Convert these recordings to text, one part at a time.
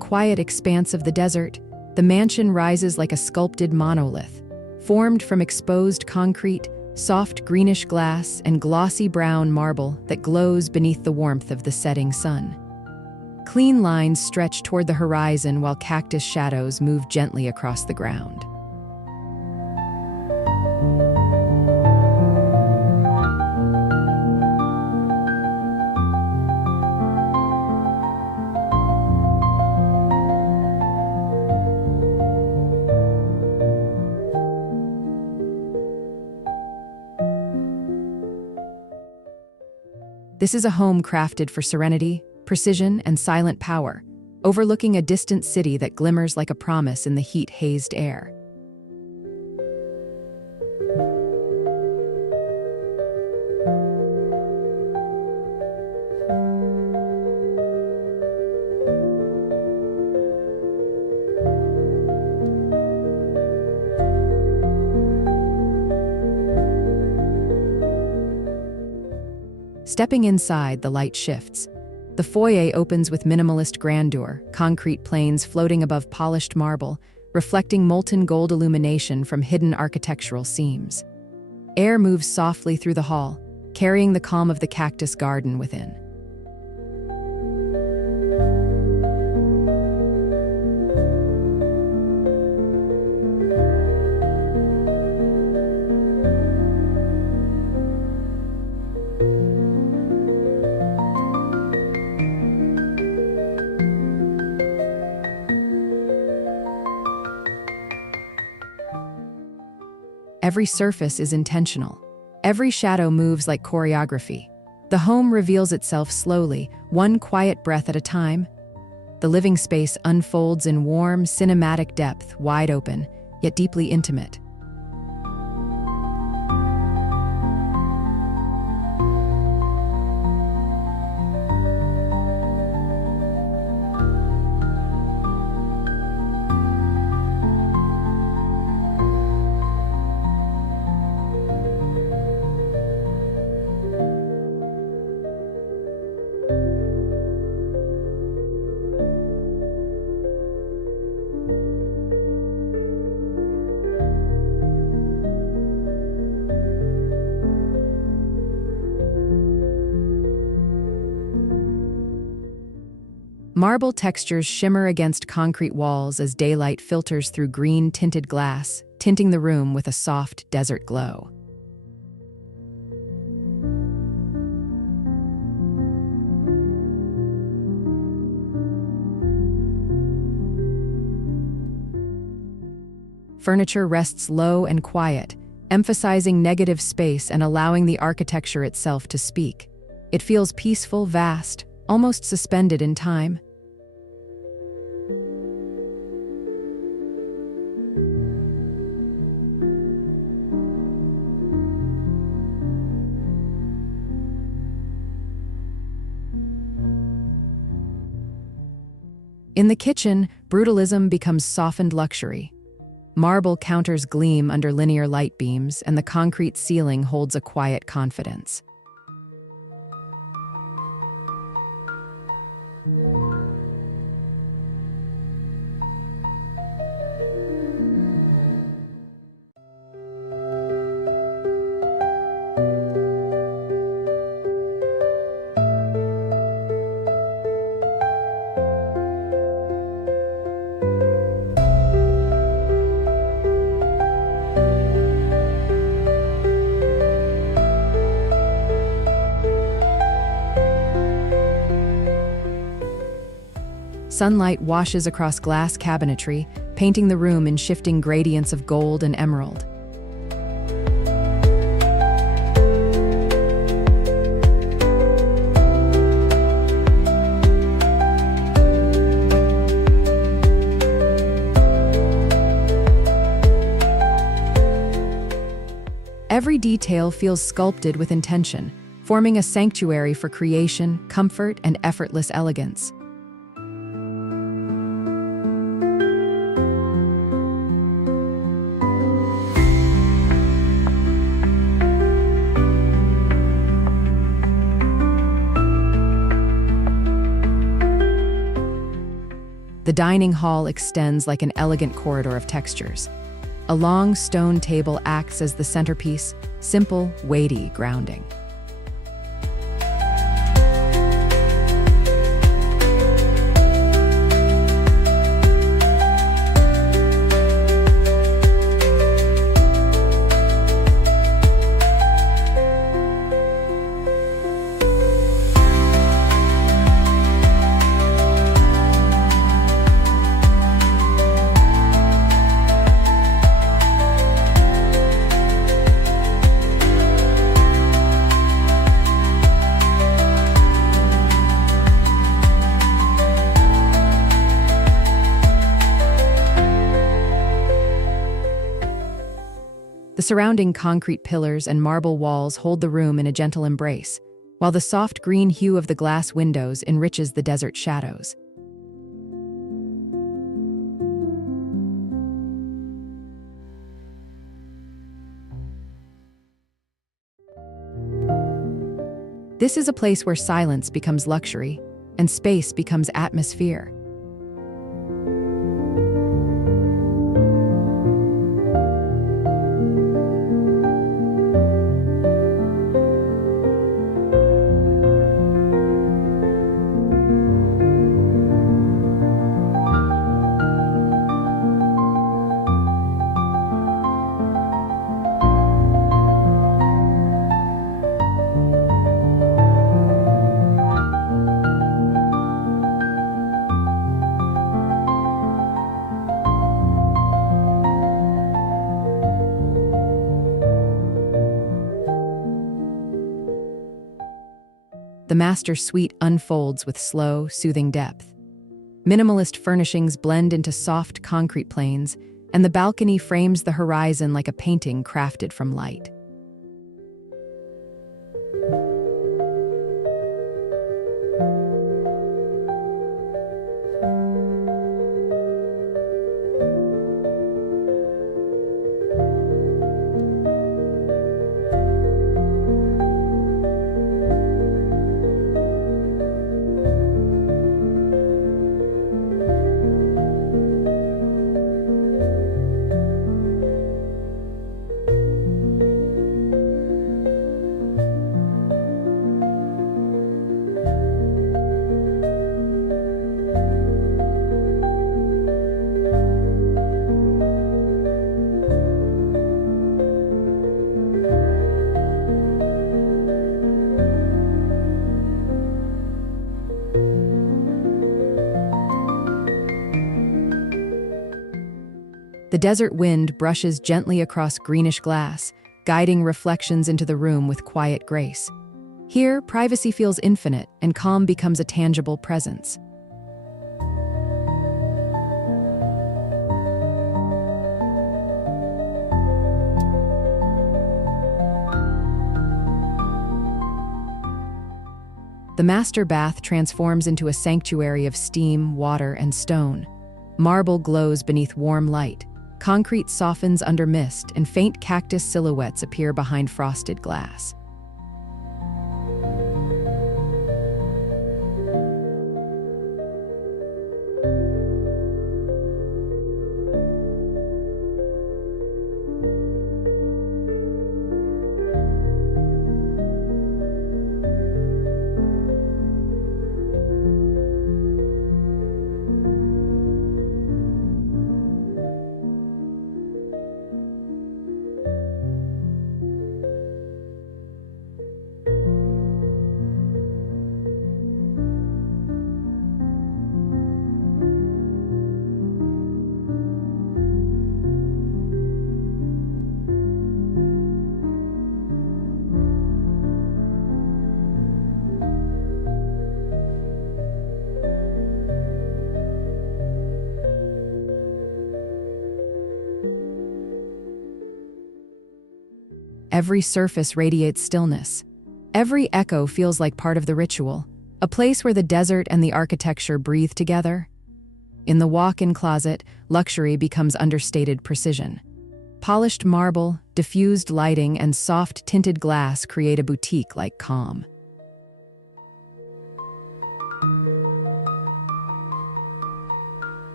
quiet expanse of the desert, the mansion rises like a sculpted monolith, formed from exposed concrete, soft greenish glass, and glossy brown marble that glows beneath the warmth of the setting sun. Clean lines stretch toward the horizon while cactus shadows move gently across the ground. This is a home crafted for serenity, precision, and silent power, overlooking a distant city that glimmers like a promise in the heat-hazed air. Stepping inside, the light shifts. The foyer opens with minimalist grandeur, concrete planes floating above polished marble, reflecting molten gold illumination from hidden architectural seams. Air moves softly through the hall, carrying the calm of the cactus garden within. Every surface is intentional. Every shadow moves like choreography. The home reveals itself slowly, one quiet breath at a time. The living space unfolds in warm, cinematic depth, wide open, yet deeply intimate. Marble textures shimmer against concrete walls as daylight filters through green-tinted glass, tinting the room with a soft desert glow. Furniture rests low and quiet, emphasizing negative space and allowing the architecture itself to speak. It feels peaceful, vast, almost suspended in time. In the kitchen, brutalism becomes softened luxury. Marble counters gleam under linear light beams, and the concrete ceiling holds a quiet confidence. Sunlight washes across glass cabinetry, painting the room in shifting gradients of gold and emerald. Every detail feels sculpted with intention, forming a sanctuary for creation, comfort, and effortless elegance. The The dining hall extends like an elegant corridor of textures. A long stone table acts as the centerpiece, simple, weighty, grounding. The surrounding concrete pillars and marble walls hold the room in a gentle embrace, while the soft green hue of the glass windows enriches the desert shadows. This is a place where silence becomes luxury and space becomes atmosphere. The master suite unfolds with slow, soothing depth. Minimalist furnishings blend into soft concrete planes, and the balcony frames the horizon like a painting crafted from light. The desert wind brushes gently across greenish glass, guiding reflections into the room with quiet grace. Here, privacy feels infinite, and calm becomes a tangible presence. The master bath transforms into a sanctuary of steam, water, and stone. Marble glows beneath warm light. Concrete softens under mist, and faint cactus silhouettes appear behind frosted glass. Every surface radiates stillness. Every echo feels like part of the ritual, a place where the desert and the architecture breathe together. In the walk-in closet, luxury becomes understated precision. Polished marble, diffused lighting, and soft tinted glass create a boutique-like calm.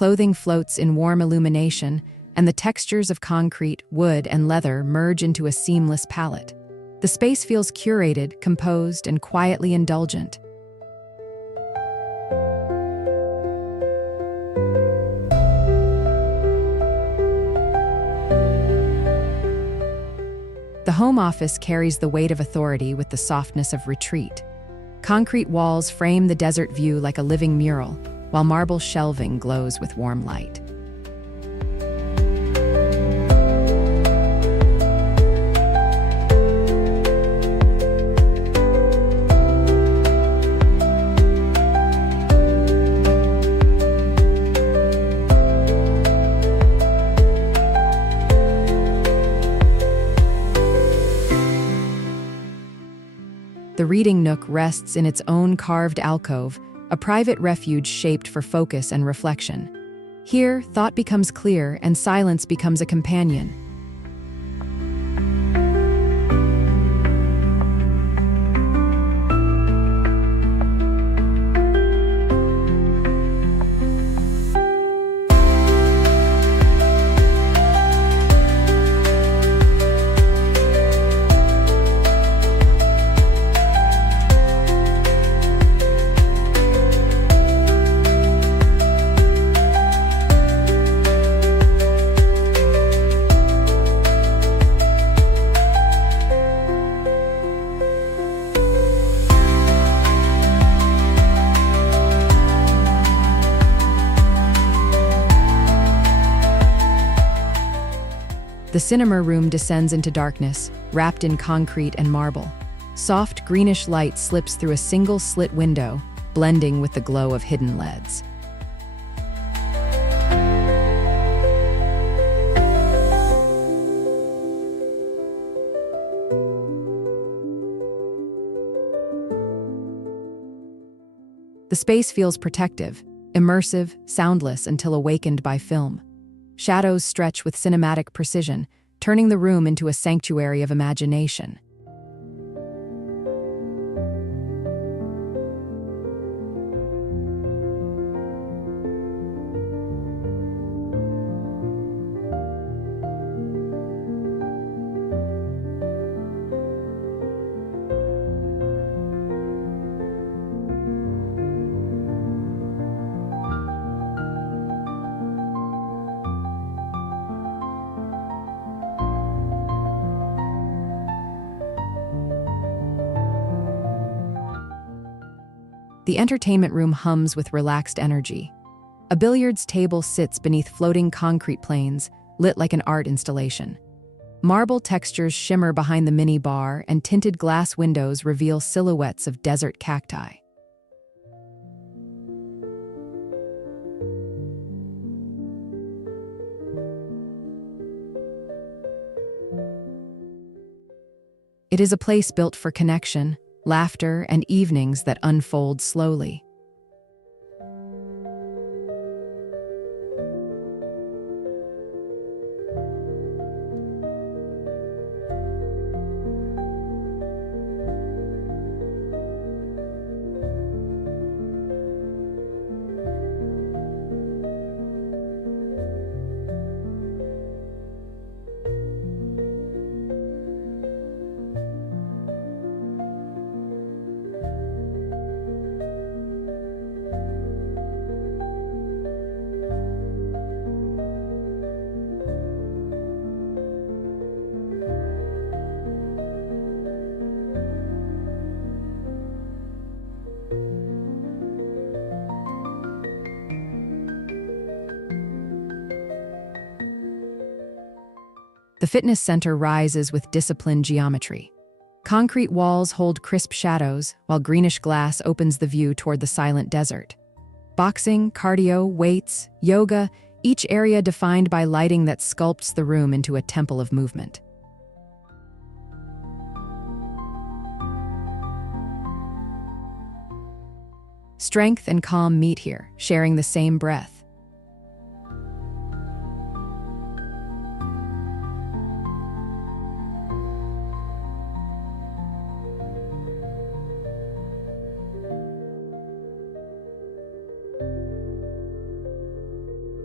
Clothing floats in warm illumination, and the textures of concrete, wood, and leather merge into a seamless palette. The space feels curated, composed, and quietly indulgent. The home office carries the weight of authority with the softness of retreat. Concrete walls frame the desert view like a living mural, while marble shelving glows with warm light. The reading nook rests in its own carved alcove, a private refuge shaped for focus and reflection. Here, thought becomes clear and silence becomes a companion. The cinema room descends into darkness, wrapped in concrete and marble. Soft greenish light slips through a single slit window, blending with the glow of hidden LEDs. The space feels protective, immersive, soundless until awakened by film. Shadows stretch with cinematic precision, turning the room into a sanctuary of imagination. The entertainment room hums with relaxed energy. A billiards table sits beneath floating concrete planes, lit like an art installation. Marble textures shimmer behind the mini bar, and tinted glass windows reveal silhouettes of desert cacti. It is a place built for connection, laughter, and evenings that unfold slowly. The fitness center rises with disciplined geometry. Concrete walls hold crisp shadows, while greenish glass opens the view toward the silent desert. Boxing, cardio, weights, yoga, each area defined by lighting that sculpts the room into a temple of movement. Strength and calm meet here, sharing the same breath.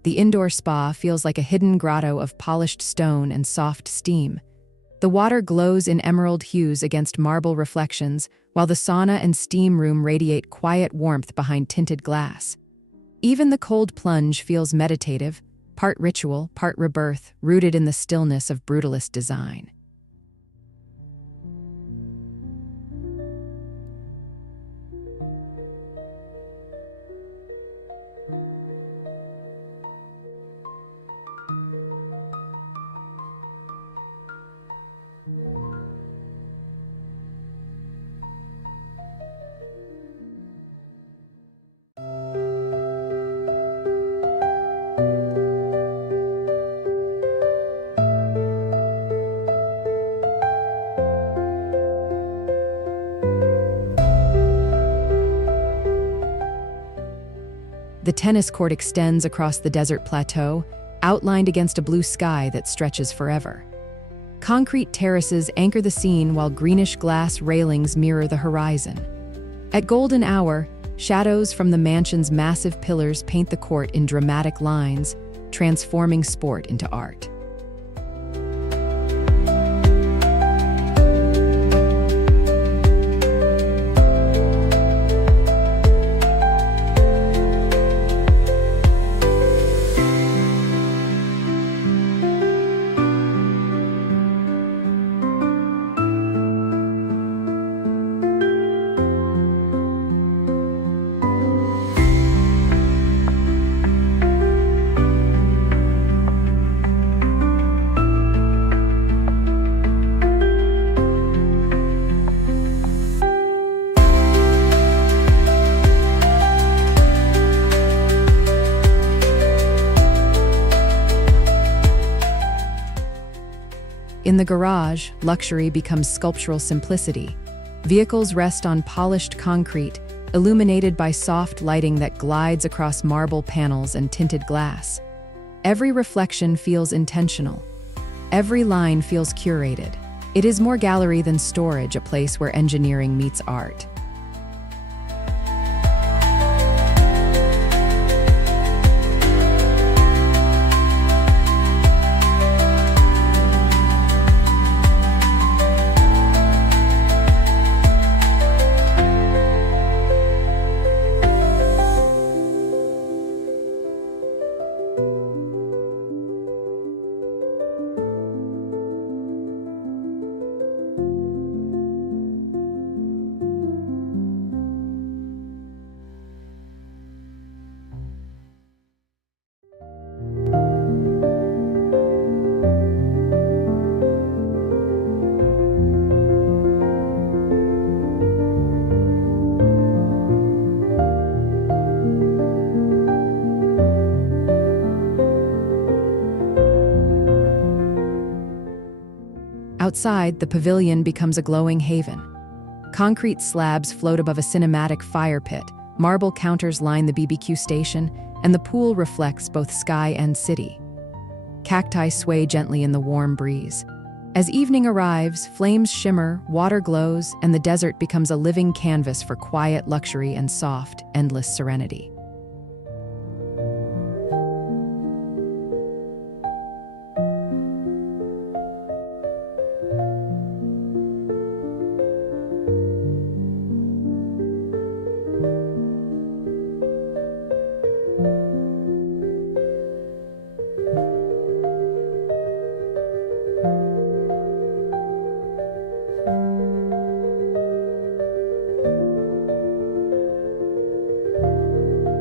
The indoor spa feels like a hidden grotto of polished stone and soft steam. The water glows in emerald hues against marble reflections, while the sauna and steam room radiate quiet warmth behind tinted glass. Even the cold plunge feels meditative, part ritual, part rebirth, rooted in the stillness of brutalist design. The tennis court extends across the desert plateau, outlined against a blue sky that stretches forever. Concrete terraces anchor the scene while greenish-glass railings mirror the horizon. At golden hour, shadows from the mansion's massive pillars paint the court in dramatic lines, transforming sport into art. In the garage, luxury becomes sculptural simplicity. Vehicles rest on polished concrete, illuminated by soft lighting that glides across marble panels and tinted glass. Every reflection feels intentional. Every line feels curated. It is more gallery than storage, a place where engineering meets art. Outside, the pavilion becomes a glowing haven. Concrete slabs float above a cinematic fire pit, marble counters line the BBQ station, and the pool reflects both sky and city. Cacti sway gently in the warm breeze. As evening arrives, flames shimmer, water glows, and the desert becomes a living canvas for quiet luxury and soft, endless serenity.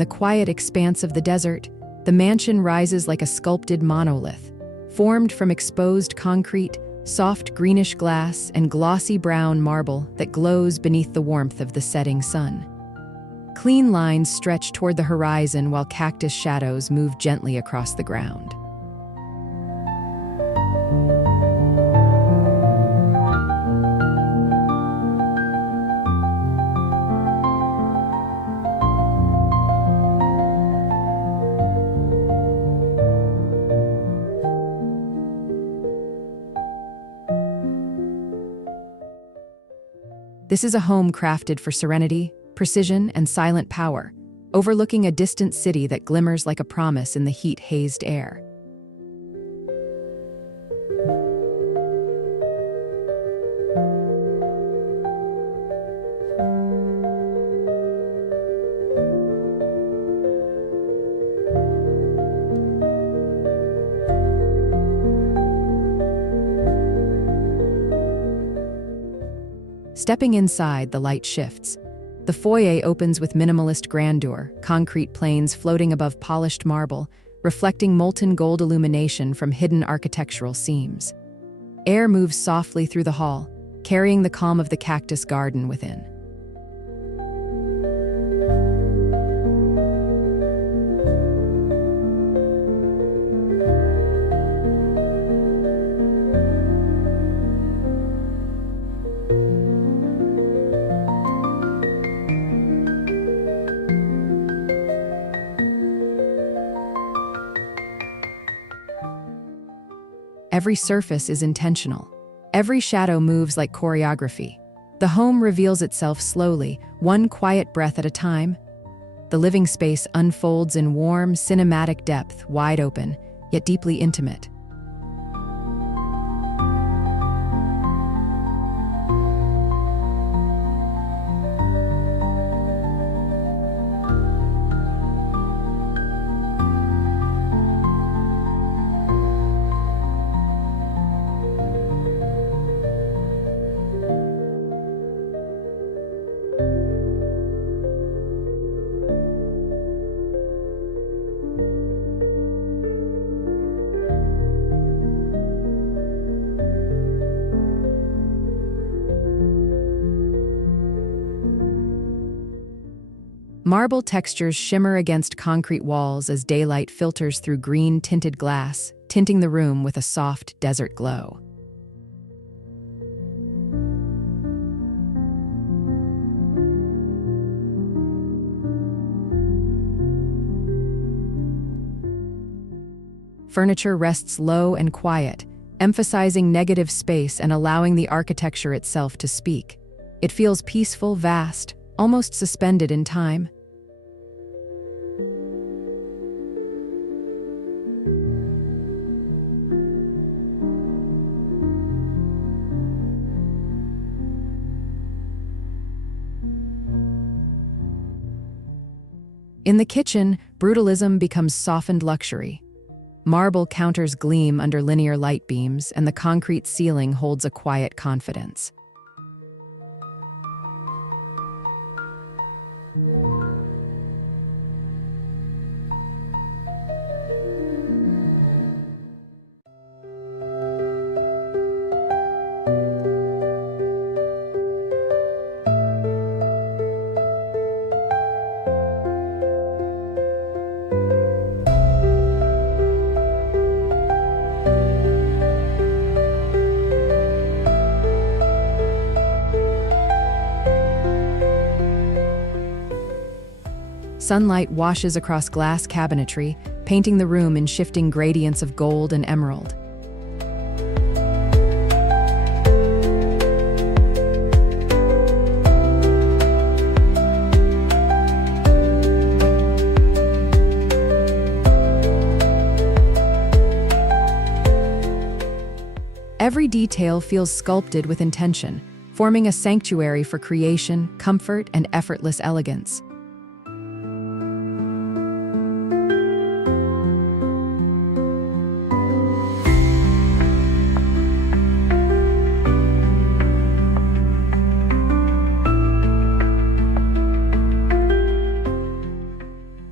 the quiet expanse of the desert, the mansion rises like a sculpted monolith, formed from exposed concrete, soft greenish glass, and glossy brown marble that glows beneath the warmth of the setting sun. Clean lines stretch toward the horizon while cactus shadows move gently across the ground. This is a home crafted for serenity, precision, and silent power, overlooking a distant city that glimmers like a promise in the heat-hazed air. Stepping inside, the light shifts. The foyer opens with minimalist grandeur, concrete planes floating above polished marble, reflecting molten gold illumination from hidden architectural seams. Air moves softly through the hall, carrying the calm of the cactus garden within. Every surface is intentional. Every shadow moves like choreography. The home reveals itself slowly, one quiet breath at a time. The living space unfolds in warm, cinematic depth, wide open, yet deeply intimate. Marble textures shimmer against concrete walls as daylight filters through green-tinted glass, tinting the room with a soft desert glow. Furniture rests low and quiet, emphasizing negative space and allowing the architecture itself to speak. It feels peaceful, vast, almost suspended in time. In the kitchen, brutalism becomes softened luxury. Marble counters gleam under linear light beams, and the concrete ceiling holds a quiet confidence. Sunlight washes across glass cabinetry, painting the room in shifting gradients of gold and emerald. Every detail feels sculpted with intention, forming a sanctuary for creation, comfort, and effortless elegance. The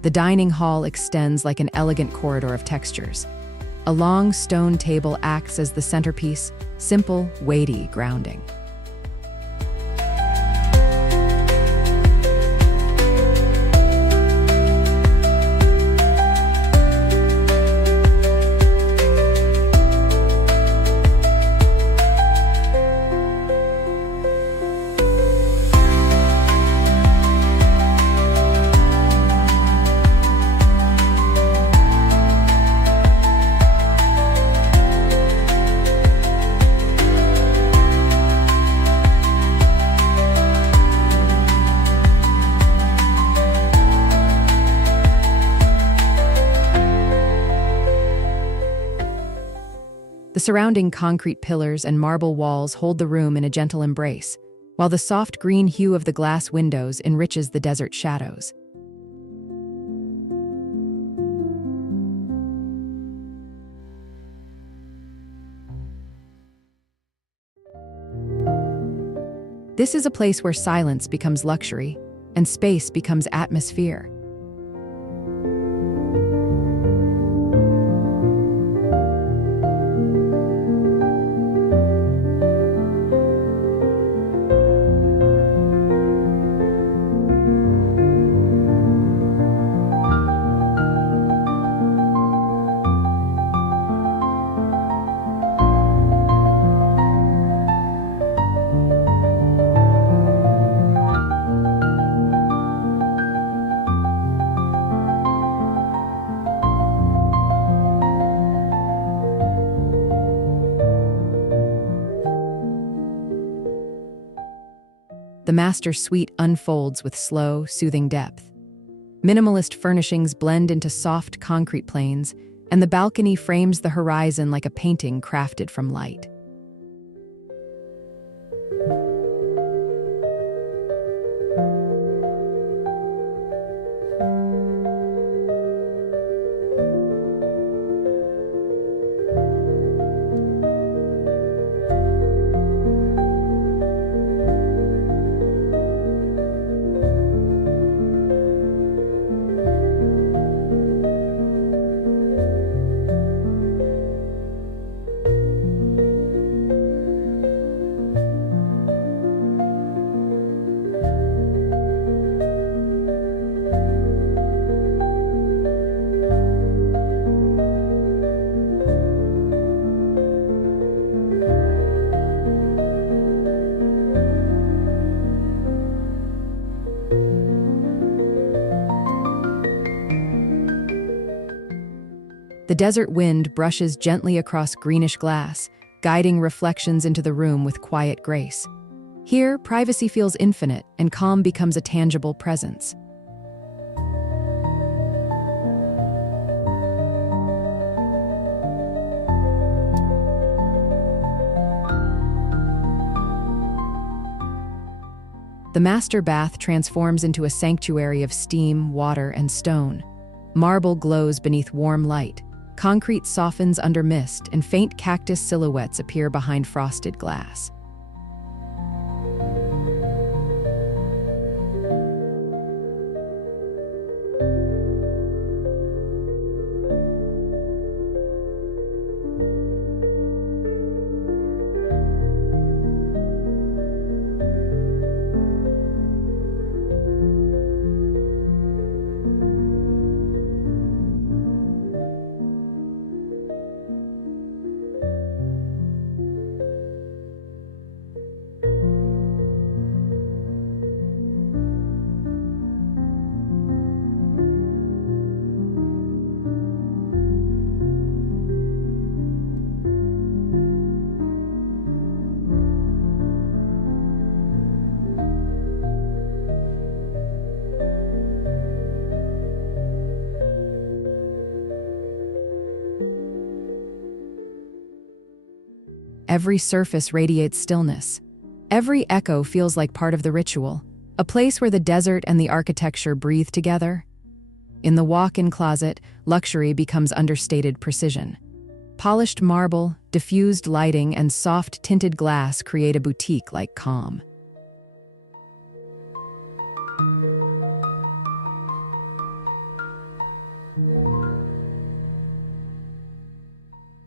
The dining hall extends like an elegant corridor of textures. A long stone table acts as the centerpiece, simple, weighty, grounding. The surrounding concrete pillars and marble walls hold the room in a gentle embrace, while the soft green hue of the glass windows enriches the desert shadows. This is a place where silence becomes luxury and space becomes atmosphere. The master suite unfolds with slow, soothing depth. Minimalist furnishings blend into soft concrete planes, and the balcony frames the horizon like a painting crafted from light. The desert wind brushes gently across greenish glass, guiding reflections into the room with quiet grace. Here, privacy feels infinite, and calm becomes a tangible presence. The master bath transforms into a sanctuary of steam, water, and stone. Marble glows beneath warm light. Concrete softens under mist, and faint cactus silhouettes appear behind frosted glass. Every surface radiates stillness. Every echo feels like part of the ritual, a place where the desert and the architecture breathe together. In the walk-in closet, luxury becomes understated precision. Polished marble, diffused lighting, and soft tinted glass create a boutique-like calm.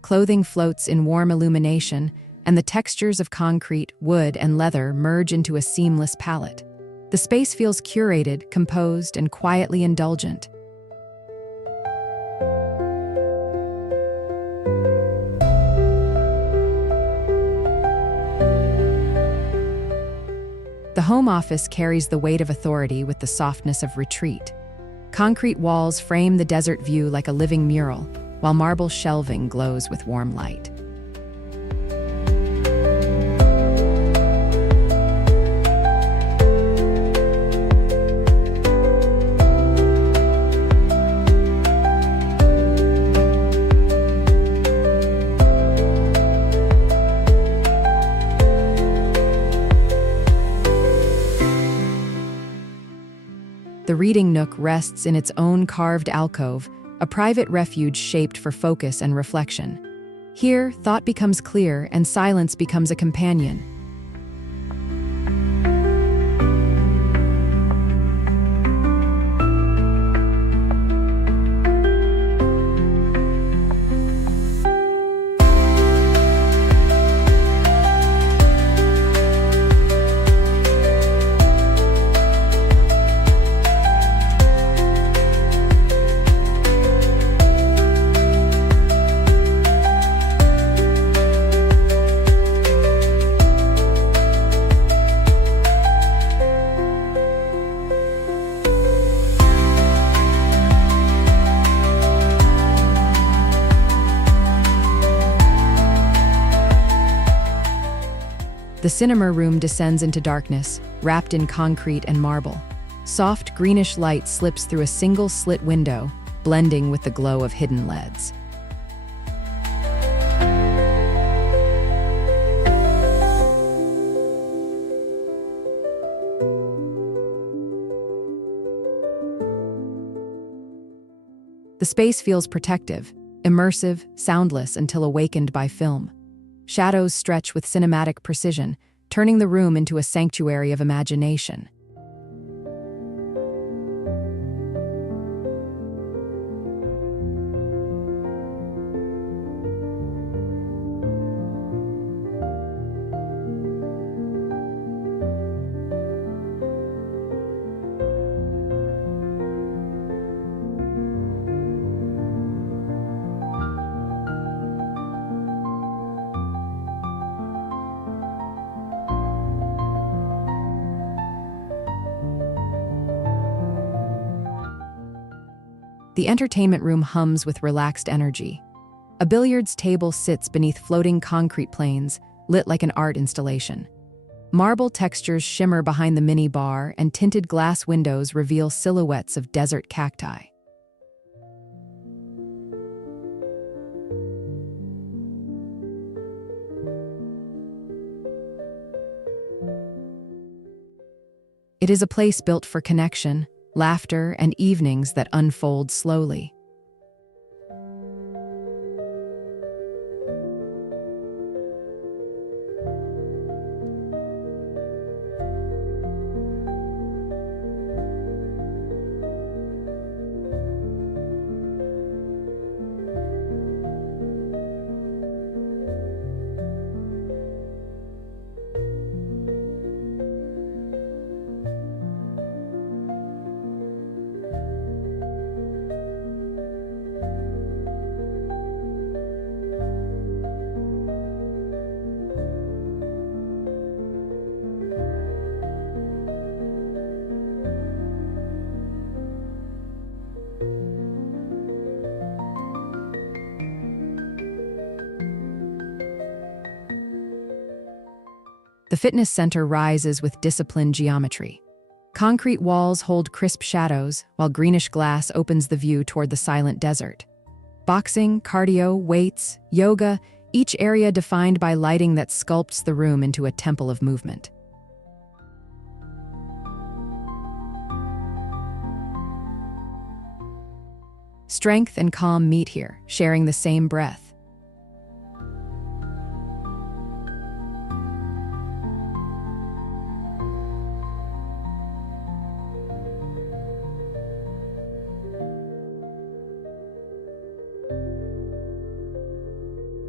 Clothing floats in warm illumination, and the textures of concrete, wood, and leather merge into a seamless palette. The space feels curated, composed, and quietly indulgent. The home office carries the weight of authority with the softness of retreat. Concrete walls frame the desert view like a living mural, while marble shelving glows with warm light. The reading nook rests in its own carved alcove, a private refuge shaped for focus and reflection. Here, thought becomes clear and silence becomes a companion. The cinema room descends into darkness, wrapped in concrete and marble. Soft greenish light slips through a single slit window, blending with the glow of hidden LEDs. The space feels protective, immersive, soundless until awakened by film. Shadows stretch with cinematic precision, turning the room into a sanctuary of imagination. The entertainment room hums with relaxed energy. A billiards table sits beneath floating concrete planes, lit like an art installation. Marble textures shimmer behind the mini bar, and tinted glass windows reveal silhouettes of desert cacti. It is a place built for connection, laughter, and evenings that unfold slowly. The fitness center rises with disciplined geometry. Concrete walls hold crisp shadows, while greenish glass opens the view toward the silent desert. Boxing, cardio, weights, yoga, each area defined by lighting that sculpts the room into a temple of movement. Strength and calm meet here, sharing the same breath.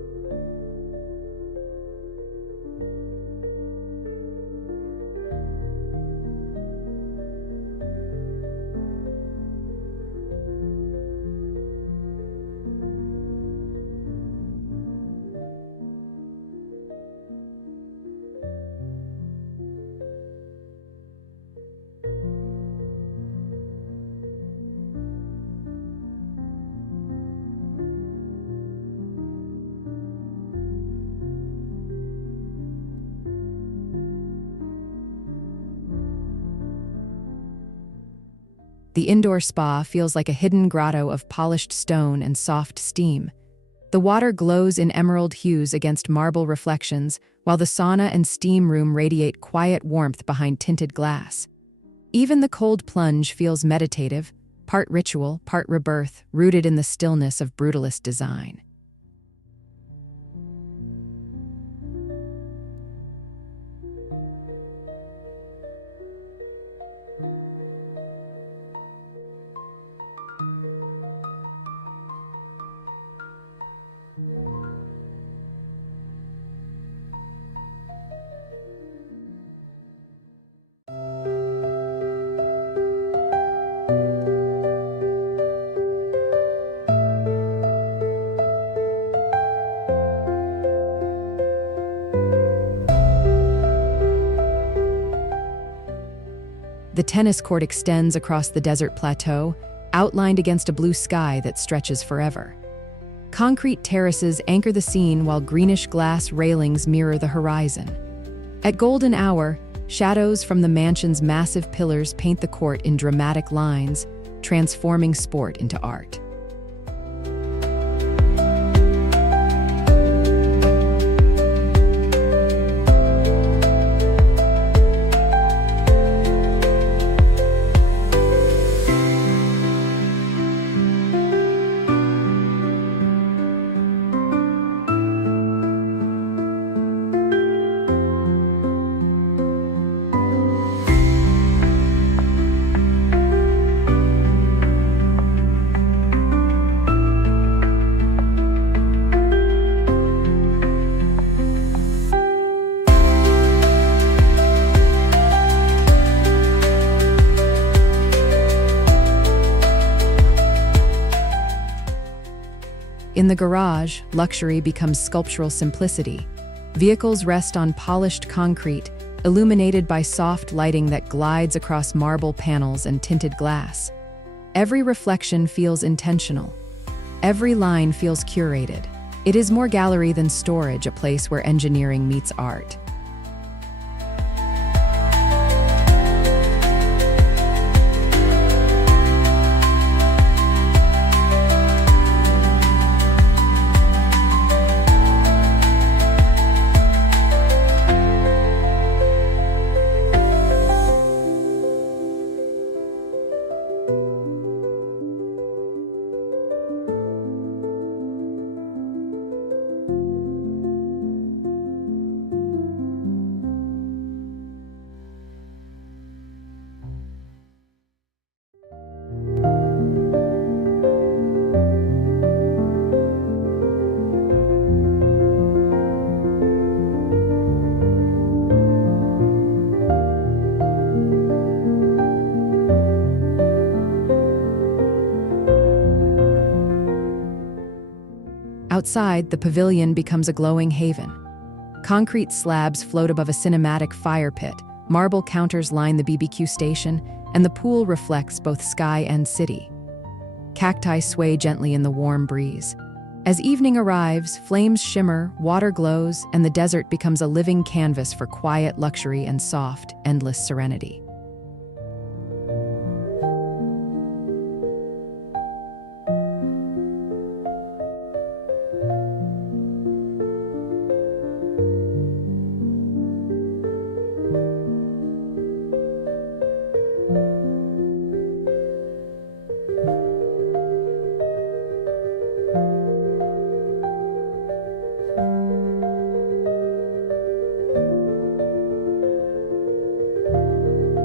The indoor spa feels like a hidden grotto of polished stone and soft steam. The water glows in emerald hues against marble reflections, while the sauna and steam room radiate quiet warmth behind tinted glass. Even the cold plunge feels meditative, part ritual, part rebirth, rooted in the stillness of brutalist design. The tennis court extends across the desert plateau, outlined against a blue sky that stretches forever. Concrete terraces anchor the scene while greenish-glass railings mirror the horizon. At golden hour, shadows from the mansion's massive pillars paint the court in dramatic lines, transforming sport into art. In the garage, luxury becomes sculptural simplicity. Vehicles rest on polished concrete, illuminated by soft lighting that glides across marble panels and tinted glass. Every reflection feels intentional. Every line feels curated. It is more gallery than storage, a place where engineering meets art. Outside, the pavilion becomes a glowing haven. Concrete slabs float above a cinematic fire pit, marble counters line the BBQ station, and the pool reflects both sky and city. Cacti sway gently in the warm breeze. As evening arrives, flames shimmer, water glows, and the desert becomes a living canvas for quiet luxury and soft, endless serenity.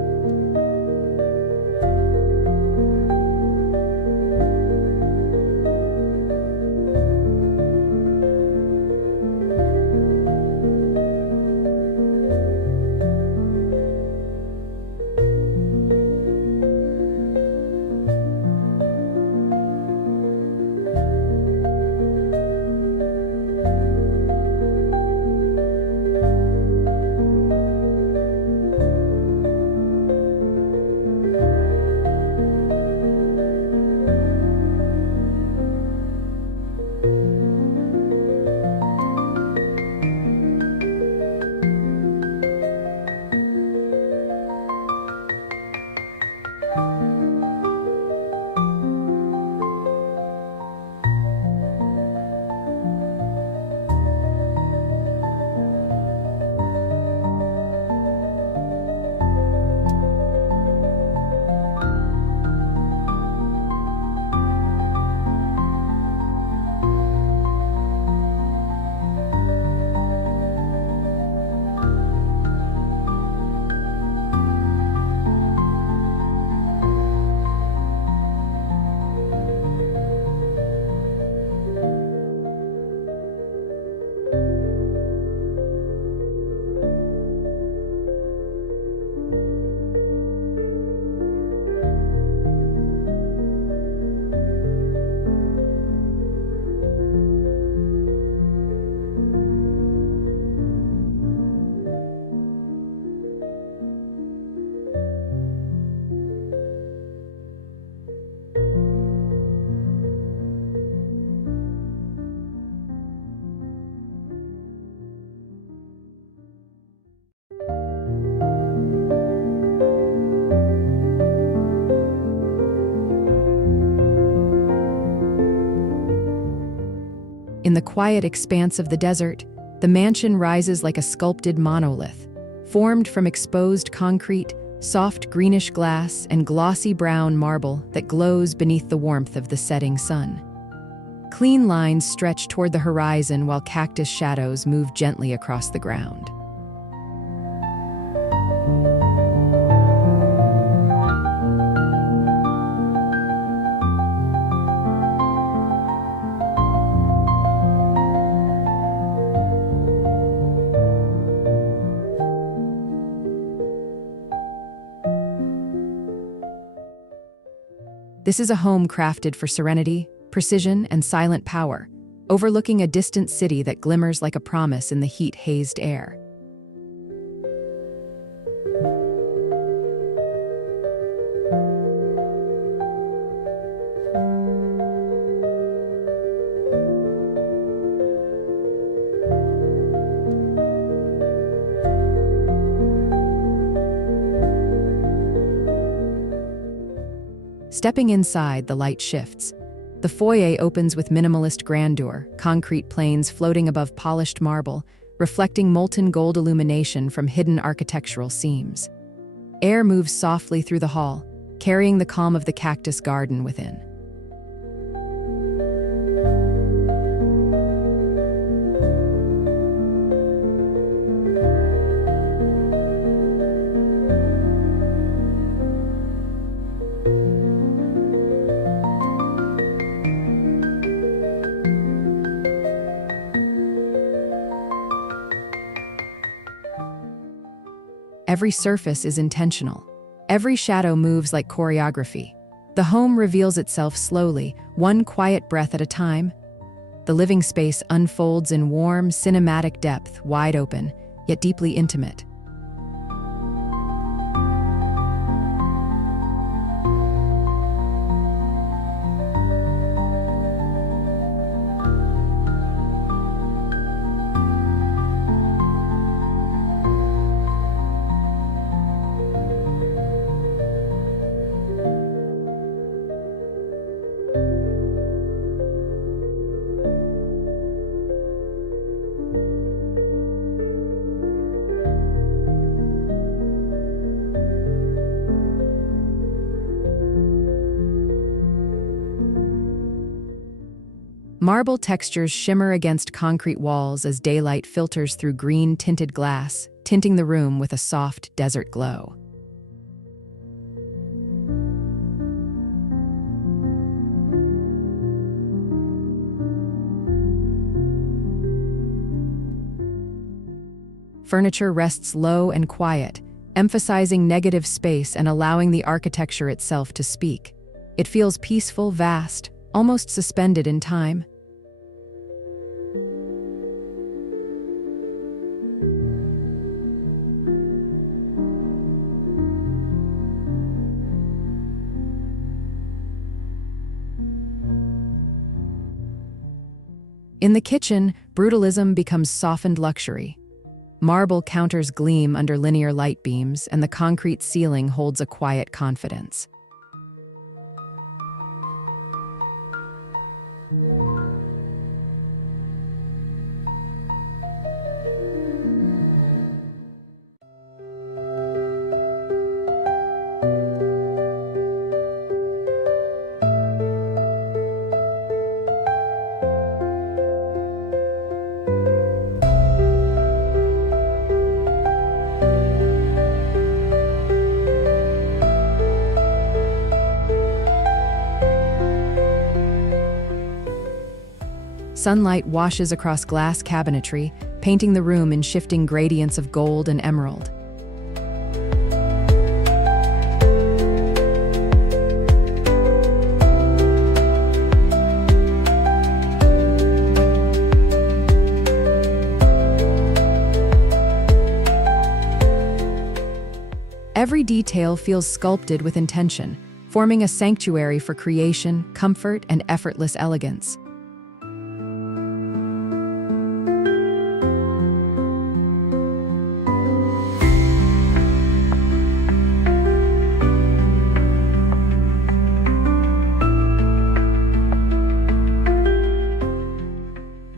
In the quiet expanse of the desert, the mansion rises like a sculpted monolith, formed from exposed concrete, soft greenish glass, and glossy brown marble that glows beneath the warmth of the setting sun. Clean lines stretch toward the horizon while cactus shadows move gently across the ground. This is a home crafted for serenity, precision, and silent power, overlooking a distant city that glimmers like a promise in the heat-hazed air. Stepping inside, the light shifts. The foyer opens with minimalist grandeur, concrete planes floating above polished marble, reflecting molten gold illumination from hidden architectural seams. Air moves softly through the hall, carrying the calm of the cactus garden within. Every surface is intentional. Every shadow moves like choreography. The home reveals itself slowly, one quiet breath at a time. The living space unfolds in warm, cinematic depth, wide open, yet deeply intimate. Marble textures shimmer against concrete walls as daylight filters through green-tinted glass, tinting the room with a soft desert glow. Furniture rests low and quiet, emphasizing negative space and allowing the architecture itself to speak. It feels peaceful, vast, almost suspended in time. In the kitchen, brutalism becomes softened luxury. Marble counters gleam under linear light beams, and the concrete ceiling holds a quiet confidence. Sunlight washes across glass cabinetry, painting the room in shifting gradients of gold and emerald. Every detail feels sculpted with intention, forming a sanctuary for creation, comfort, and effortless elegance.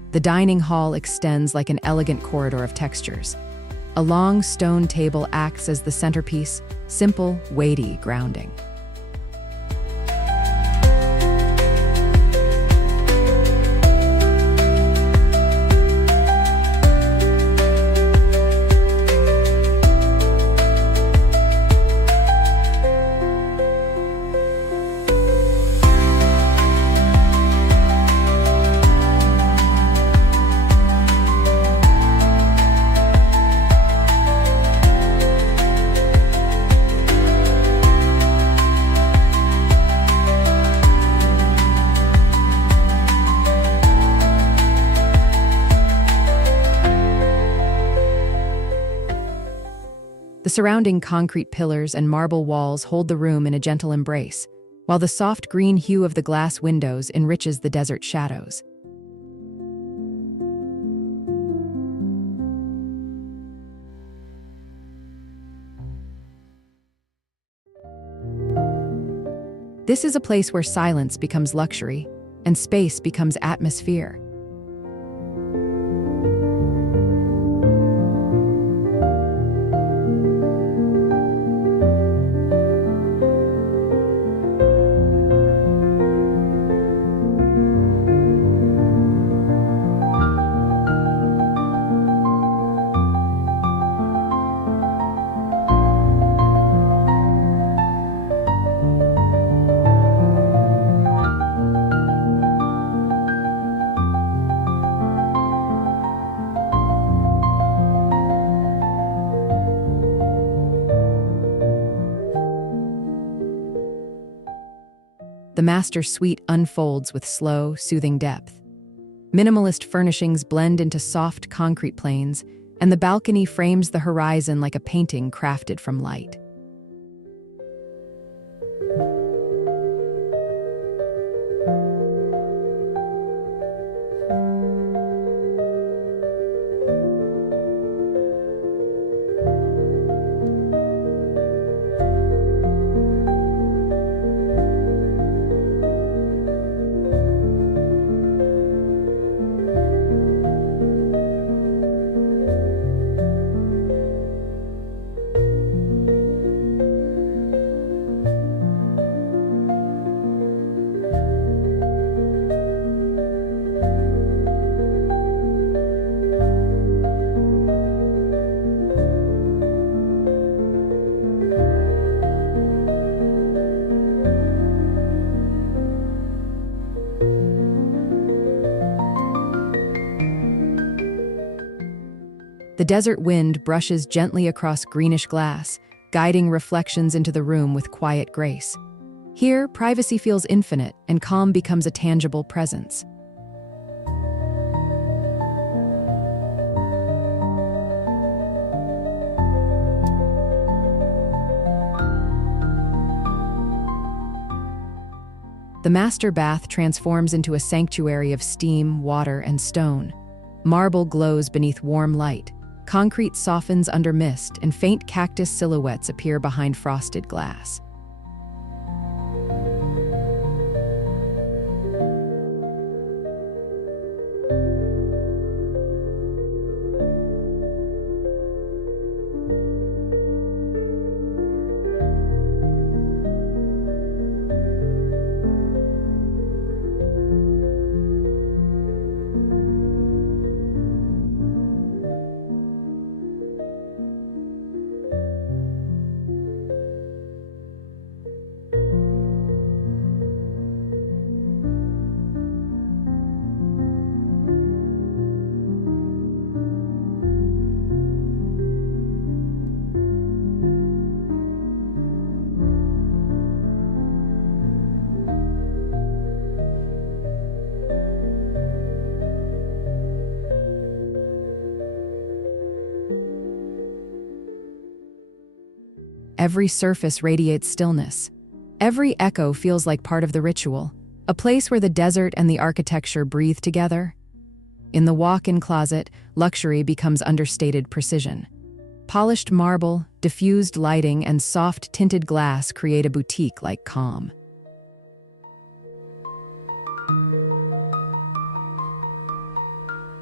The dining hall extends like an elegant corridor of textures. A long stone table acts as the centerpiece, simple, weighty, grounding. The surrounding concrete pillars and marble walls hold the room in a gentle embrace, while the soft green hue of the glass windows enriches the desert shadows. This is a place where silence becomes luxury and space becomes atmosphere. The master suite unfolds with slow, soothing depth. Minimalist furnishings blend into soft concrete planes, and the balcony frames the horizon like a painting crafted from light. The desert wind brushes gently across greenish glass, guiding reflections into the room with quiet grace. Here, privacy feels infinite, and calm becomes a tangible presence. The master bath transforms into a sanctuary of steam, water, and stone. Marble glows beneath warm light. Concrete softens under mist, and faint cactus silhouettes appear behind frosted glass. Every surface radiates stillness. Every echo feels like part of the ritual, a place where the desert and the architecture breathe together. In the walk-in closet, luxury becomes understated precision. Polished marble, diffused lighting, and soft tinted glass create a boutique-like calm.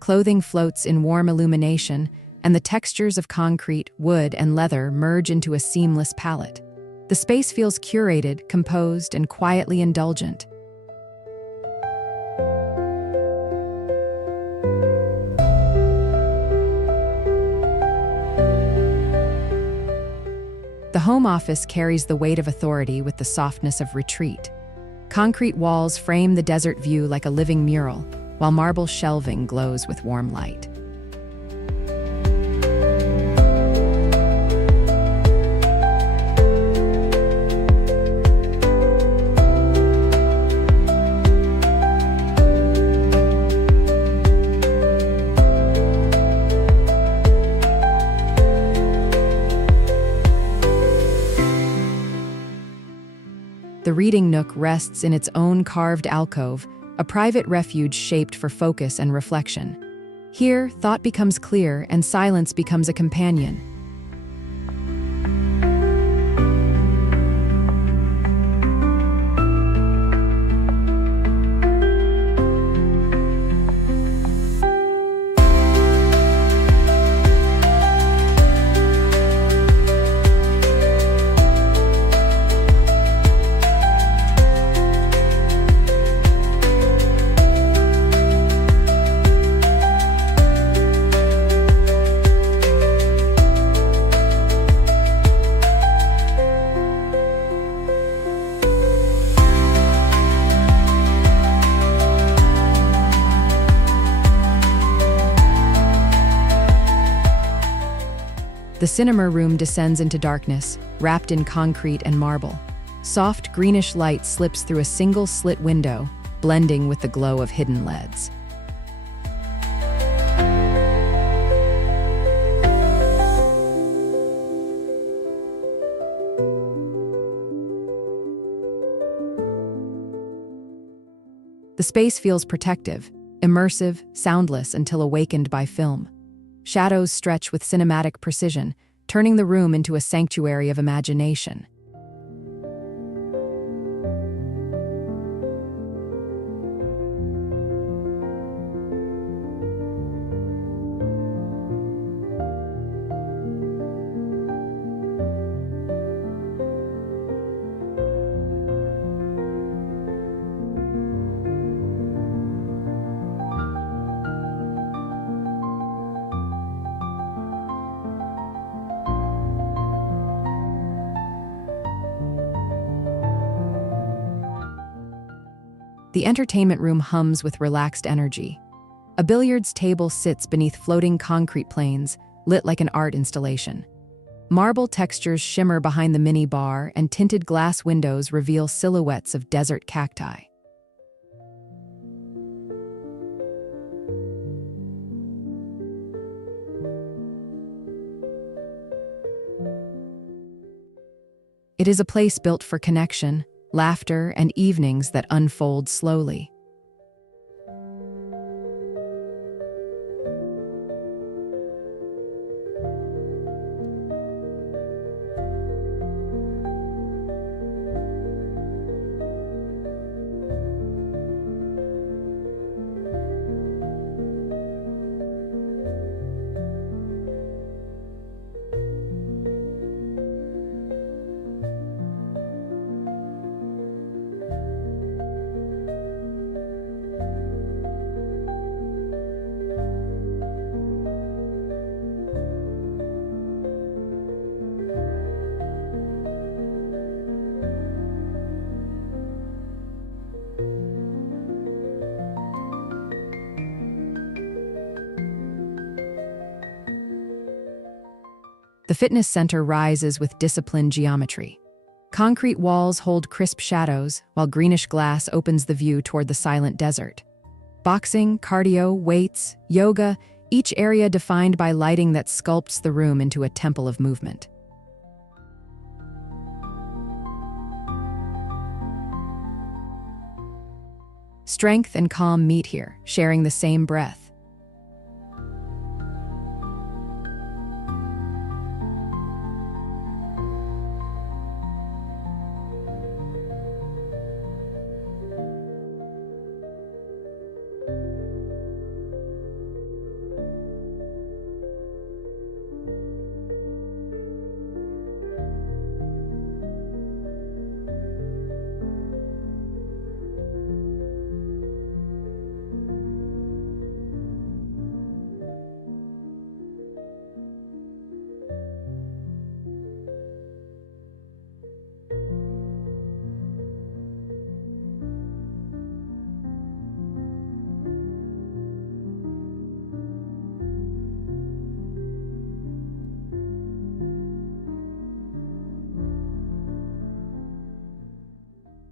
Clothing floats in warm illumination, and the textures of concrete, wood, and leather merge into a seamless palette. The space feels curated, composed, and quietly indulgent. The home office carries the weight of authority with the softness of retreat. Concrete walls frame the desert view like a living mural, while marble shelving glows with warm light. The reading nook rests in its own carved alcove, a private refuge shaped for focus and reflection. Here, thought becomes clear and silence becomes a companion. The cinema room descends into darkness, wrapped in concrete and marble. Soft, greenish light slips through a single slit window, blending with the glow of hidden LEDs. The space feels protective, immersive, soundless until awakened by film. Shadows stretch with cinematic precision, turning the room into a sanctuary of imagination. The entertainment room hums with relaxed energy. A billiards table sits beneath floating concrete planes, lit like an art installation. Marble textures shimmer behind the mini bar, and tinted glass windows reveal silhouettes of desert cacti. It is a place built for connection, laughter, and evenings that unfold slowly. The fitness center rises with disciplined geometry. Concrete walls hold crisp shadows, while greenish glass opens the view toward the silent desert. Boxing, cardio, weights, yoga, each area defined by lighting that sculpts the room into a temple of movement. Strength and calm meet here, sharing the same breath.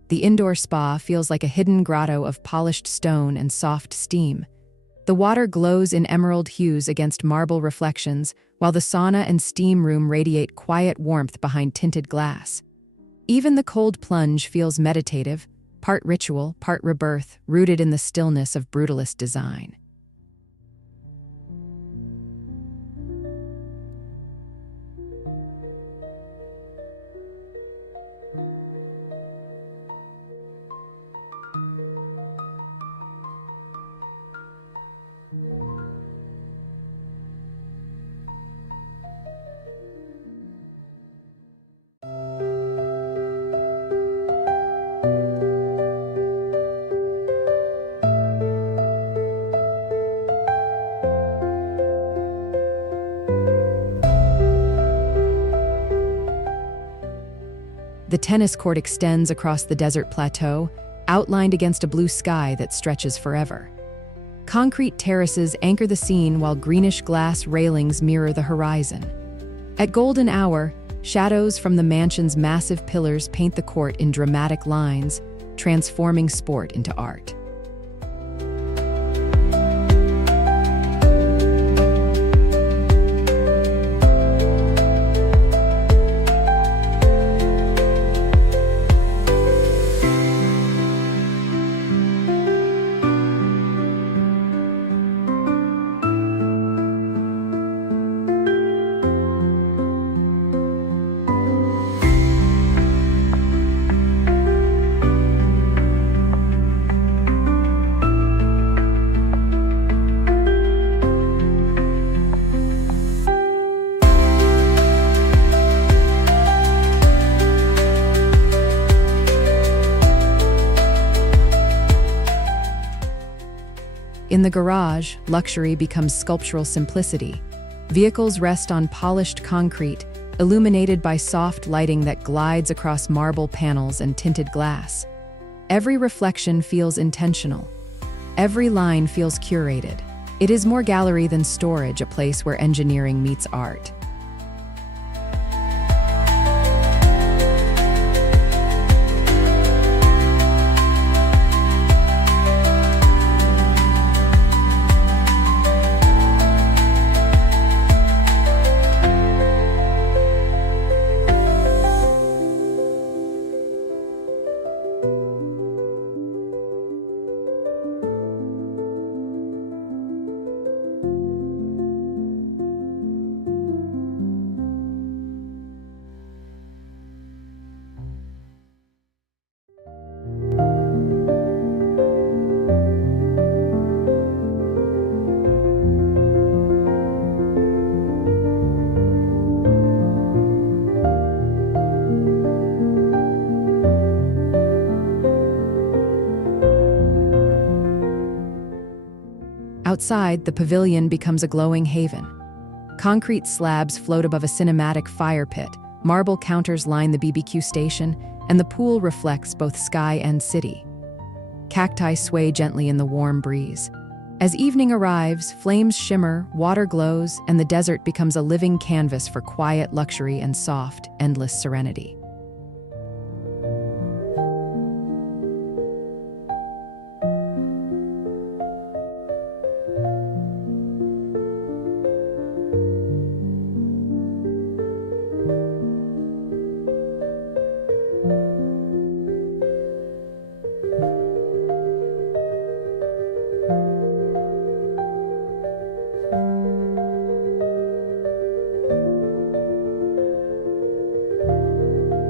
The indoor spa feels like a hidden grotto of polished stone and soft steam. The water glows in emerald hues against marble reflections, while the sauna and steam room radiate quiet warmth behind tinted glass. Even the cold plunge feels meditative, part ritual, part rebirth, rooted in the stillness of brutalist design. The tennis court extends across the desert plateau, outlined against a blue sky that stretches forever. Concrete terraces anchor the scene while greenish-glass railings mirror the horizon. At golden hour, shadows from the mansion's massive pillars paint the court in dramatic lines, transforming sport into art. In the garage, luxury becomes sculptural simplicity. Vehicles rest on polished concrete, illuminated by soft lighting that glides across marble panels and tinted glass. Every reflection feels intentional. Every line feels curated. It is more gallery than storage, a place where engineering meets art. Outside, the pavilion becomes a glowing haven. Concrete slabs float above a cinematic fire pit, marble counters line the BBQ station, and the pool reflects both sky and city. Cacti sway gently in the warm breeze. As evening arrives, flames shimmer, water glows, and the desert becomes a living canvas for quiet luxury and soft, endless serenity.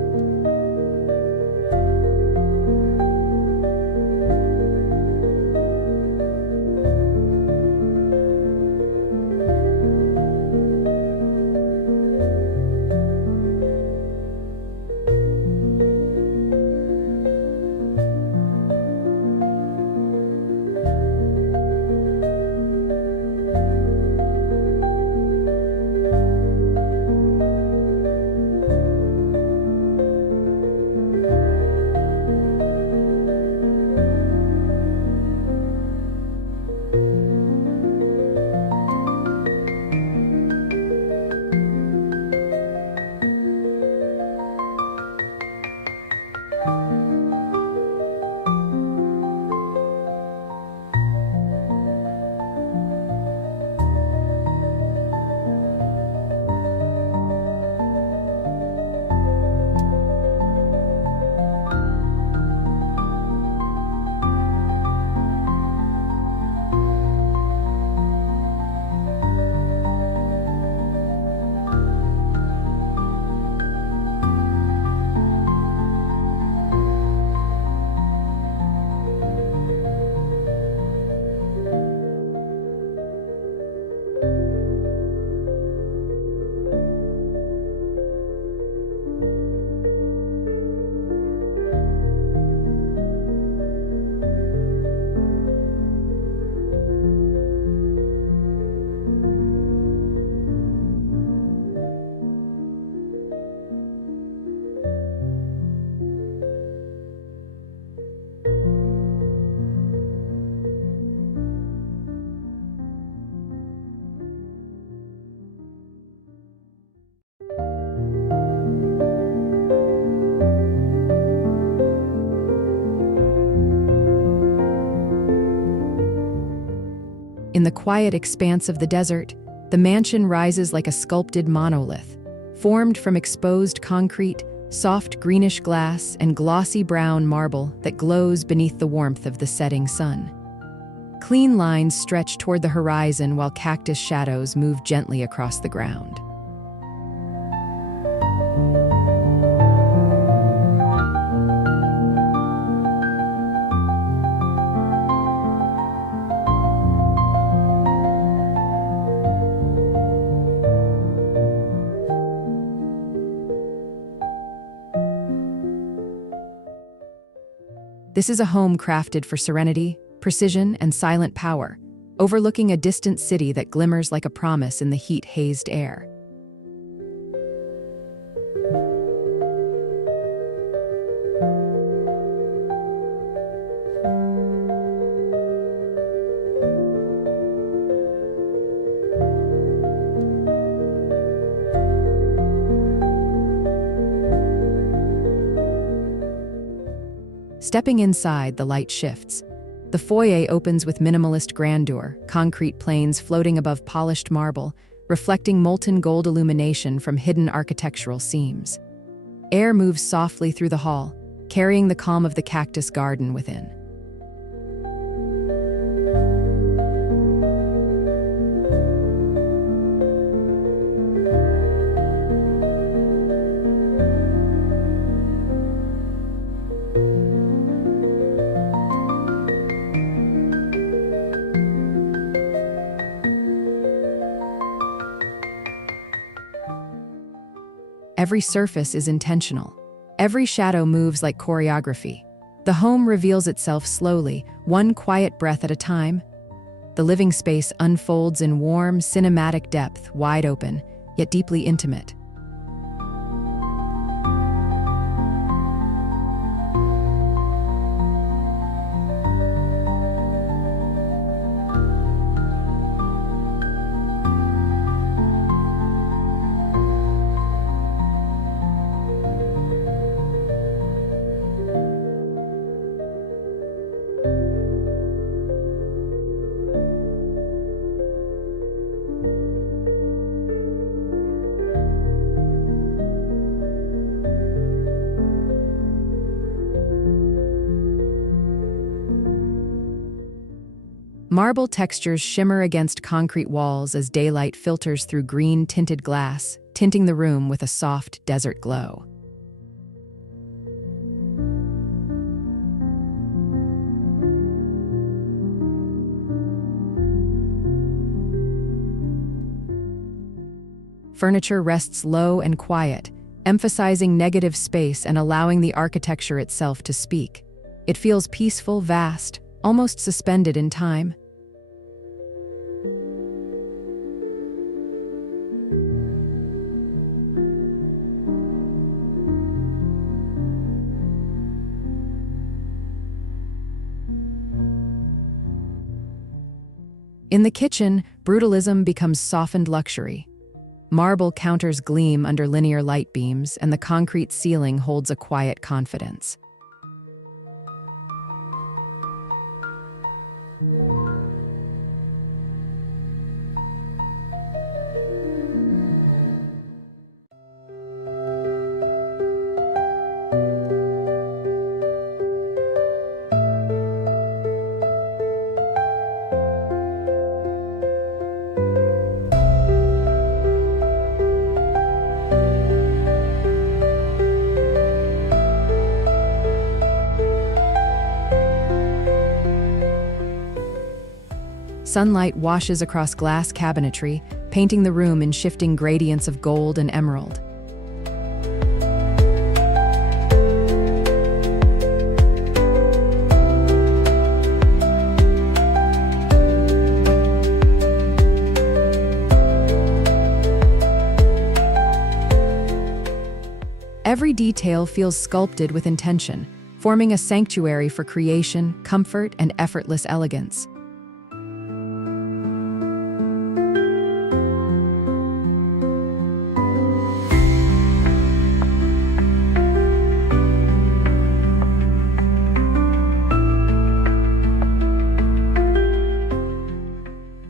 In the quiet expanse of the desert, the mansion rises like a sculpted monolith, formed from exposed concrete, soft greenish glass, and glossy brown marble that glows beneath the warmth of the setting sun. Clean lines stretch toward the horizon while cactus shadows move gently across the ground. This is a home crafted for serenity, precision, and silent power, overlooking a distant city that glimmers like a promise in the heat-hazed air. Stepping inside, the light shifts. The foyer opens with minimalist grandeur, concrete planes floating above polished marble, reflecting molten gold illumination from hidden architectural seams. Air moves softly through the hall, carrying the calm of the cactus garden within. Every surface is intentional. Every shadow moves like choreography. The home reveals itself slowly, one quiet breath at a time. The living space unfolds in warm, cinematic depth, wide open, yet deeply intimate. Marble textures shimmer against concrete walls as daylight filters through green-tinted glass, tinting the room with a soft desert glow. Furniture rests low and quiet, emphasizing negative space and allowing the architecture itself to speak. It feels peaceful, vast, almost suspended in time. In the kitchen, brutalism becomes softened luxury. Marble counters gleam under linear light beams, and the concrete ceiling holds a quiet confidence. Sunlight washes across glass cabinetry, painting the room in shifting gradients of gold and emerald. Every detail feels sculpted with intention, forming a sanctuary for creation, comfort, and effortless elegance.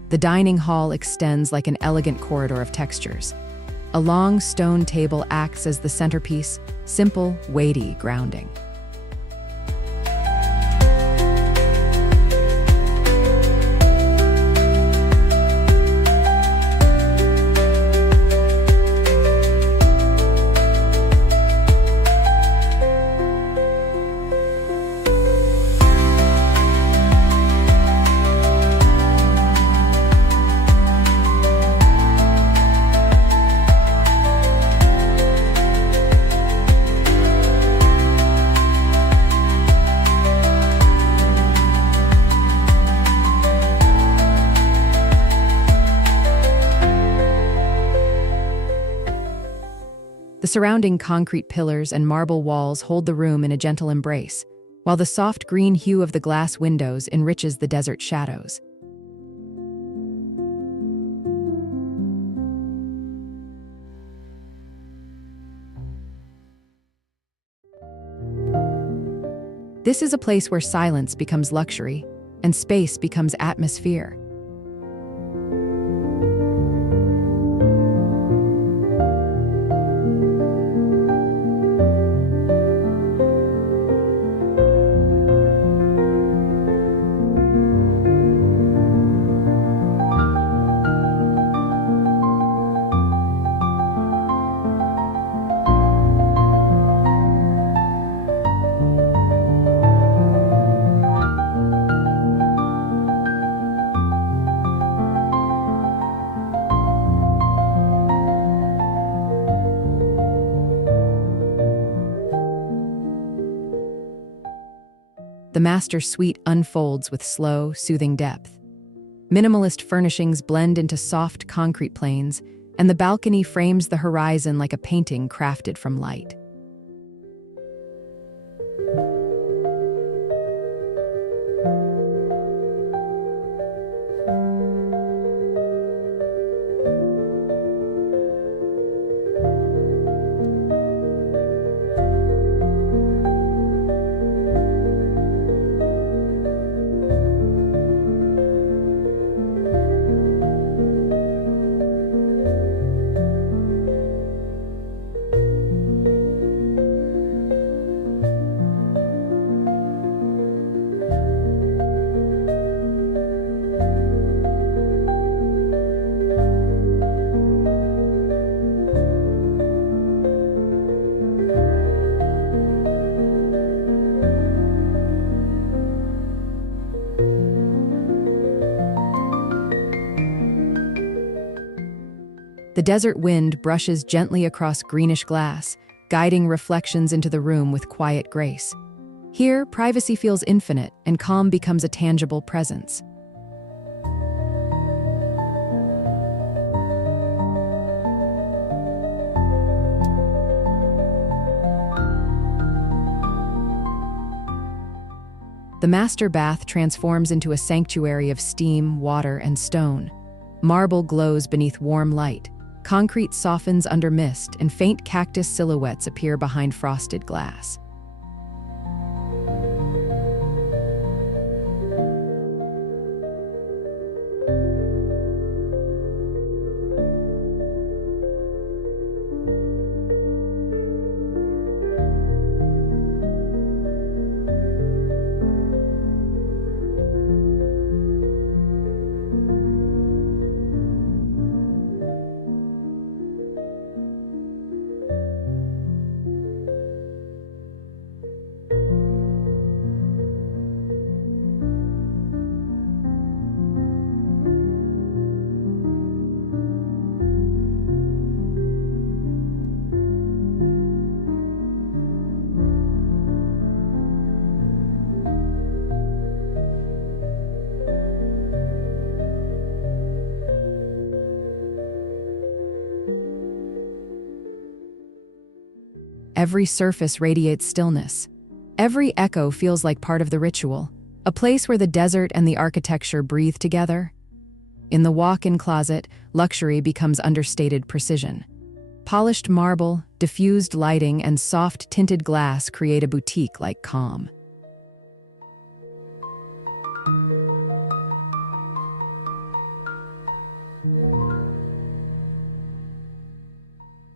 The dining hall extends like an elegant corridor of textures. A long stone table acts as the centerpiece, simple, weighty, grounding. The surrounding concrete pillars and marble walls hold the room in a gentle embrace, while the soft green hue of the glass windows enriches the desert shadows. This is a place where silence becomes luxury and space becomes atmosphere. The master suite unfolds with slow, soothing depth. Minimalist furnishings blend into soft concrete planes, and the balcony frames the horizon like a painting crafted from light. The desert wind brushes gently across greenish glass, guiding reflections into the room with quiet grace. Here, privacy feels infinite, and calm becomes a tangible presence. The master bath transforms into a sanctuary of steam, water, and stone. Marble glows beneath warm light. Concrete softens under mist, and faint cactus silhouettes appear behind frosted glass. Every surface radiates stillness. Every echo feels like part of the ritual, a place where the desert and the architecture breathe together. In the walk-in closet, luxury becomes understated precision. Polished marble, diffused lighting, and soft tinted glass create a boutique-like calm.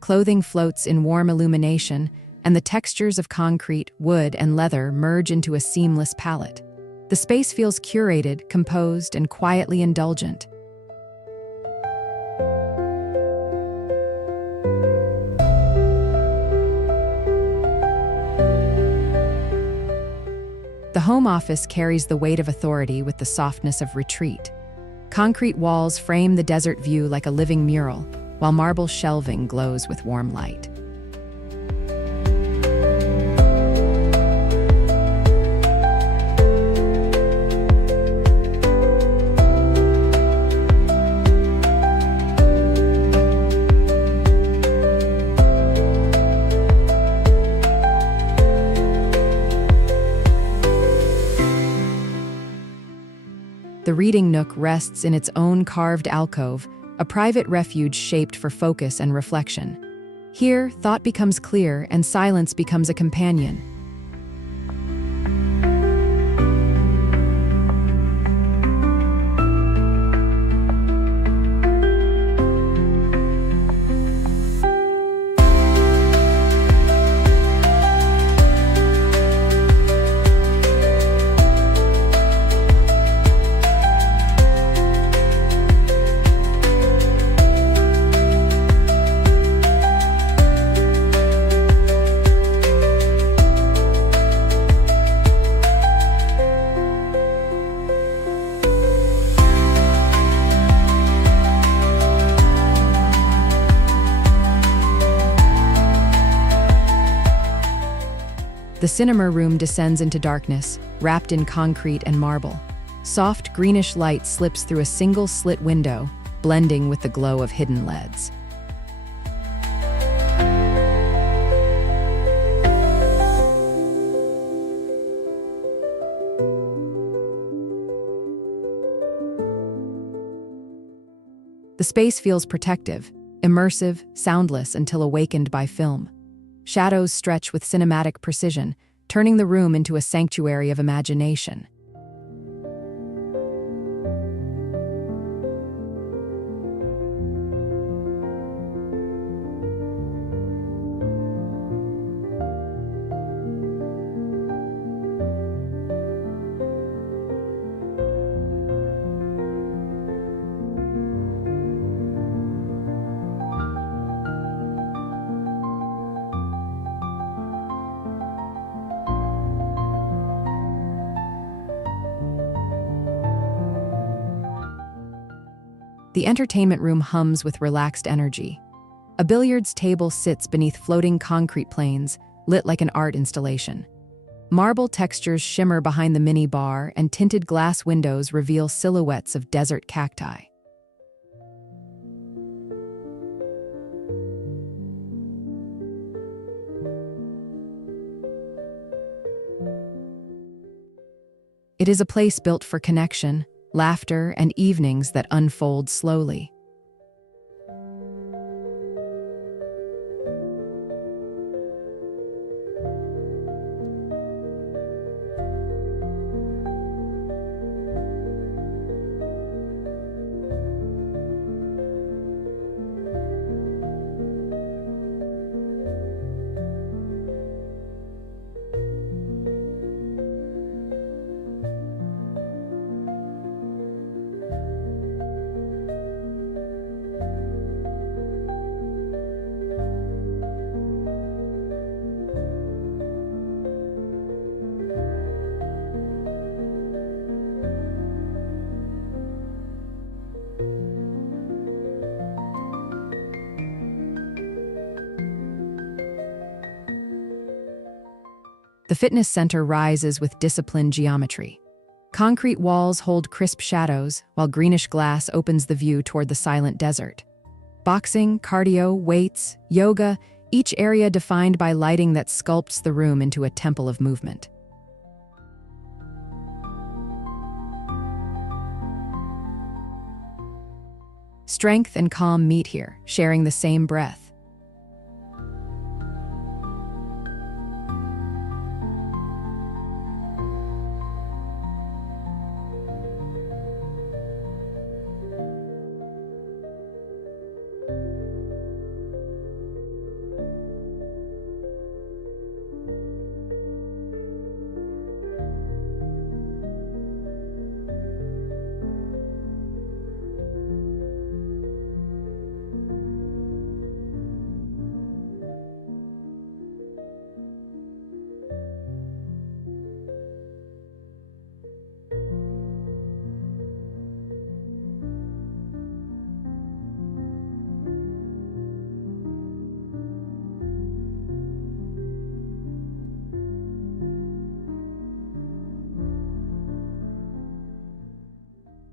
Clothing floats in warm illumination, and the textures of concrete, wood, and leather merge into a seamless palette. The space feels curated, composed, and quietly indulgent. The home office carries the weight of authority with the softness of retreat. Concrete walls frame the desert view like a living mural, while marble shelving glows with warm light. The reading nook rests in its own carved alcove, a private refuge shaped for focus and reflection. Here, thought becomes clear and silence becomes a companion. The cinema room descends into darkness, wrapped in concrete and marble. Soft, greenish light slips through a single slit window, blending with the glow of hidden LEDs. The space feels protective, immersive, soundless until awakened by film. Shadows stretch with cinematic precision, turning the room into a sanctuary of imagination. The entertainment room hums with relaxed energy. A billiards table sits beneath floating concrete planes, lit like an art installation. Marble textures shimmer behind the mini bar, and tinted glass windows reveal silhouettes of desert cacti. It is a place built for connection, laughter, and evenings that unfold slowly. The fitness center rises with disciplined geometry. Concrete walls hold crisp shadows, while greenish glass opens the view toward the silent desert. Boxing, cardio, weights, yoga, each area defined by lighting that sculpts the room into a temple of movement. Strength and calm meet here, sharing the same breath.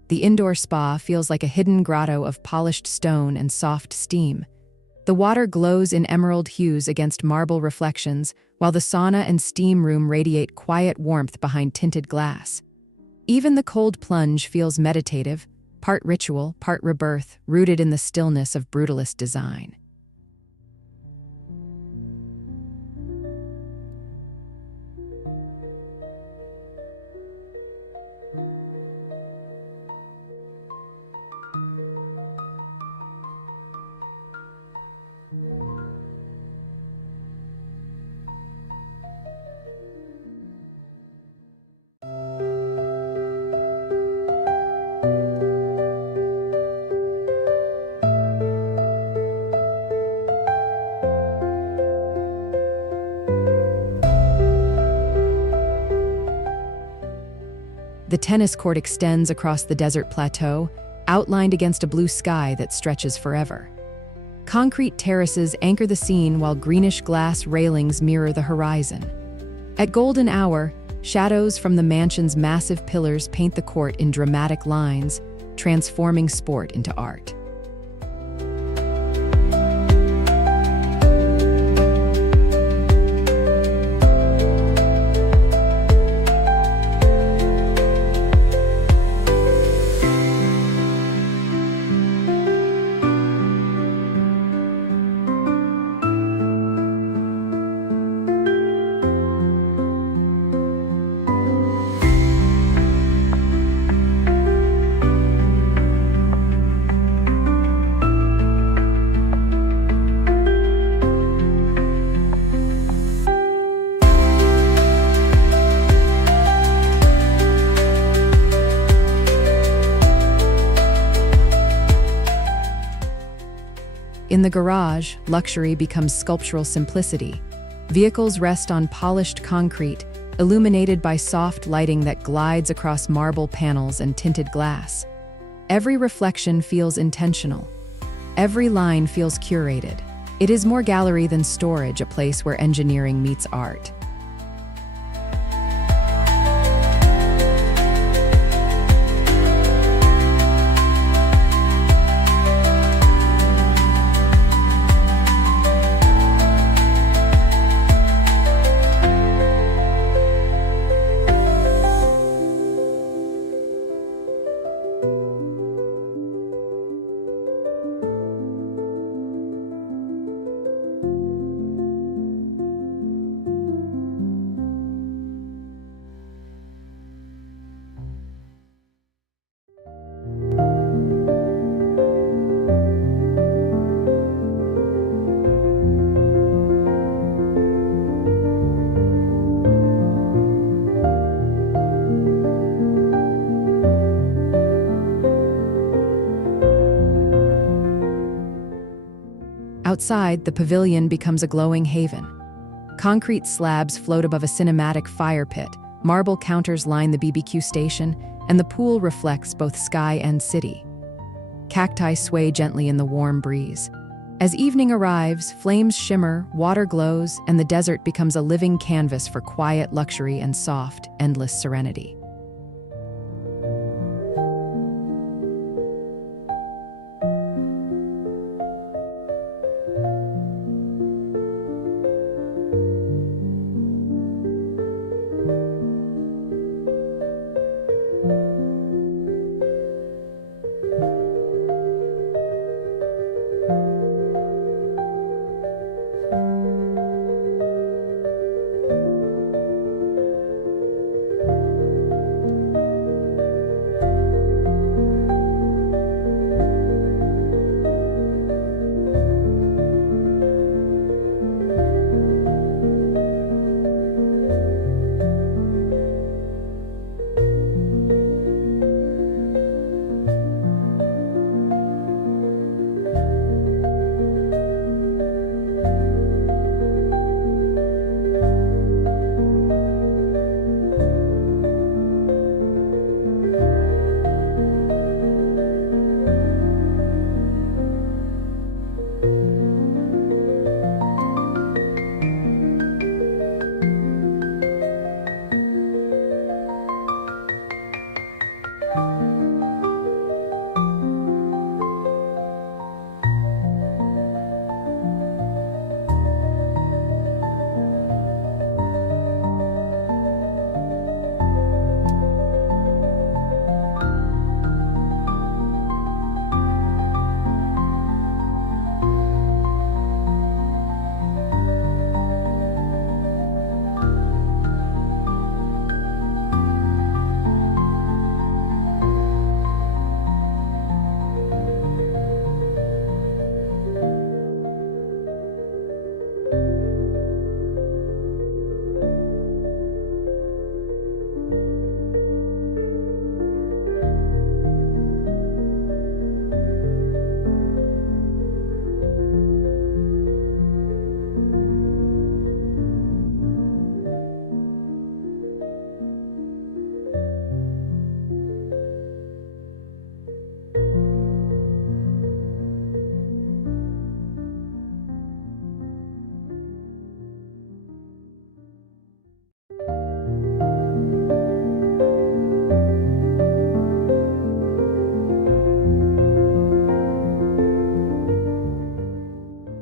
The indoor spa feels like a hidden grotto of polished stone and soft steam. The water glows in emerald hues against marble reflections, while the sauna and steam room radiate quiet warmth behind tinted glass. Even the cold plunge feels meditative, part ritual, part rebirth, rooted in the stillness of brutalist design. The tennis court extends across the desert plateau, outlined against a blue sky that stretches forever. Concrete terraces anchor the scene while greenish-glass railings mirror the horizon. At golden hour, shadows from the mansion's massive pillars paint the court in dramatic lines, transforming sport into art. In the garage, luxury becomes sculptural simplicity. Vehicles rest on polished concrete, illuminated by soft lighting that glides across marble panels and tinted glass. Every reflection feels intentional. Every line feels curated. It is more gallery than storage, a place where engineering meets art. Outside, the pavilion becomes a glowing haven. Concrete slabs float above a cinematic fire pit, marble counters line the BBQ station, and the pool reflects both sky and city. Cacti sway gently in the warm breeze. As evening arrives, flames shimmer, water glows, and the desert becomes a living canvas for quiet luxury and soft, endless serenity.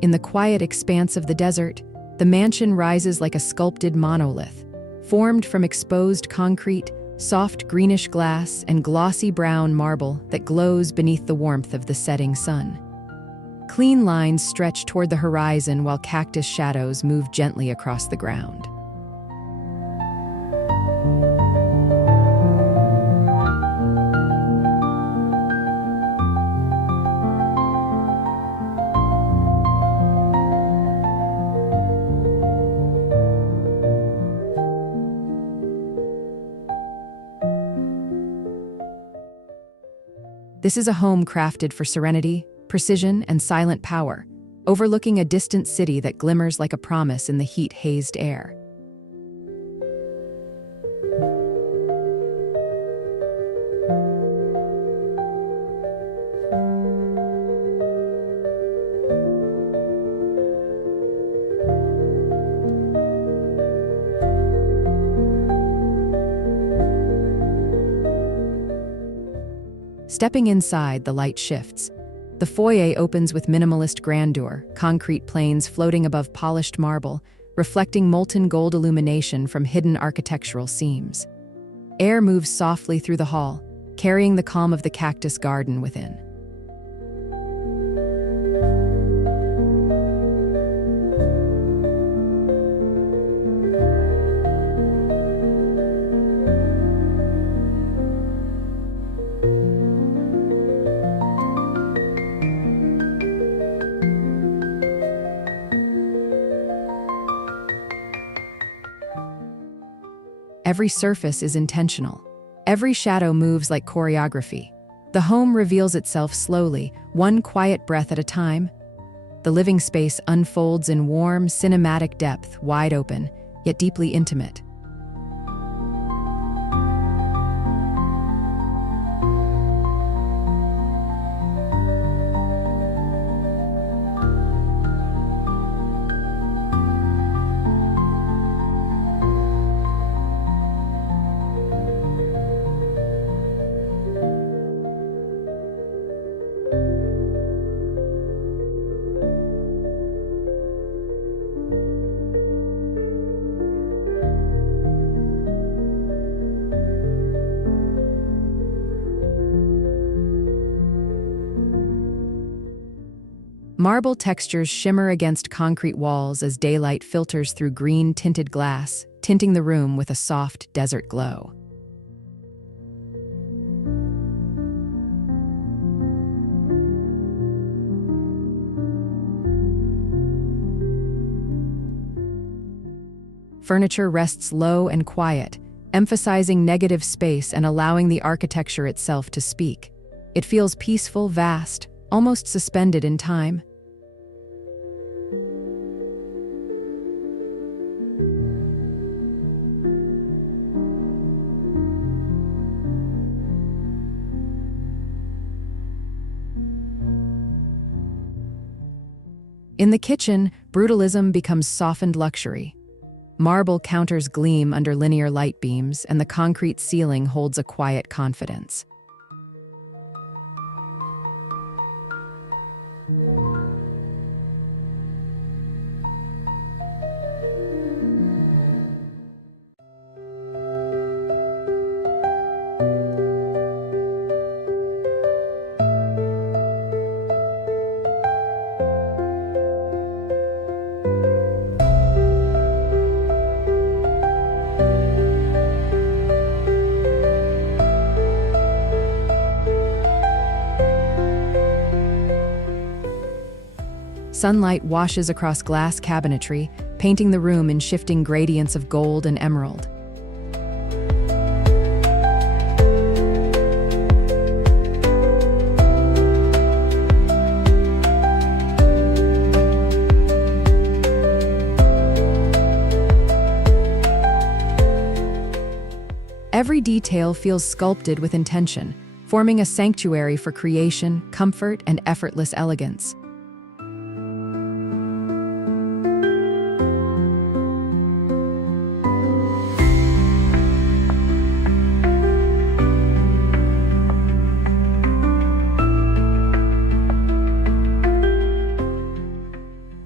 In the quiet expanse of the desert, the mansion rises like a sculpted monolith, formed from exposed concrete, soft greenish glass, and glossy brown marble that glows beneath the warmth of the setting sun. Clean lines stretch toward the horizon while cactus shadows move gently across the ground. This is a home crafted for serenity, precision, and silent power, overlooking a distant city that glimmers like a promise in the heat-hazed air. Stepping inside, the light shifts. The foyer opens with minimalist grandeur, concrete planes floating above polished marble, reflecting molten gold illumination from hidden architectural seams. Air moves softly through the hall, carrying the calm of the cactus garden within. Every surface is intentional. Every shadow moves like choreography. The home reveals itself slowly, one quiet breath at a time. The living space unfolds in warm, cinematic depth, wide open, yet deeply intimate. Marble textures shimmer against concrete walls as daylight filters through green-tinted glass, tinting the room with a soft desert glow. Furniture rests low and quiet, emphasizing negative space and allowing the architecture itself to speak. It feels peaceful, vast, almost suspended in time. In the kitchen, brutalism becomes softened luxury. Marble counters gleam under linear light beams, and the concrete ceiling holds a quiet confidence. Sunlight washes across glass cabinetry, painting the room in shifting gradients of gold and emerald. Every detail feels sculpted with intention, forming a sanctuary for creation, comfort, and effortless elegance.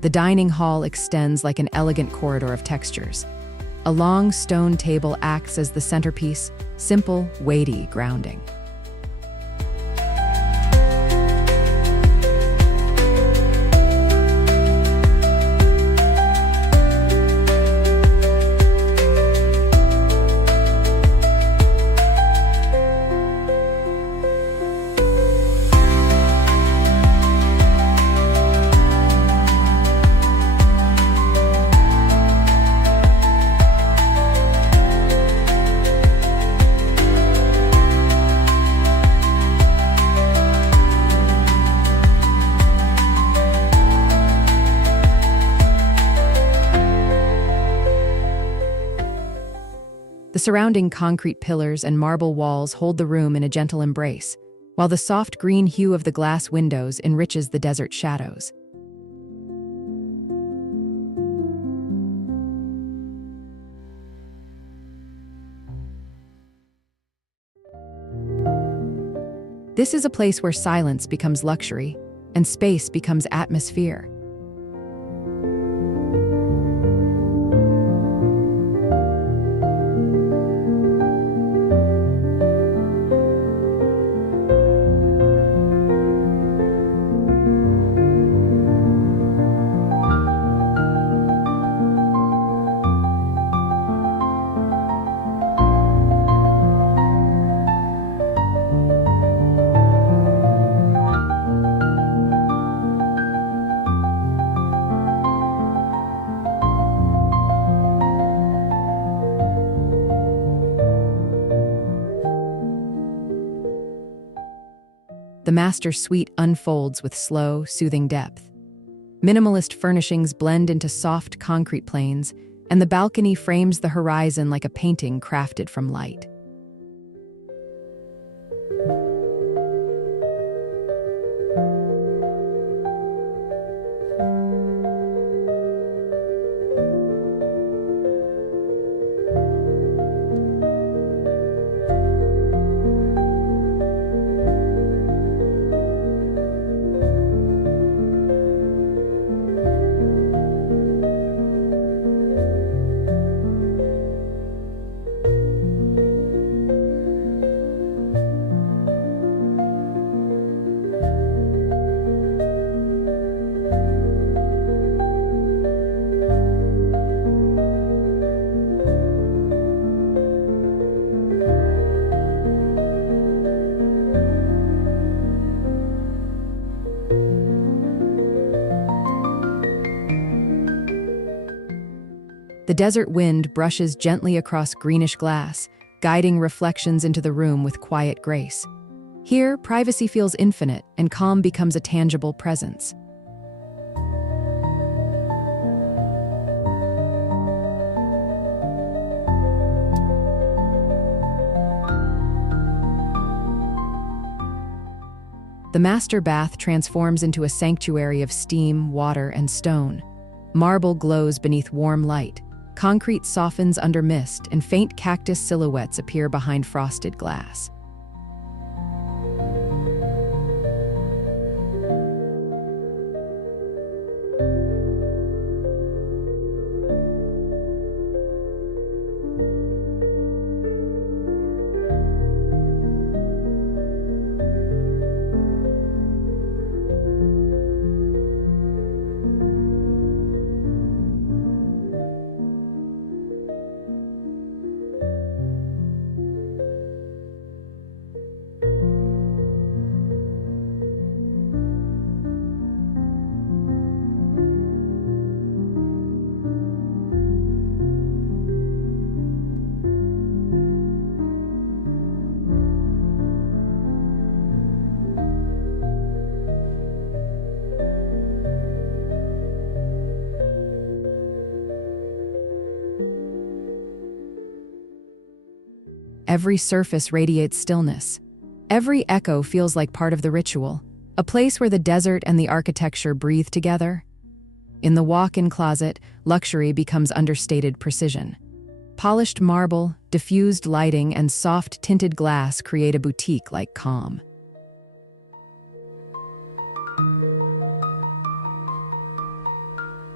The dining hall extends like an elegant corridor of textures. A long stone table acts as the centerpiece, simple, weighty, grounding. The surrounding concrete pillars and marble walls hold the room in a gentle embrace, while the soft green hue of the glass windows enriches the desert shadows. This is a place where silence becomes luxury and space becomes atmosphere. The master suite unfolds with slow, soothing depth. Minimalist furnishings blend into soft concrete planes, and the balcony frames the horizon like a painting crafted from light. The desert wind brushes gently across greenish glass, guiding reflections into the room with quiet grace. Here, privacy feels infinite, and calm becomes a tangible presence. The master bath transforms into a sanctuary of steam, water, and stone. Marble glows beneath warm light. Concrete softens under mist, and faint cactus silhouettes appear behind frosted glass. Every surface radiates stillness. Every echo feels like part of the ritual, a place where the desert and the architecture breathe together. In the walk-in closet, luxury becomes understated precision. Polished marble, diffused lighting, and soft tinted glass create a boutique-like calm.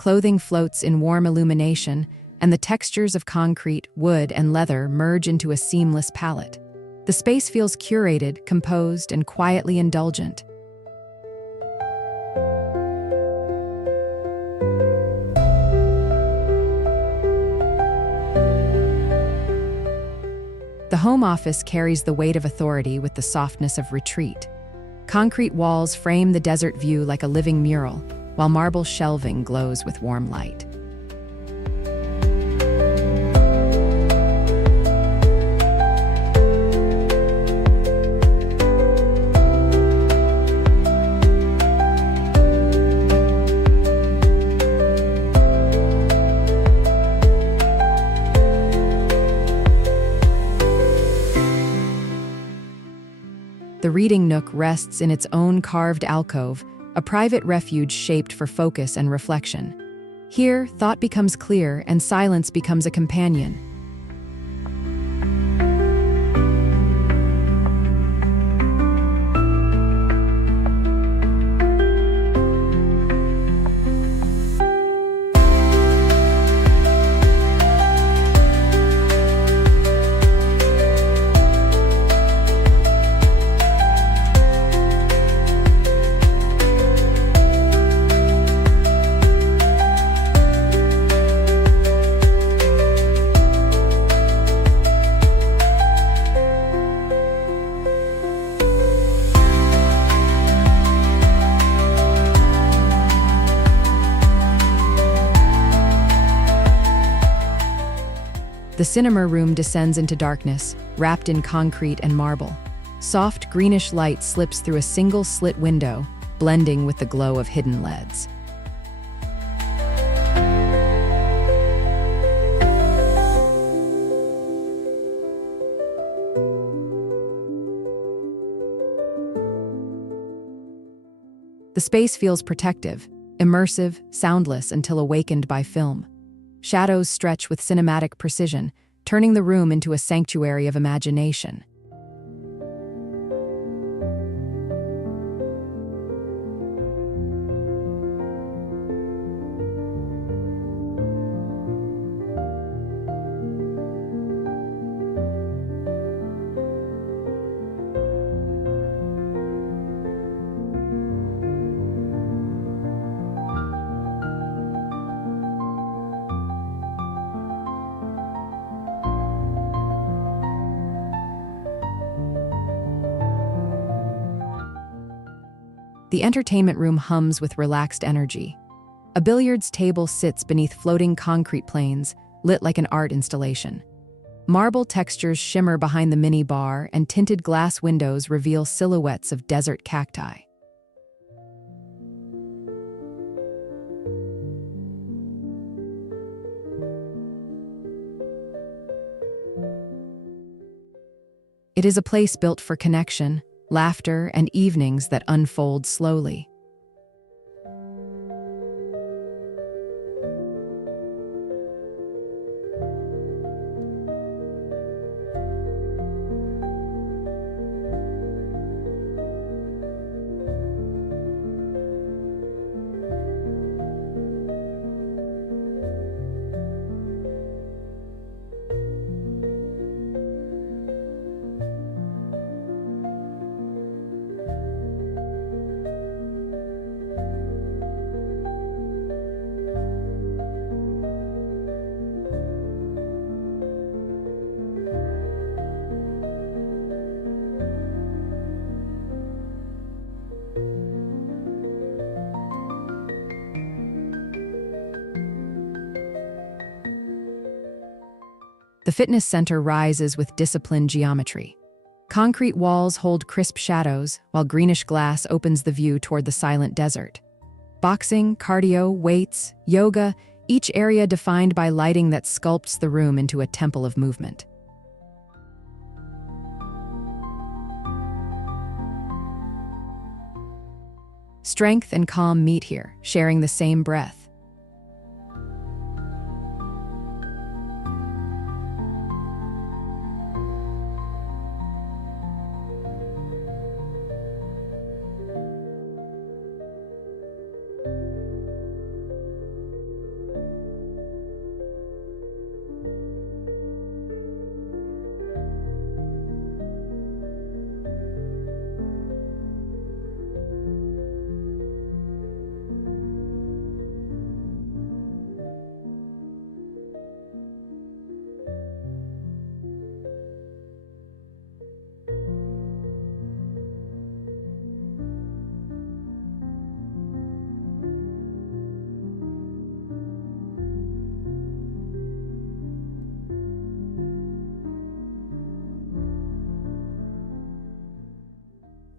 Clothing floats in warm illumination, and the textures of concrete, wood, and leather merge into a seamless palette. The space feels curated, composed, and quietly indulgent. The home office carries the weight of authority with the softness of retreat. Concrete walls frame the desert view like a living mural, while marble shelving glows with warm light. The reading nook rests in its own carved alcove, a private refuge shaped for focus and reflection. Here, thought becomes clear and silence becomes a companion. The cinema room descends into darkness, wrapped in concrete and marble. Soft greenish light slips through a single slit window, blending with the glow of hidden LEDs. The space feels protective, immersive, soundless until awakened by film. Shadows stretch with cinematic precision, turning the room into a sanctuary of imagination. The entertainment room hums with relaxed energy. A billiards table sits beneath floating concrete planes, lit like an art installation. Marble textures shimmer behind the mini bar, and tinted glass windows reveal silhouettes of desert cacti. It is a place built for connection, laughter, and evenings that unfold slowly. The fitness center rises with disciplined geometry. Concrete walls hold crisp shadows, while greenish glass opens the view toward the silent desert. Boxing, cardio, weights, yoga, each area defined by lighting that sculpts the room into a temple of movement. Strength and calm meet here, sharing the same breath.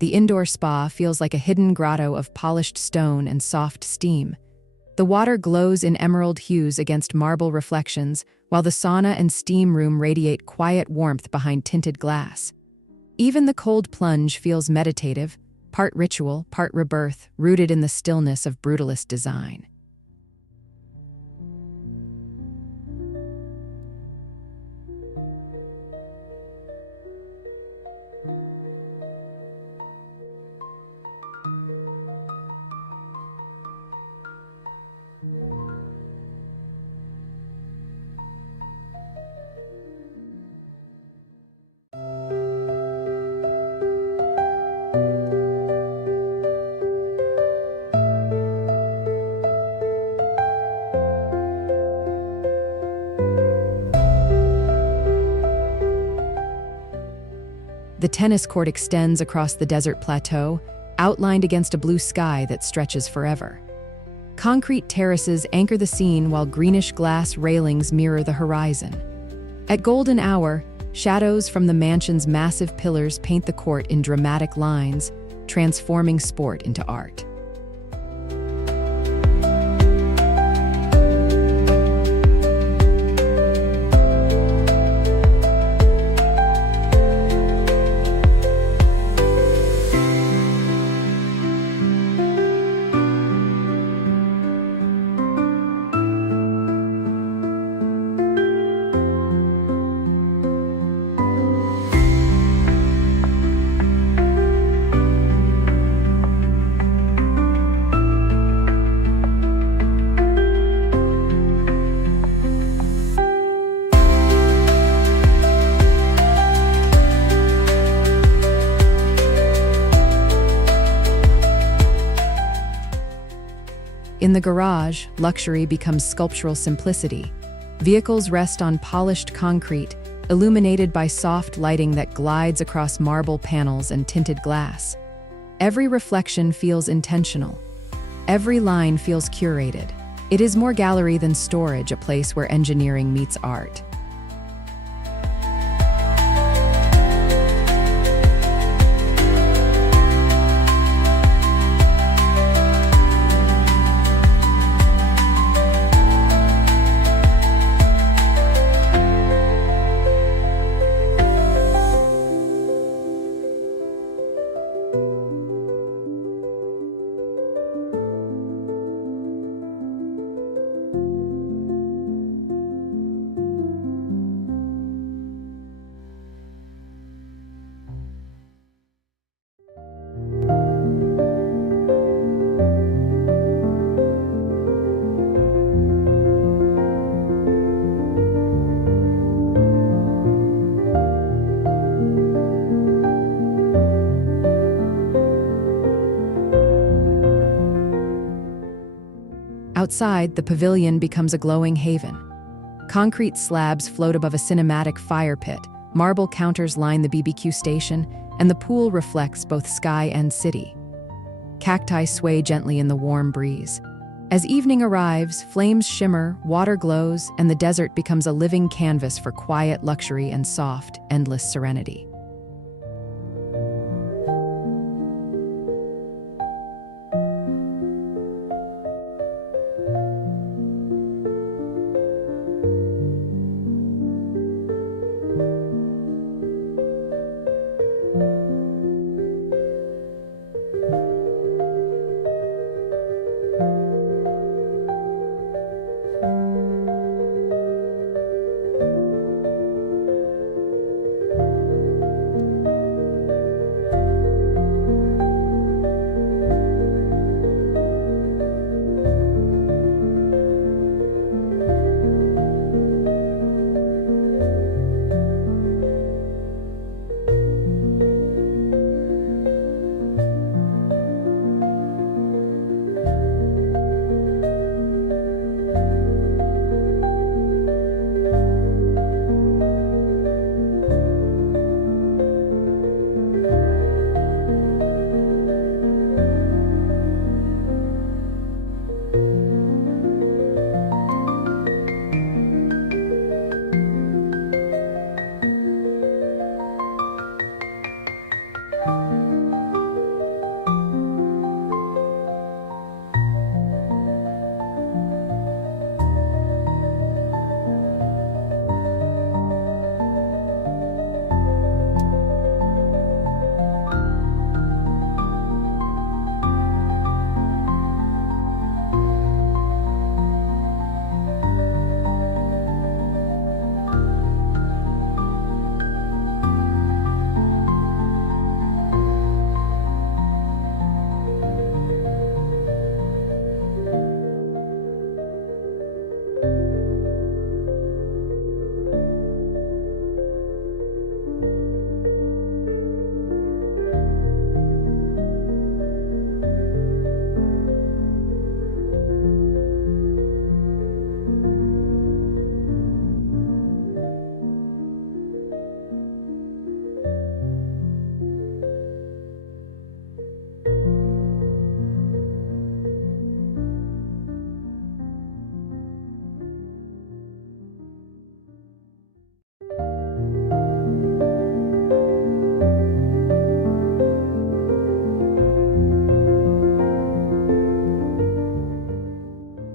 The indoor spa feels like a hidden grotto of polished stone and soft steam. The water glows in emerald hues against marble reflections, while the sauna and steam room radiate quiet warmth behind tinted glass. Even the cold plunge feels meditative, part ritual, part rebirth, rooted in the stillness of brutalist design. The tennis court extends across the desert plateau, outlined against a blue sky that stretches forever. Concrete terraces anchor the scene while greenish-glass railings mirror the horizon. At golden hour, shadows from the mansion's massive pillars paint the court in dramatic lines, transforming sport into art. In the garage, luxury becomes sculptural simplicity. Vehicles rest on polished concrete, illuminated by soft lighting that glides across marble panels and tinted glass. Every reflection feels intentional. Every line feels curated. It is more gallery than storage, a place where engineering meets art. Outside, the pavilion becomes a glowing haven. Concrete slabs float above a cinematic fire pit, marble counters line the BBQ station, and the pool reflects both sky and city. Cacti sway gently in the warm breeze. As evening arrives, flames shimmer, water glows, and the desert becomes a living canvas for quiet luxury and soft, endless serenity.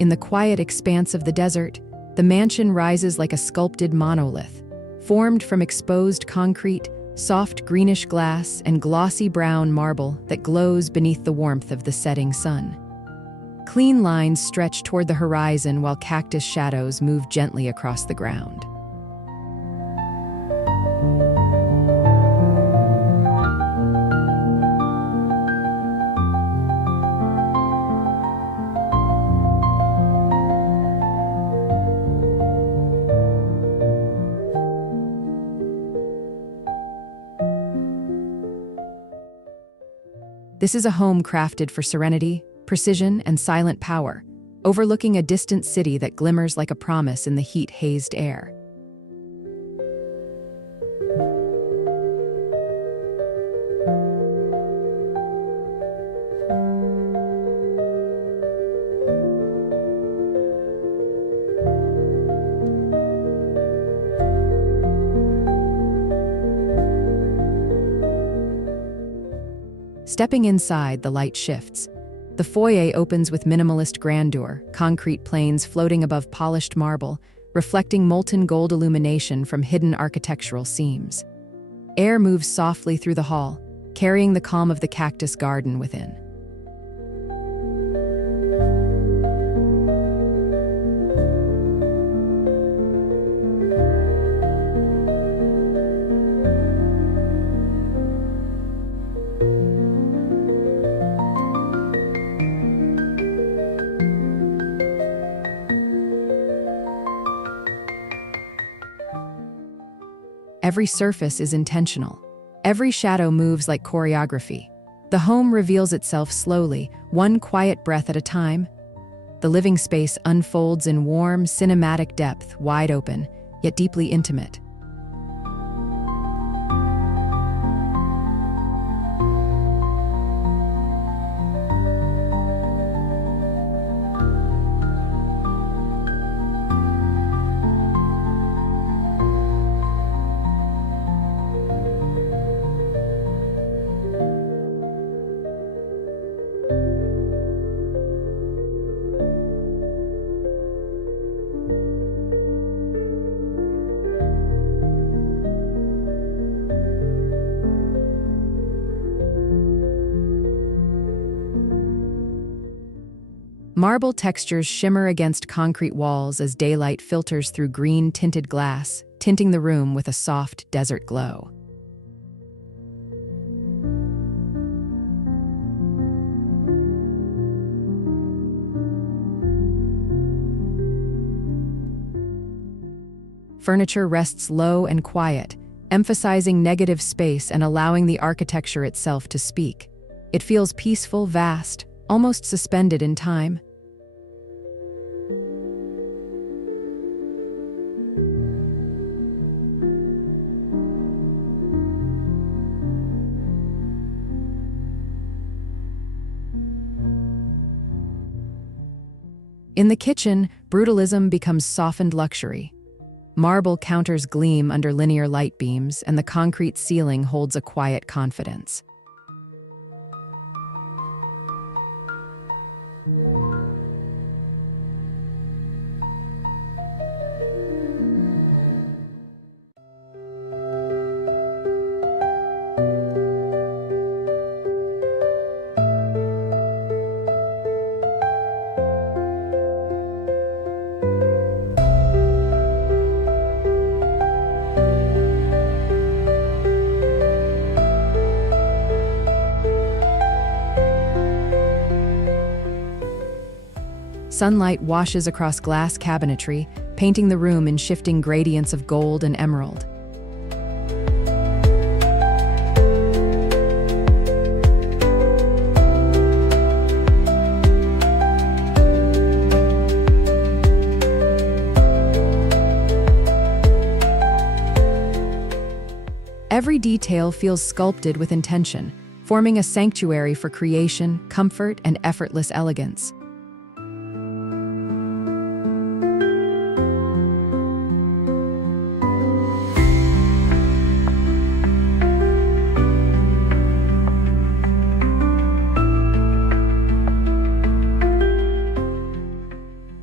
In the quiet expanse of the desert, the mansion rises like a sculpted monolith, formed from exposed concrete, soft greenish glass, and glossy brown marble that glows beneath the warmth of the setting sun. Clean lines stretch toward the horizon while cactus shadows move gently across the ground. This is a home crafted for serenity, precision, and silent power, overlooking a distant city that glimmers like a promise in the heat-hazed air. Stepping inside, the light shifts. The foyer opens with minimalist grandeur, concrete planes floating above polished marble, reflecting molten gold illumination from hidden architectural seams. Air moves softly through the hall, carrying the calm of the cactus garden within. Every surface is intentional. Every shadow moves like choreography. The home reveals itself slowly, one quiet breath at a time. The living space unfolds in warm, cinematic depth, wide open, yet deeply intimate. Marble textures shimmer against concrete walls as daylight filters through green-tinted glass, tinting the room with a soft desert glow. Furniture rests low and quiet, emphasizing negative space and allowing the architecture itself to speak. It feels peaceful, vast, almost suspended in time. In the kitchen, brutalism becomes softened luxury. Marble counters gleam under linear light beams, and the concrete ceiling holds a quiet confidence. Sunlight washes across glass cabinetry, painting the room in shifting gradients of gold and emerald. Every detail feels sculpted with intention, forming a sanctuary for creation, comfort, and effortless elegance.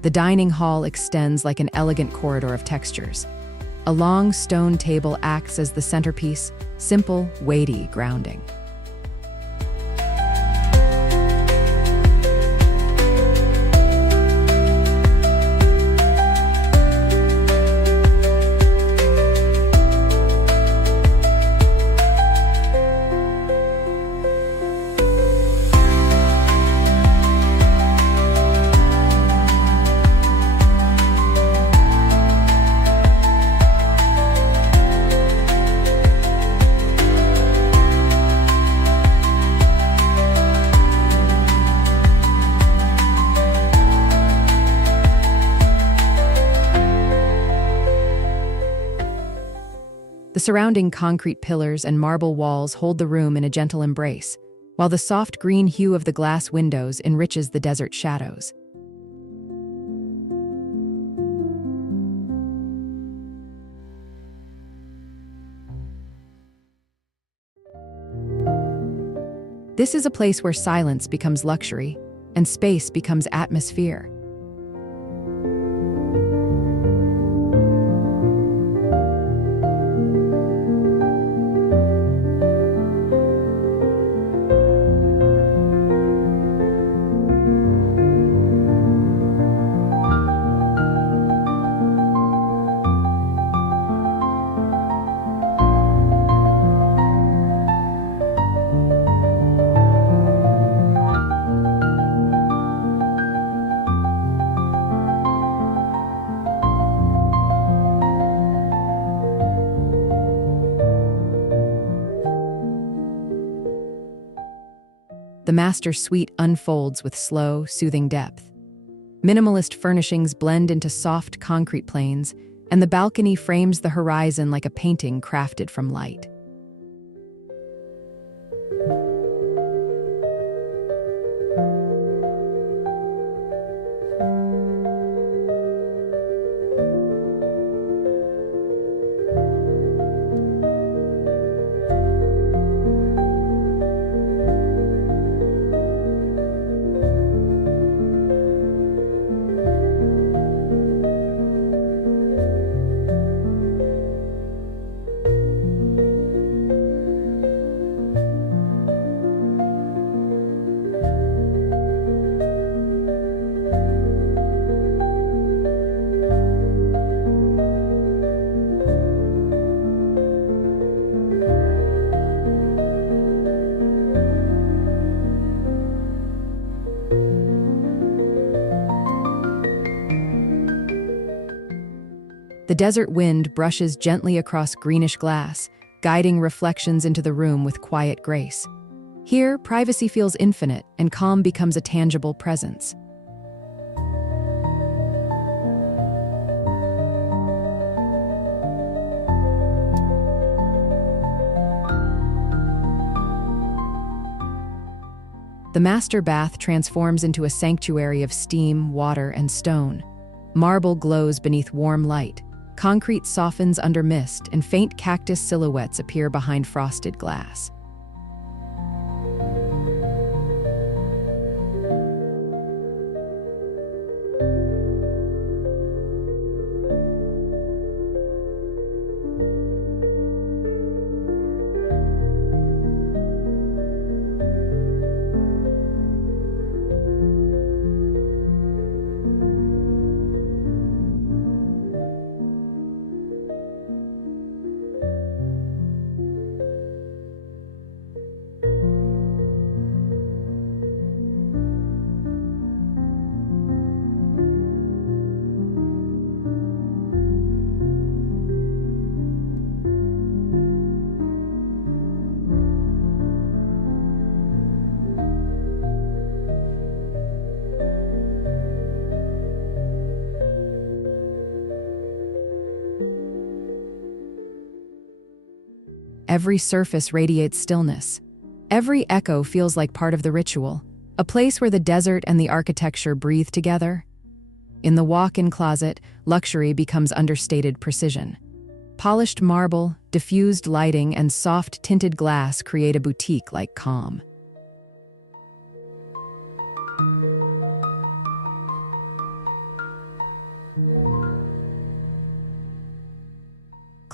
The dining hall extends like an elegant corridor of textures. A long stone table acts as the centerpiece, simple, weighty, grounding. The surrounding concrete pillars and marble walls hold the room in a gentle embrace, while the soft green hue of the glass windows enriches the desert shadows. This is a place where silence becomes luxury and space becomes atmosphere. The master suite unfolds with slow, soothing depth. Minimalist furnishings blend into soft concrete planes, and the balcony frames the horizon like a painting crafted from light. The desert wind brushes gently across greenish glass, guiding reflections into the room with quiet grace. Here, privacy feels infinite, and calm becomes a tangible presence. The master bath transforms into a sanctuary of steam, water, and stone. Marble glows beneath warm light. Concrete softens under mist, and faint cactus silhouettes appear behind frosted glass. Every surface radiates stillness. Every echo feels like part of the ritual, a place where the desert and the architecture breathe together. In the walk-in closet, luxury becomes understated precision. Polished marble, diffused lighting, and soft tinted glass create a boutique-like calm.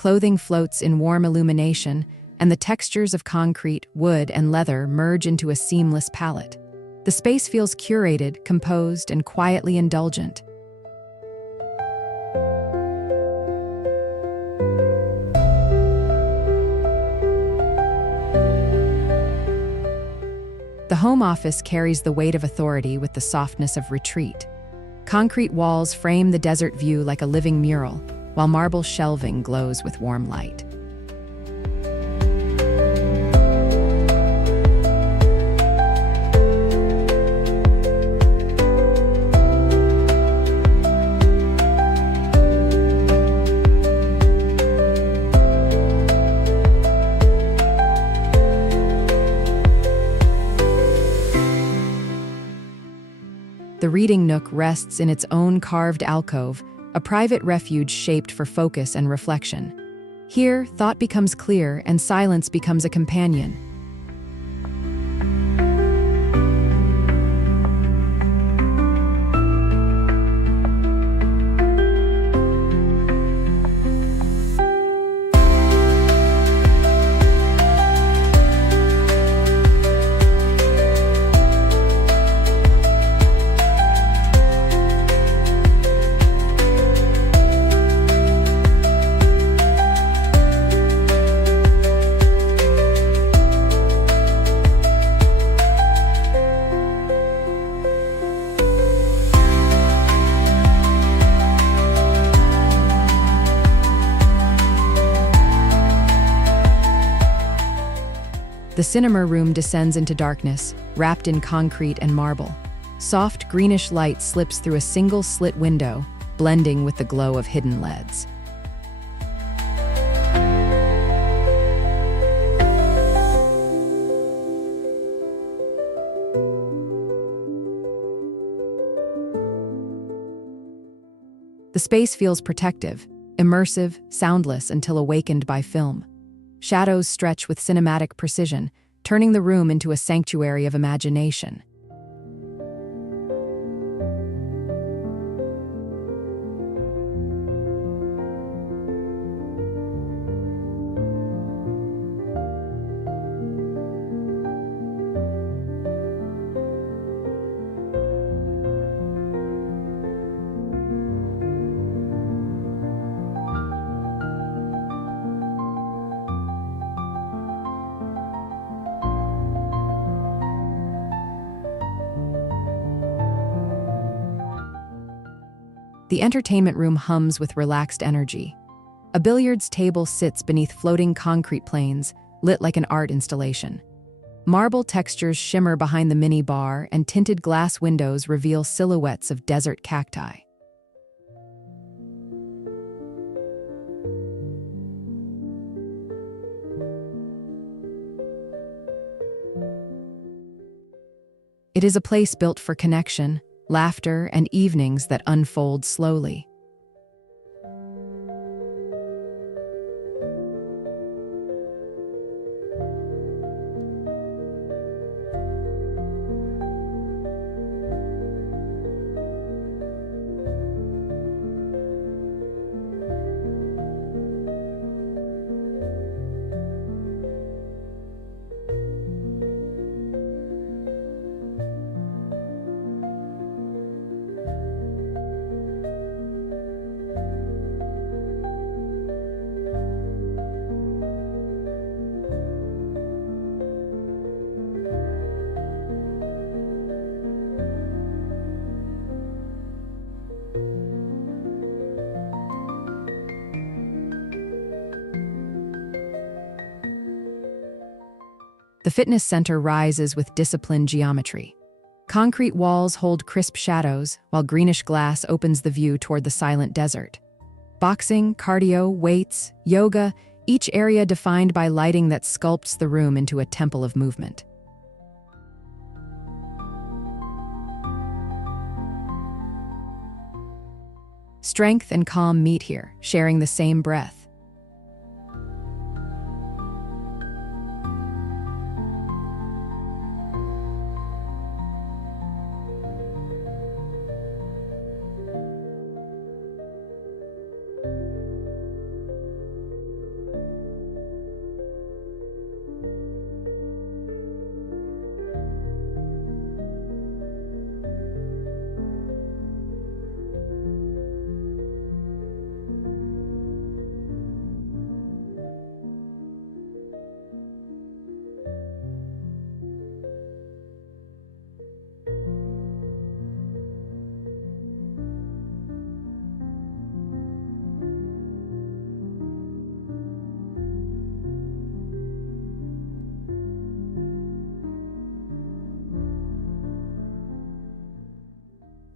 Clothing floats in warm illumination, and the textures of concrete, wood, and leather merge into a seamless palette. The space feels curated, composed, and quietly indulgent. The home office carries the weight of authority with the softness of retreat. Concrete walls frame the desert view like a living mural, while marble shelving glows with warm light. The reading nook rests in its own carved alcove, a private refuge shaped for focus and reflection. Here, thought becomes clear and silence becomes a companion. The cinema room descends into darkness, wrapped in concrete and marble. Soft greenish light slips through a single slit window, blending with the glow of hidden LEDs. The space feels protective, immersive, soundless until awakened by film. Shadows stretch with cinematic precision, turning the room into a sanctuary of imagination. The entertainment room hums with relaxed energy. A billiards table sits beneath floating concrete planes, lit like an art installation. Marble textures shimmer behind the mini bar, and tinted glass windows reveal silhouettes of desert cacti. It is a place built for connection, laughter, and evenings that unfold slowly. The fitness center rises with disciplined geometry. Concrete walls hold crisp shadows, while greenish glass opens the view toward the silent desert. Boxing, cardio, weights, yoga, each area defined by lighting that sculpts the room into a temple of movement. Strength and calm meet here, sharing the same breath.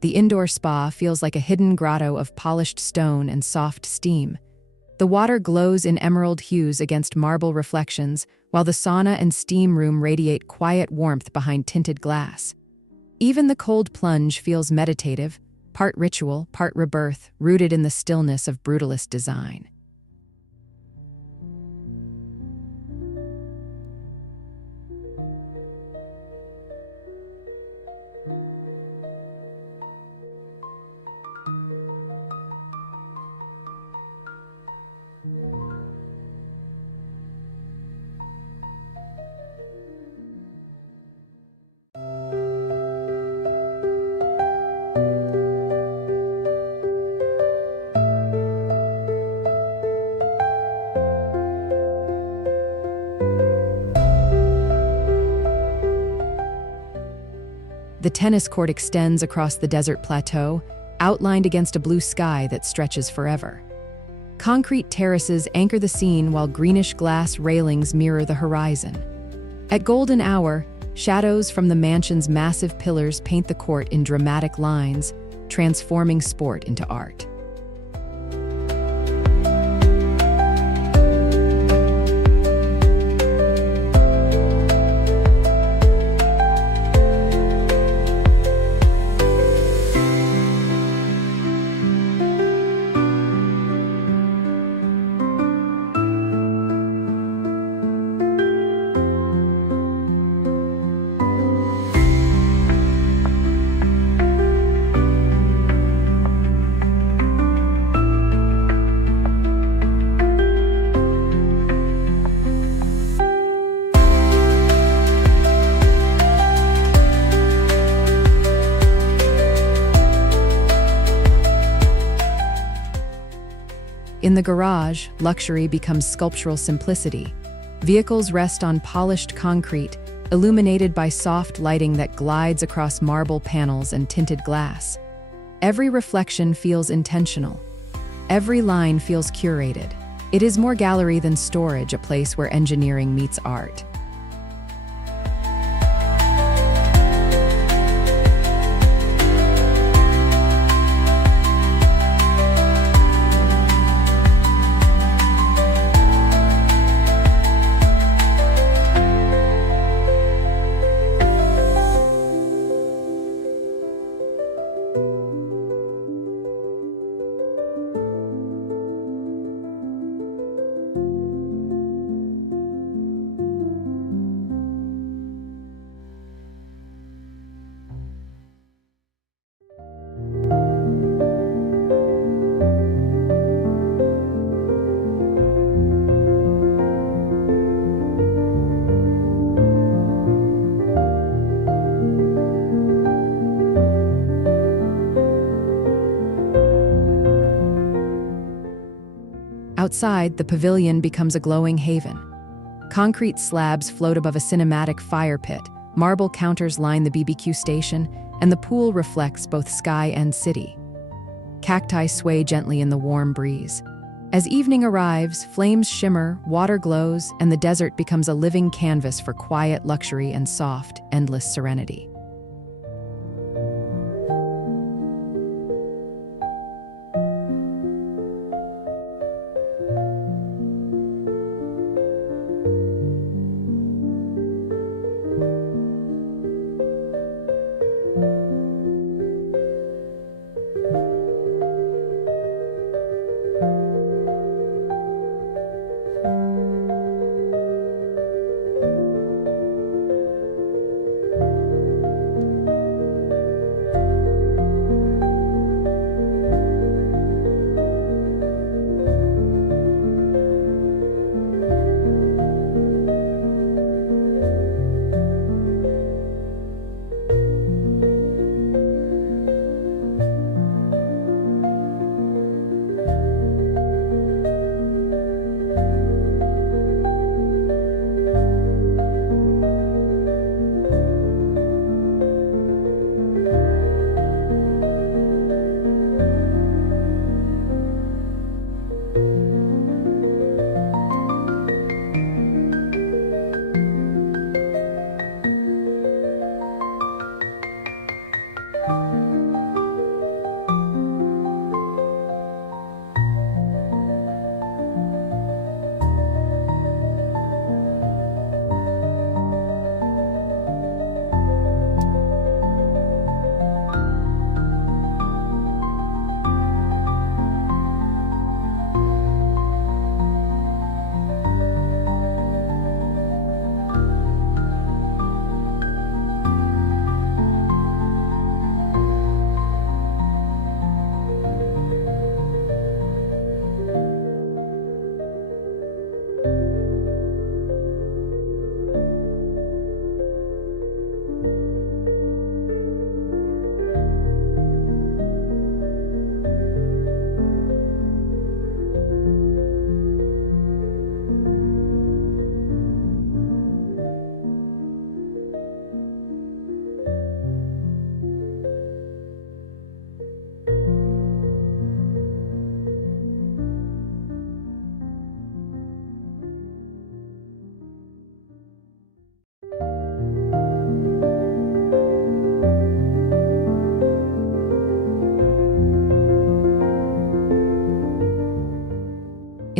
The indoor spa feels like a hidden grotto of polished stone and soft steam. The water glows in emerald hues against marble reflections, while the sauna and steam room radiate quiet warmth behind tinted glass. Even the cold plunge feels meditative, part ritual, part rebirth, rooted in the stillness of brutalist design. The tennis court extends across the desert plateau, outlined against a blue sky that stretches forever. Concrete terraces anchor the scene while greenish-glass railings mirror the horizon. At golden hour, shadows from the mansion's massive pillars paint the court in dramatic lines, transforming sport into art. In the garage, luxury becomes sculptural simplicity. Vehicles rest on polished concrete, illuminated by soft lighting that glides across marble panels and tinted glass. Every reflection feels intentional. Every line feels curated. It is more gallery than storage, a place where engineering meets art. Outside, the pavilion becomes a glowing haven. Concrete slabs float above a cinematic fire pit, marble counters line the BBQ station, and the pool reflects both sky and city. Cacti sway gently in the warm breeze. As evening arrives, flames shimmer, water glows, and the desert becomes a living canvas for quiet luxury and soft, endless serenity.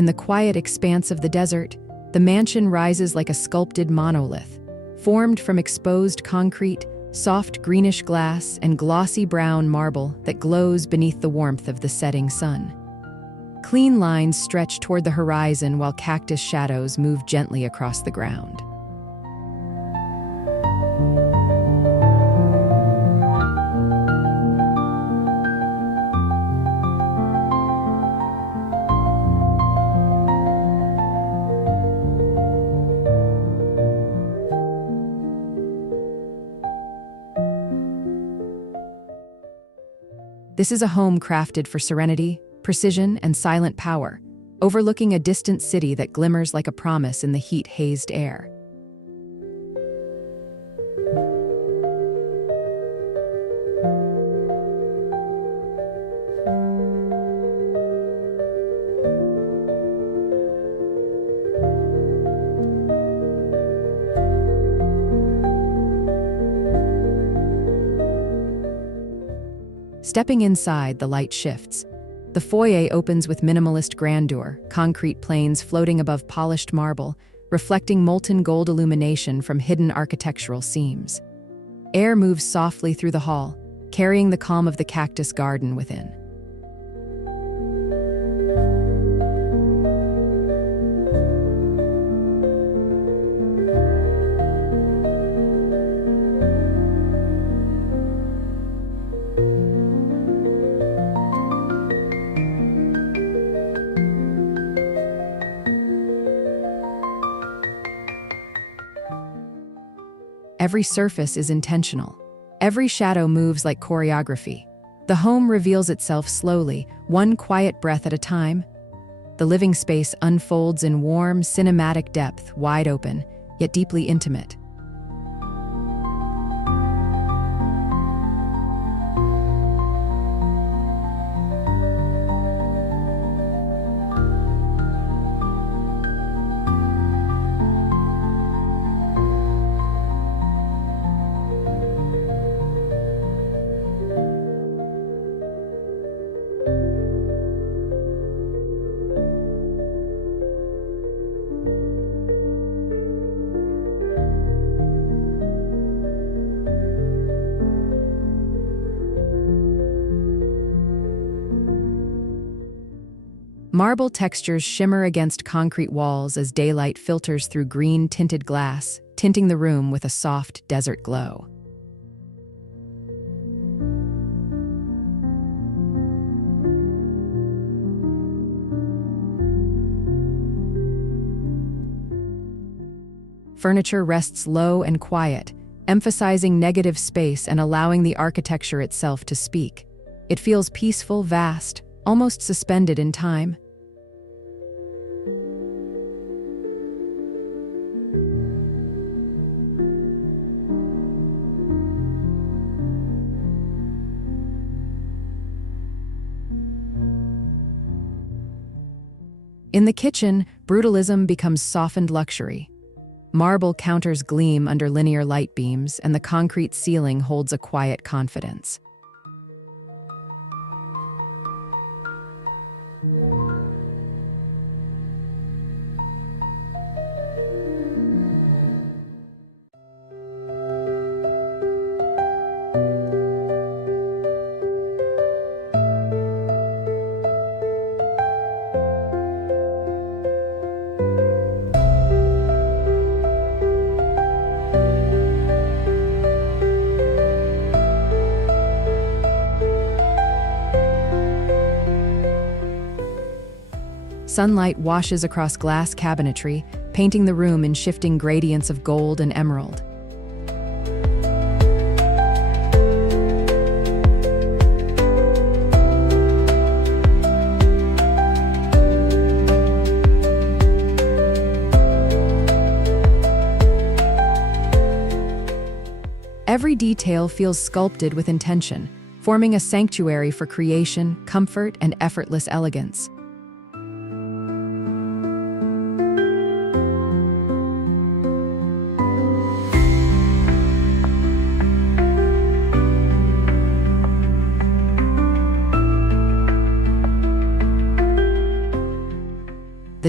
In the quiet expanse of the desert, the mansion rises like a sculpted monolith, formed from exposed concrete, soft greenish glass, and glossy brown marble that glows beneath the warmth of the setting sun. Clean lines stretch toward the horizon while cactus shadows move gently across the ground. This is a home crafted for serenity, precision, and silent power, overlooking a distant city that glimmers like a promise in the heat-hazed air. Stepping inside, the light shifts. The foyer opens with minimalist grandeur, concrete planes floating above polished marble, reflecting molten gold illumination from hidden architectural seams. Air moves softly through the hall, carrying the calm of the cactus garden within. Every surface is intentional. Every shadow moves like choreography. The home reveals itself slowly, one quiet breath at a time. The living space unfolds in warm, cinematic depth, wide open, yet deeply intimate. Marble textures shimmer against concrete walls as daylight filters through green-tinted glass, tinting the room with a soft desert glow. Furniture rests low and quiet, emphasizing negative space and allowing the architecture itself to speak. It feels peaceful, vast, almost suspended in time. In the kitchen, brutalism becomes softened luxury. Marble counters gleam under linear light beams, and the concrete ceiling holds a quiet confidence. Sunlight washes across glass cabinetry, painting the room in shifting gradients of gold and emerald. Every detail feels sculpted with intention, forming a sanctuary for creation, comfort, and effortless elegance.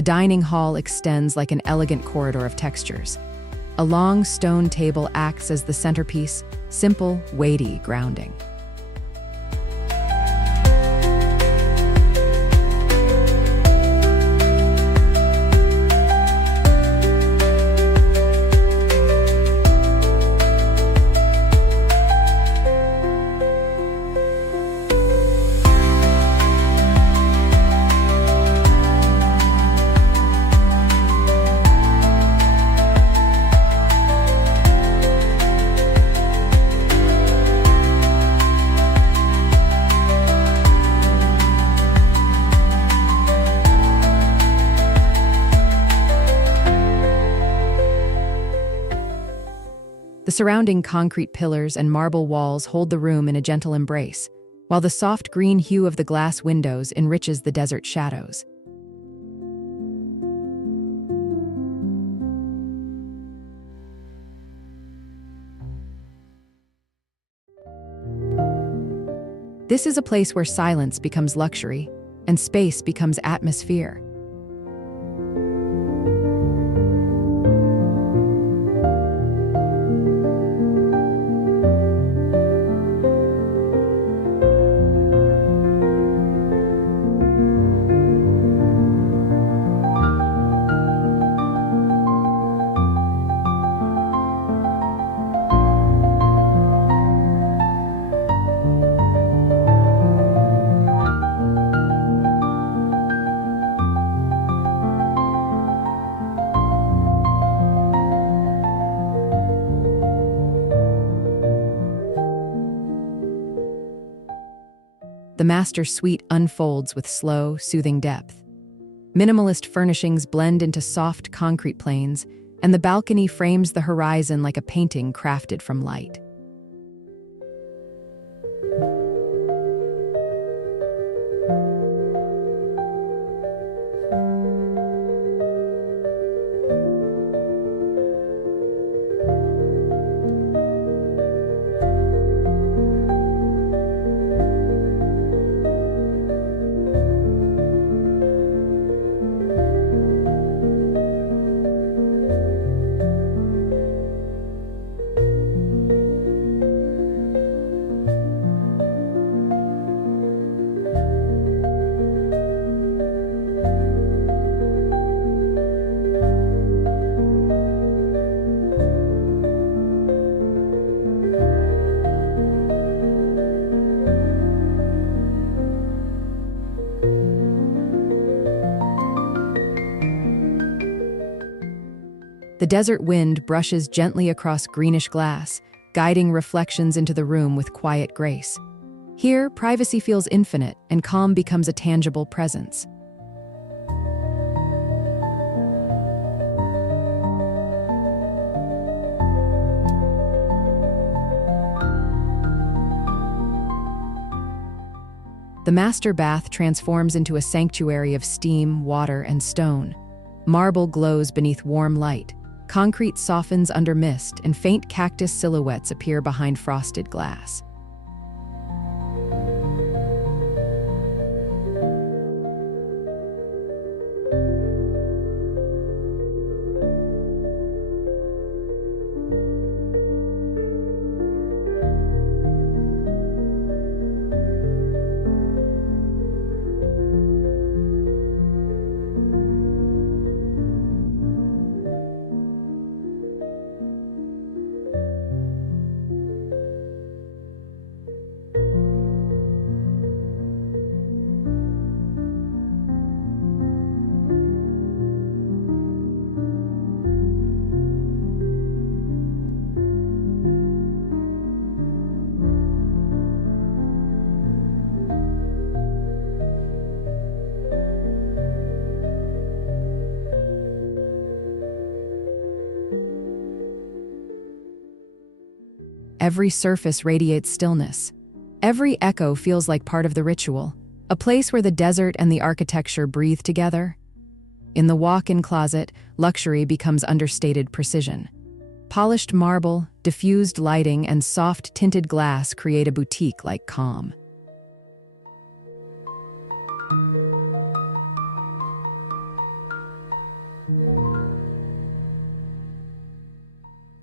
dining hall extends like an elegant corridor of textures. A long stone table acts as the centerpiece, simple, weighty, grounding. The surrounding concrete pillars and marble walls hold the room in a gentle embrace, while the soft green hue of the glass windows enriches the desert shadows. This is a place where silence becomes luxury and space becomes atmosphere. The master suite unfolds with slow, soothing depth. Minimalist furnishings blend into soft concrete planes, and the balcony frames the horizon like a painting crafted from light. The desert wind brushes gently across greenish glass, guiding reflections into the room with quiet grace. Here, privacy feels infinite, and calm becomes a tangible presence. The master bath transforms into a sanctuary of steam, water, and stone. Marble glows beneath warm light. Concrete softens under mist, and faint cactus silhouettes appear behind frosted glass. Every surface radiates stillness. Every echo feels like part of the ritual, a place where the desert and the architecture breathe together. In the walk-in closet, luxury becomes understated precision. Polished marble, diffused lighting, and soft tinted glass create a boutique-like calm.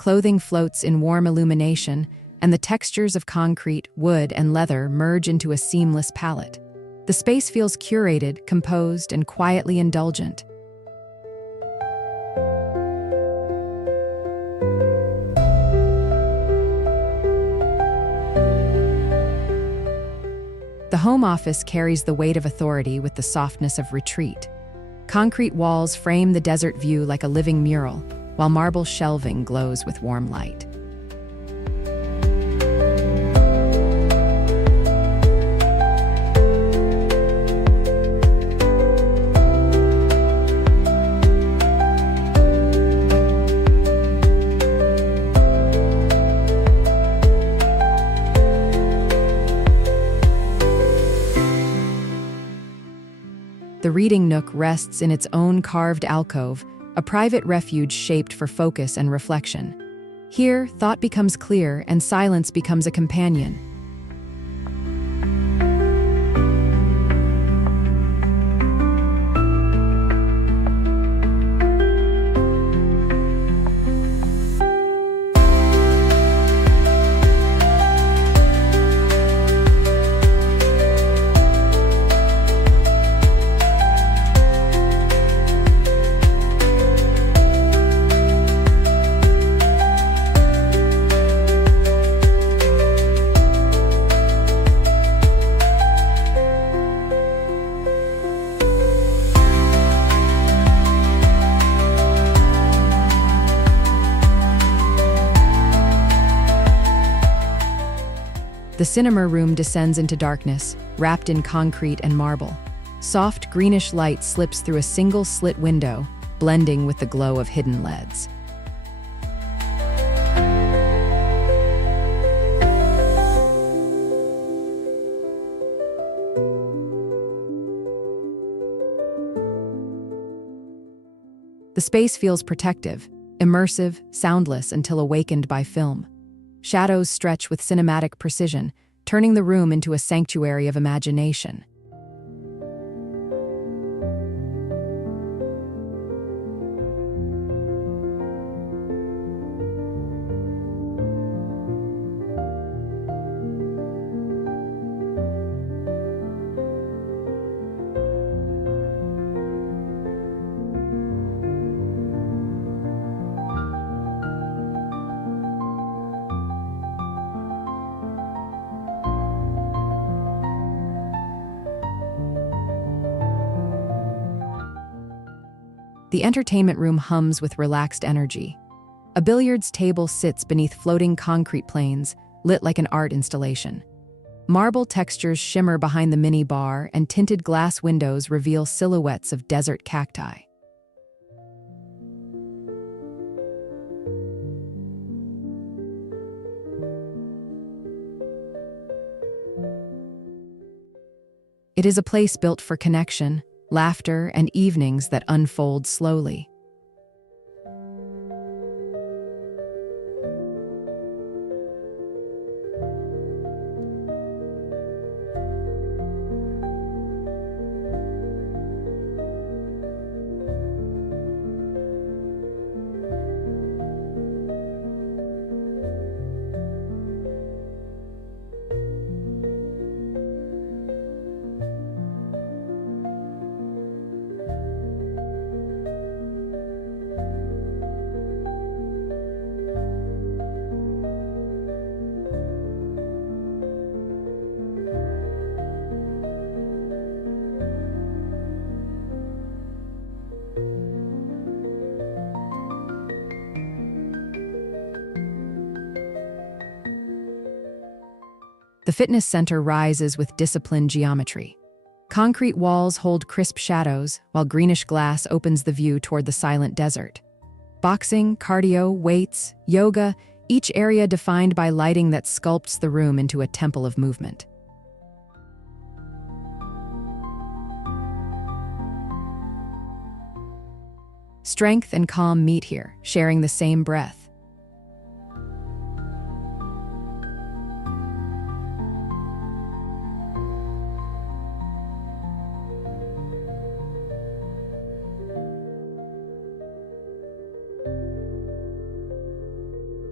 Clothing floats in warm illumination, and the textures of concrete, wood, and leather merge into a seamless palette. The space feels curated, composed, and quietly indulgent. The home office carries the weight of authority with the softness of retreat. Concrete walls frame the desert view like a living mural, while marble shelving glows with warm light. The reading nook rests in its own carved alcove, a private refuge shaped for focus and reflection. Here, thought becomes clear and silence becomes a companion. The cinema room descends into darkness, wrapped in concrete and marble. Soft, greenish light slips through a single slit window, blending with the glow of hidden LEDs. The space feels protective, immersive, soundless until awakened by film. Shadows stretch with cinematic precision, turning the room into a sanctuary of imagination. The entertainment room hums with relaxed energy. A billiards table sits beneath floating concrete planes, lit like an art installation. Marble textures shimmer behind the mini bar, and tinted glass windows reveal silhouettes of desert cacti. It is a place built for connection, laughter, and evenings that unfold slowly. The fitness center rises with disciplined geometry. Concrete walls hold crisp shadows, while greenish glass opens the view toward the silent desert. Boxing, cardio, weights, yoga, each area defined by lighting that sculpts the room into a temple of movement. Strength and calm meet here, sharing the same breath.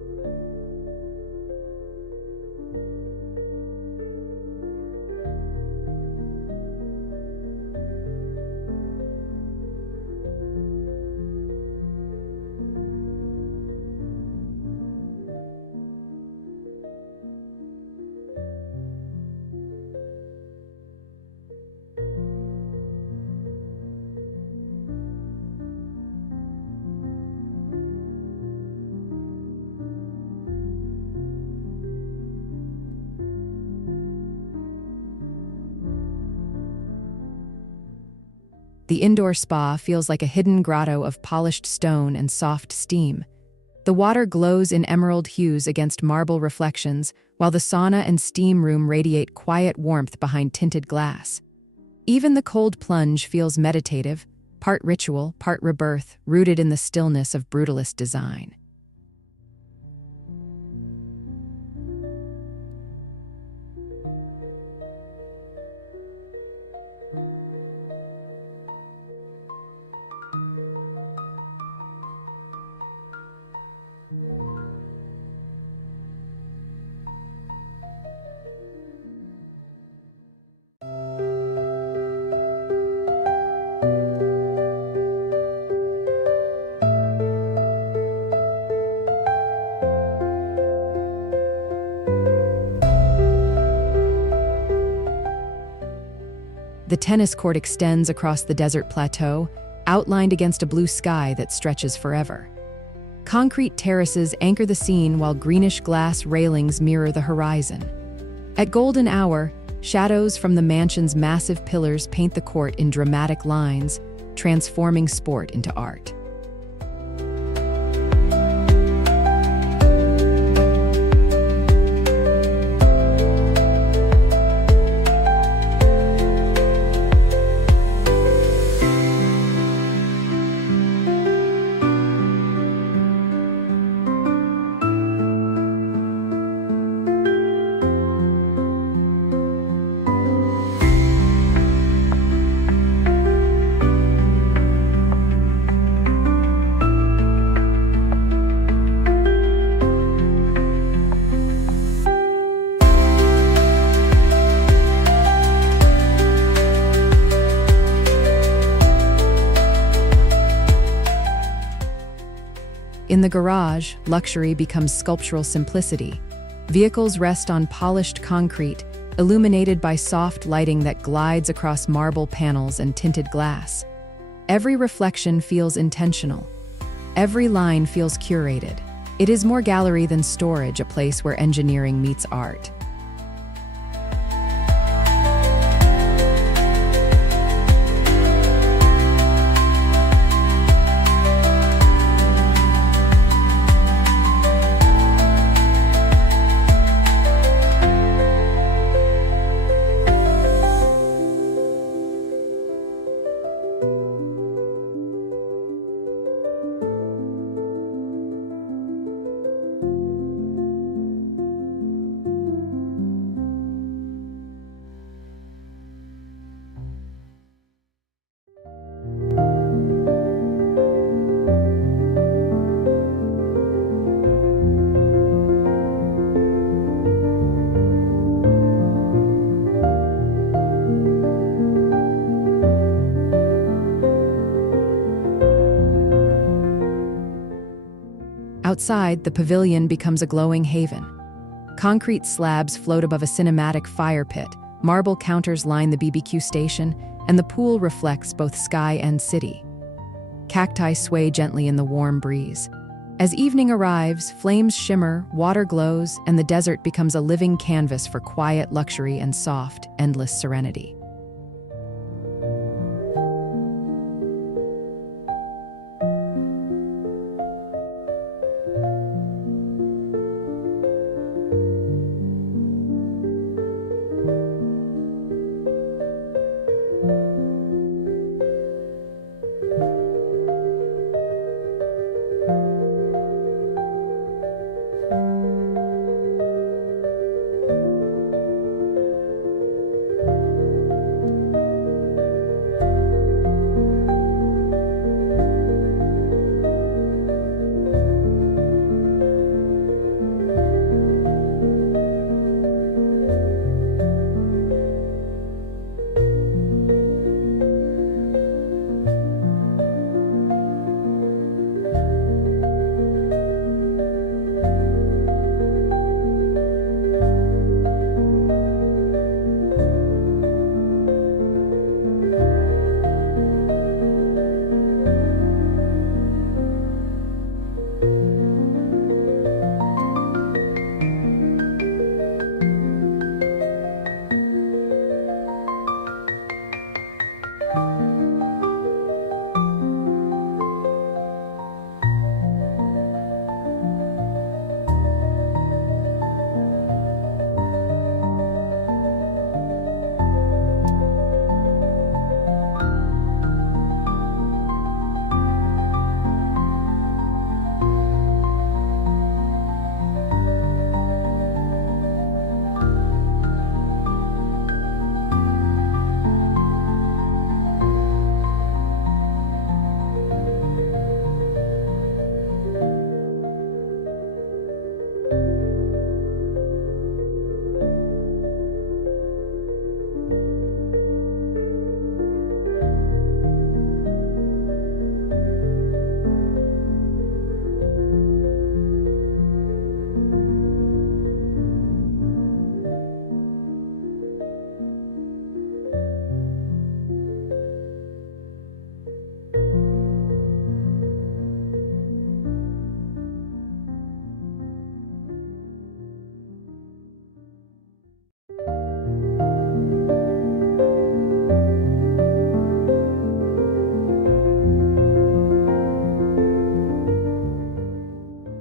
The indoor spa feels like a hidden grotto of polished stone and soft steam. The water glows in emerald hues against marble reflections, while the sauna and steam room radiate quiet warmth behind tinted glass. Even the cold plunge feels meditative, part ritual, part rebirth, rooted in the stillness of brutalist design. The tennis court extends across the desert plateau, outlined against a blue sky that stretches forever. Concrete terraces anchor the scene while greenish-glass railings mirror the horizon. At golden hour, shadows from the mansion's massive pillars paint the court in dramatic lines, transforming sport into art. In the garage, luxury becomes sculptural simplicity. Vehicles rest on polished concrete, illuminated by soft lighting that glides across marble panels and tinted glass. Every reflection feels intentional. Every line feels curated. It is more gallery than storage, a place where engineering meets art. Outside, the pavilion becomes a glowing haven. Concrete slabs float above a cinematic fire pit, marble counters line the BBQ station, and the pool reflects both sky and city. Cacti sway gently in the warm breeze. As evening arrives, flames shimmer, water glows, and the desert becomes a living canvas for quiet luxury and soft, endless serenity.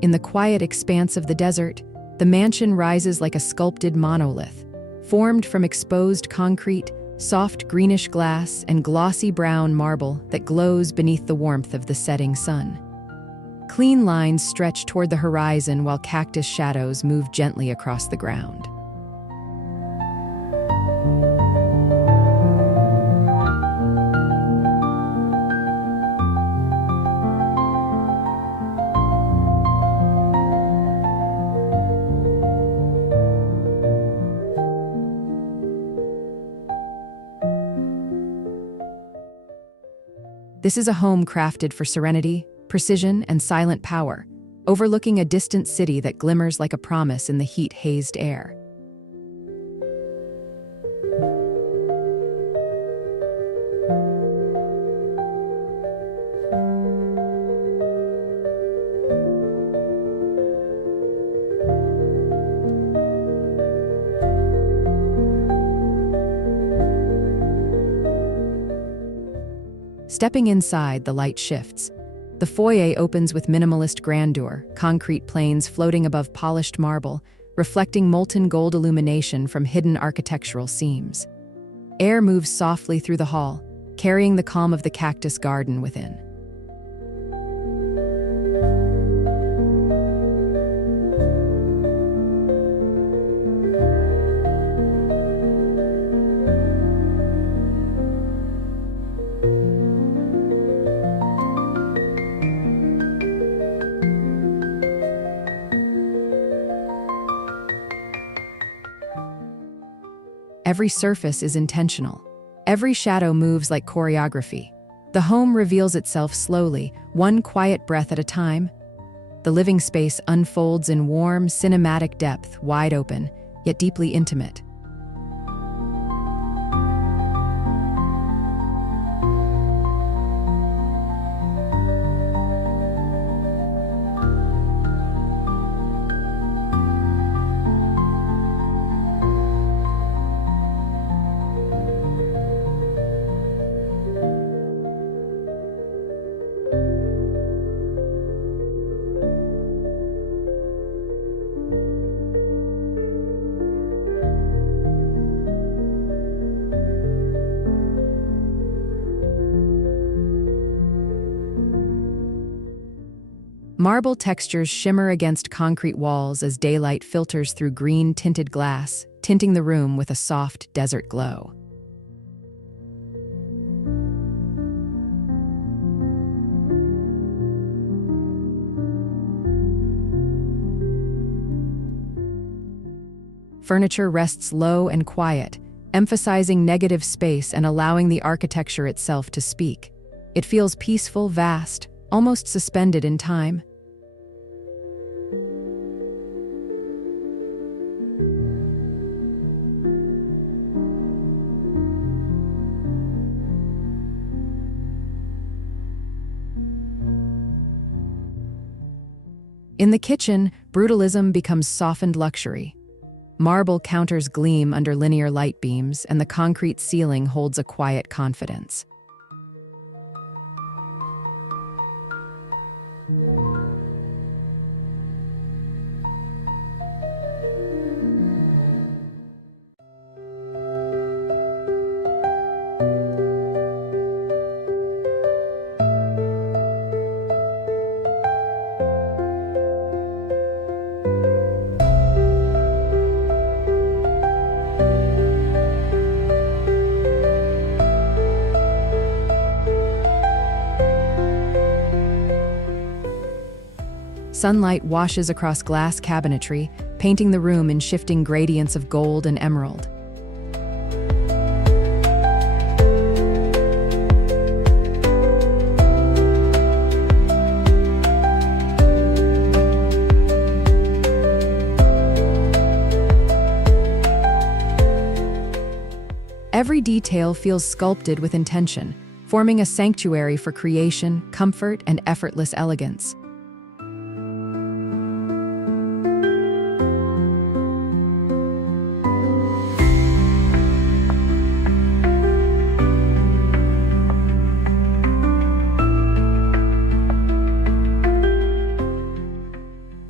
In the quiet expanse of the desert, the mansion rises like a sculpted monolith, formed from exposed concrete, soft greenish glass, and glossy brown marble that glows beneath the warmth of the setting sun. Clean lines stretch toward the horizon while cactus shadows move gently across the ground. This is a home crafted for serenity, precision, and silent power, overlooking a distant city that glimmers like a promise in the heat-hazed air. Stepping inside, the light shifts. The foyer opens with minimalist grandeur, concrete planes floating above polished marble, reflecting molten gold illumination from hidden architectural seams. Air moves softly through the hall, carrying the calm of the cactus garden within. Every surface is intentional. Every shadow moves like choreography. The home reveals itself slowly, one quiet breath at a time. The living space unfolds in warm, cinematic depth, wide open, yet deeply intimate. Marble textures shimmer against concrete walls as daylight filters through green-tinted glass, tinting the room with a soft desert glow. Furniture rests low and quiet, emphasizing negative space and allowing the architecture itself to speak. It feels peaceful, vast, almost suspended in time. In the kitchen, brutalism becomes softened luxury. Marble counters gleam under linear light beams, and the concrete ceiling holds a quiet confidence. Sunlight washes across glass cabinetry, painting the room in shifting gradients of gold and emerald. Every detail feels sculpted with intention, forming a sanctuary for creation, comfort, and effortless elegance.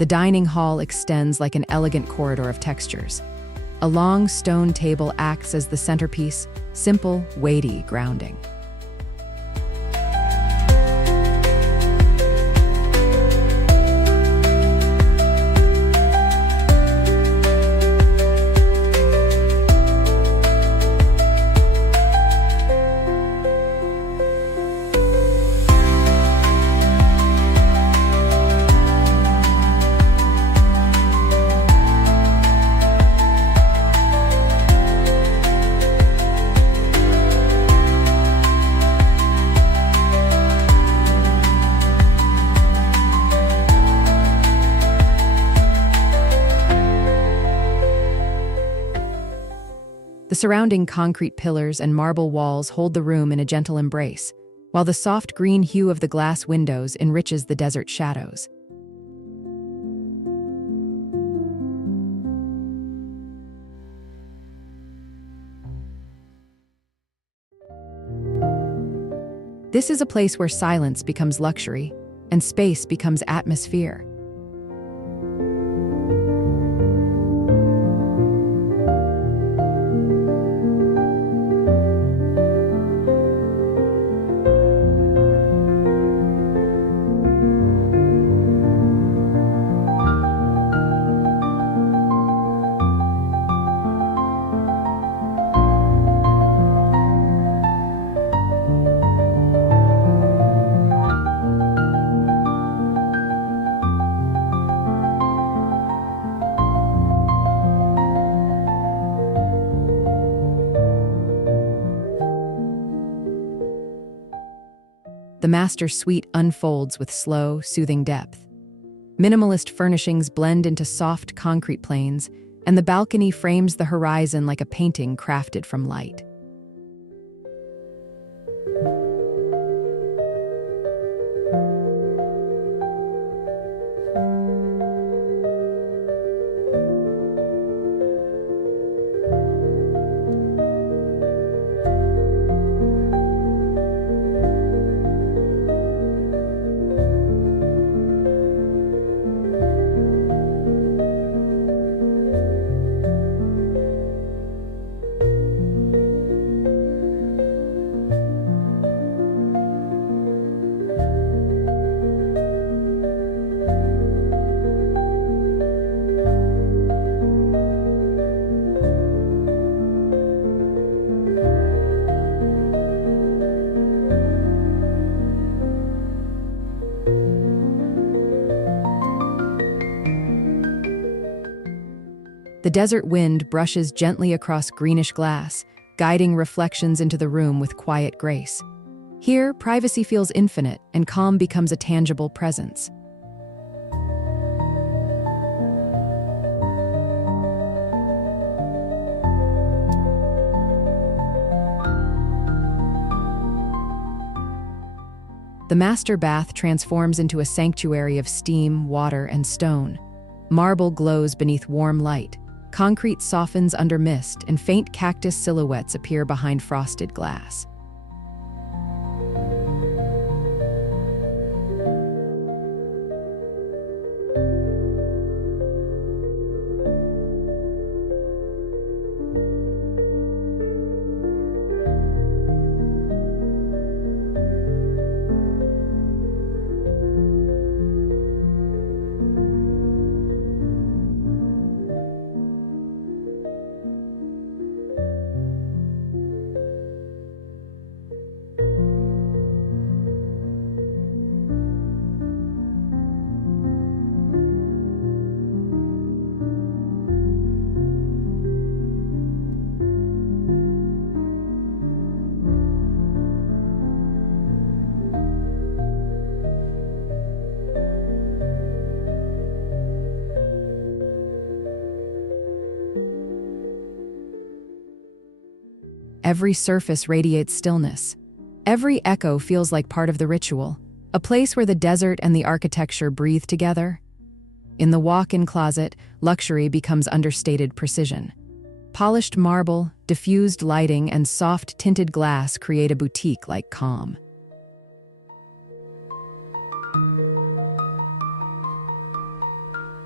The dining hall extends like an elegant corridor of textures. A long stone table acts as the centerpiece, simple, weighty, grounding. The surrounding concrete pillars and marble walls hold the room in a gentle embrace, while the soft green hue of the glass windows enriches the desert shadows. This is a place where silence becomes luxury and space becomes atmosphere. The master suite unfolds with slow, soothing depth. Minimalist furnishings blend into soft concrete planes, and the balcony frames the horizon like a painting crafted from light. The desert wind brushes gently across greenish glass, guiding reflections into the room with quiet grace. Here, privacy feels infinite, and calm becomes a tangible presence. The master bath transforms into a sanctuary of steam, water, and stone. Marble glows beneath warm light. Concrete softens under mist, and faint cactus silhouettes appear behind frosted glass. Every surface radiates stillness. Every echo feels like part of the ritual, a place where the desert and the architecture breathe together. In the walk-in closet, luxury becomes understated precision. Polished marble, diffused lighting, and soft tinted glass create a boutique-like calm.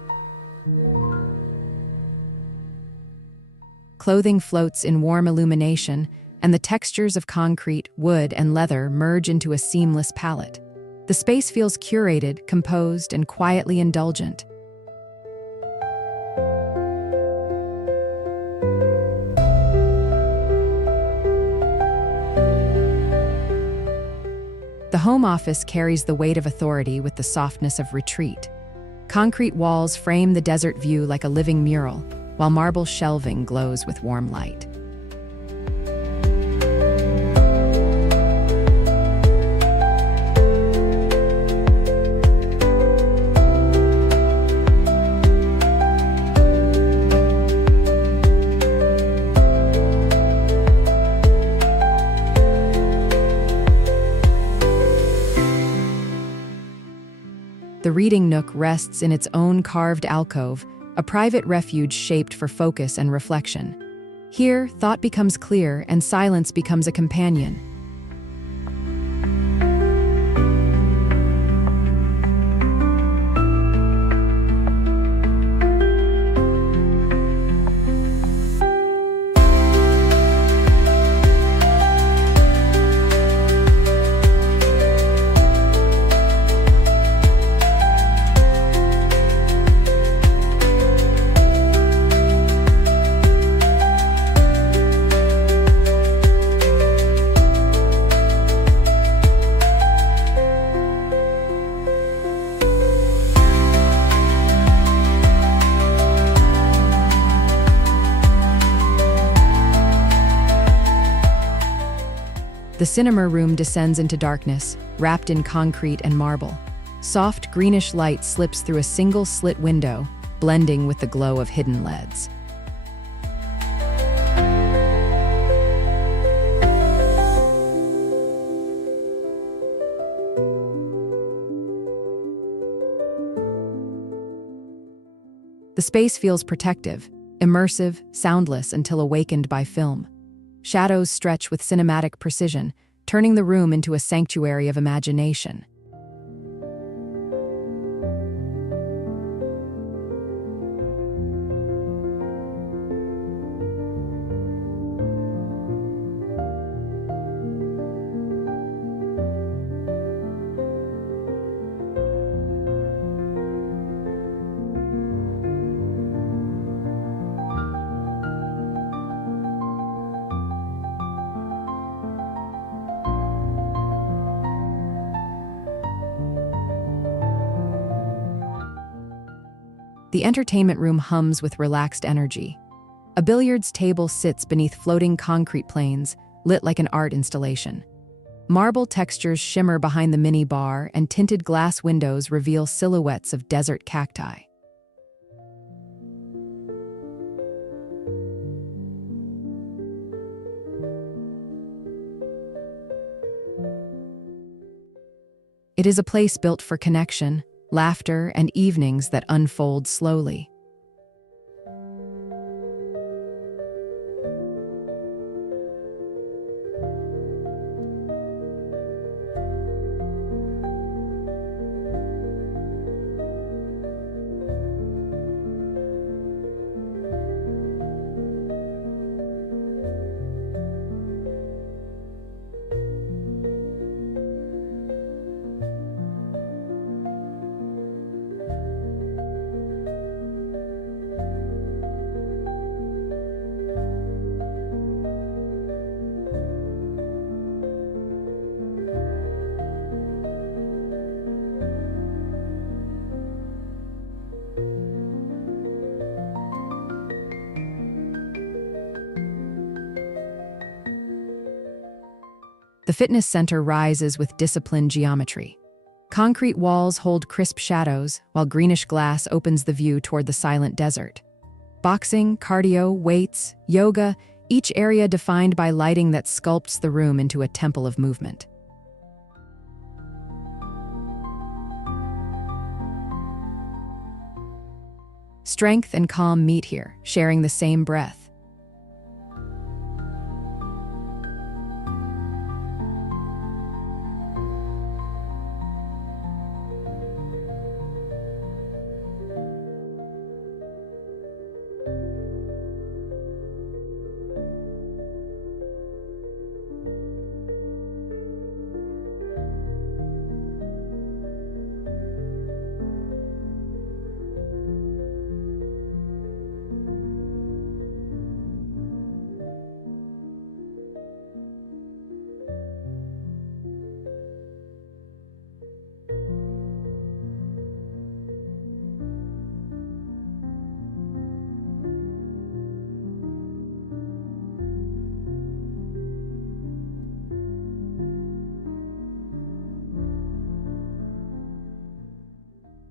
Clothing floats in warm illumination, and the textures of concrete, wood, and leather merge into a seamless palette. The space feels curated, composed, and quietly indulgent. The home office carries the weight of authority with the softness of retreat. Concrete walls frame the desert view like a living mural, while marble shelving glows with warm light. The reading nook rests in its own carved alcove, a private refuge shaped for focus and reflection. Here, thought becomes clear and silence becomes a companion. The cinema room descends into darkness, wrapped in concrete and marble. Soft greenish light slips through a single slit window, blending with the glow of hidden LEDs. The space feels protective, immersive, soundless until awakened by film. Shadows stretch with cinematic precision, turning the room into a sanctuary of imagination. The entertainment room hums with relaxed energy. A billiards table sits beneath floating concrete planes, lit like an art installation. Marble textures shimmer behind the mini bar, and tinted glass windows reveal silhouettes of desert cacti. It is a place built for connection, laughter, and evenings that unfold slowly. The fitness center rises with disciplined geometry. Concrete walls hold crisp shadows, while greenish glass opens the view toward the silent desert. Boxing, cardio, weights, yoga, each area defined by lighting that sculpts the room into a temple of movement. Strength and calm meet here, sharing the same breath.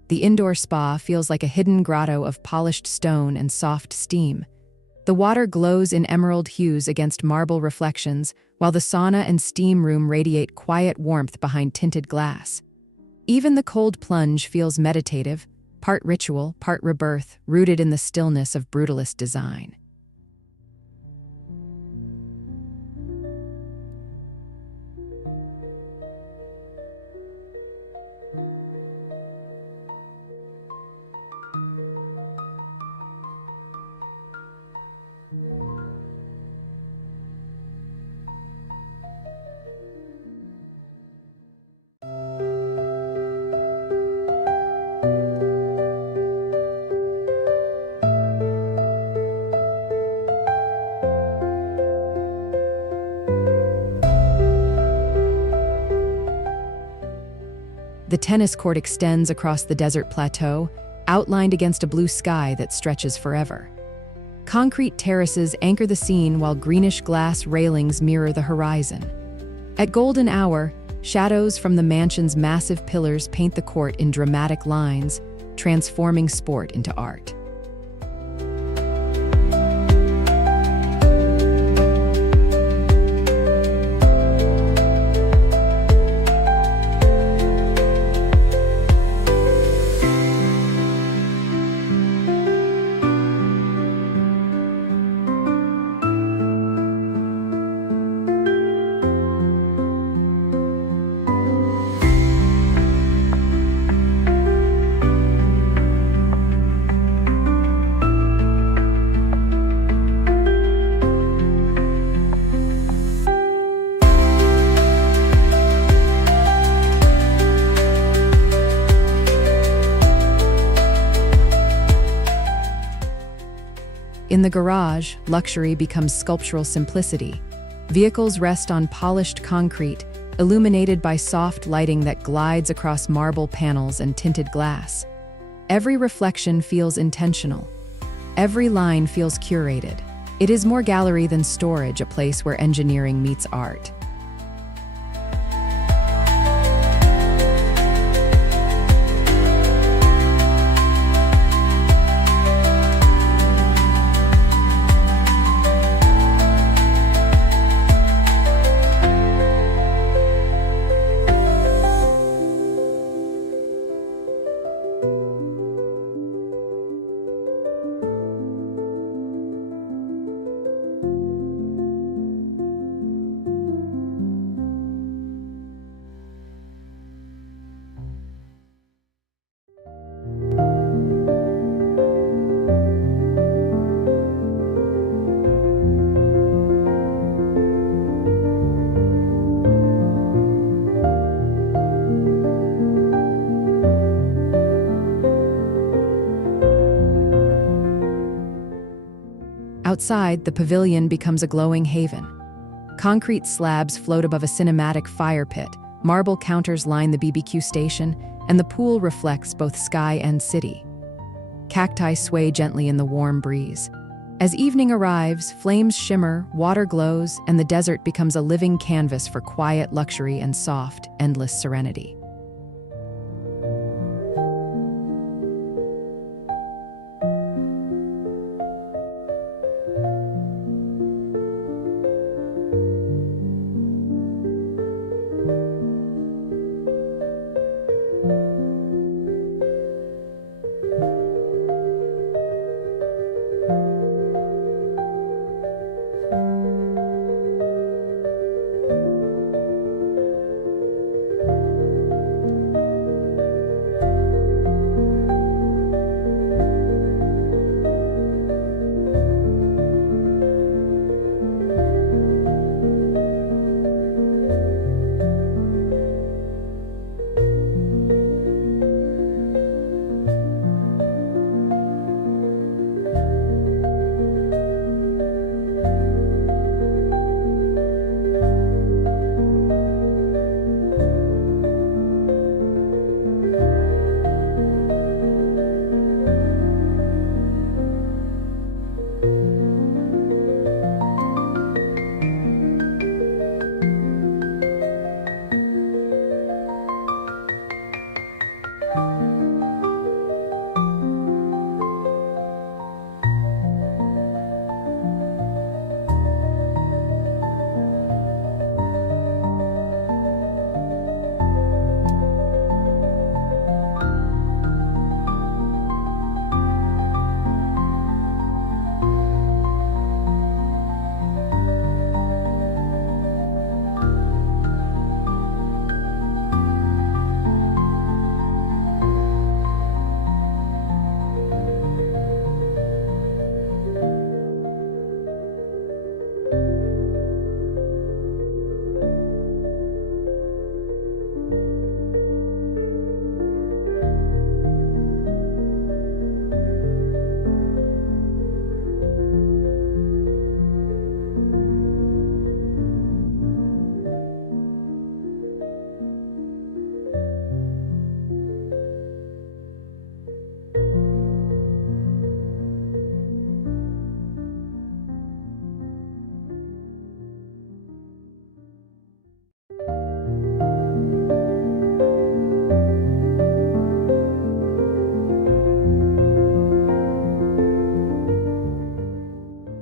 The indoor spa feels like a hidden grotto of polished stone and soft steam. The water glows in emerald hues against marble reflections, while the sauna and steam room radiate quiet warmth behind tinted glass. Even the cold plunge feels meditative, part ritual, part rebirth, rooted in the stillness of brutalist design. The tennis court extends across the desert plateau, outlined against a blue sky that stretches forever. Concrete terraces anchor the scene while greenish-glass railings mirror the horizon. At golden hour, shadows from the mansion's massive pillars paint the court in dramatic lines, transforming sport into art. In the garage, luxury becomes sculptural simplicity. Vehicles rest on polished concrete, illuminated by soft lighting that glides across marble panels and tinted glass. Every reflection feels intentional. Every line feels curated. It is more gallery than storage, a place where engineering meets art. Outside, the pavilion becomes a glowing haven. Concrete slabs float above a cinematic fire pit, marble counters line the BBQ station, and the pool reflects both sky and city. Cacti sway gently in the warm breeze. As evening arrives, flames shimmer, water glows, and the desert becomes a living canvas for quiet luxury and soft, endless serenity.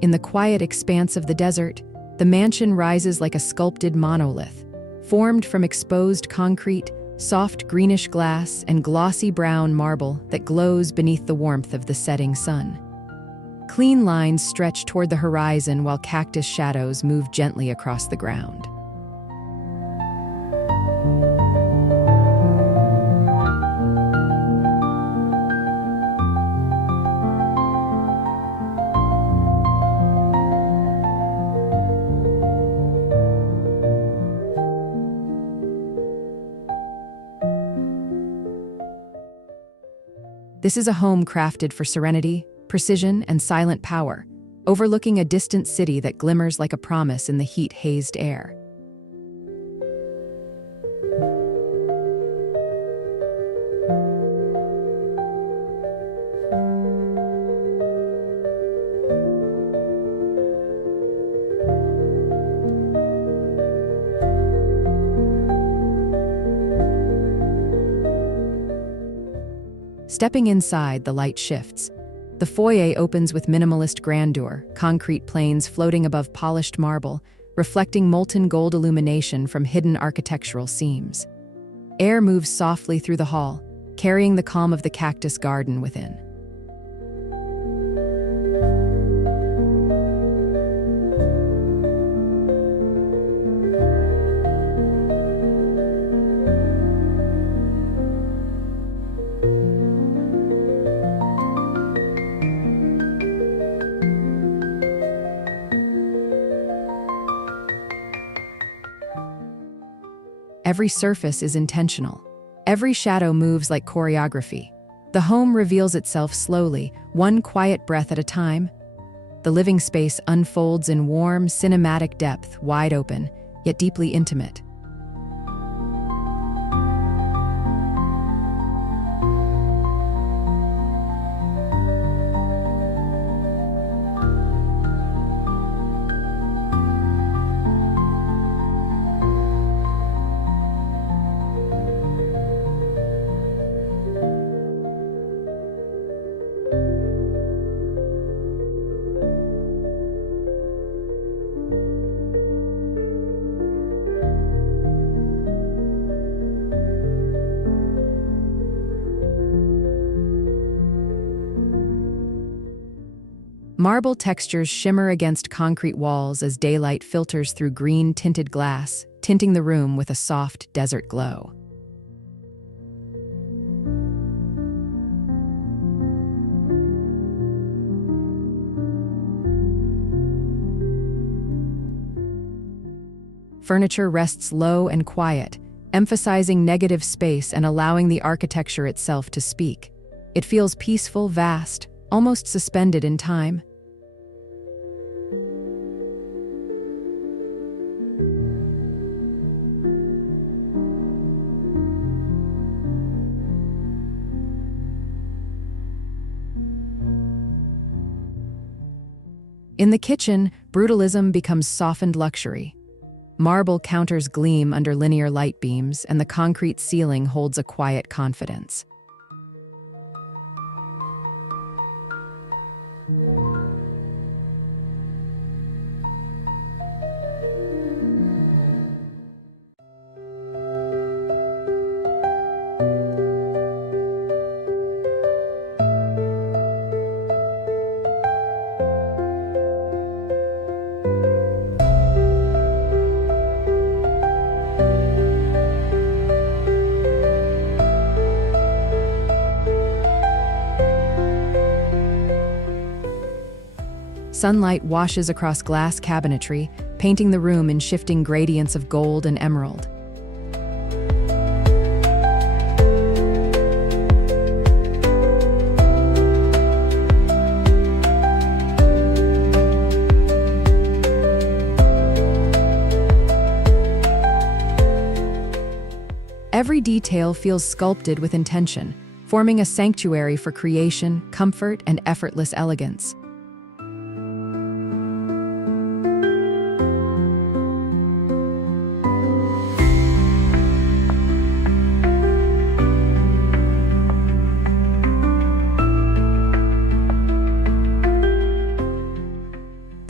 In the quiet expanse of the desert, the mansion rises like a sculpted monolith, formed from exposed concrete, soft greenish glass, and glossy brown marble that glows beneath the warmth of the setting sun. Clean lines stretch toward the horizon while cactus shadows move gently across the ground. This is a home crafted for serenity, precision, and silent power, overlooking a distant city that glimmers like a promise in the heat-hazed air. Stepping inside, the light shifts. The foyer opens with minimalist grandeur, concrete planes floating above polished marble, reflecting molten gold illumination from hidden architectural seams. Air moves softly through the hall, carrying the calm of the cactus garden within. Every surface is intentional. Every shadow moves like choreography. The home reveals itself slowly, one quiet breath at a time. The living space unfolds in warm, cinematic depth, wide open, yet deeply intimate. Marble textures shimmer against concrete walls as daylight filters through green-tinted glass, tinting the room with a soft desert glow. Furniture rests low and quiet, emphasizing negative space and allowing the architecture itself to speak. It feels peaceful, vast, almost suspended in time. In the kitchen, brutalism becomes softened luxury. Marble counters gleam under linear light beams, and the concrete ceiling holds a quiet confidence. Sunlight washes across glass cabinetry, painting the room in shifting gradients of gold and emerald. Every detail feels sculpted with intention, forming a sanctuary for creation, comfort, and effortless elegance.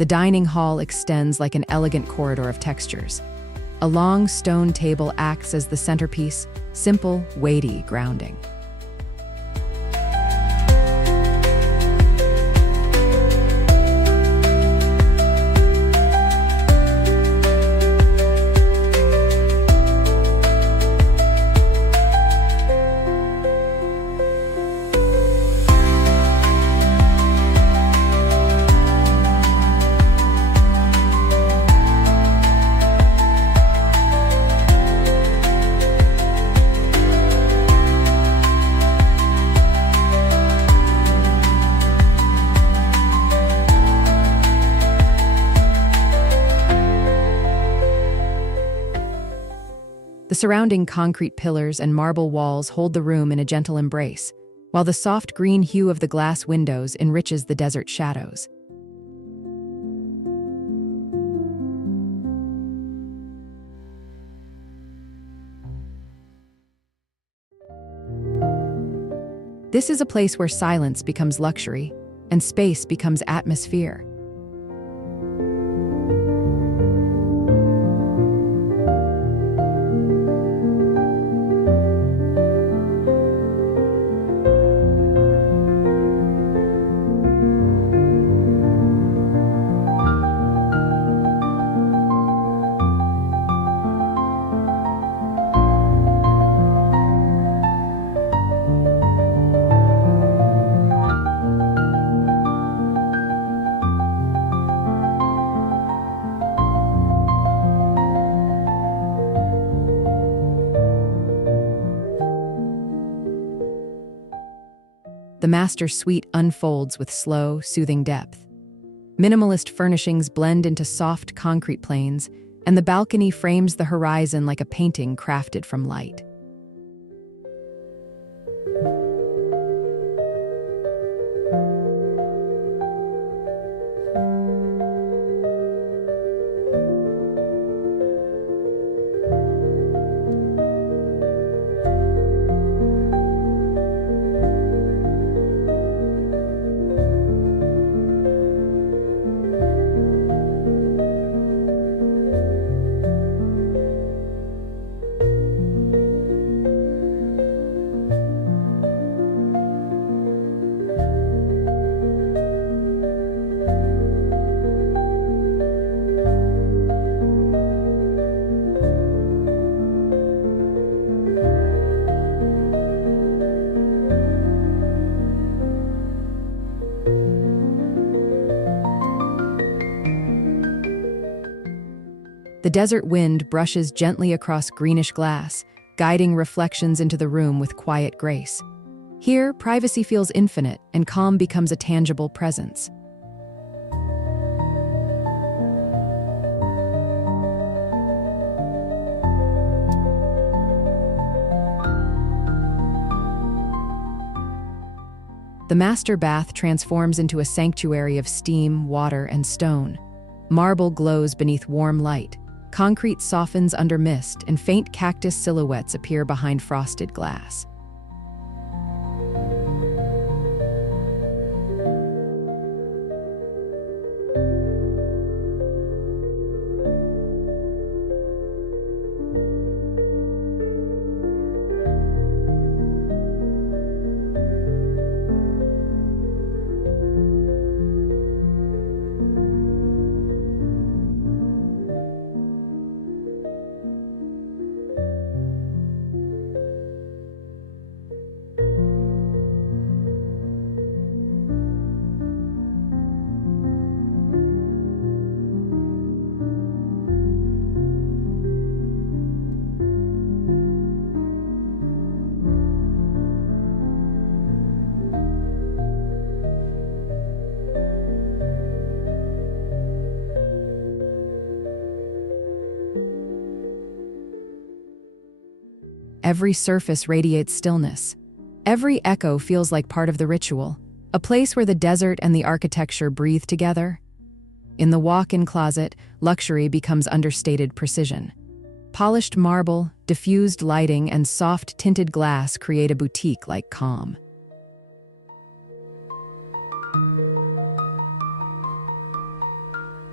The dining hall extends like an elegant corridor of textures. A long stone table acts as the centerpiece, simple, weighty, grounding. The surrounding concrete pillars and marble walls hold the room in a gentle embrace, while the soft green hue of the glass windows enriches the desert shadows. This is a place where silence becomes luxury and space becomes atmosphere. The master suite unfolds with slow, soothing depth. Minimalist furnishings blend into soft concrete planes, and the balcony frames the horizon like a painting crafted from light. The desert wind brushes gently across greenish glass, guiding reflections into the room with quiet grace. Here, privacy feels infinite, and calm becomes a tangible presence. The master bath transforms into a sanctuary of steam, water, and stone. Marble glows beneath warm light. Concrete softens under mist, and faint cactus silhouettes appear behind frosted glass. Every surface radiates stillness. Every echo feels like part of the ritual, a place where the desert and the architecture breathe together. In the walk-in closet, luxury becomes understated precision. Polished marble, diffused lighting, and soft tinted glass create a boutique-like calm.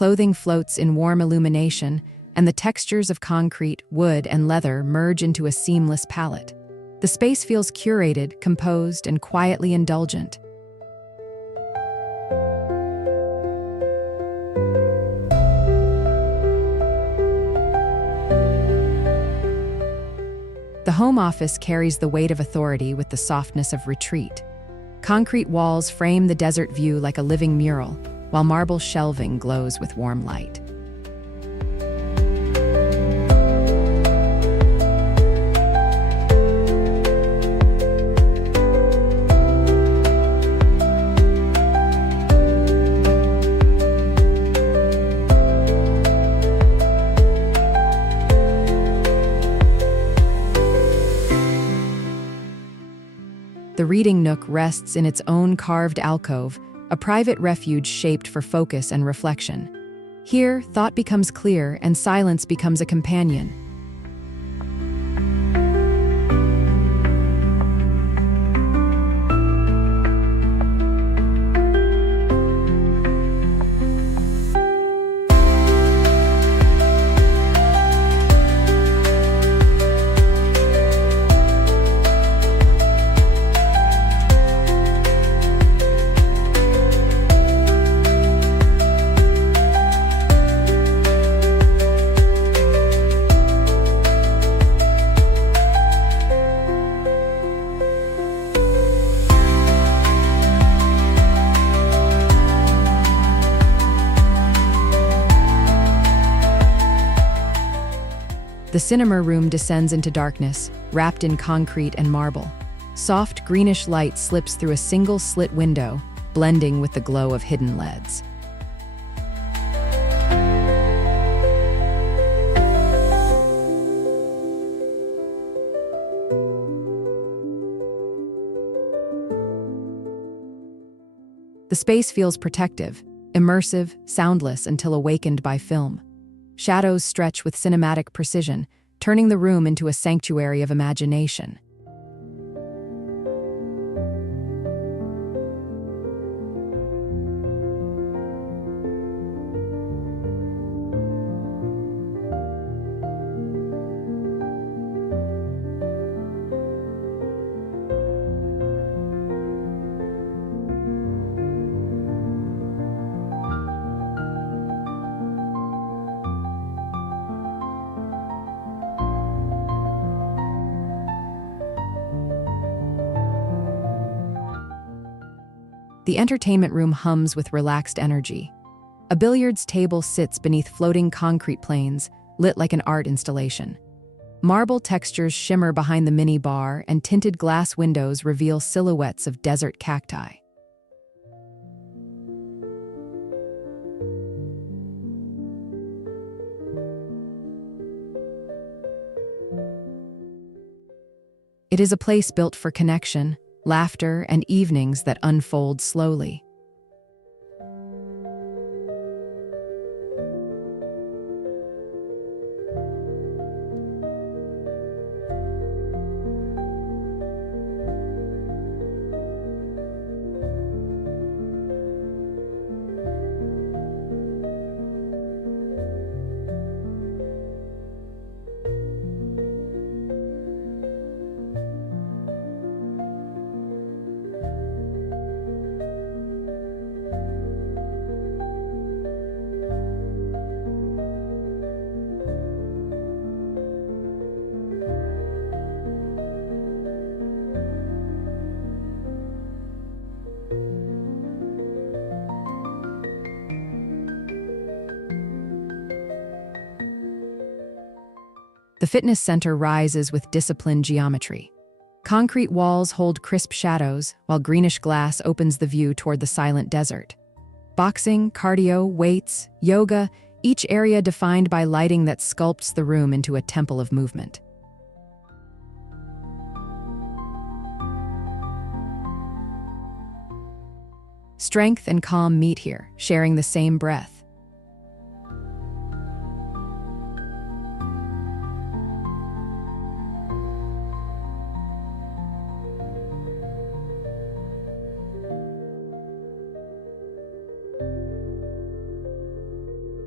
Clothing floats in warm illumination, and the textures of concrete, wood, and leather merge into a seamless palette. The space feels curated, composed, and quietly indulgent. The home office carries the weight of authority with the softness of retreat. Concrete walls frame the desert view like a living mural, while marble shelving glows with warm light. The reading nook rests in its own carved alcove, a private refuge shaped for focus and reflection. Here, thought becomes clear and silence becomes a companion. The cinema room descends into darkness, wrapped in concrete and marble. Soft greenish light slips through a single slit window, blending with the glow of hidden LEDs. The space feels protective, immersive, soundless until awakened by film. Shadows stretch with cinematic precision, turning the room into a sanctuary of imagination. The entertainment room hums with relaxed energy. A billiards table sits beneath floating concrete planes, lit like an art installation. Marble textures shimmer behind the mini bar, and tinted glass windows reveal silhouettes of desert cacti. It is a place built for connection, laughter, and evenings that unfold slowly. The fitness center rises with disciplined geometry. Concrete walls hold crisp shadows, while greenish glass opens the view toward the silent desert. Boxing, cardio, weights, yoga, each area defined by lighting that sculpts the room into a temple of movement. Strength and calm meet here, sharing the same breath.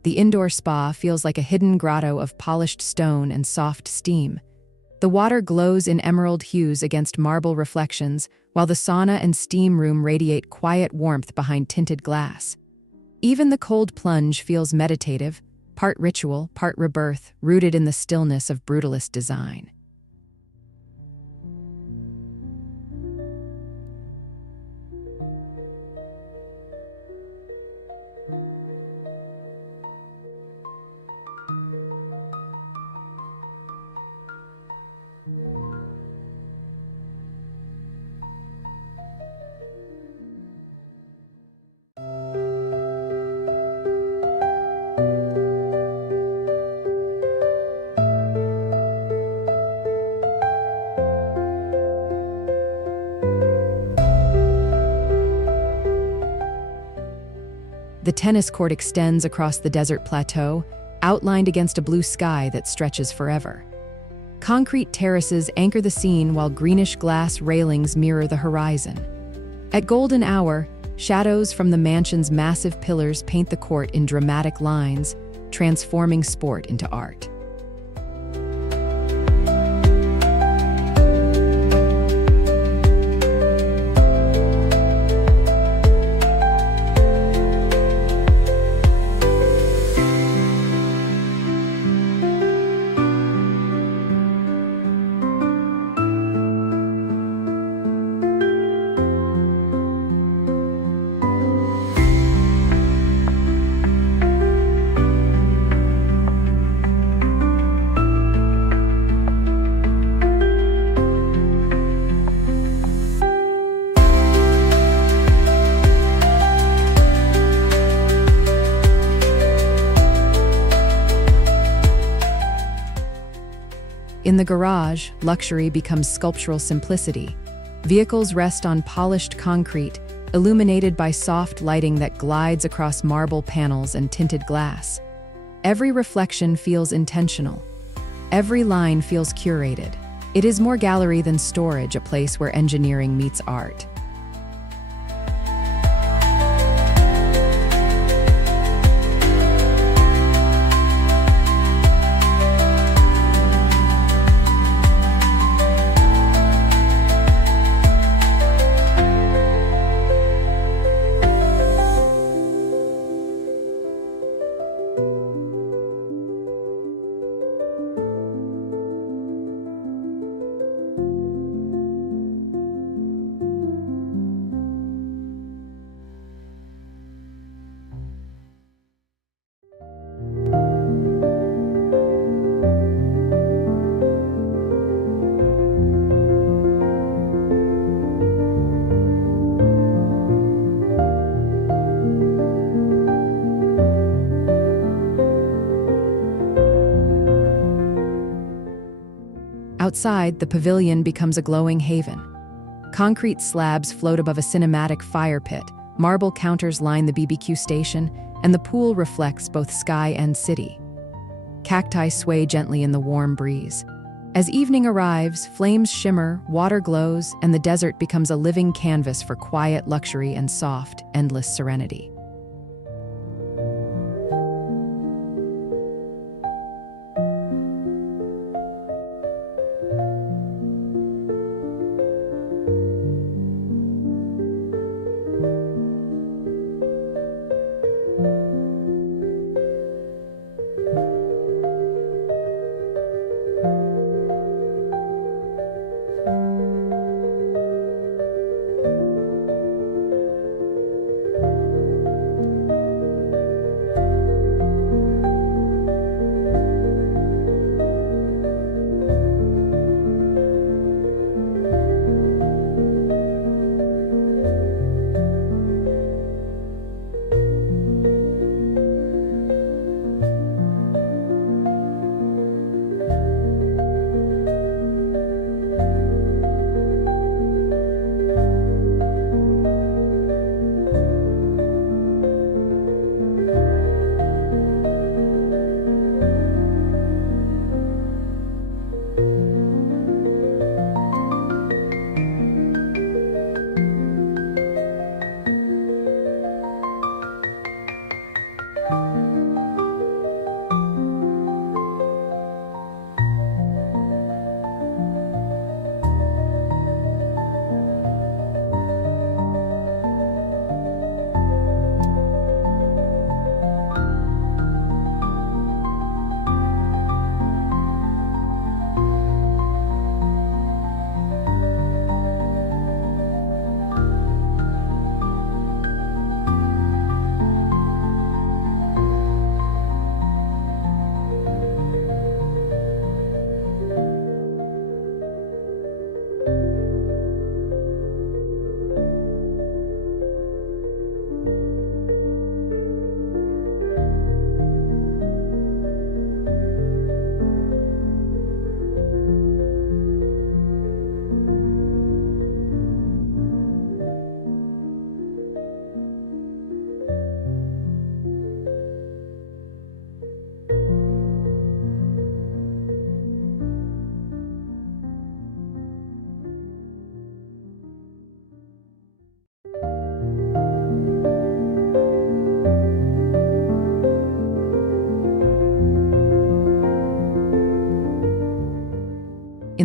The indoor spa feels like a hidden grotto of polished stone and soft steam. The water glows in emerald hues against marble reflections, while the sauna and steam room radiate quiet warmth behind tinted glass. Even the cold plunge feels meditative, part ritual, part rebirth, rooted in the stillness of brutalist design. The tennis court extends across the desert plateau, outlined against a blue sky that stretches forever. Concrete terraces anchor the scene while greenish-glass railings mirror the horizon. At golden hour, shadows from the mansion's massive pillars paint the court in dramatic lines, transforming sport into art. In the garage, luxury becomes sculptural simplicity. Vehicles rest on polished concrete, illuminated by soft lighting that glides across marble panels and tinted glass. Every reflection feels intentional. Every line feels curated. It is more gallery than storage, a place where engineering meets art. Outside, the pavilion becomes a glowing haven. Concrete slabs float above a cinematic fire pit, marble counters line the BBQ station, and the pool reflects both sky and city. Cacti sway gently in the warm breeze. As evening arrives, flames shimmer, water glows, and the desert becomes a living canvas for quiet luxury and soft, endless serenity.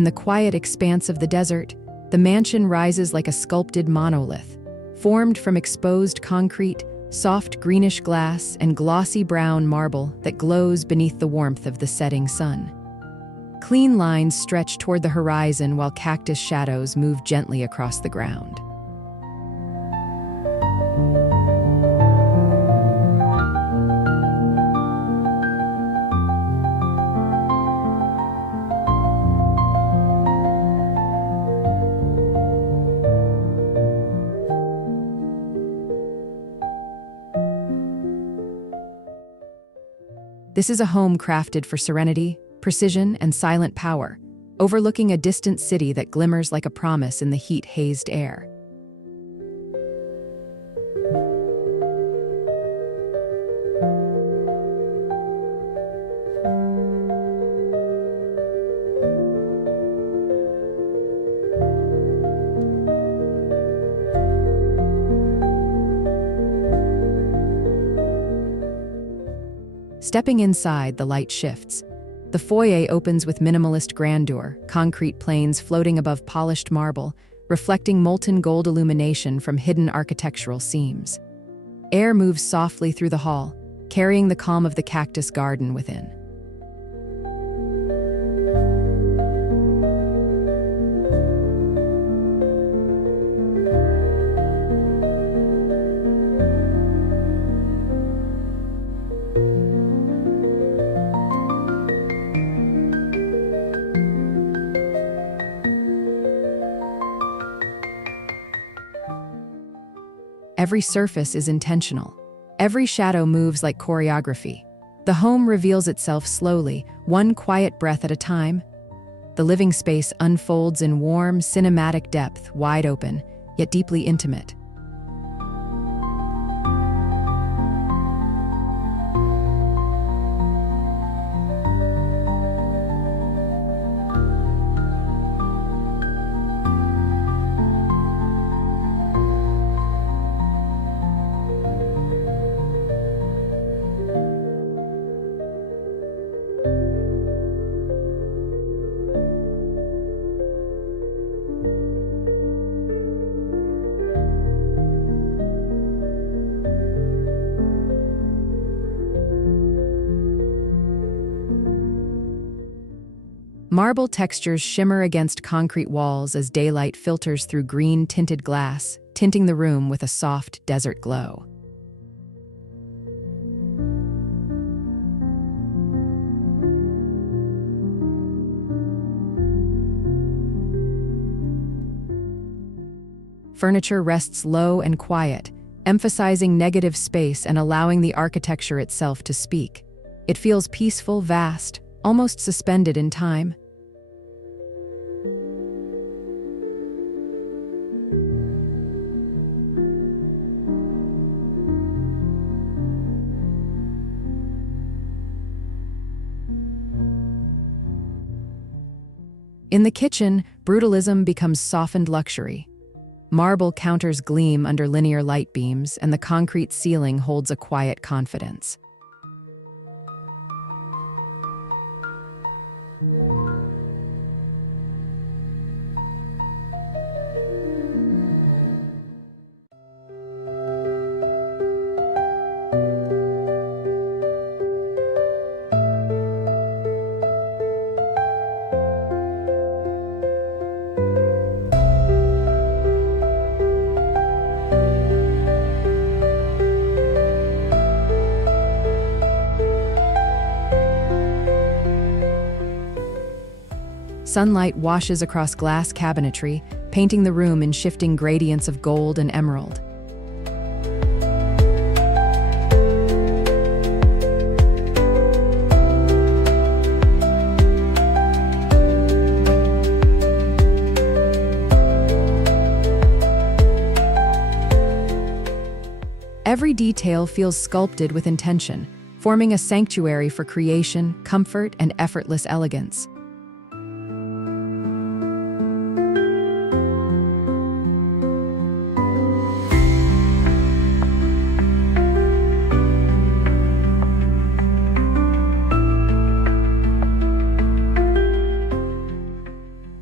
the quiet expanse of the desert, the mansion rises like a sculpted monolith, formed from exposed concrete, soft greenish glass, and glossy brown marble that glows beneath the warmth of the setting sun. Clean lines stretch toward the horizon while cactus shadows move gently across the ground. This is a home crafted for serenity, precision, and silent power, overlooking a distant city that glimmers like a promise in the heat-hazed air. Stepping inside, the light shifts. The foyer opens with minimalist grandeur, concrete planes floating above polished marble, reflecting molten gold illumination from hidden architectural seams. Air moves softly through the hall, carrying the calm of the cactus garden within. Every surface is intentional. Every shadow moves like choreography. The home reveals itself slowly, one quiet breath at a time. The living space unfolds in warm, cinematic depth, wide open, yet deeply intimate. Marble textures shimmer against concrete walls as daylight filters through green-tinted glass, tinting the room with a soft desert glow. Furniture rests low and quiet, emphasizing negative space and allowing the architecture itself to speak. It feels peaceful, vast, almost suspended in time. In the kitchen, brutalism becomes softened luxury. Marble counters gleam under linear light beams, and the concrete ceiling holds a quiet confidence. Sunlight washes across glass cabinetry, painting the room in shifting gradients of gold and emerald. Every detail feels sculpted with intention, forming a sanctuary for creation, comfort, and effortless elegance. The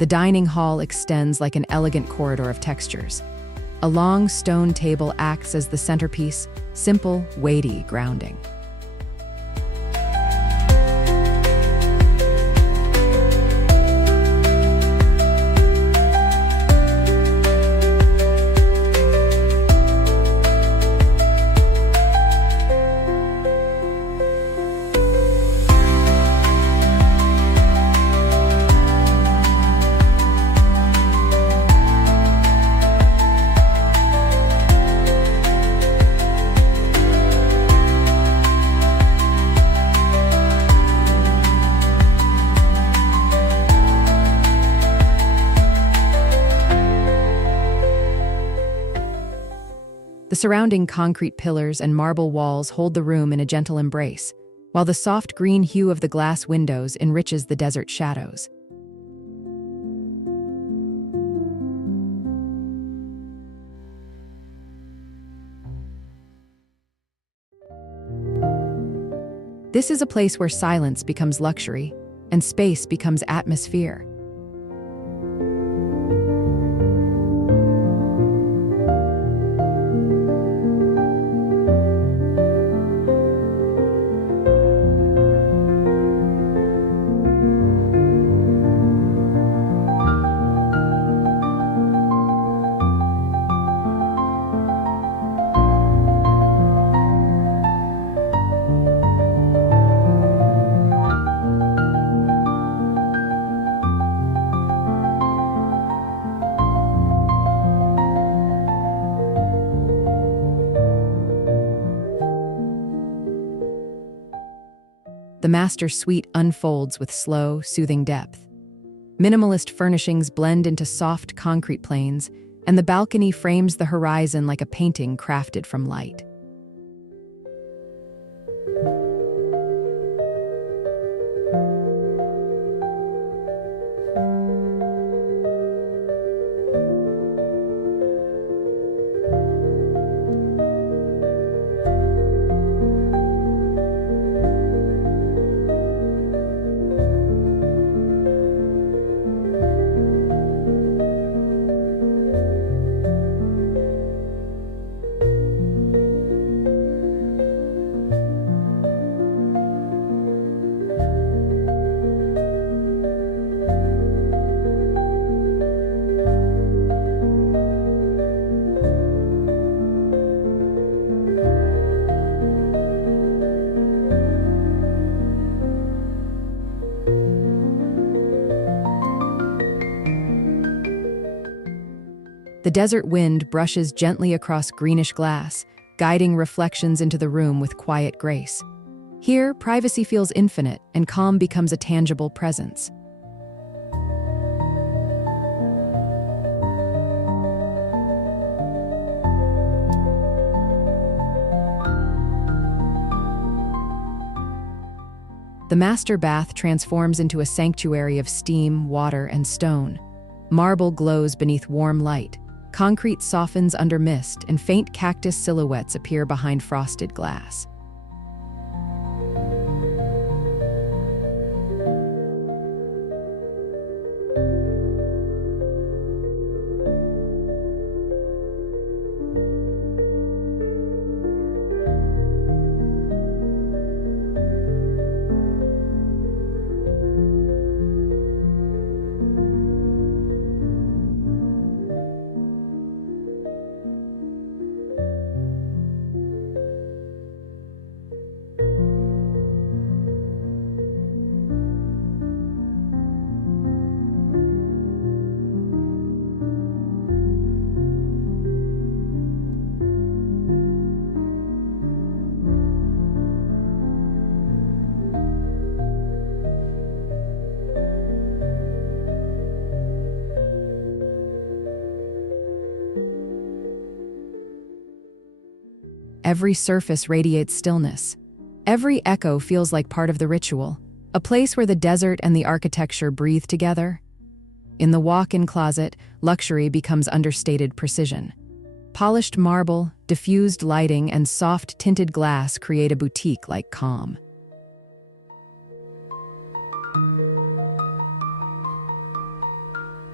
The dining hall extends like an elegant corridor of textures. A long stone table acts as the centerpiece, simple, weighty, grounding. The surrounding concrete pillars and marble walls hold the room in a gentle embrace, while the soft green hue of the glass windows enriches the desert shadows. This is a place where silence becomes luxury and space becomes atmosphere. The master suite unfolds with slow, soothing depth. Minimalist furnishings blend into soft concrete planes, and the balcony frames the horizon like a painting crafted from light. The desert wind brushes gently across greenish glass, guiding reflections into the room with quiet grace. Here, privacy feels infinite, and calm becomes a tangible presence. The master bath transforms into a sanctuary of steam, water, and stone. Marble glows beneath warm light. Concrete softens under mist, and faint cactus silhouettes appear behind frosted glass. Every surface radiates stillness. Every echo feels like part of the ritual, a place where the desert and the architecture breathe together. In the walk-in closet, luxury becomes understated precision. Polished marble, diffused lighting, and soft tinted glass create a boutique-like calm.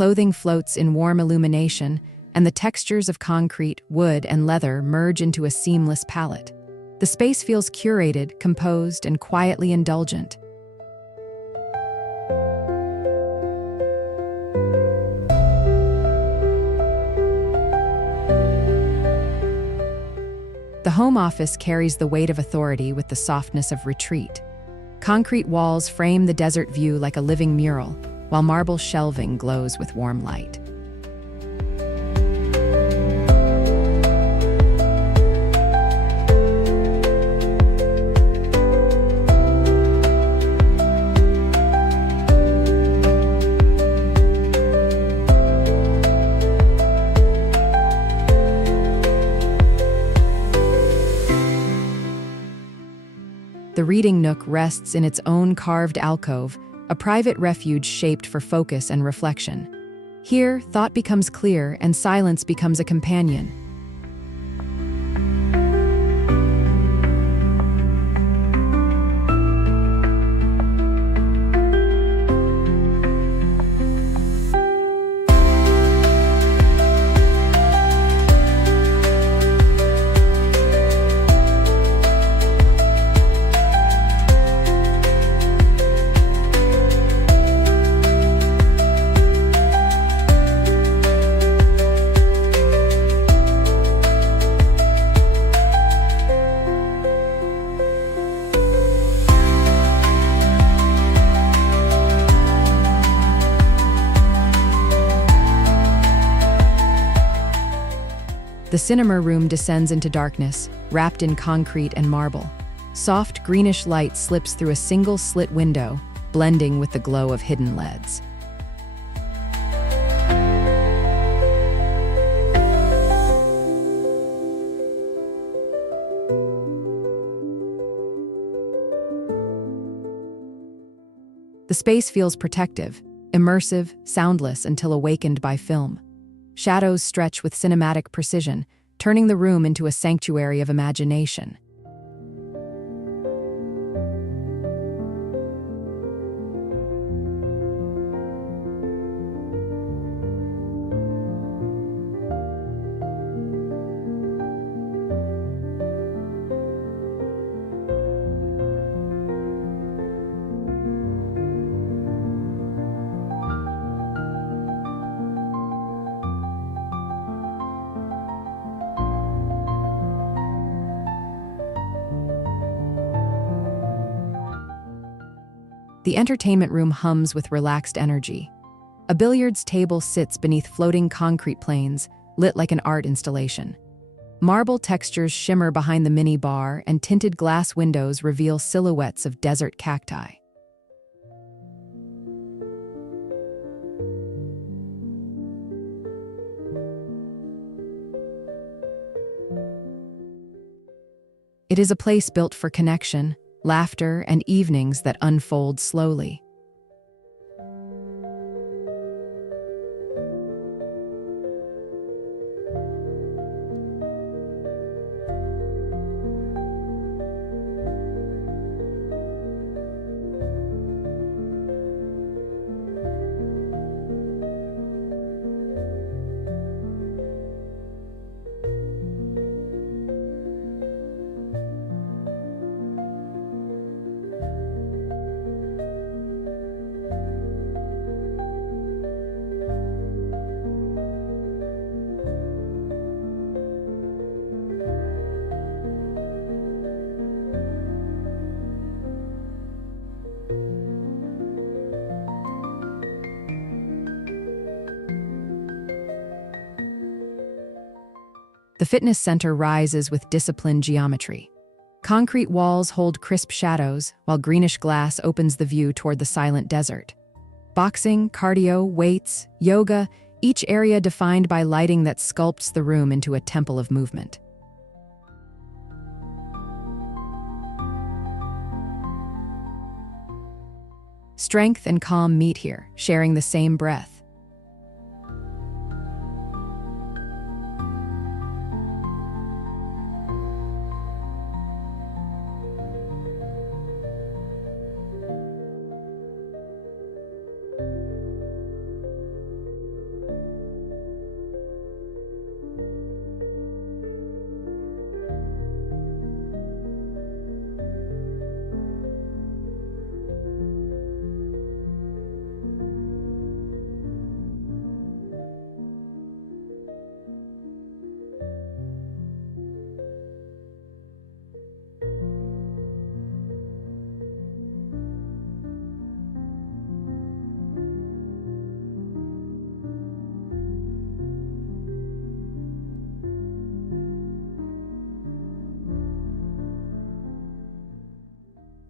Clothing floats in warm illumination, and the textures of concrete, wood, and leather merge into a seamless palette. The space feels curated, composed, and quietly indulgent. The home office carries the weight of authority with the softness of retreat. Concrete walls frame the desert view like a living mural, while marble shelving glows with warm light. The reading nook rests in its own carved alcove, a private refuge shaped for focus and reflection. Here, thought becomes clear and silence becomes a companion. The cinema room descends into darkness, wrapped in concrete and marble. Soft, greenish light slips through a single slit window, blending with the glow of hidden LEDs. The space feels protective, immersive, soundless until awakened by film. Shadows stretch with cinematic precision, turning the room into a sanctuary of imagination. The entertainment room hums with relaxed energy. A billiards table sits beneath floating concrete planes, lit like an art installation. Marble textures shimmer behind the mini bar, and tinted glass windows reveal silhouettes of desert cacti. It is a place built for connection, laughter, and evenings that unfold slowly. The fitness center rises with disciplined geometry. Concrete walls hold crisp shadows, while greenish glass opens the view toward the silent desert. Boxing, cardio, weights, yoga, each area defined by lighting that sculpts the room into a temple of movement. Strength and calm meet here, sharing the same breath.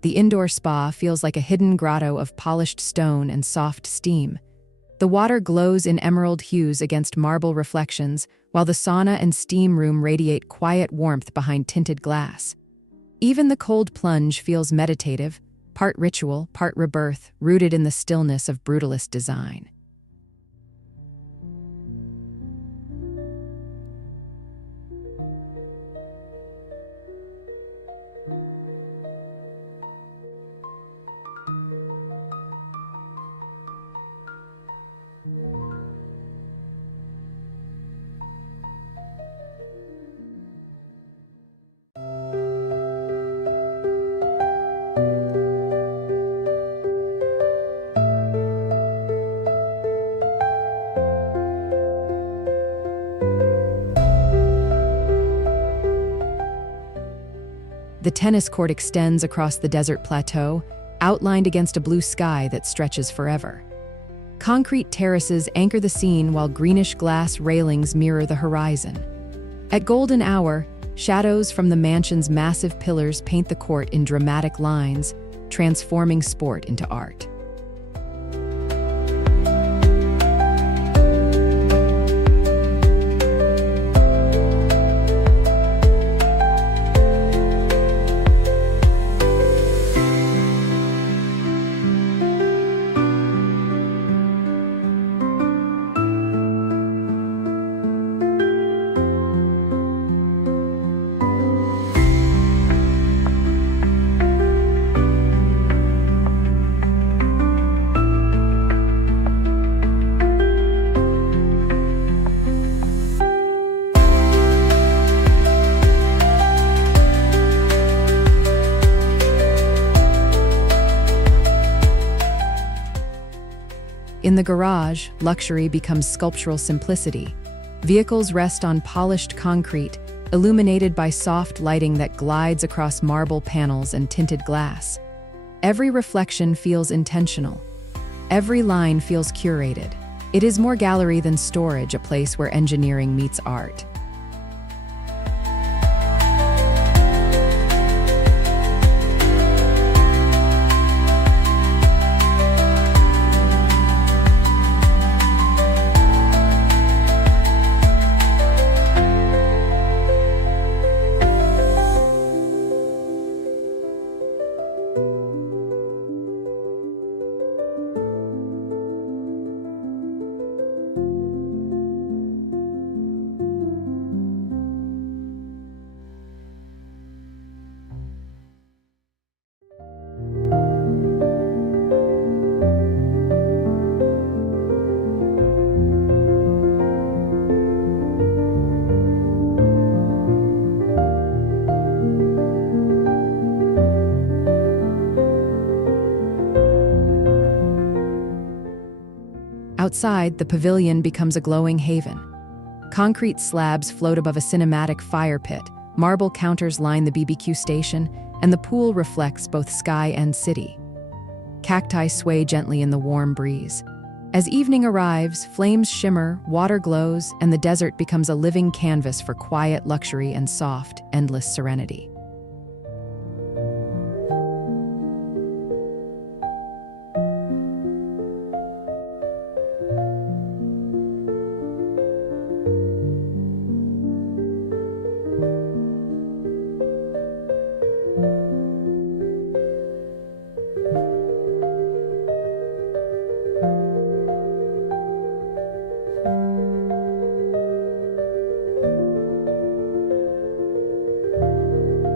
The indoor spa feels like a hidden grotto of polished stone and soft steam. The water glows in emerald hues against marble reflections, while the sauna and steam room radiate quiet warmth behind tinted glass. Even the cold plunge feels meditative, part ritual, part rebirth, rooted in the stillness of brutalist design. The tennis court extends across the desert plateau, outlined against a blue sky that stretches forever. Concrete terraces anchor the scene while greenish-glass railings mirror the horizon. At golden hour, shadows from the mansion's massive pillars paint the court in dramatic lines, transforming sport into art. In the garage, luxury becomes sculptural simplicity. Vehicles rest on polished concrete, illuminated by soft lighting that glides across marble panels and tinted glass. Every reflection feels intentional. Every line feels curated. It is more gallery than storage, a place where engineering meets art. Outside, the pavilion becomes a glowing haven. Concrete slabs float above a cinematic fire pit, marble counters line the BBQ station, and the pool reflects both sky and city. Cacti sway gently in the warm breeze. As evening arrives, flames shimmer, water glows, and the desert becomes a living canvas for quiet luxury and soft, endless serenity.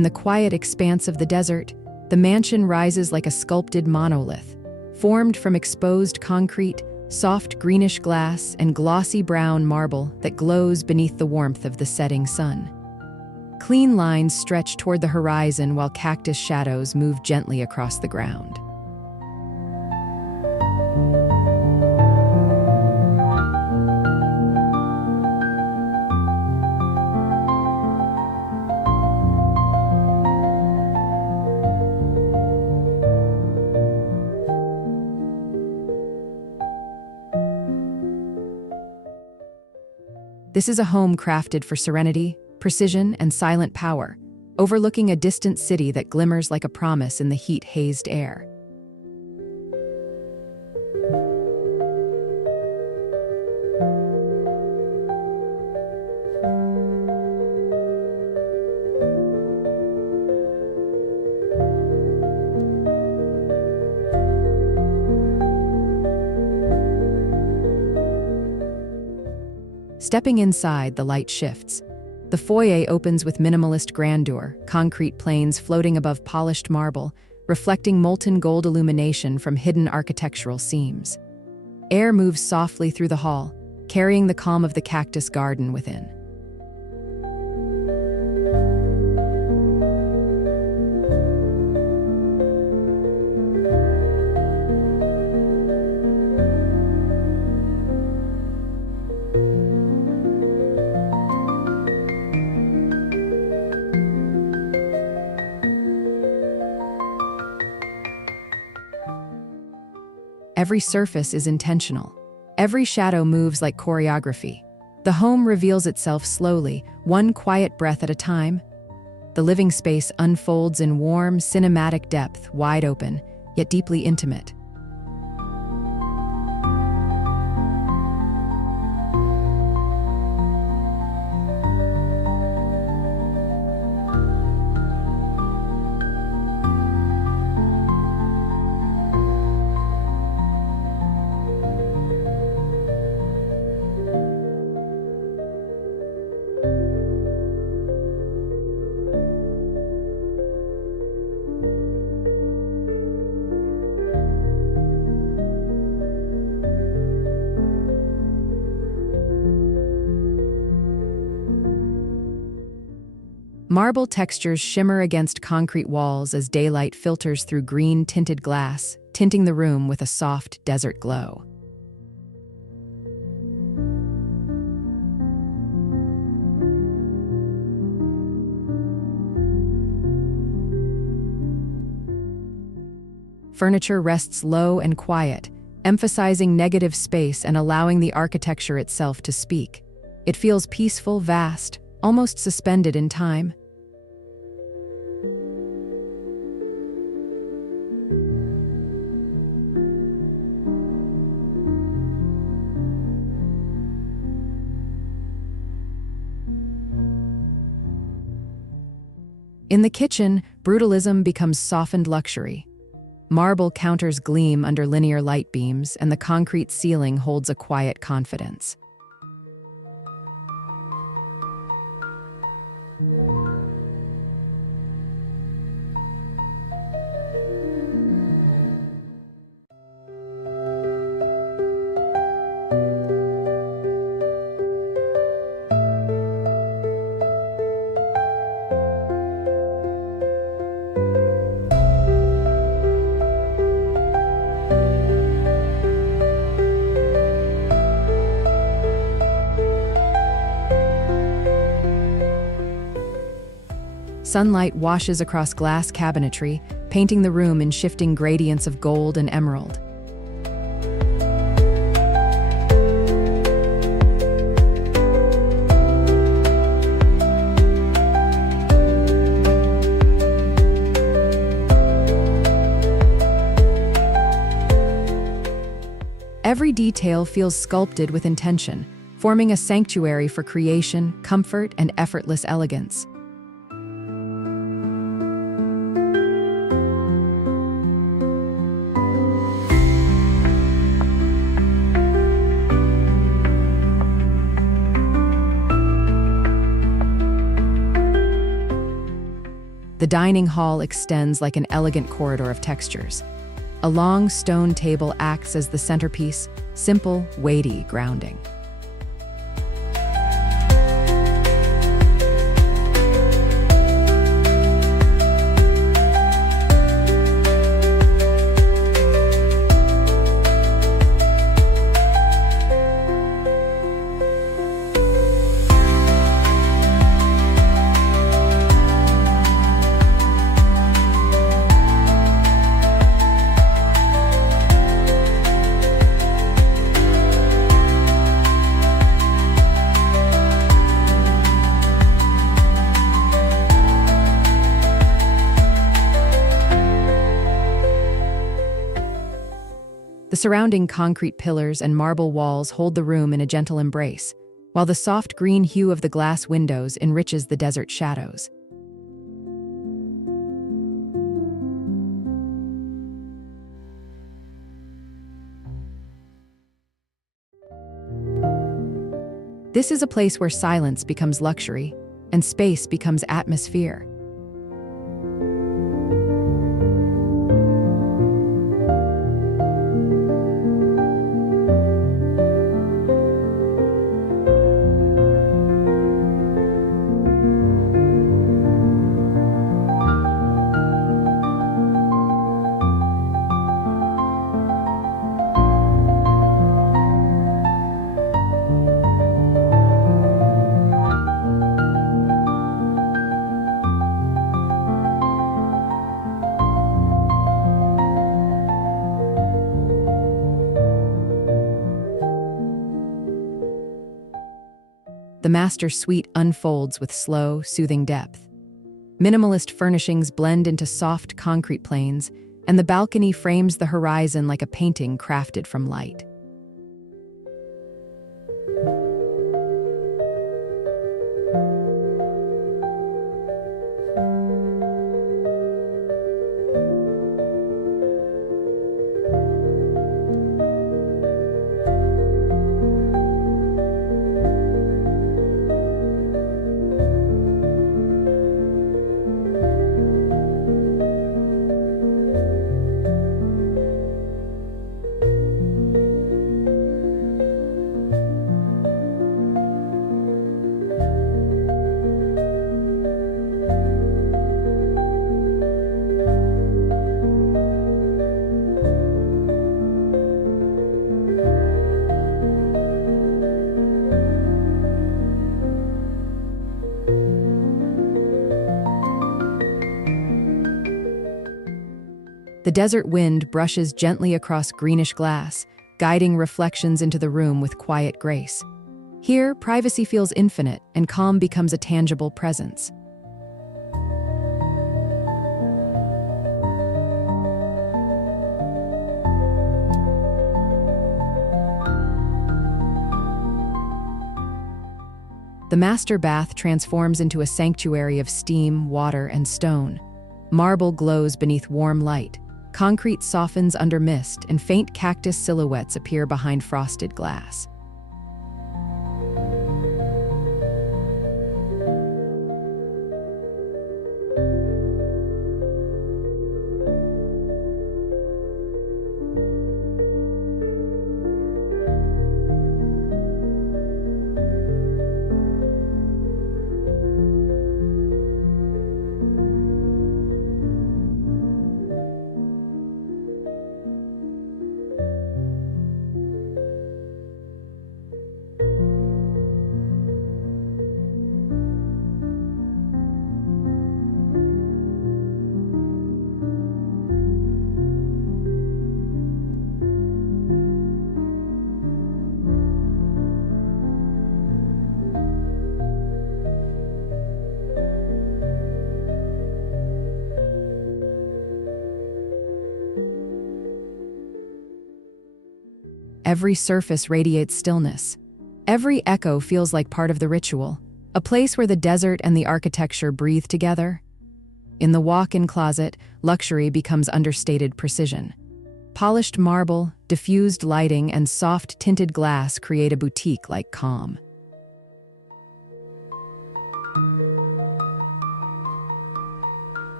quiet expanse of the desert, the mansion rises like a sculpted monolith, formed from exposed concrete, soft greenish glass, and glossy brown marble that glows beneath the warmth of the setting sun. Clean lines stretch toward the horizon while cactus shadows move gently across the ground. This is a home crafted for serenity, precision, and silent power, overlooking a distant city that glimmers like a promise in the heat-hazed air. Stepping inside, the light shifts. The foyer opens with minimalist grandeur, concrete planes floating above polished marble, reflecting molten gold illumination from hidden architectural seams. Air moves softly through the hall, carrying the calm of the cactus garden within. Every surface is intentional. Every shadow moves like choreography. The home reveals itself slowly, one quiet breath at a time. The living space unfolds in warm, cinematic depth, wide open, yet deeply intimate. Marble textures shimmer against concrete walls as daylight filters through green-tinted glass, tinting the room with a soft desert glow. Furniture rests low and quiet, emphasizing negative space and allowing the architecture itself to speak. It feels peaceful, vast, almost suspended in time. In the kitchen, brutalism becomes softened luxury. Marble counters gleam under linear light beams, and the concrete ceiling holds a quiet confidence. Sunlight washes across glass cabinetry, painting the room in shifting gradients of gold and emerald. Every detail feels sculpted with intention, forming a sanctuary for creation, comfort, and effortless elegance. The dining hall extends like an elegant corridor of textures. A long stone table acts as the centerpiece, simple, weighty, grounding. The surrounding concrete pillars and marble walls hold the room in a gentle embrace, while the soft green hue of the glass windows enriches the desert shadows. This is a place where silence becomes luxury and space becomes atmosphere. The master suite unfolds with slow, soothing depth. Minimalist furnishings blend into soft concrete planes, and the balcony frames the horizon like a painting crafted from light. The desert wind brushes gently across greenish glass, guiding reflections into the room with quiet grace. Here, privacy feels infinite, and calm becomes a tangible presence. The master bath transforms into a sanctuary of steam, water, and stone. Marble glows beneath warm light. Concrete softens under mist, and faint cactus silhouettes appear behind frosted glass. Every surface radiates stillness. Every echo feels like part of the ritual, a place where the desert and the architecture breathe together. In the walk-in closet, luxury becomes understated precision. Polished marble, diffused lighting, and soft tinted glass create a boutique-like calm.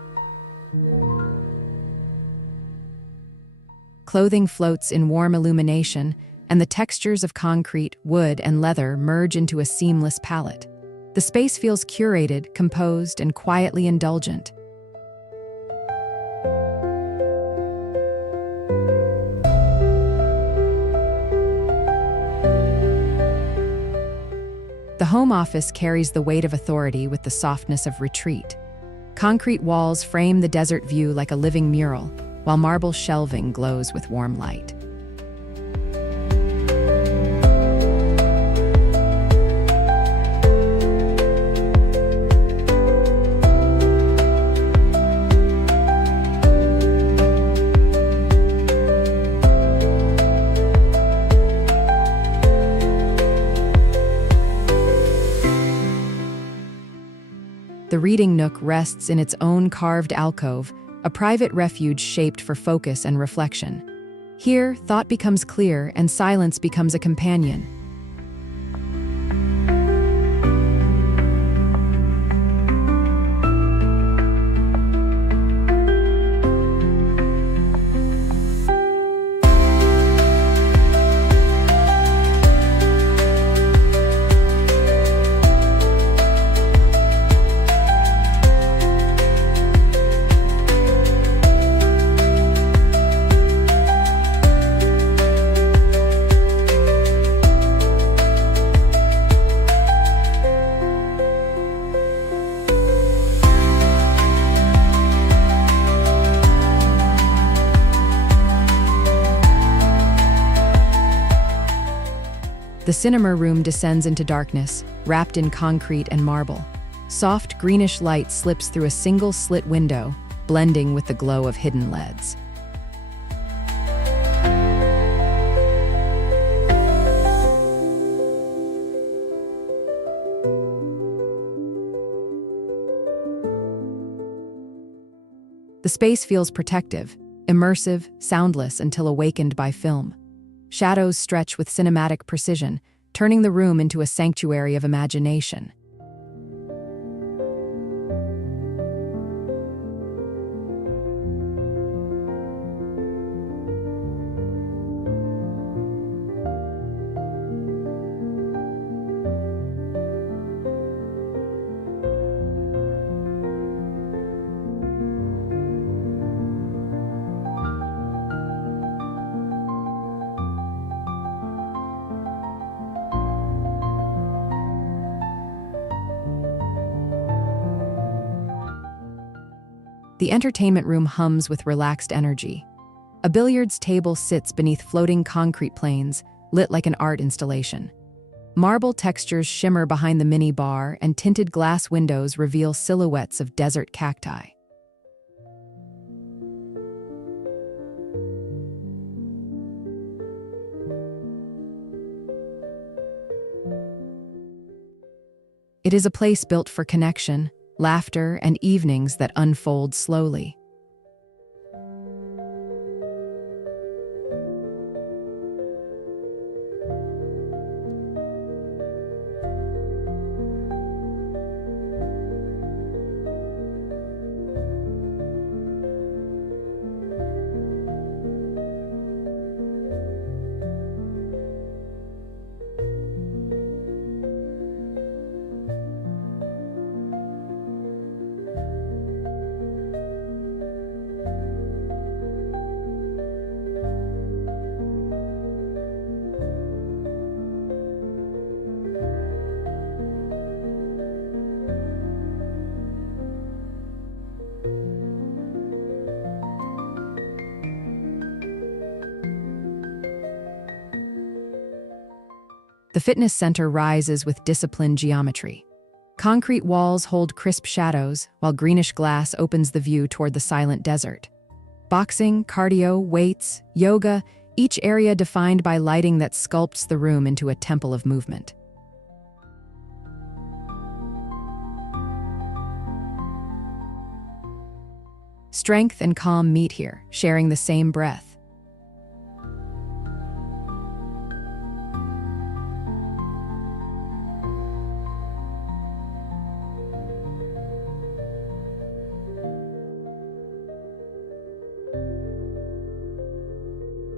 Clothing floats in warm illumination, and the textures of concrete, wood, and leather merge into a seamless palette. The space feels curated, composed, and quietly indulgent. The home office carries the weight of authority with the softness of retreat. Concrete walls frame the desert view like a living mural, while marble shelving glows with warm light. The reading nook rests in its own carved alcove, a private refuge shaped for focus and reflection. Here, thought becomes clear and silence becomes a companion. The cinema room descends into darkness, wrapped in concrete and marble. Soft, greenish light slips through a single slit window, blending with the glow of hidden LEDs. The space feels protective, immersive, soundless until awakened by film. Shadows stretch with cinematic precision, turning the room into a sanctuary of imagination. The entertainment room hums with relaxed energy. A billiards table sits beneath floating concrete planes, lit like an art installation. Marble textures shimmer behind the mini bar, and tinted glass windows reveal silhouettes of desert cacti. It is a place built for connection, laughter, and evenings that unfold slowly. The fitness center rises with disciplined geometry. Concrete walls hold crisp shadows, while greenish glass opens the view toward the silent desert. Boxing, cardio, weights, yoga, each area defined by lighting that sculpts the room into a temple of movement. Strength and calm meet here, sharing the same breath.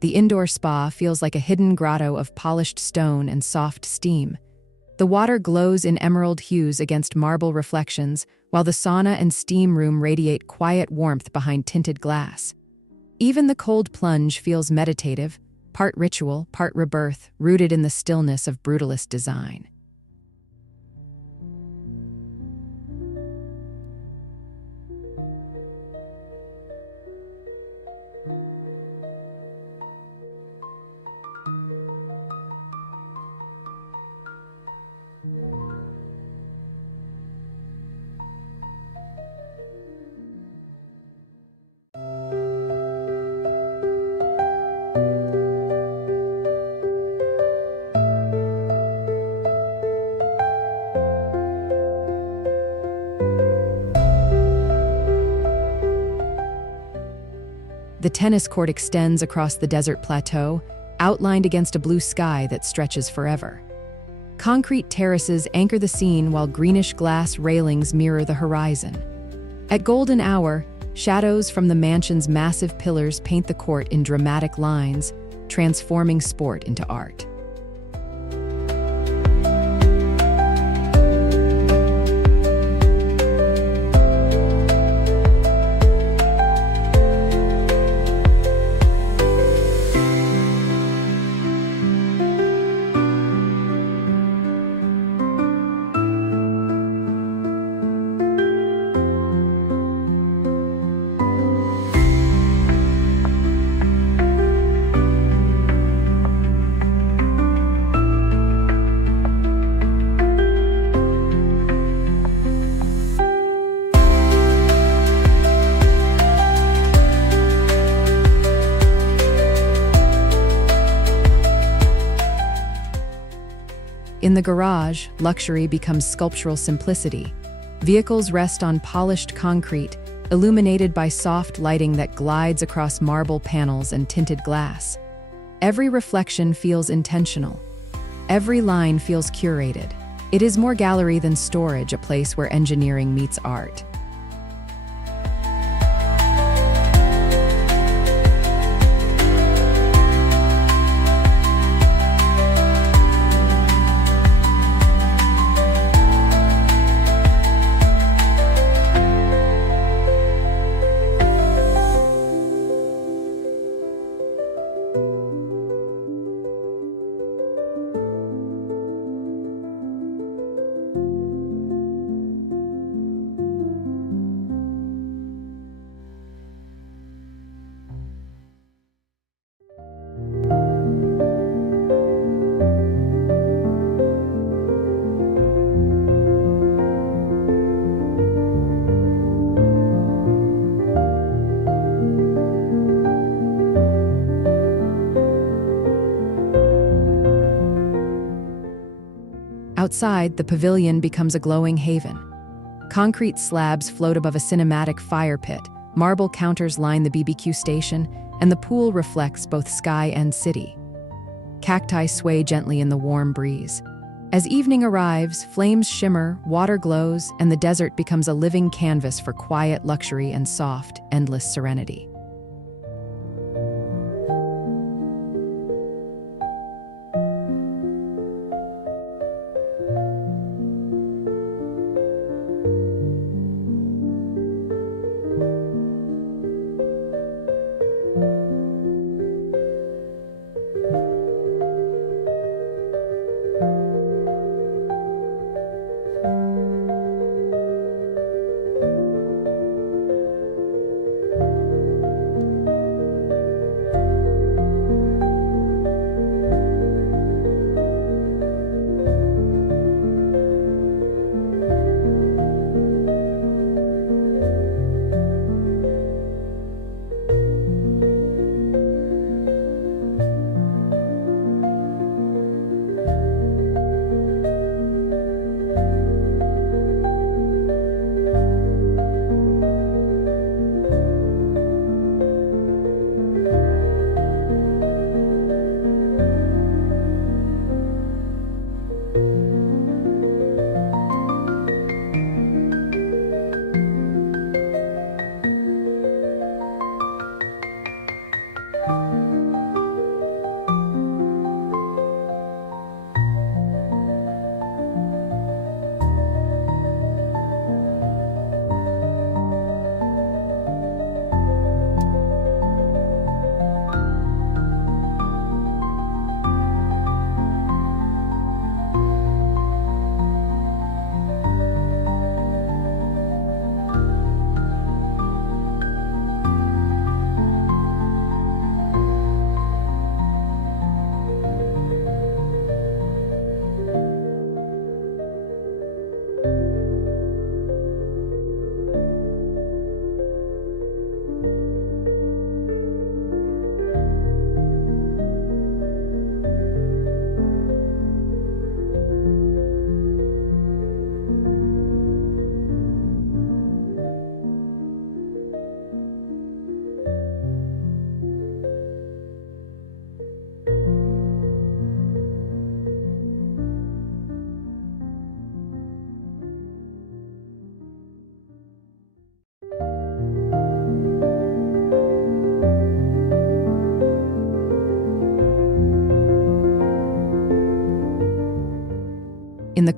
The indoor spa feels like a hidden grotto of polished stone and soft steam. The water glows in emerald hues against marble reflections, while the sauna and steam room radiate quiet warmth behind tinted glass. Even the cold plunge feels meditative, part ritual, part rebirth, rooted in the stillness of brutalist design. The tennis court extends across the desert plateau, outlined against a blue sky that stretches forever. Concrete terraces anchor the scene while greenish-glass railings mirror the horizon. At golden hour, shadows from the mansion's massive pillars paint the court in dramatic lines, transforming sport into art. In the garage, luxury becomes sculptural simplicity. Vehicles rest on polished concrete, illuminated by soft lighting that glides across marble panels and tinted glass. Every reflection feels intentional. Every line feels curated. It is more gallery than storage, a place where engineering meets art. Outside, the pavilion becomes a glowing haven. Concrete slabs float above a cinematic fire pit, marble counters line the BBQ station, and the pool reflects both sky and city. Cacti sway gently in the warm breeze. As evening arrives, flames shimmer, water glows, and the desert becomes a living canvas for quiet luxury and soft, endless serenity.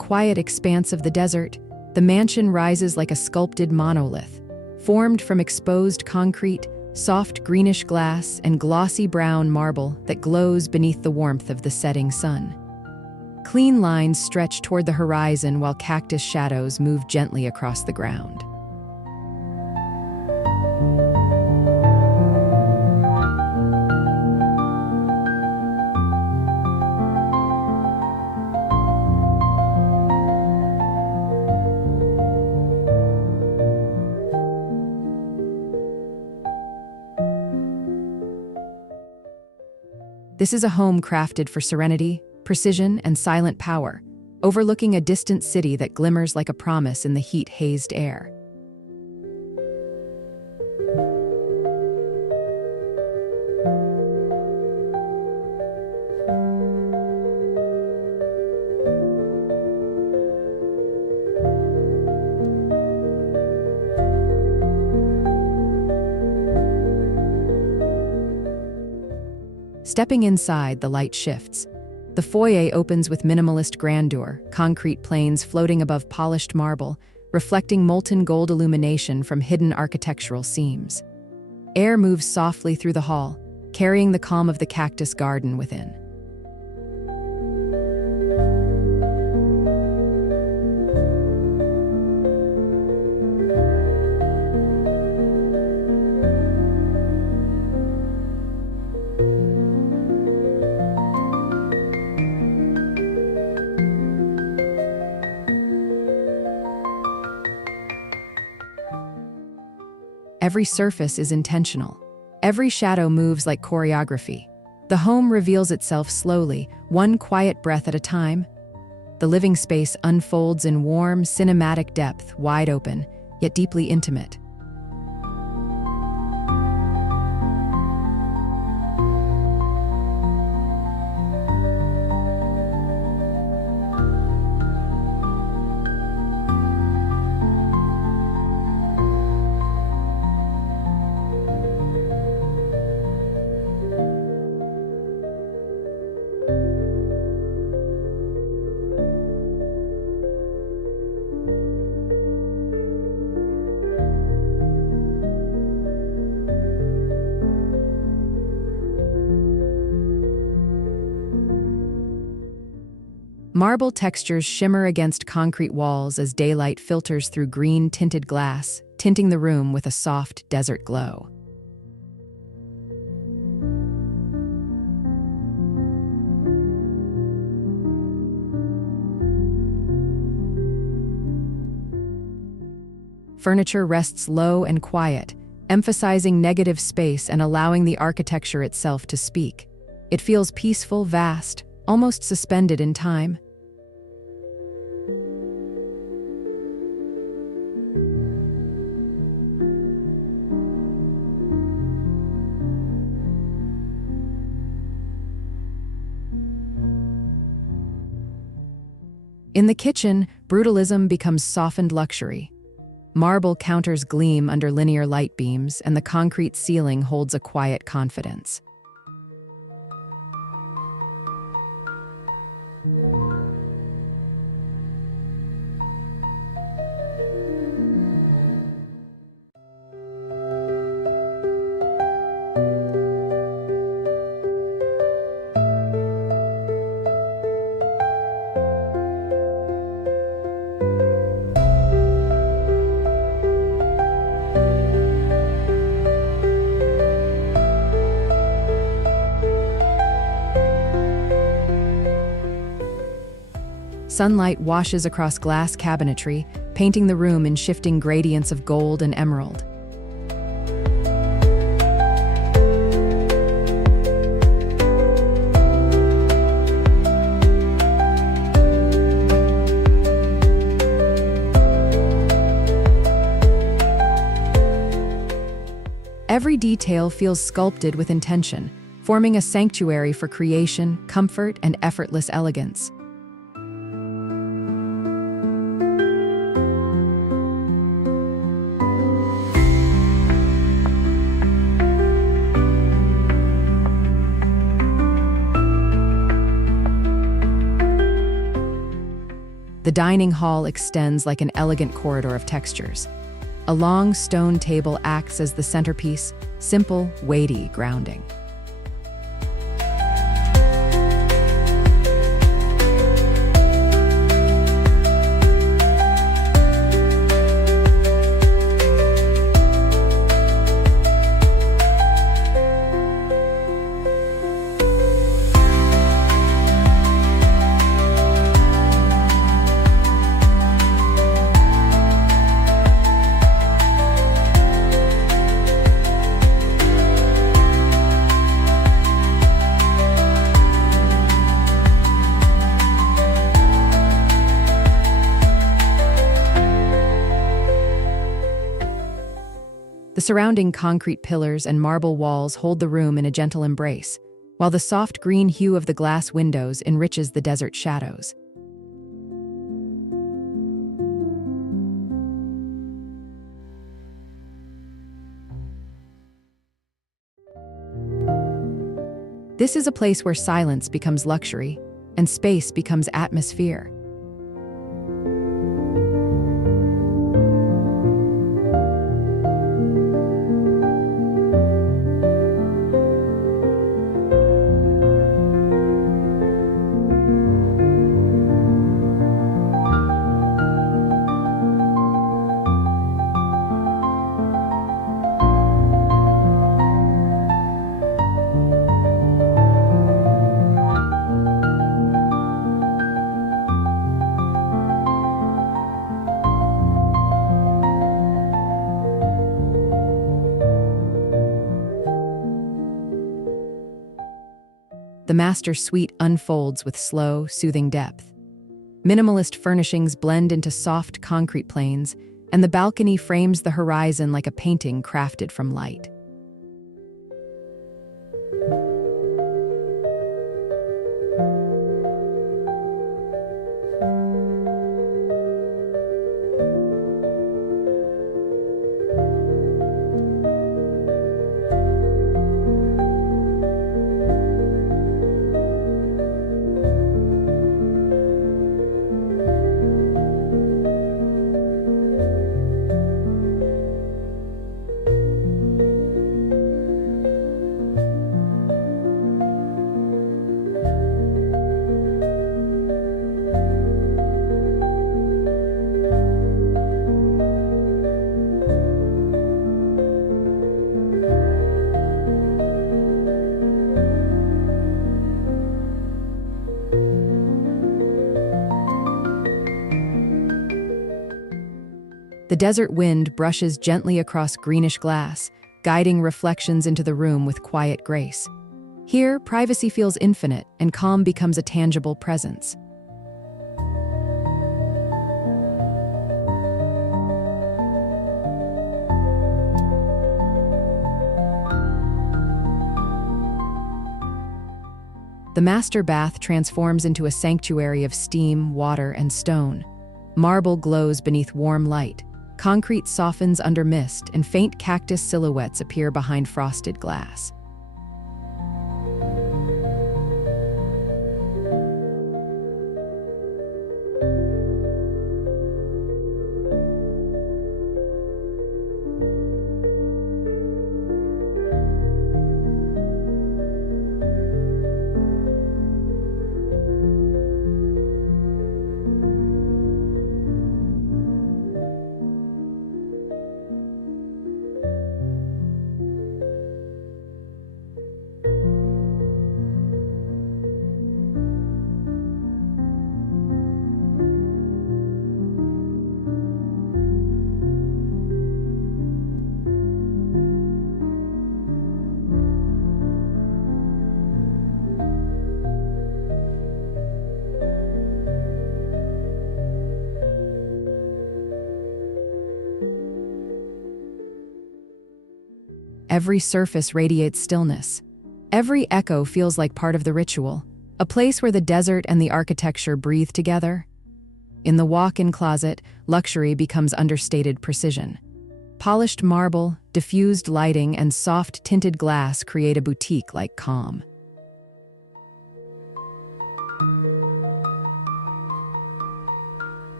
quiet expanse of the desert, the mansion rises like a sculpted monolith, formed from exposed concrete, soft greenish glass, and glossy brown marble that glows beneath the warmth of the setting sun. Clean lines stretch toward the horizon while cactus shadows move gently across the ground. This is a home crafted for serenity, precision, and silent power, overlooking a distant city that glimmers like a promise in the heat-hazed air. Stepping inside, the light shifts. The foyer opens with minimalist grandeur, concrete planes floating above polished marble, reflecting molten gold illumination from hidden architectural seams. Air moves softly through the hall, carrying the calm of the cactus garden within. Every surface is intentional. Every shadow moves like choreography. The home reveals itself slowly, one quiet breath at a time. The living space unfolds in warm, cinematic depth, wide open, yet deeply intimate. Marble textures shimmer against concrete walls as daylight filters through green-tinted glass, tinting the room with a soft desert glow. Furniture rests low and quiet, emphasizing negative space and allowing the architecture itself to speak. It feels peaceful, vast, almost suspended in time. In the kitchen, brutalism becomes softened luxury. Marble counters gleam under linear light beams, and the concrete ceiling holds a quiet confidence. Sunlight washes across glass cabinetry, painting the room in shifting gradients of gold and emerald. Every detail feels sculpted with intention, forming a sanctuary for creation, comfort, and effortless elegance. The dining hall extends like an elegant corridor of textures. A long stone table acts as the centerpiece, simple, weighty, grounding. The surrounding concrete pillars and marble walls hold the room in a gentle embrace, while the soft green hue of the glass windows enriches the desert shadows. This is a place where silence becomes luxury and space becomes atmosphere. The master suite unfolds with slow, soothing depth. Minimalist furnishings blend into soft concrete planes, and the balcony frames the horizon like a painting crafted from light. The desert wind brushes gently across greenish glass, guiding reflections into the room with quiet grace. Here, privacy feels infinite, and calm becomes a tangible presence. The master bath transforms into a sanctuary of steam, water, and stone. Marble glows beneath warm light. Concrete softens under mist, and faint cactus silhouettes appear behind frosted glass. Every surface radiates stillness. Every echo feels like part of the ritual, a place where the desert and the architecture breathe together. In the walk-in closet, luxury becomes understated precision. Polished marble, diffused lighting, and soft tinted glass create a boutique-like calm.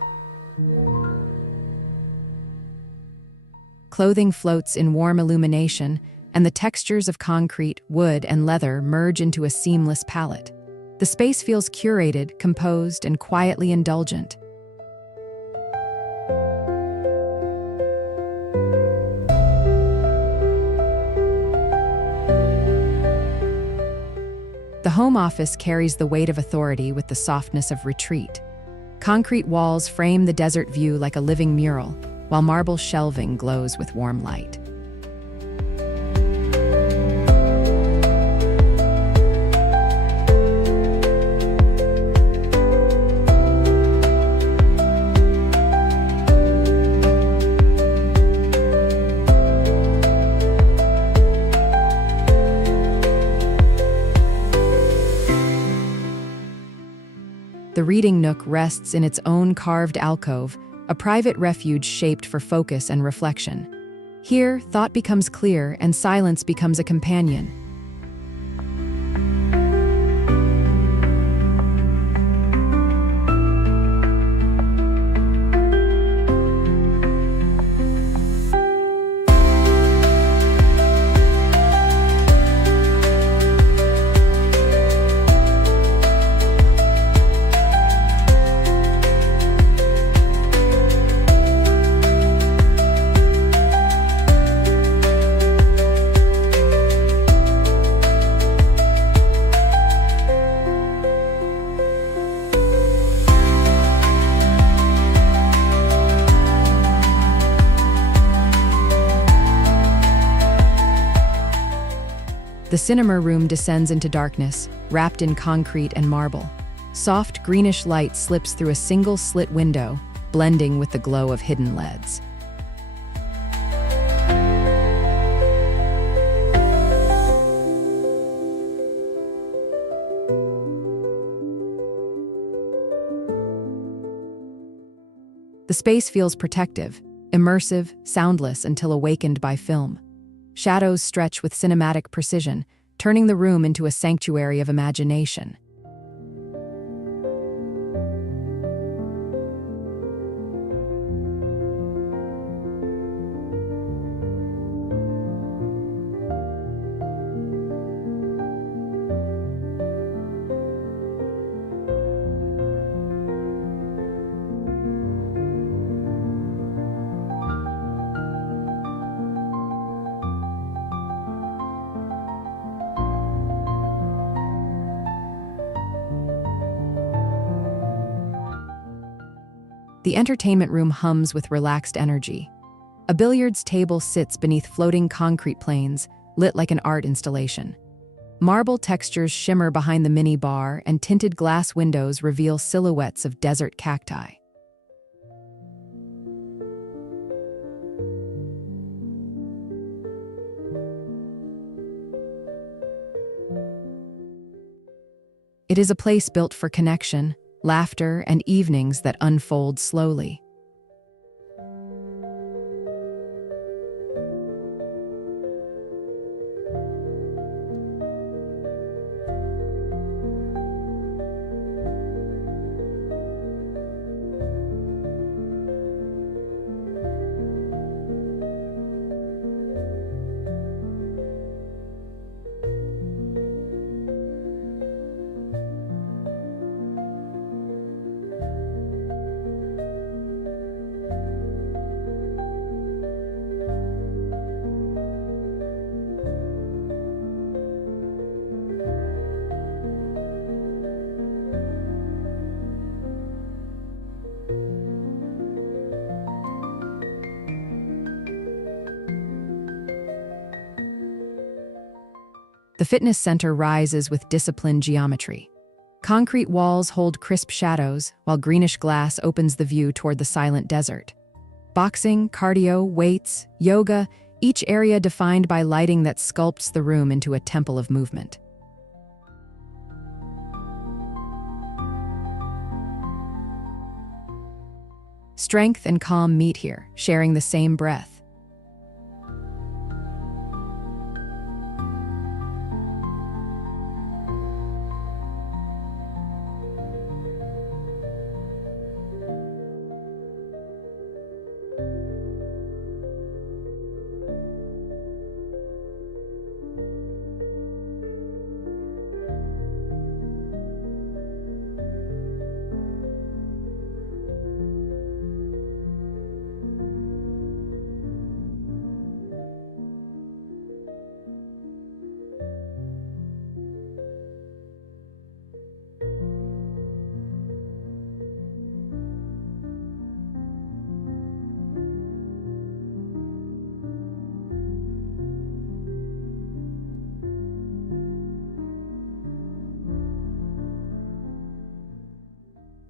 Clothing floats in warm illumination, and the textures of concrete, wood, and leather merge into a seamless palette. The space feels curated, composed, and quietly indulgent. The home office carries the weight of authority with the softness of retreat. Concrete walls frame the desert view like a living mural, while marble shelving glows with warm light. The reading nook rests in its own carved alcove, a private refuge shaped for focus and reflection. Here, thought becomes clear and silence becomes a companion. The cinema room descends into darkness, wrapped in concrete and marble. Soft, greenish light slips through a single slit window, blending with the glow of hidden LEDs. The space feels protective, immersive, soundless until awakened by film. Shadows stretch with cinematic precision, turning the room into a sanctuary of imagination. The entertainment room hums with relaxed energy. A billiards table sits beneath floating concrete planes, lit like an art installation. Marble textures shimmer behind the mini bar, and tinted glass windows reveal silhouettes of desert cacti. It is a place built for connection, laughter, and evenings that unfold slowly. The fitness center rises with disciplined geometry. Concrete walls hold crisp shadows, while greenish glass opens the view toward the silent desert. Boxing, cardio, weights, yoga, each area defined by lighting that sculpts the room into a temple of movement. Strength and calm meet here, sharing the same breath.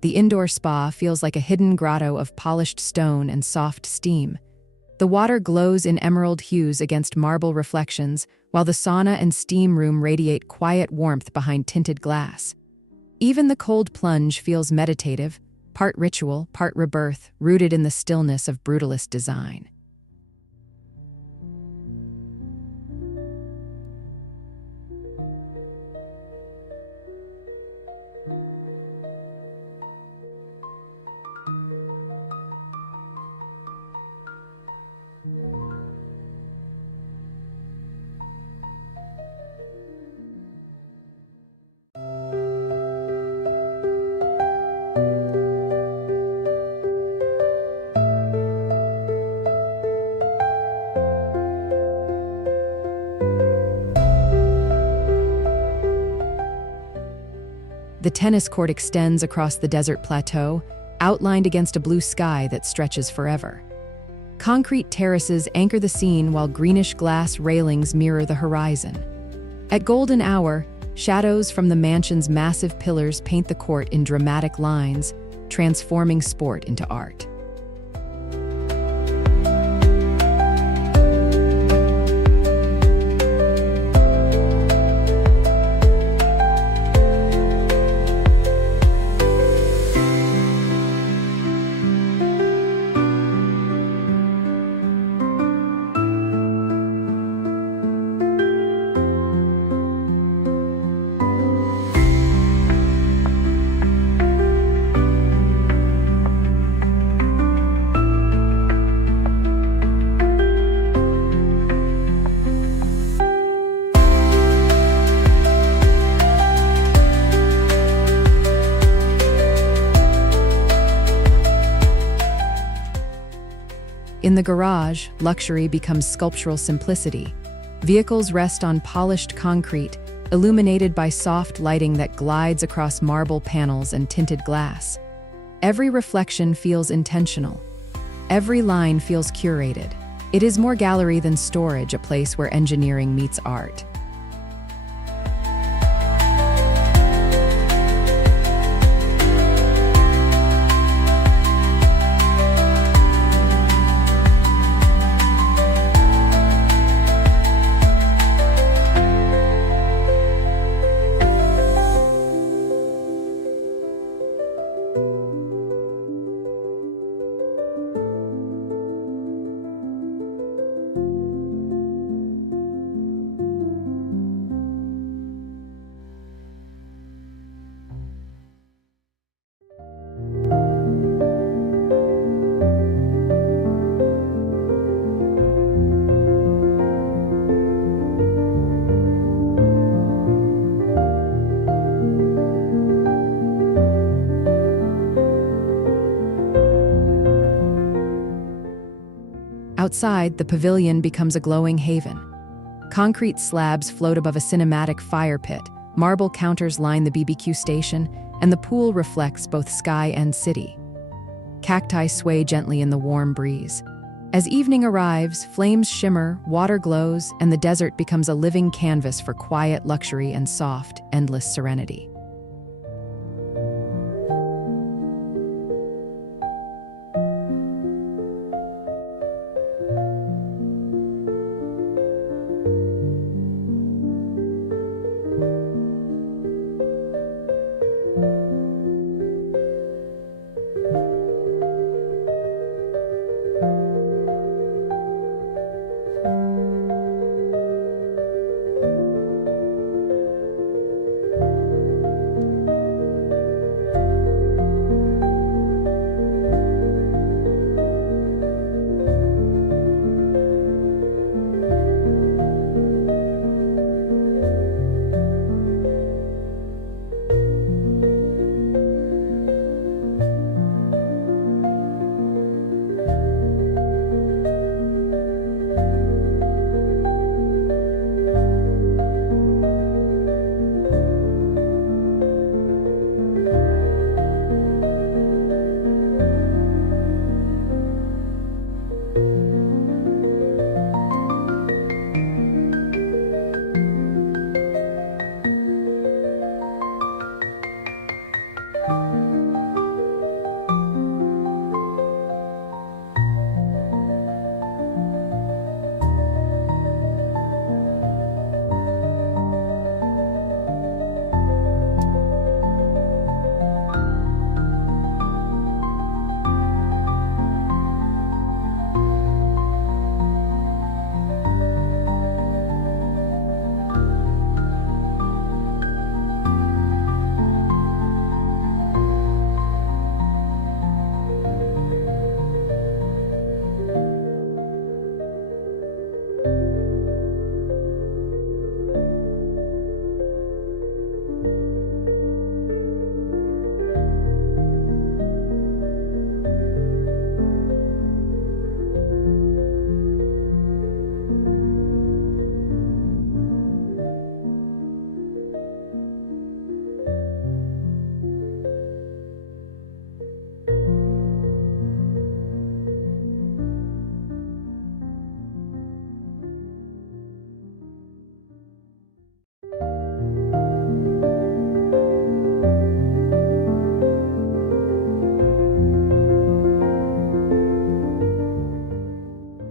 The indoor spa feels like a hidden grotto of polished stone and soft steam. The water glows in emerald hues against marble reflections, while the sauna and steam room radiate quiet warmth behind tinted glass. Even the cold plunge feels meditative, part ritual, part rebirth, rooted in the stillness of brutalist design. The tennis court extends across the desert plateau, outlined against a blue sky that stretches forever. Concrete terraces anchor the scene while greenish-glass railings mirror the horizon. At golden hour, shadows from the mansion's massive pillars paint the court in dramatic lines, transforming sport into art. In the garage, luxury becomes sculptural simplicity. Vehicles rest on polished concrete, illuminated by soft lighting that glides across marble panels and tinted glass. Every reflection feels intentional. Every line feels curated. It is more gallery than storage, a place where engineering meets art. Outside, the pavilion becomes a glowing haven. Concrete slabs float above a cinematic fire pit, marble counters line the BBQ station, and the pool reflects both sky and city. Cacti sway gently in the warm breeze. As evening arrives, flames shimmer, water glows, and the desert becomes a living canvas for quiet luxury and soft, endless serenity.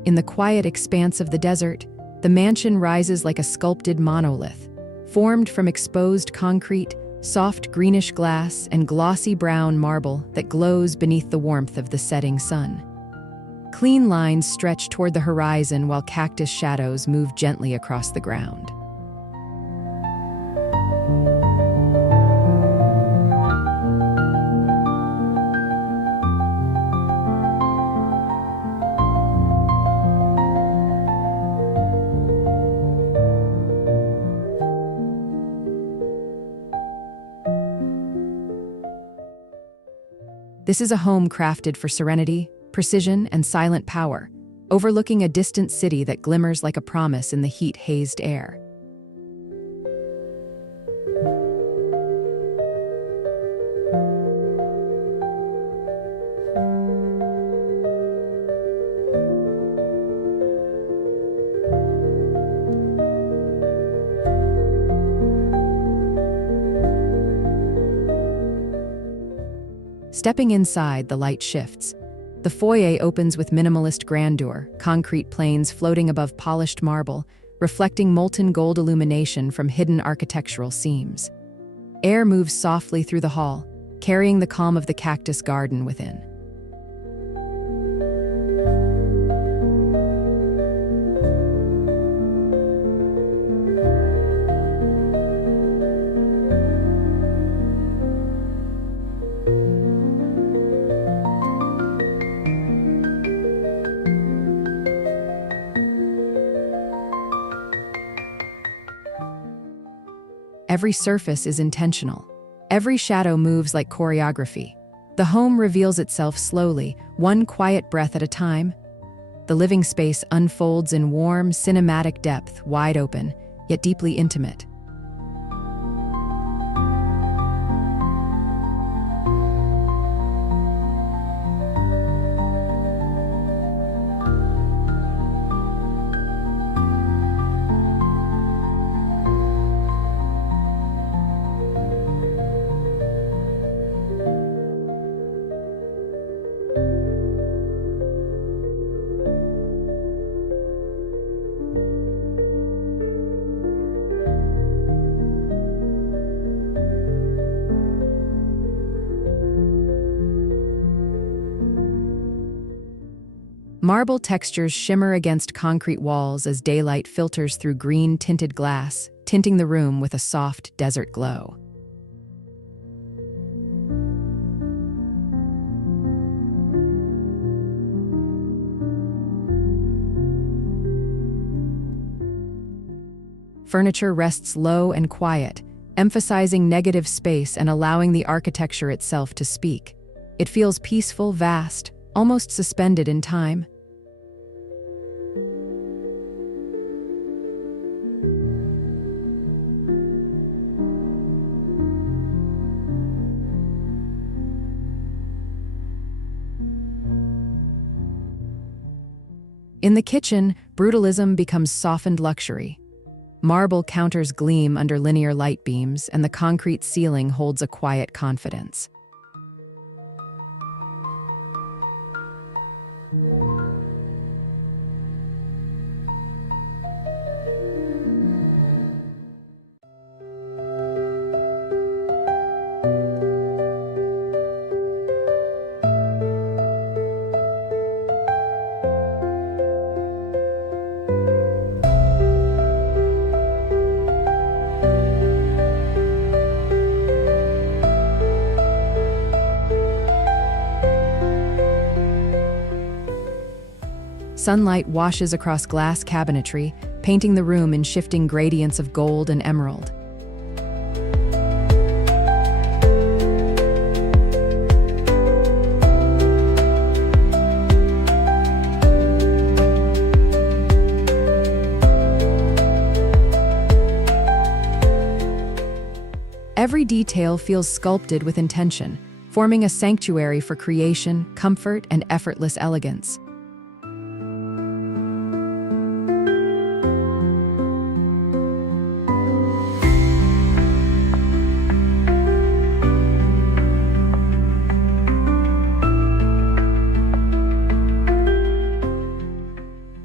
In the quiet expanse of the desert, the mansion rises like a sculpted monolith, formed from exposed concrete, soft greenish glass, and glossy brown marble that glows beneath the warmth of the setting sun. Clean lines stretch toward the horizon while cactus shadows move gently across the ground. This is a home crafted for serenity, precision, and silent power, overlooking a distant city that glimmers like a promise in the heat-hazed air. Stepping inside, the light shifts. The foyer opens with minimalist grandeur, concrete planes floating above polished marble, reflecting molten gold illumination from hidden architectural seams. Air moves softly through the hall, carrying the calm of the cactus garden within. Every surface is intentional. Every shadow moves like choreography. The home reveals itself slowly, one quiet breath at a time. The living space unfolds in warm, cinematic depth, wide open, yet deeply intimate. Marble textures shimmer against concrete walls as daylight filters through green-tinted glass, tinting the room with a soft desert glow. Furniture rests low and quiet, emphasizing negative space and allowing the architecture itself to speak. It feels peaceful, vast, almost suspended in time. In the kitchen, brutalism becomes softened luxury. Marble counters gleam under linear light beams, and the concrete ceiling holds a quiet confidence. Sunlight washes across glass cabinetry, painting the room in shifting gradients of gold and emerald. Every detail feels sculpted with intention, forming a sanctuary for creation, comfort, and effortless elegance.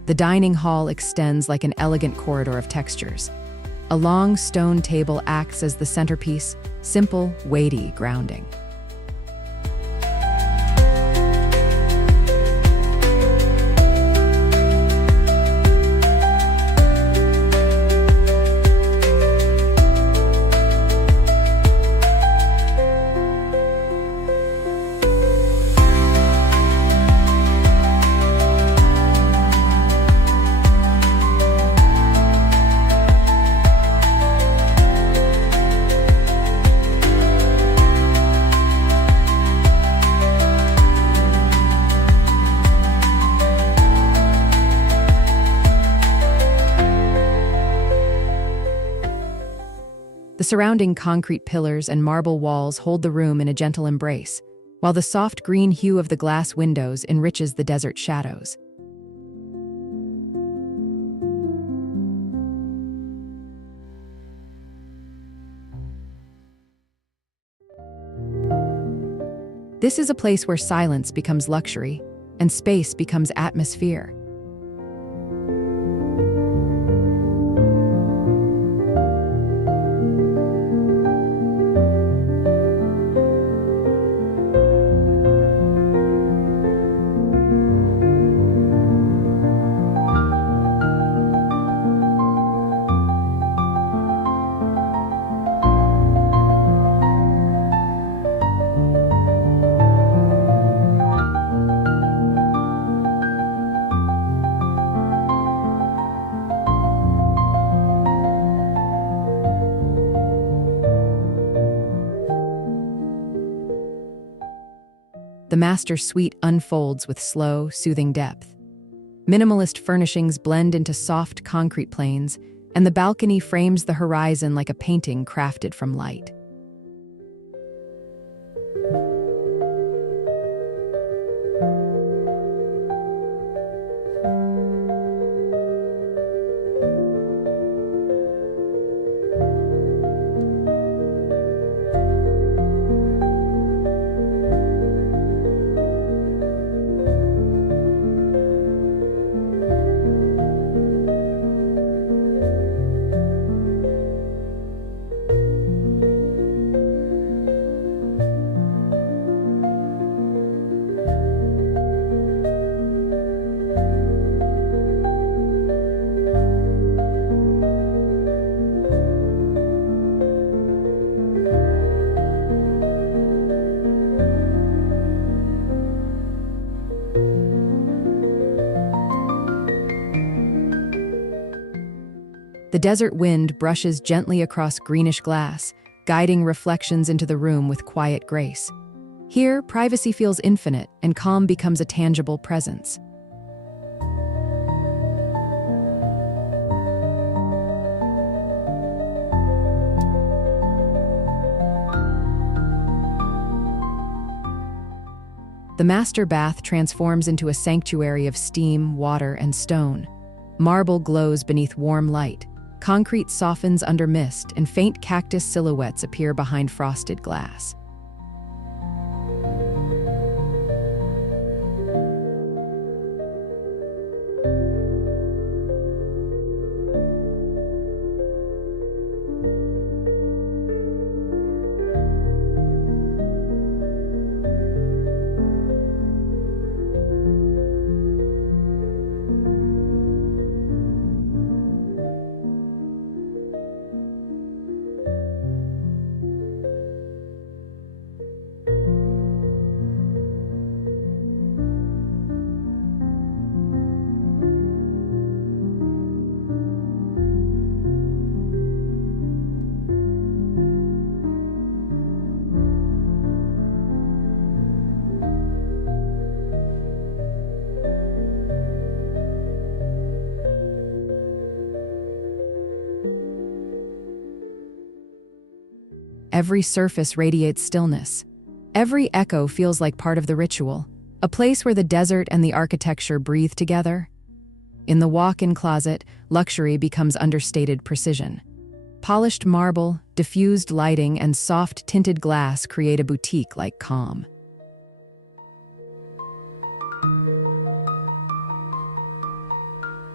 The dining hall extends like an elegant corridor of textures. A long stone table acts as the centerpiece, simple, weighty, grounding. The surrounding concrete pillars and marble walls hold the room in a gentle embrace, while the soft green hue of the glass windows enriches the desert shadows. This is a place where silence becomes luxury and space becomes atmosphere. The master suite unfolds with slow, soothing depth. Minimalist furnishings blend into soft concrete planes, and the balcony frames the horizon like a painting crafted from light. The desert wind brushes gently across greenish glass, guiding reflections into the room with quiet grace. Here, privacy feels infinite, and calm becomes a tangible presence. The master bath transforms into a sanctuary of steam, water, and stone. Marble glows beneath warm light. Concrete softens under mist, and faint cactus silhouettes appear behind frosted glass. Every surface radiates stillness. Every echo feels like part of the ritual, a place where the desert and the architecture breathe together. In the walk-in closet, luxury becomes understated precision. Polished marble, diffused lighting, and soft tinted glass create a boutique-like calm.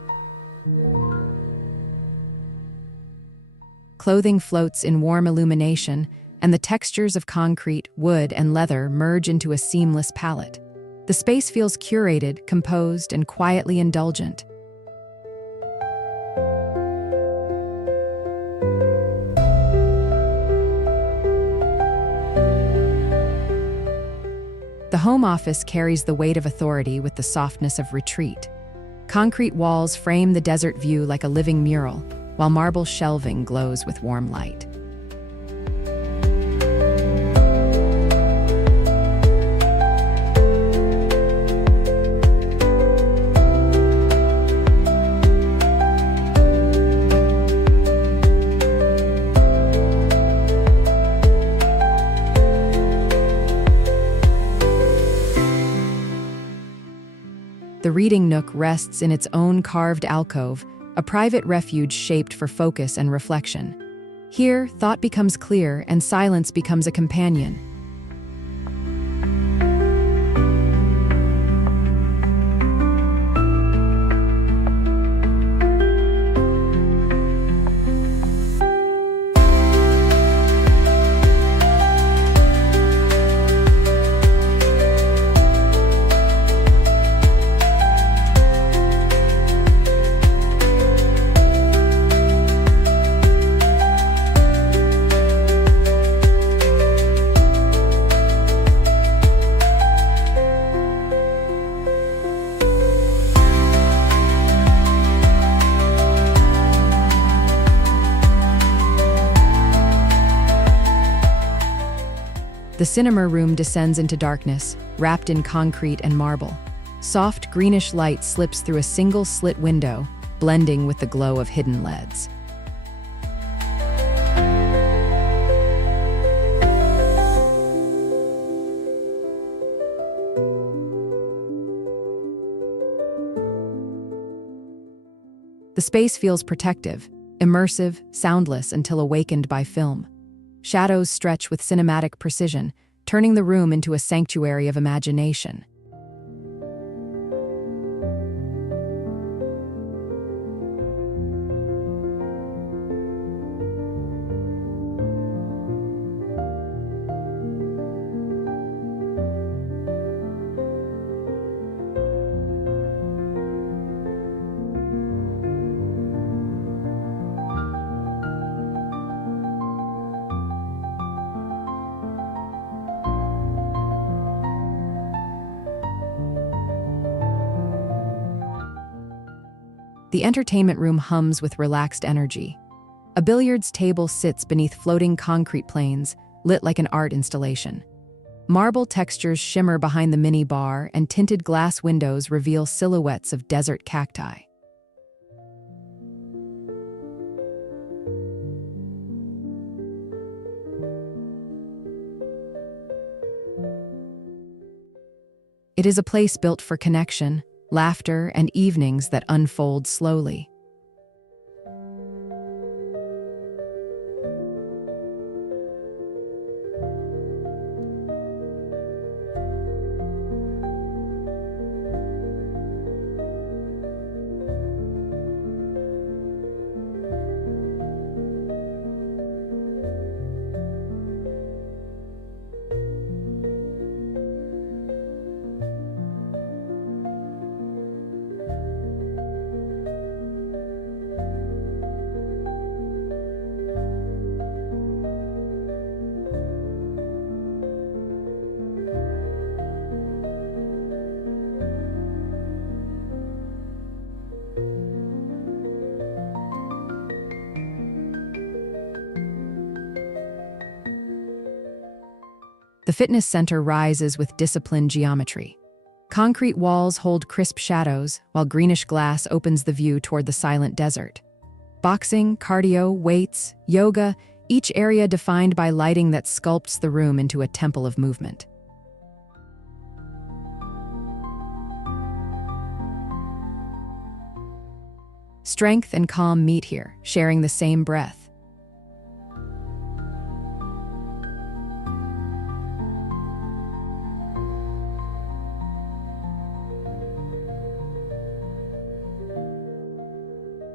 Clothing floats in warm illumination, and the textures of concrete, wood, and leather merge into a seamless palette. The space feels curated, composed, and quietly indulgent. The home office carries the weight of authority with the softness of retreat. Concrete walls frame the desert view like a living mural, while marble shelving glows with warm light. The reading nook rests in its own carved alcove, a private refuge shaped for focus and reflection. Here, thought becomes clear and silence becomes a companion. The cinema room descends into darkness, wrapped in concrete and marble. Soft greenish light slips through a single slit window, blending with the glow of hidden LEDs. The space feels protective, immersive, soundless until awakened by film. Shadows stretch with cinematic precision, turning the room into a sanctuary of imagination. The entertainment room hums with relaxed energy. A billiards table sits beneath floating concrete planes, lit like an art installation. Marble textures shimmer behind the mini bar, and tinted glass windows reveal silhouettes of desert cacti. It is a place built for connection, laughter, and evenings that unfold slowly. The fitness center rises with disciplined geometry. Concrete walls hold crisp shadows, while greenish glass opens the view toward the silent desert. Boxing, cardio, weights, yoga, each area defined by lighting that sculpts the room into a temple of movement. Strength and calm meet here, sharing the same breath.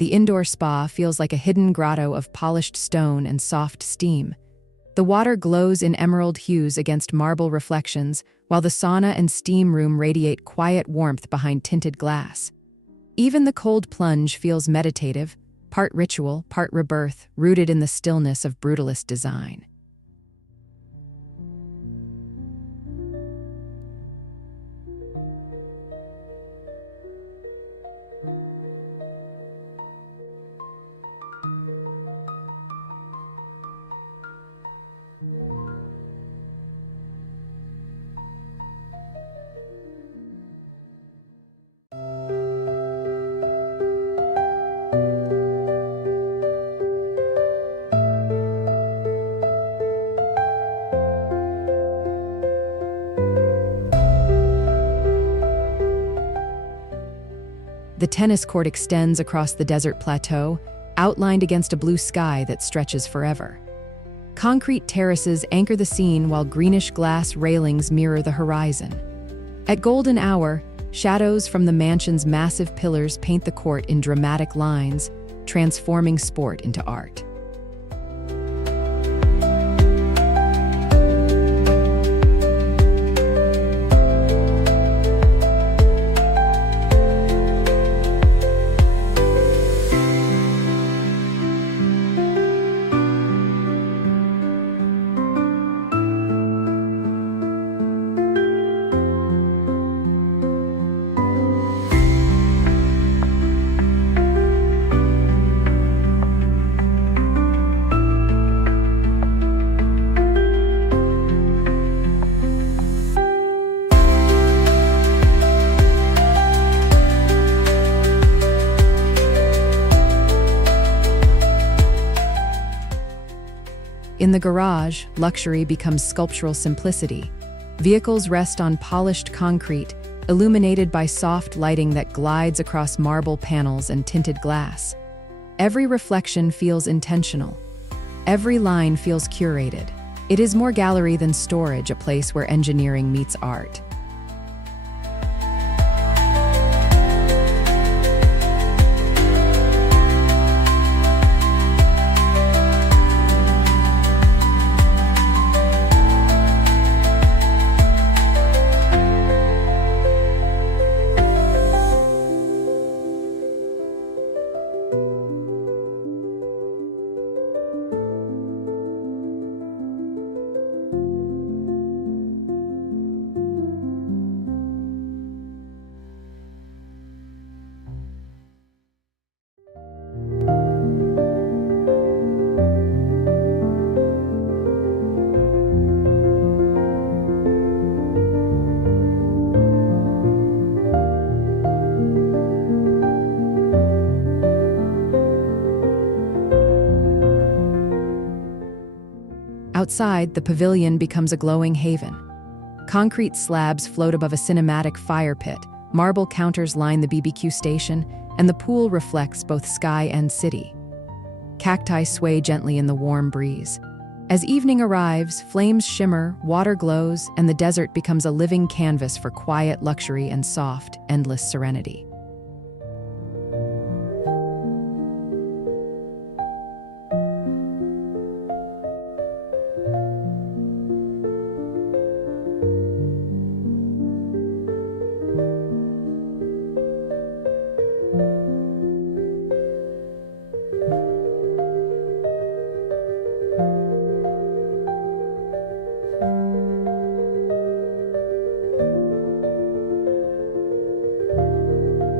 The indoor spa feels like a hidden grotto of polished stone and soft steam. The water glows in emerald hues against marble reflections, while the sauna and steam room radiate quiet warmth behind tinted glass. Even the cold plunge feels meditative, part ritual, part rebirth, rooted in the stillness of brutalist design. The tennis court extends across the desert plateau, outlined against a blue sky that stretches forever. Concrete terraces anchor the scene while greenish-glass railings mirror the horizon. At golden hour, shadows from the mansion's massive pillars paint the court in dramatic lines, transforming sport into art. In the garage, luxury becomes sculptural simplicity. Vehicles rest on polished concrete, illuminated by soft lighting that glides across marble panels and tinted glass. Every reflection feels intentional. Every line feels curated. It is more gallery than storage, a place where engineering meets art. Outside, the pavilion becomes a glowing haven. Concrete slabs float above a cinematic fire pit, marble counters line the BBQ station, and the pool reflects both sky and city. Cacti sway gently in the warm breeze. As evening arrives, flames shimmer, water glows, and the desert becomes a living canvas for quiet luxury and soft, endless serenity.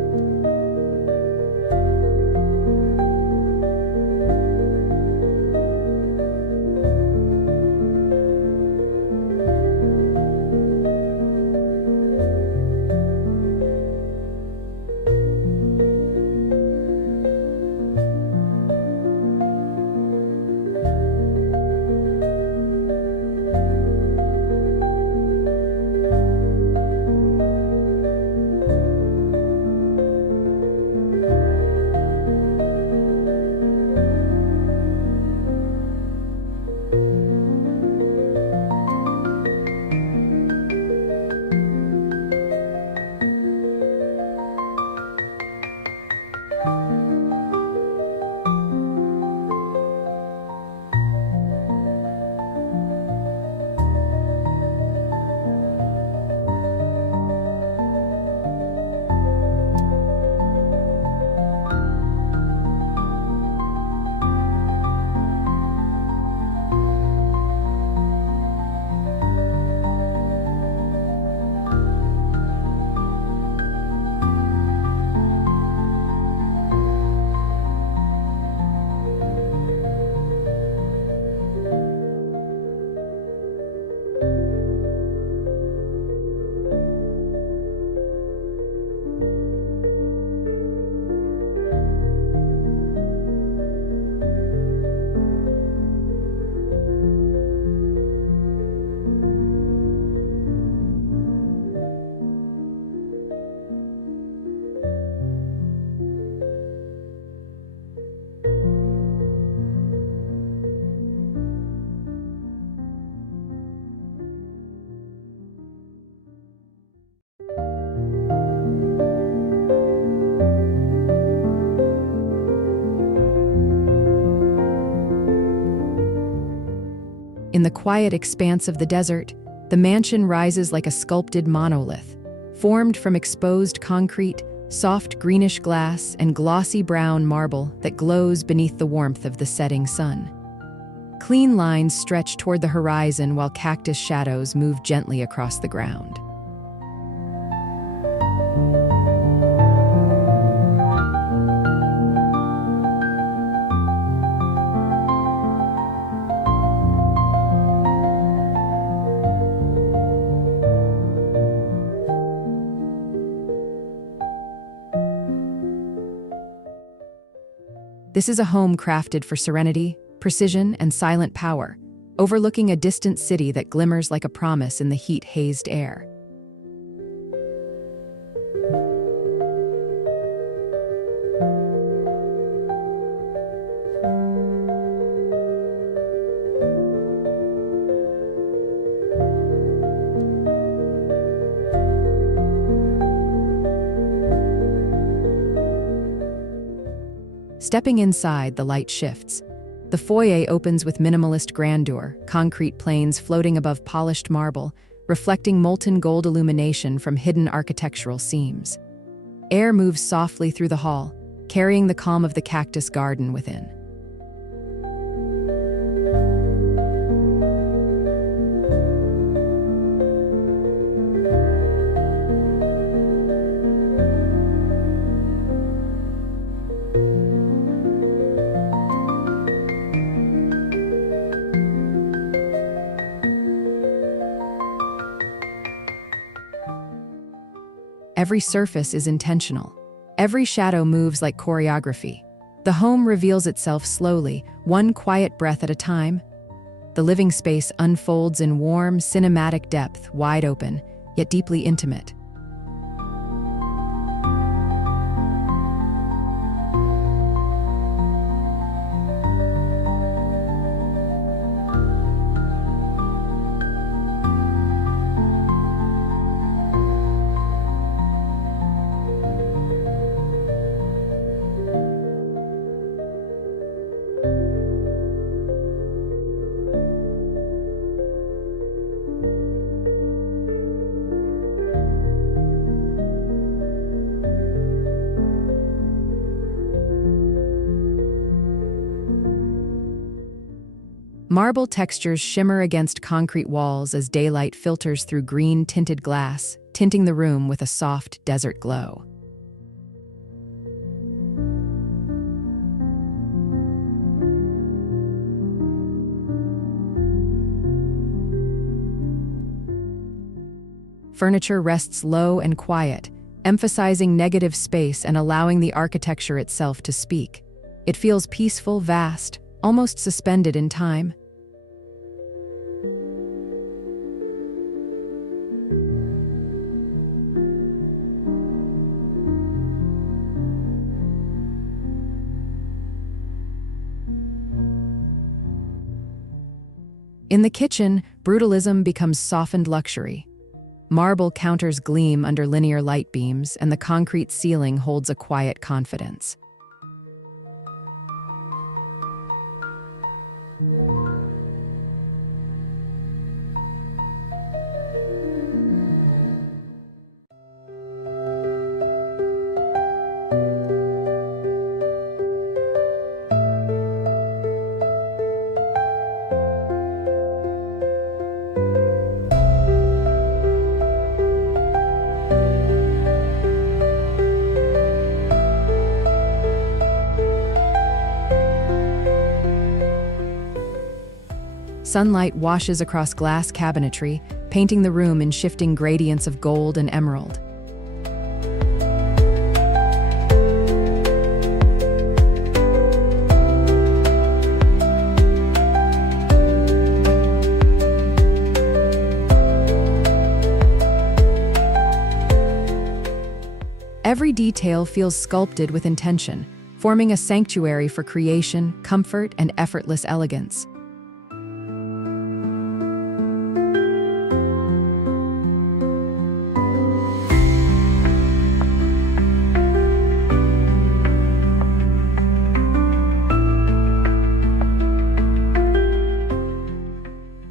In the quiet expanse of the desert, the mansion rises like a sculpted monolith, formed from exposed concrete, soft greenish glass, and glossy brown marble that glows beneath the warmth of the setting sun. Clean lines stretch toward the horizon while cactus shadows move gently across the ground. This is a home crafted for serenity, precision, and silent power, overlooking a distant city that glimmers like a promise in the heat-hazed air. Stepping inside, the light shifts. The foyer opens with minimalist grandeur, concrete planes floating above polished marble, reflecting molten gold illumination from hidden architectural seams. Air moves softly through the hall, carrying the calm of the cactus garden within. Every surface is intentional. Every shadow moves like choreography. The home reveals itself slowly, one quiet breath at a time. The living space unfolds in warm, cinematic depth, wide open, yet deeply intimate. Marble textures shimmer against concrete walls as daylight filters through green-tinted glass, tinting the room with a soft desert glow. Furniture rests low and quiet, emphasizing negative space and allowing the architecture itself to speak. It feels peaceful, vast, almost suspended in time. In the kitchen, brutalism becomes softened luxury. Marble counters gleam under linear light beams, and the concrete ceiling holds a quiet confidence. Sunlight washes across glass cabinetry, painting the room in shifting gradients of gold and emerald. Every detail feels sculpted with intention, forming a sanctuary for creation, comfort, and effortless elegance.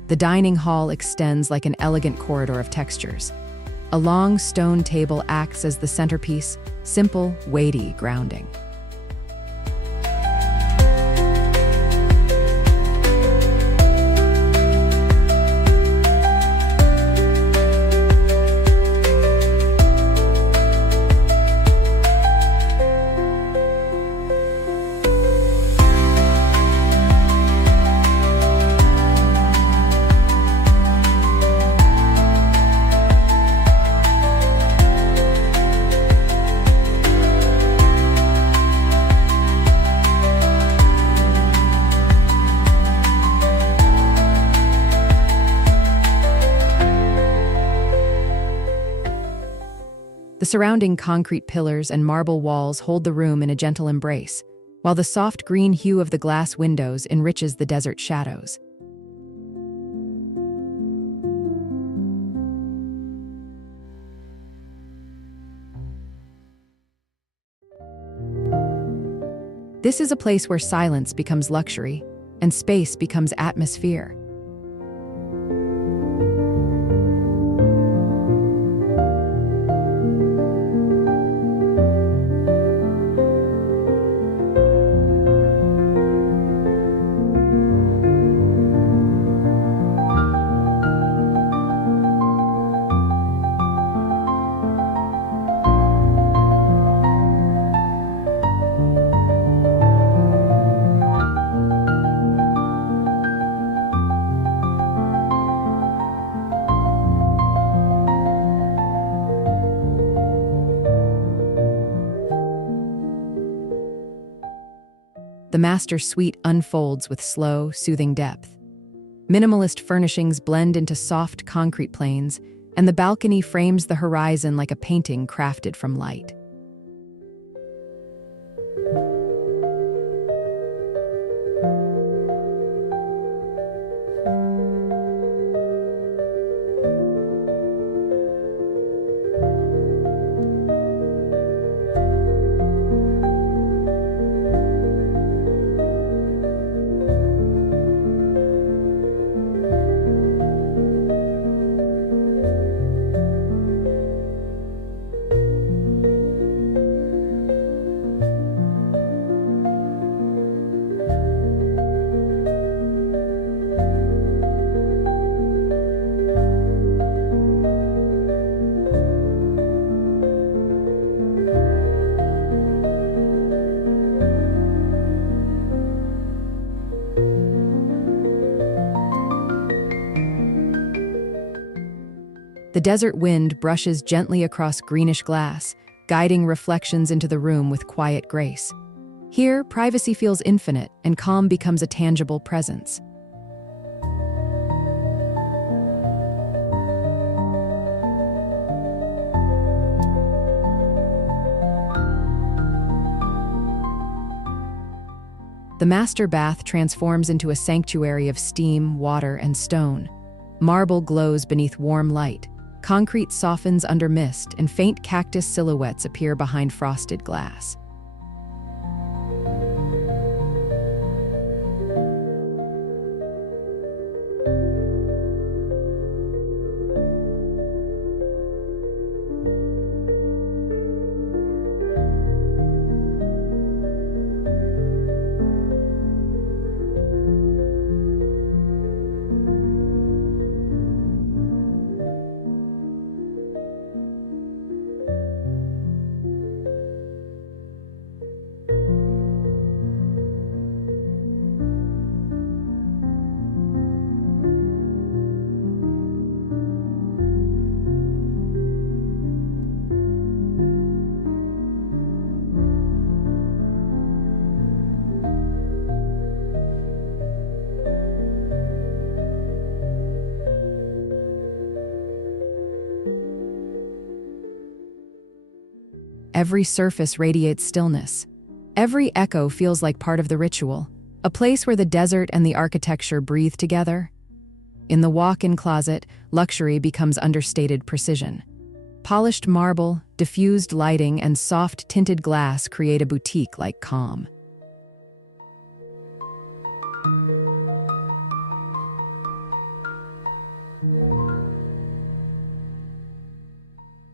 The dining hall extends like an elegant corridor of textures. A long stone table acts as the centerpiece, simple, weighty, grounding. The surrounding concrete pillars and marble walls hold the room in a gentle embrace, while the soft green hue of the glass windows enriches the desert shadows. This is a place where silence becomes luxury and space becomes atmosphere. The master suite unfolds with slow, soothing depth. Minimalist furnishings blend into soft concrete planes, and the balcony frames the horizon like a painting crafted from light. The desert wind brushes gently across greenish glass, guiding reflections into the room with quiet grace. Here, privacy feels infinite, and calm becomes a tangible presence. The master bath transforms into a sanctuary of steam, water, and stone. Marble glows beneath warm light. Concrete softens under mist, and faint cactus silhouettes appear behind frosted glass. Every surface radiates stillness. Every echo feels like part of the ritual, a place where the desert and the architecture breathe together. In the walk-in closet, luxury becomes understated precision. Polished marble, diffused lighting, and soft tinted glass create a boutique-like calm.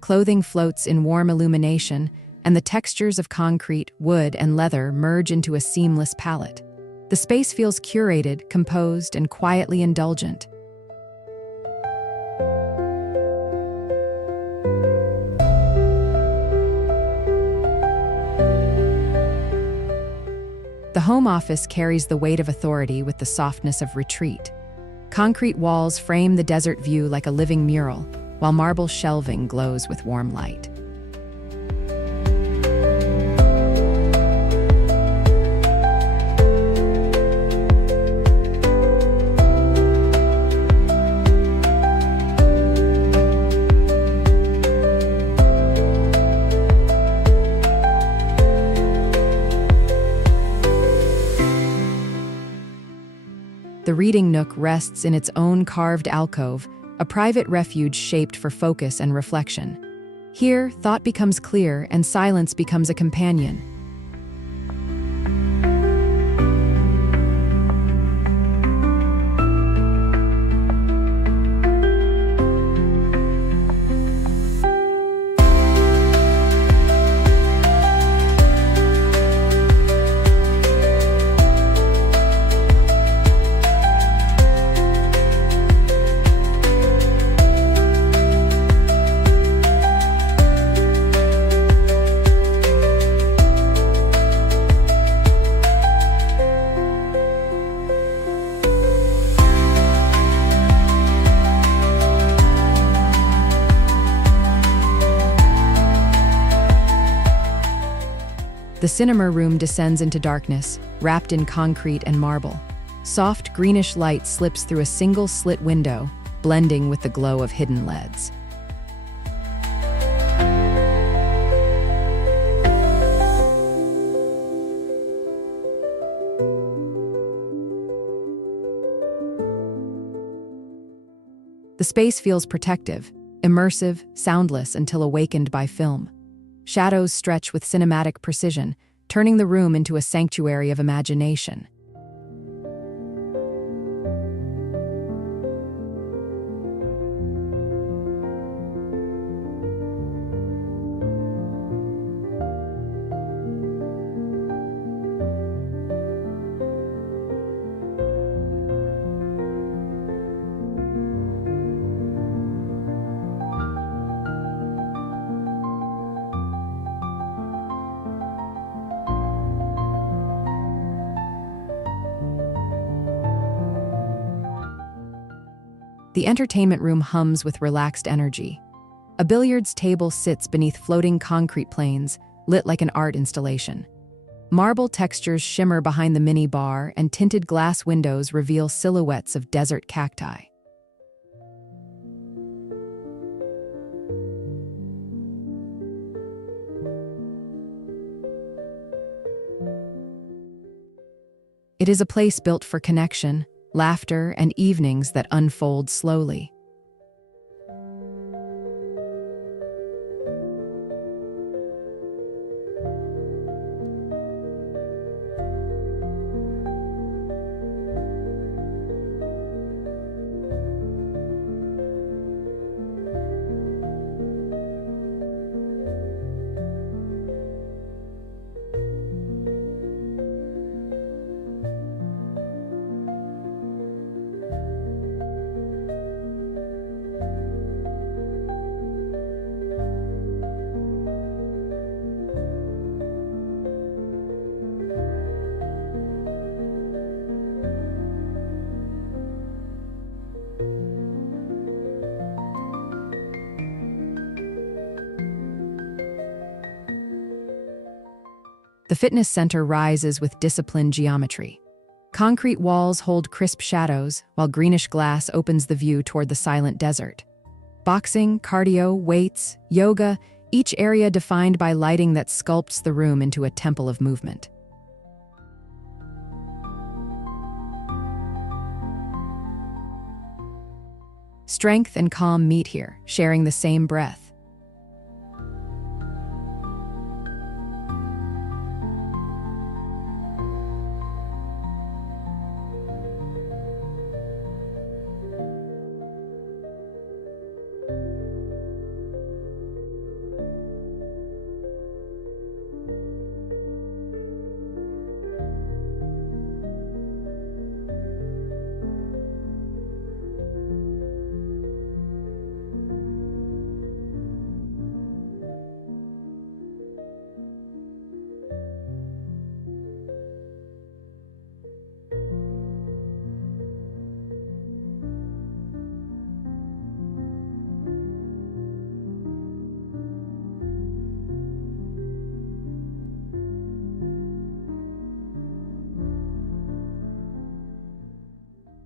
Clothing floats in warm illumination, and the textures of concrete, wood, and leather merge into a seamless palette. The space feels curated, composed, and quietly indulgent. The home office carries the weight of authority with the softness of retreat. Concrete walls frame the desert view like a living mural, while marble shelving glows with warm light. The reading nook rests in its own carved alcove, a private refuge shaped for focus and reflection. Here, thought becomes clear and silence becomes a companion. The cinema room descends into darkness, wrapped in concrete and marble. Soft greenish light slips through a single slit window, blending with the glow of hidden LEDs. The space feels protective, immersive, soundless until awakened by film. Shadows stretch with cinematic precision, turning the room into a sanctuary of imagination. The entertainment room hums with relaxed energy. A billiards table sits beneath floating concrete planes, lit like an art installation. Marble textures shimmer behind the mini bar, and tinted glass windows reveal silhouettes of desert cacti. It is a place built for connection, laughter, and evenings that unfold slowly. The fitness center rises with disciplined geometry. Concrete walls hold crisp shadows, while greenish glass opens the view toward the silent desert. Boxing, cardio, weights, yoga, each area defined by lighting that sculpts the room into a temple of movement. Strength and calm meet here, sharing the same breath.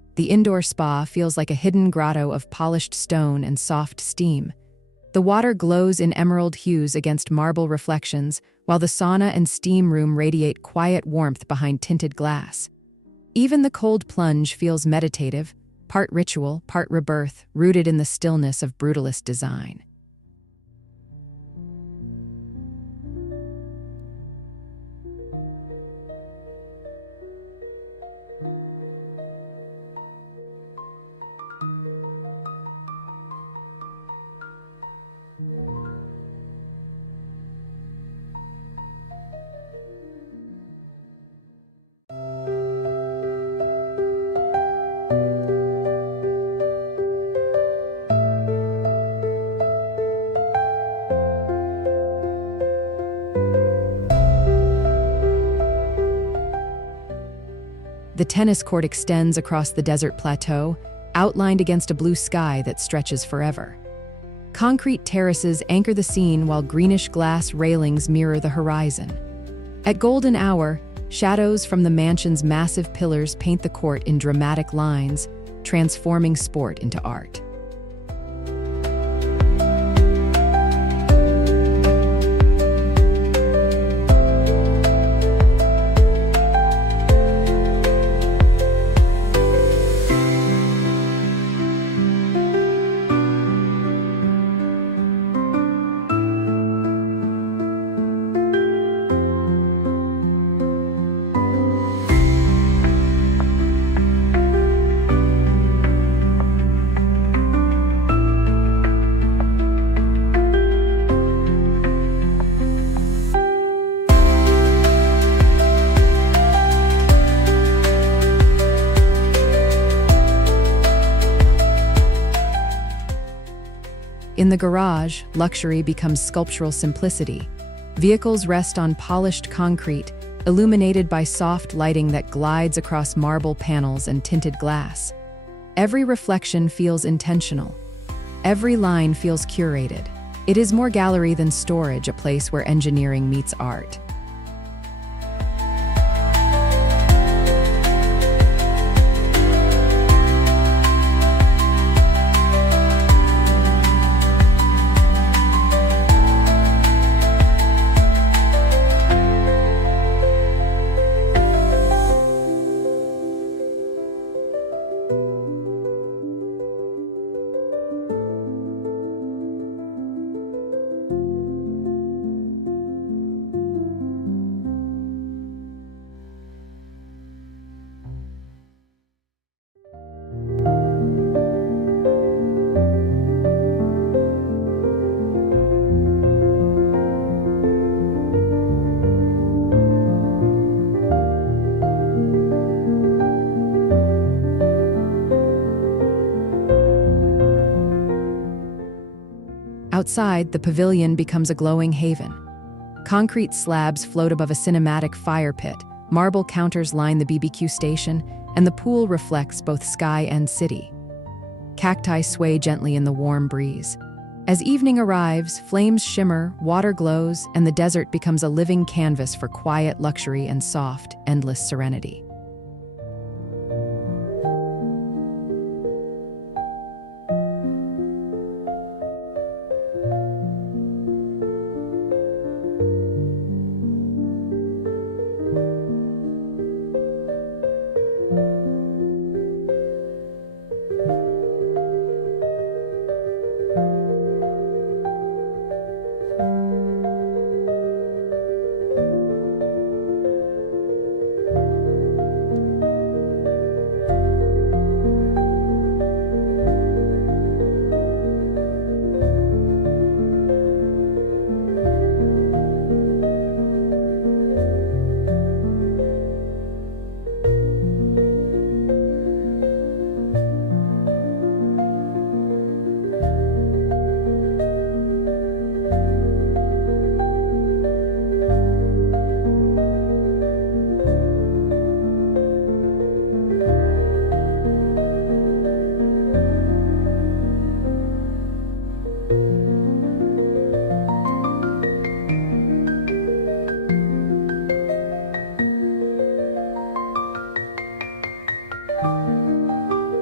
The indoor spa feels like a hidden grotto of polished stone and soft steam. The water glows in emerald hues against marble reflections, while the sauna and steam room radiate quiet warmth behind tinted glass. Even the cold plunge feels meditative, part ritual, part rebirth, rooted in the stillness of brutalist design. The tennis court extends across the desert plateau, outlined against a blue sky that stretches forever. Concrete terraces anchor the scene while greenish-glass railings mirror the horizon. At golden hour, shadows from the mansion's massive pillars paint the court in dramatic lines, transforming sport into art. In the garage, luxury becomes sculptural simplicity. Vehicles rest on polished concrete, illuminated by soft lighting that glides across marble panels and tinted glass. Every reflection feels intentional. Every line feels curated. It is more gallery than storage, a place where engineering meets art. Outside, the pavilion becomes a glowing haven. Concrete slabs float above a cinematic fire pit, marble counters line the BBQ station, and the pool reflects both sky and city. Cacti sway gently in the warm breeze. As evening arrives, flames shimmer, water glows, and the desert becomes a living canvas for quiet luxury and soft, endless serenity.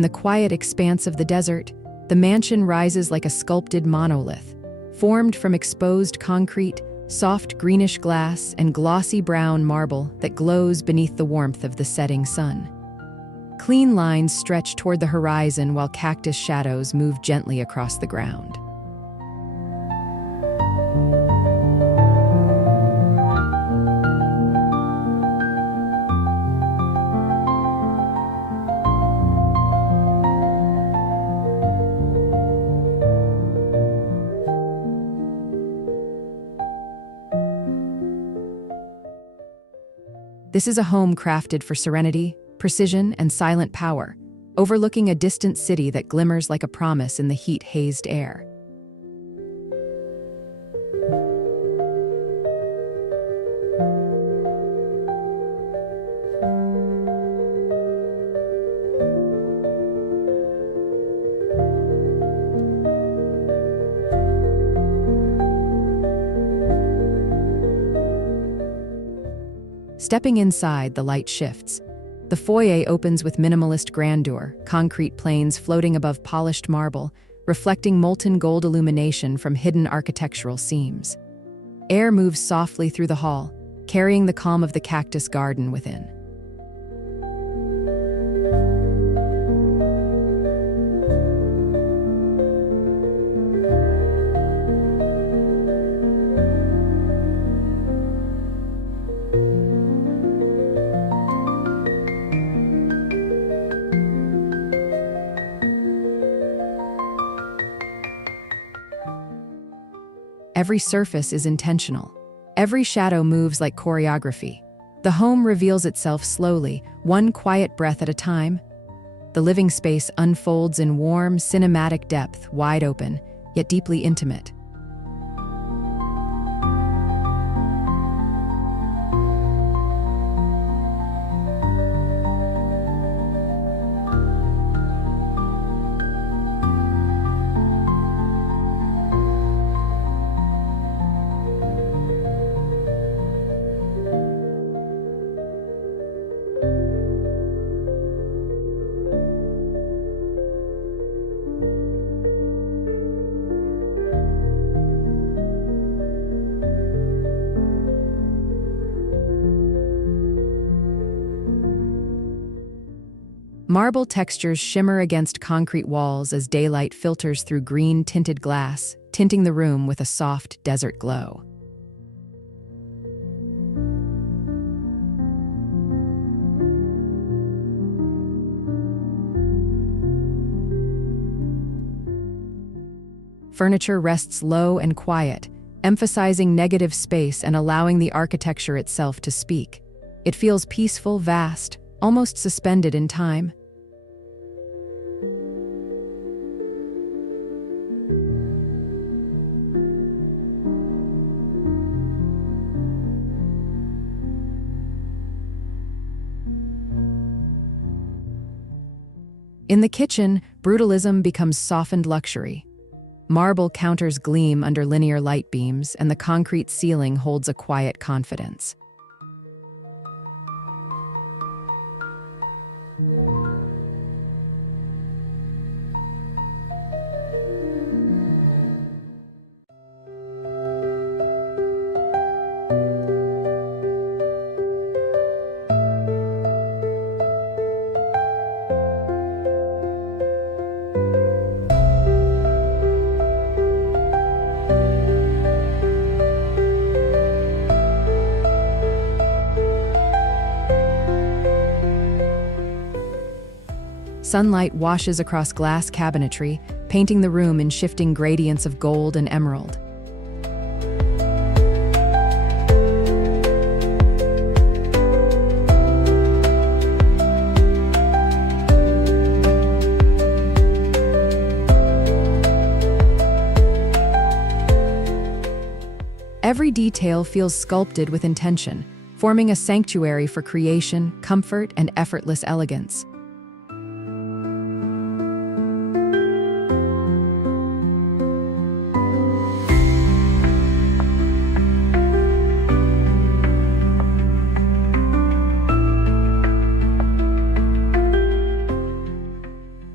In the quiet expanse of the desert, the mansion rises like a sculpted monolith, formed from exposed concrete, soft greenish glass, and glossy brown marble that glows beneath the warmth of the setting sun. Clean lines stretch toward the horizon while cactus shadows move gently across the ground. This is a home crafted for serenity, precision, and silent power, overlooking a distant city that glimmers like a promise in the heat-hazed air. Stepping inside, the light shifts. The foyer opens with minimalist grandeur, concrete planes floating above polished marble, reflecting molten gold illumination from hidden architectural seams. Air moves softly through the hall, carrying the calm of the cactus garden within. Every surface is intentional. Every shadow moves like choreography. The home reveals itself slowly, one quiet breath at a time. The living space unfolds in warm, cinematic depth, wide open, yet deeply intimate. Marble textures shimmer against concrete walls as daylight filters through green-tinted glass, tinting the room with a soft desert glow. Furniture rests low and quiet, emphasizing negative space and allowing the architecture itself to speak. It feels peaceful, vast, almost suspended in time. In the kitchen, brutalism becomes softened luxury. Marble counters gleam under linear light beams, and the concrete ceiling holds a quiet confidence. Sunlight washes across glass cabinetry, painting the room in shifting gradients of gold and emerald. Every detail feels sculpted with intention, forming a sanctuary for creation, comfort, and effortless elegance.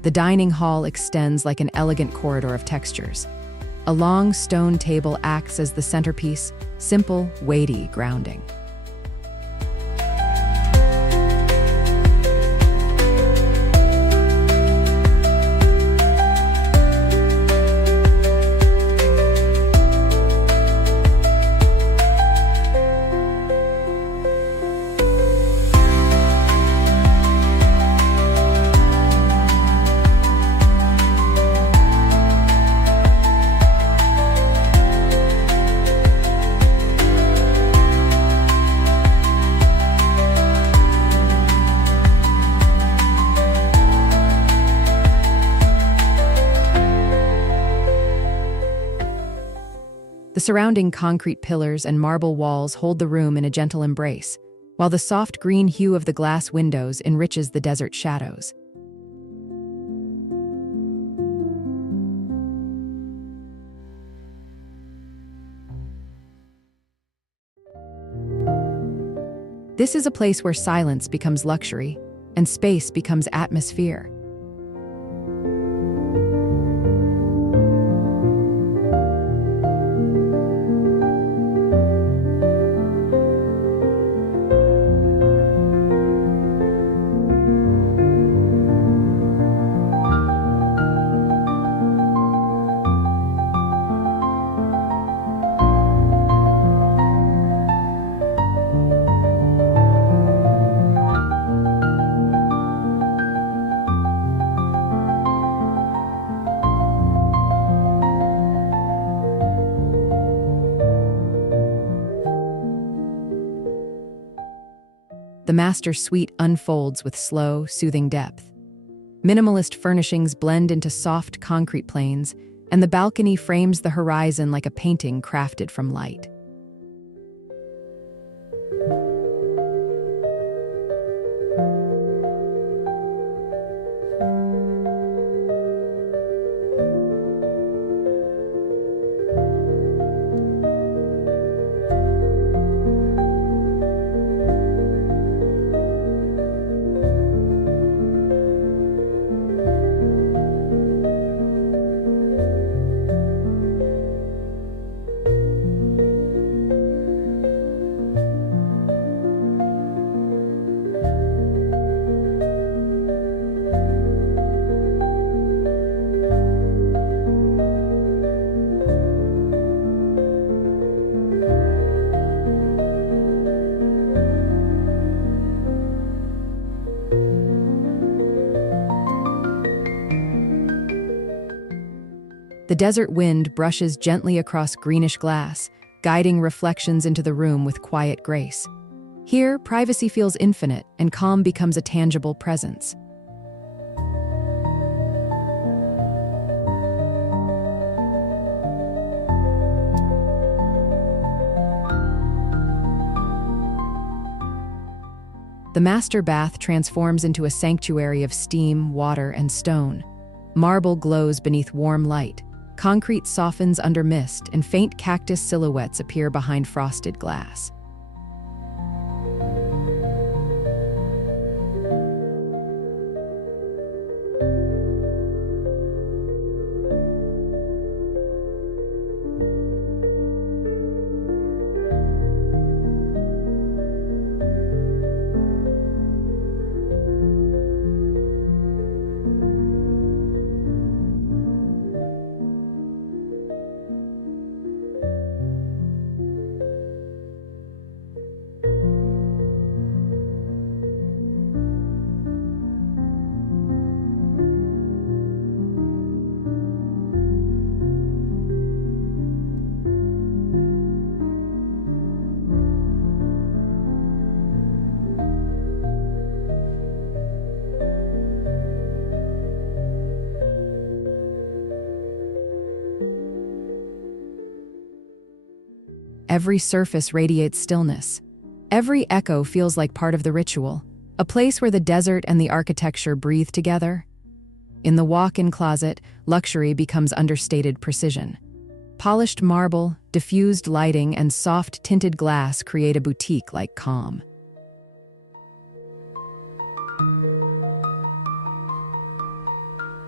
The dining hall extends like an elegant corridor of textures. A long stone table acts as the centerpiece, simple, weighty, grounding. The surrounding concrete pillars and marble walls hold the room in a gentle embrace, while the soft green hue of the glass windows enriches the desert shadows. This is a place where silence becomes luxury and space becomes atmosphere. The master suite unfolds with slow, soothing depth. Minimalist furnishings blend into soft concrete planes, and the balcony frames the horizon like a painting crafted from light. The desert wind brushes gently across greenish glass, guiding reflections into the room with quiet grace. Here, privacy feels infinite, and calm becomes a tangible presence. The master bath transforms into a sanctuary of steam, water, and stone. Marble glows beneath warm light. Concrete softens under mist, and faint cactus silhouettes appear behind frosted glass. Every surface radiates stillness. Every echo feels like part of the ritual, a place where the desert and the architecture breathe together. In the walk-in closet, luxury becomes understated precision. Polished marble, diffused lighting, and soft tinted glass create a boutique-like calm.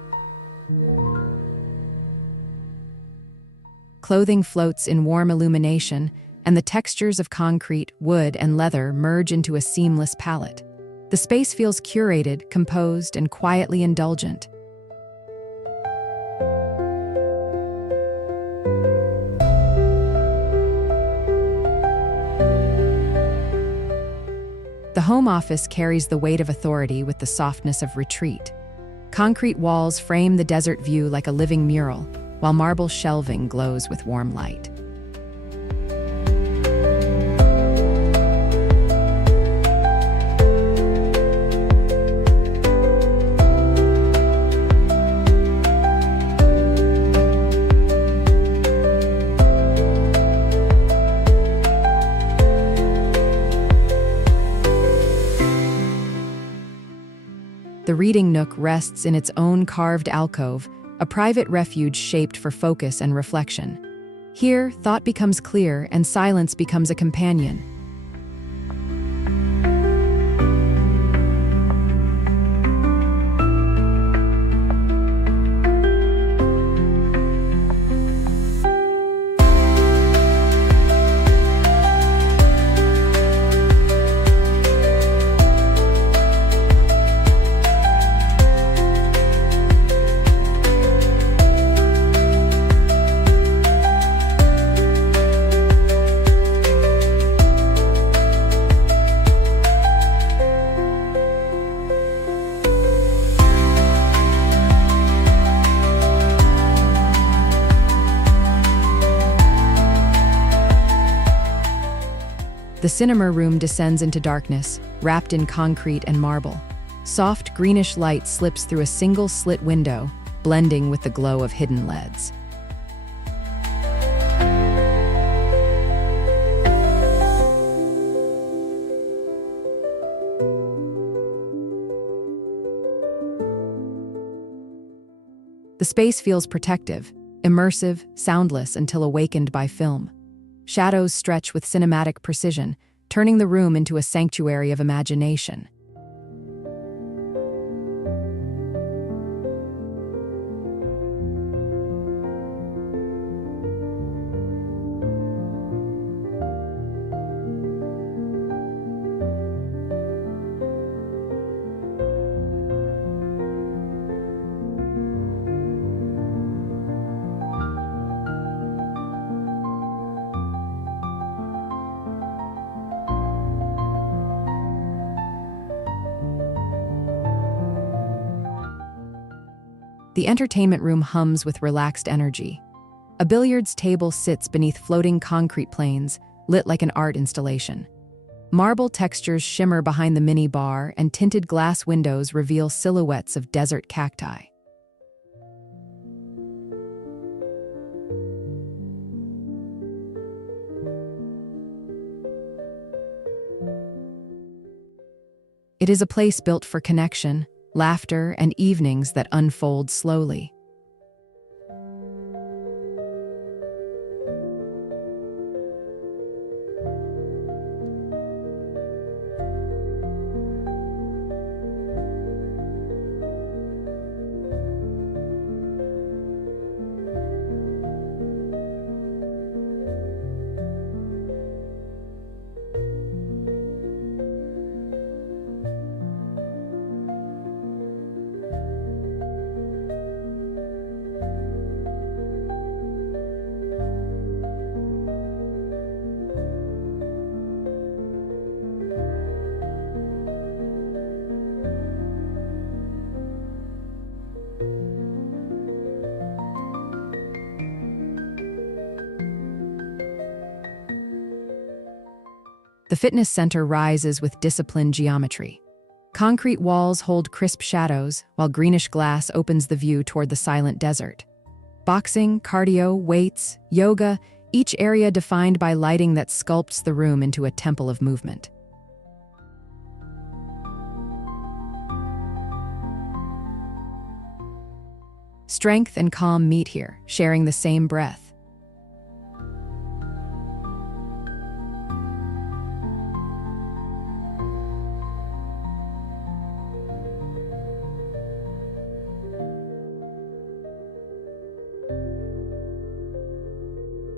Clothing floats in warm illumination, and the textures of concrete, wood, and leather merge into a seamless palette. The space feels curated, composed, and quietly indulgent. The home office carries the weight of authority with the softness of retreat. Concrete walls frame the desert view like a living mural, while marble shelving glows with warm light. The reading nook rests in its own carved alcove, a private refuge shaped for focus and reflection. Here, thought becomes clear and silence becomes a companion. The cinema room descends into darkness, wrapped in concrete and marble. Soft, greenish light slips through a single slit window, blending with the glow of hidden LEDs. The space feels protective, immersive, soundless until awakened by film. Shadows stretch with cinematic precision, turning the room into a sanctuary of imagination. The entertainment room hums with relaxed energy. A billiards table sits beneath floating concrete planes, lit like an art installation. Marble textures shimmer behind the mini bar, and tinted glass windows reveal silhouettes of desert cacti. It is a place built for connection, laughter, and evenings that unfold slowly. The fitness center rises with disciplined geometry. Concrete walls hold crisp shadows, while greenish glass opens the view toward the silent desert. Boxing, cardio, weights, yoga, each area defined by lighting that sculpts the room into a temple of movement. Strength and calm meet here, sharing the same breath.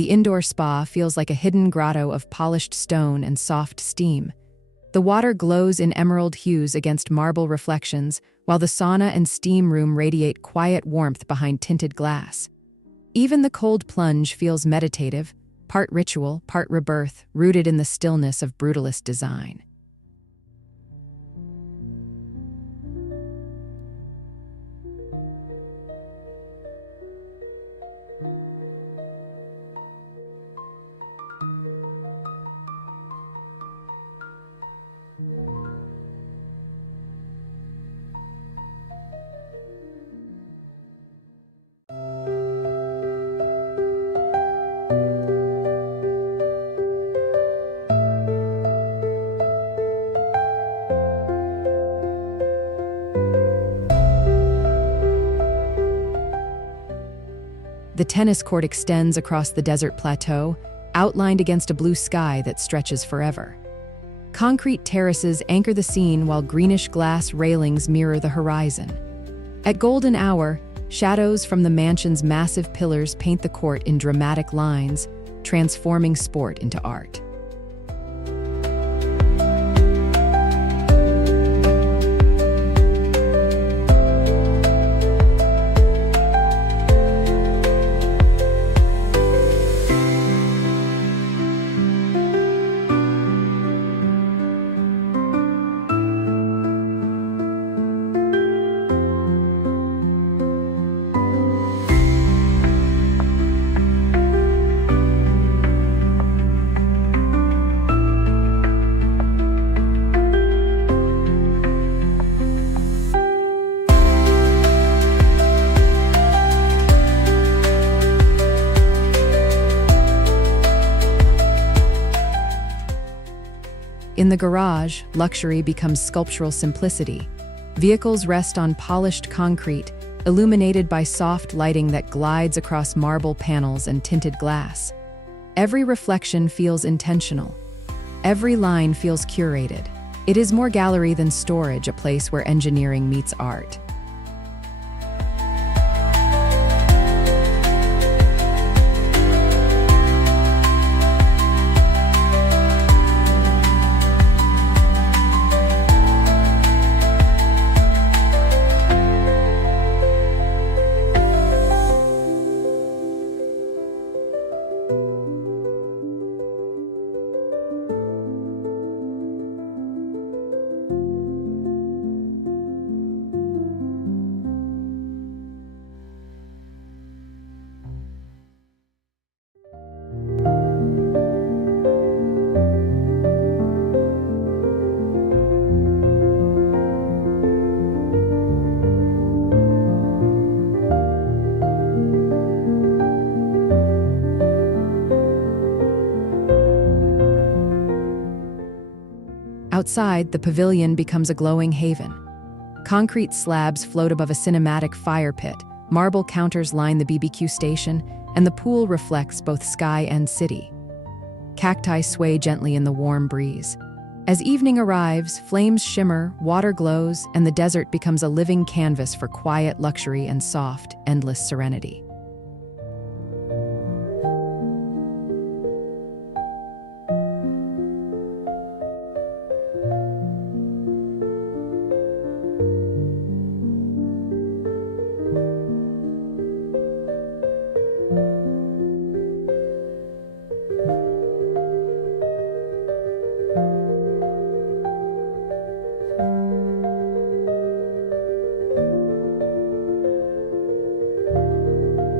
The indoor spa feels like a hidden grotto of polished stone and soft steam. The water glows in emerald hues against marble reflections, while the sauna and steam room radiate quiet warmth behind tinted glass. Even the cold plunge feels meditative, part ritual, part rebirth, rooted in the stillness of brutalist design. The tennis court extends across the desert plateau, outlined against a blue sky that stretches forever. Concrete terraces anchor the scene while greenish-glass railings mirror the horizon. At golden hour, shadows from the mansion's massive pillars paint the court in dramatic lines, transforming sport into art. In the garage, luxury becomes sculptural simplicity. Vehicles rest on polished concrete, illuminated by soft lighting that glides across marble panels and tinted glass. Every reflection feels intentional. Every line feels curated. It is more gallery than storage, a place where engineering meets art. Outside, the pavilion becomes a glowing haven. Concrete slabs float above a cinematic fire pit, marble counters line the BBQ station, and the pool reflects both sky and city. Cacti sway gently in the warm breeze. As evening arrives, flames shimmer, water glows, and the desert becomes a living canvas for quiet luxury and soft, endless serenity.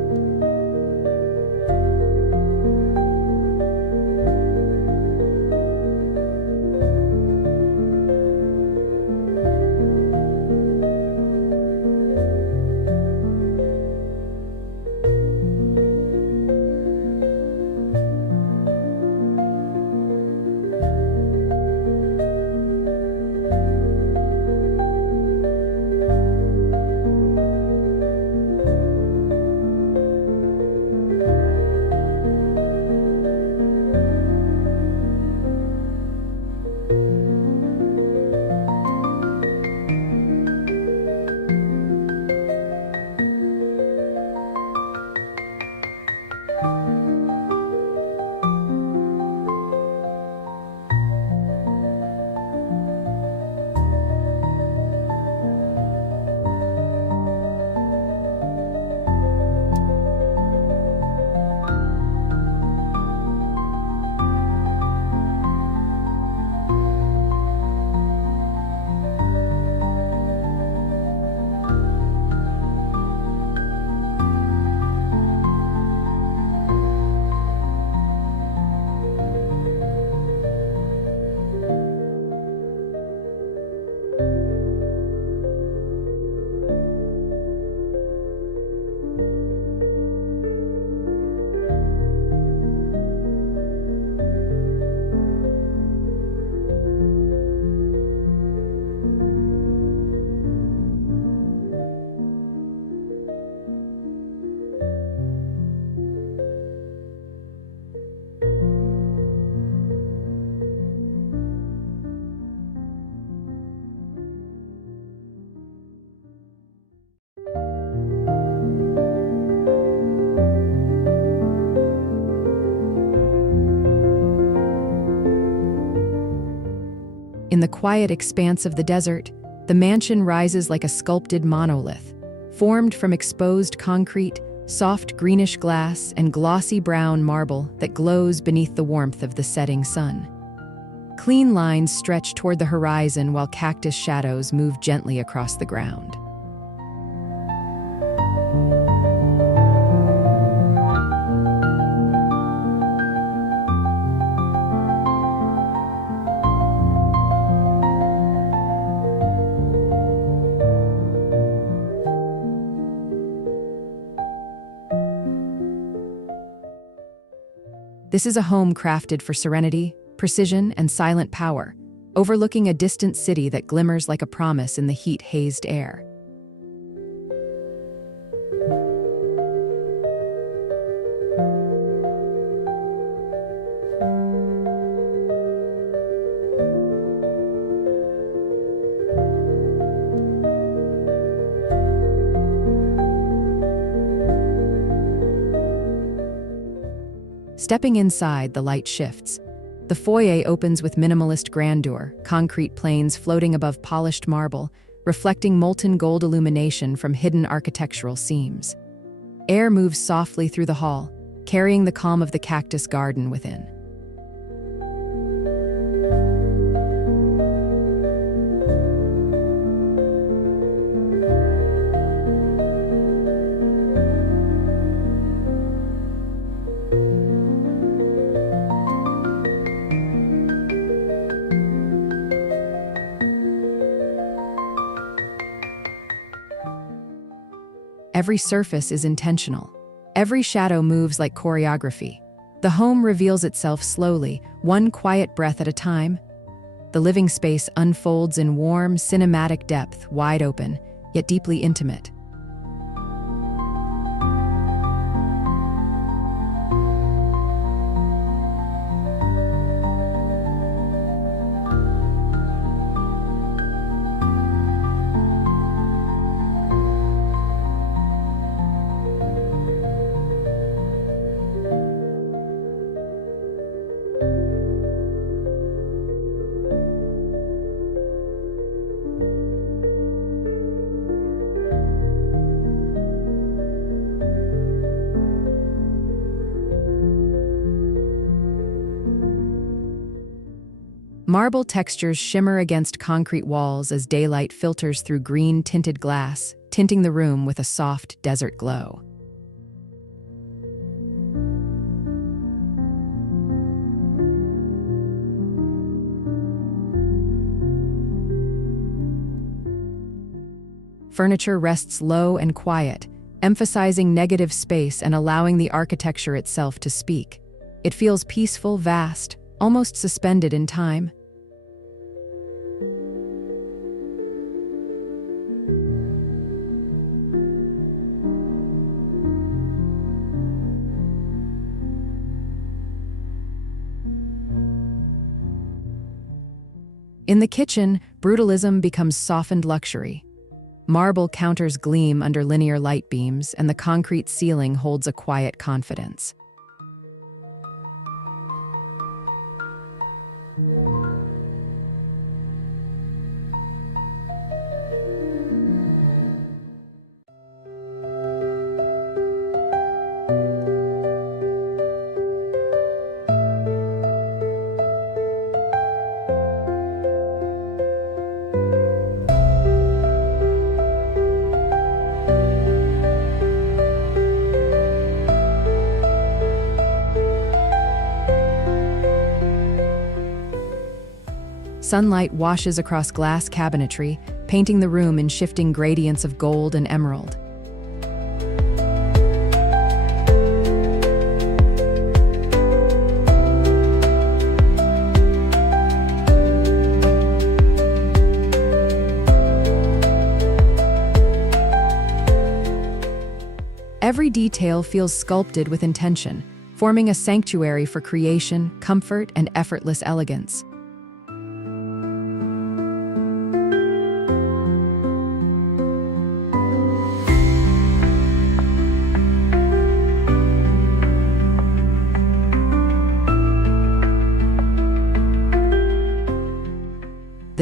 the quiet expanse of the desert, the mansion rises like a sculpted monolith, formed from exposed concrete, soft greenish glass, and glossy brown marble that glows beneath the warmth of the setting sun. Clean lines stretch toward the horizon while cactus shadows move gently across the ground. This is a home crafted for serenity, precision, and silent power, overlooking a distant city that glimmers like a promise in the heat-hazed air. Stepping inside, the light shifts. The foyer opens with minimalist grandeur, concrete planes floating above polished marble, reflecting molten gold illumination from hidden architectural seams. Air moves softly through the hall, carrying the calm of the cactus garden within. Every surface is intentional. Every shadow moves like choreography. The home reveals itself slowly, one quiet breath at a time. The living space unfolds in warm, cinematic depth, wide open, yet deeply intimate. Marble textures shimmer against concrete walls as daylight filters through green-tinted glass, tinting the room with a soft desert glow. Furniture rests low and quiet, emphasizing negative space and allowing the architecture itself to speak. It feels peaceful, vast, almost suspended in time. In the kitchen, brutalism becomes softened luxury. Marble counters gleam under linear light beams, and the concrete ceiling holds a quiet confidence. Sunlight washes across glass cabinetry, painting the room in shifting gradients of gold and emerald. Every detail feels sculpted with intention, forming a sanctuary for creation, comfort, and effortless elegance. The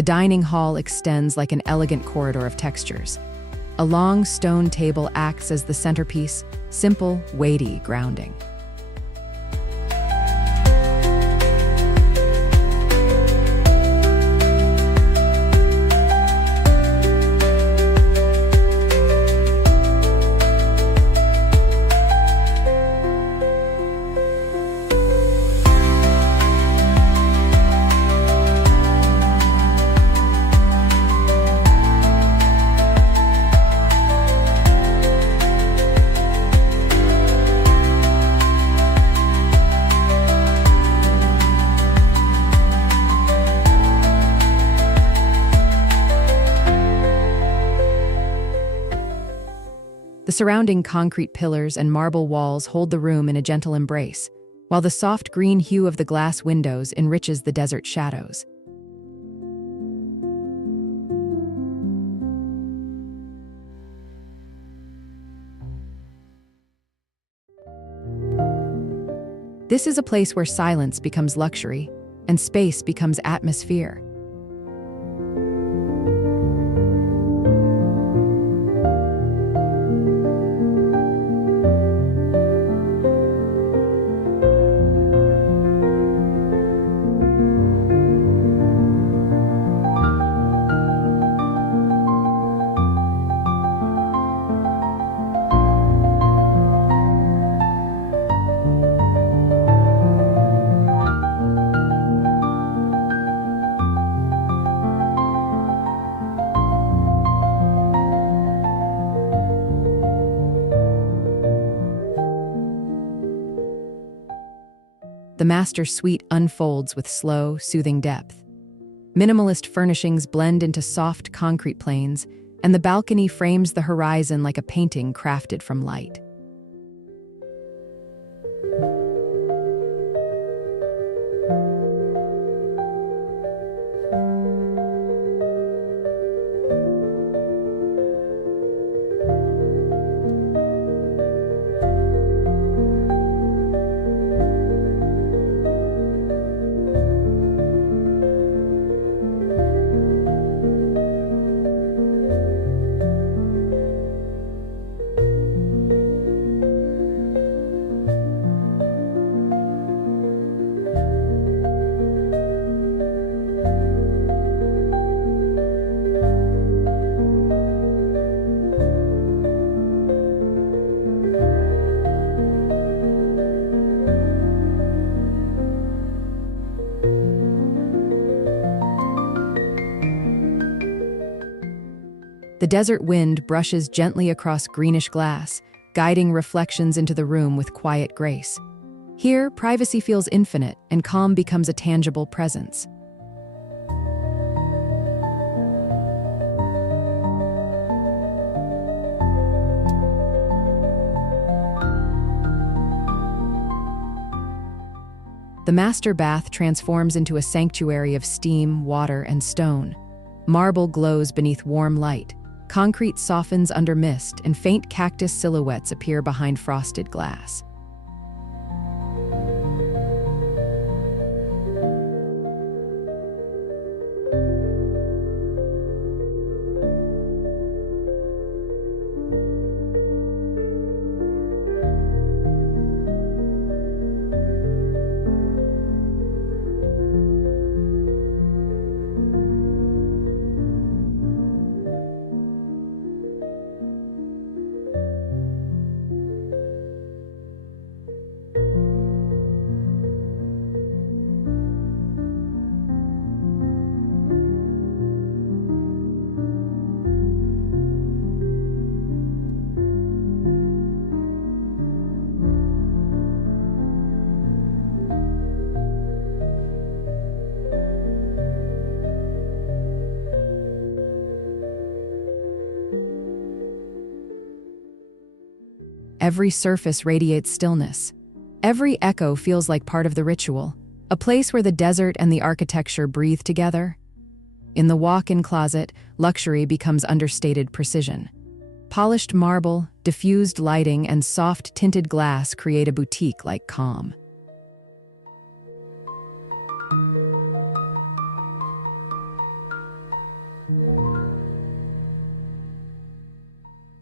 dining hall extends like an elegant corridor of textures. A long stone table acts as the centerpiece, simple, weighty, grounding. The surrounding concrete pillars and marble walls hold the room in a gentle embrace, while the soft green hue of the glass windows enriches the desert shadows. This is a place where silence becomes luxury and space becomes atmosphere. The master suite unfolds with slow, soothing depth. Minimalist furnishings blend into soft concrete planes, and the balcony frames the horizon like a painting crafted from light. The desert wind brushes gently across greenish glass, guiding reflections into the room with quiet grace. Here, privacy feels infinite, and calm becomes a tangible presence. The master bath transforms into a sanctuary of steam, water, and stone. Marble glows beneath warm light. Concrete softens under mist, and faint cactus silhouettes appear behind frosted glass. Every surface radiates stillness. Every echo feels like part of the ritual, a place where the desert and the architecture breathe together. In the walk-in closet, luxury becomes understated precision. Polished marble, diffused lighting, and soft tinted glass create a boutique-like calm.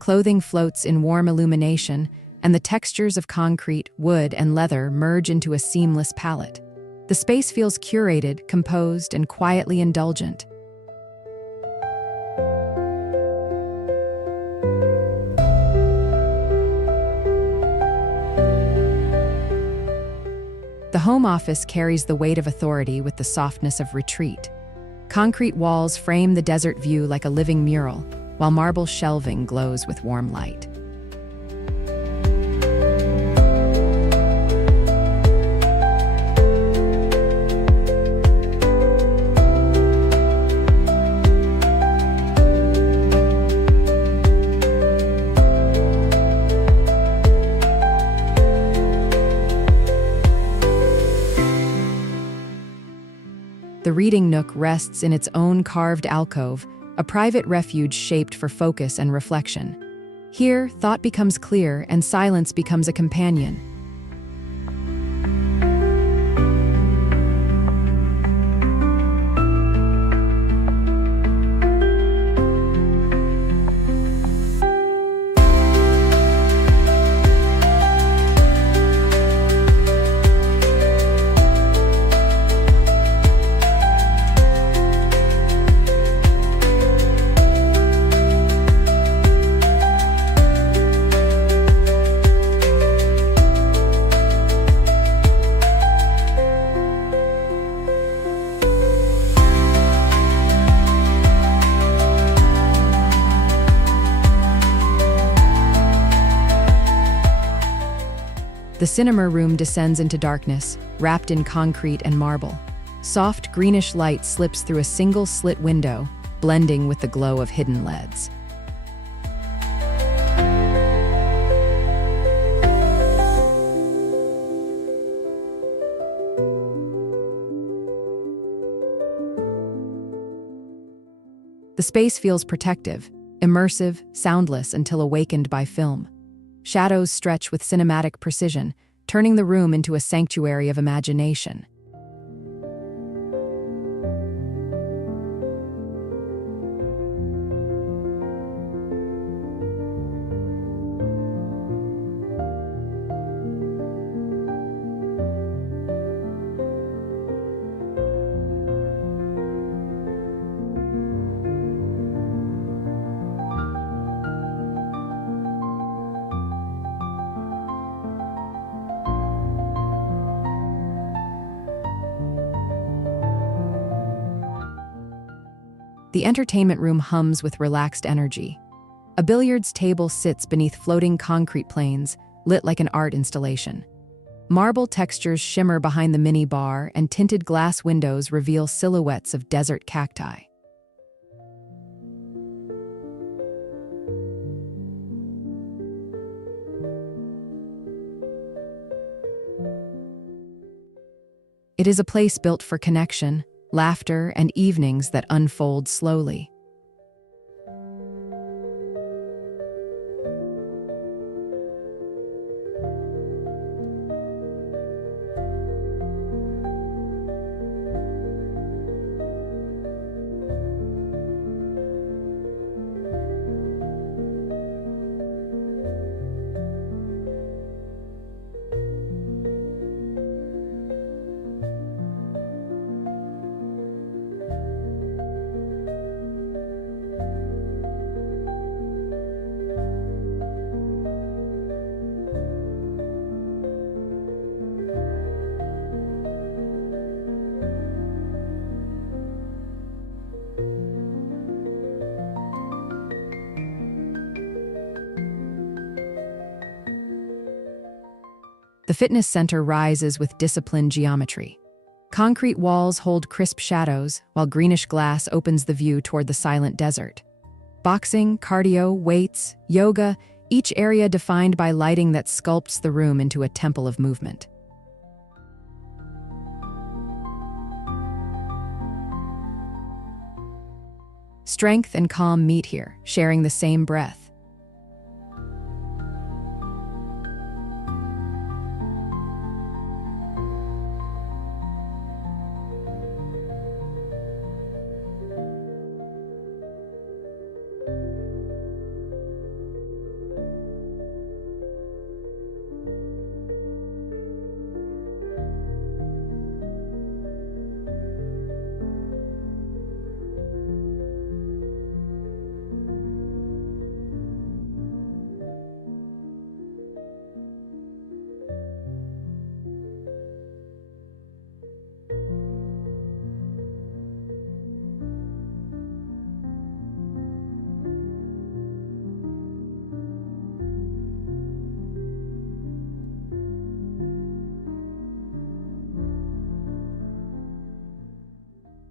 Clothing floats in warm illumination, and the textures of concrete, wood, and leather merge into a seamless palette. The space feels curated, composed, and quietly indulgent. The home office carries the weight of authority with the softness of retreat. Concrete walls frame the desert view like a living mural, while marble shelving glows with warm light. The reading nook rests in its own carved alcove, a private refuge shaped for focus and reflection. Here, thought becomes clear and silence becomes a companion. The cinema room descends into darkness, wrapped in concrete and marble. Soft greenish light slips through a single slit window, blending with the glow of hidden LEDs. The space feels protective, immersive, soundless until awakened by film. Shadows stretch with cinematic precision, turning the room into a sanctuary of imagination. The entertainment room hums with relaxed energy. A billiards table sits beneath floating concrete planes, lit like an art installation. Marble textures shimmer behind the mini bar, and tinted glass windows reveal silhouettes of desert cacti. It is a place built for connection, laughter, and evenings that unfold slowly. The fitness center rises with disciplined geometry. Concrete walls hold crisp shadows, while greenish glass opens the view toward the silent desert. Boxing, cardio, weights, yoga, each area defined by lighting that sculpts the room into a temple of movement. Strength and calm meet here, sharing the same breath.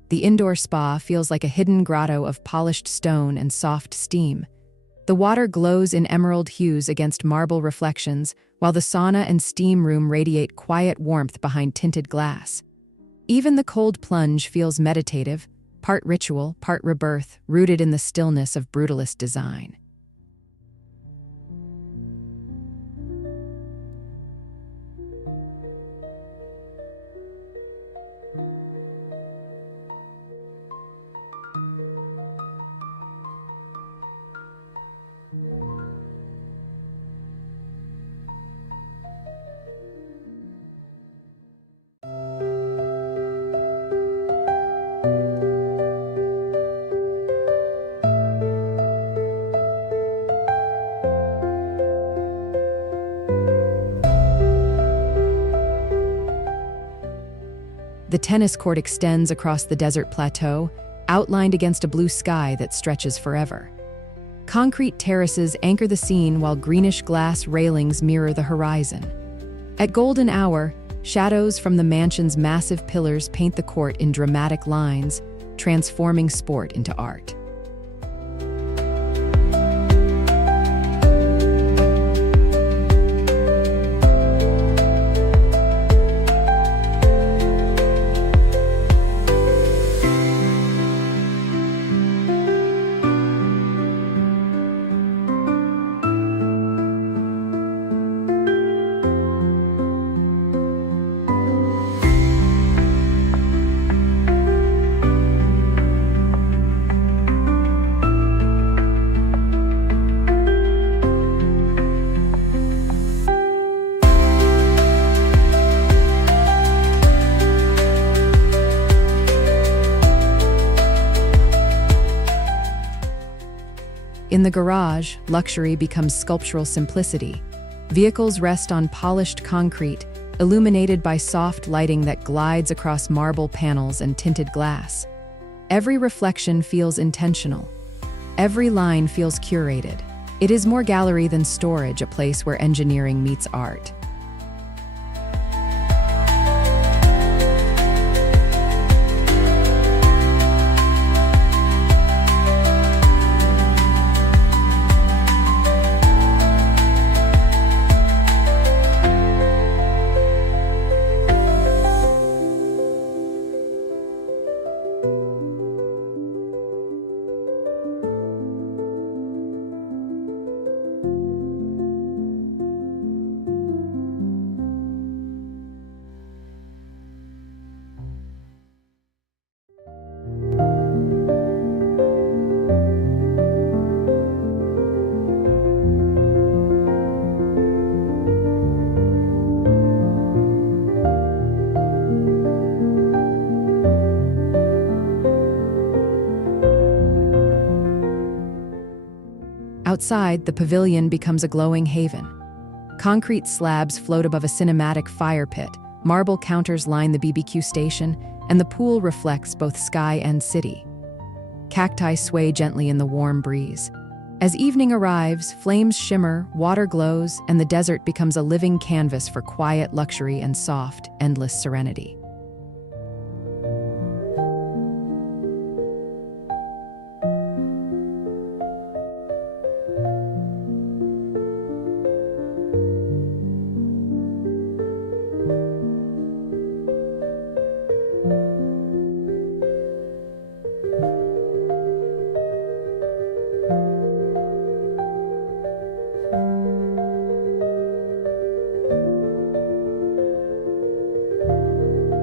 The indoor spa feels like a hidden grotto of polished stone and soft steam. The water glows in emerald hues against marble reflections, while the sauna and steam room radiate quiet warmth behind tinted glass. Even the cold plunge feels meditative, part ritual, part rebirth, rooted in the stillness of brutalist design. The tennis court extends across the desert plateau, outlined against a blue sky that stretches forever. Concrete terraces anchor the scene while greenish-glass railings mirror the horizon. At golden hour, shadows from the mansion's massive pillars paint the court in dramatic lines, transforming sport into art. In the garage, luxury becomes sculptural simplicity. Vehicles rest on polished concrete, illuminated by soft lighting that glides across marble panels and tinted glass. Every reflection feels intentional. Every line feels curated. It is more gallery than storage, a place where engineering meets art. Outside, the pavilion becomes a glowing haven. Concrete slabs float above a cinematic fire pit, marble counters line the BBQ station, and the pool reflects both sky and city. Cacti sway gently in the warm breeze. As evening arrives, flames shimmer, water glows, and the desert becomes a living canvas for quiet luxury and soft, endless serenity.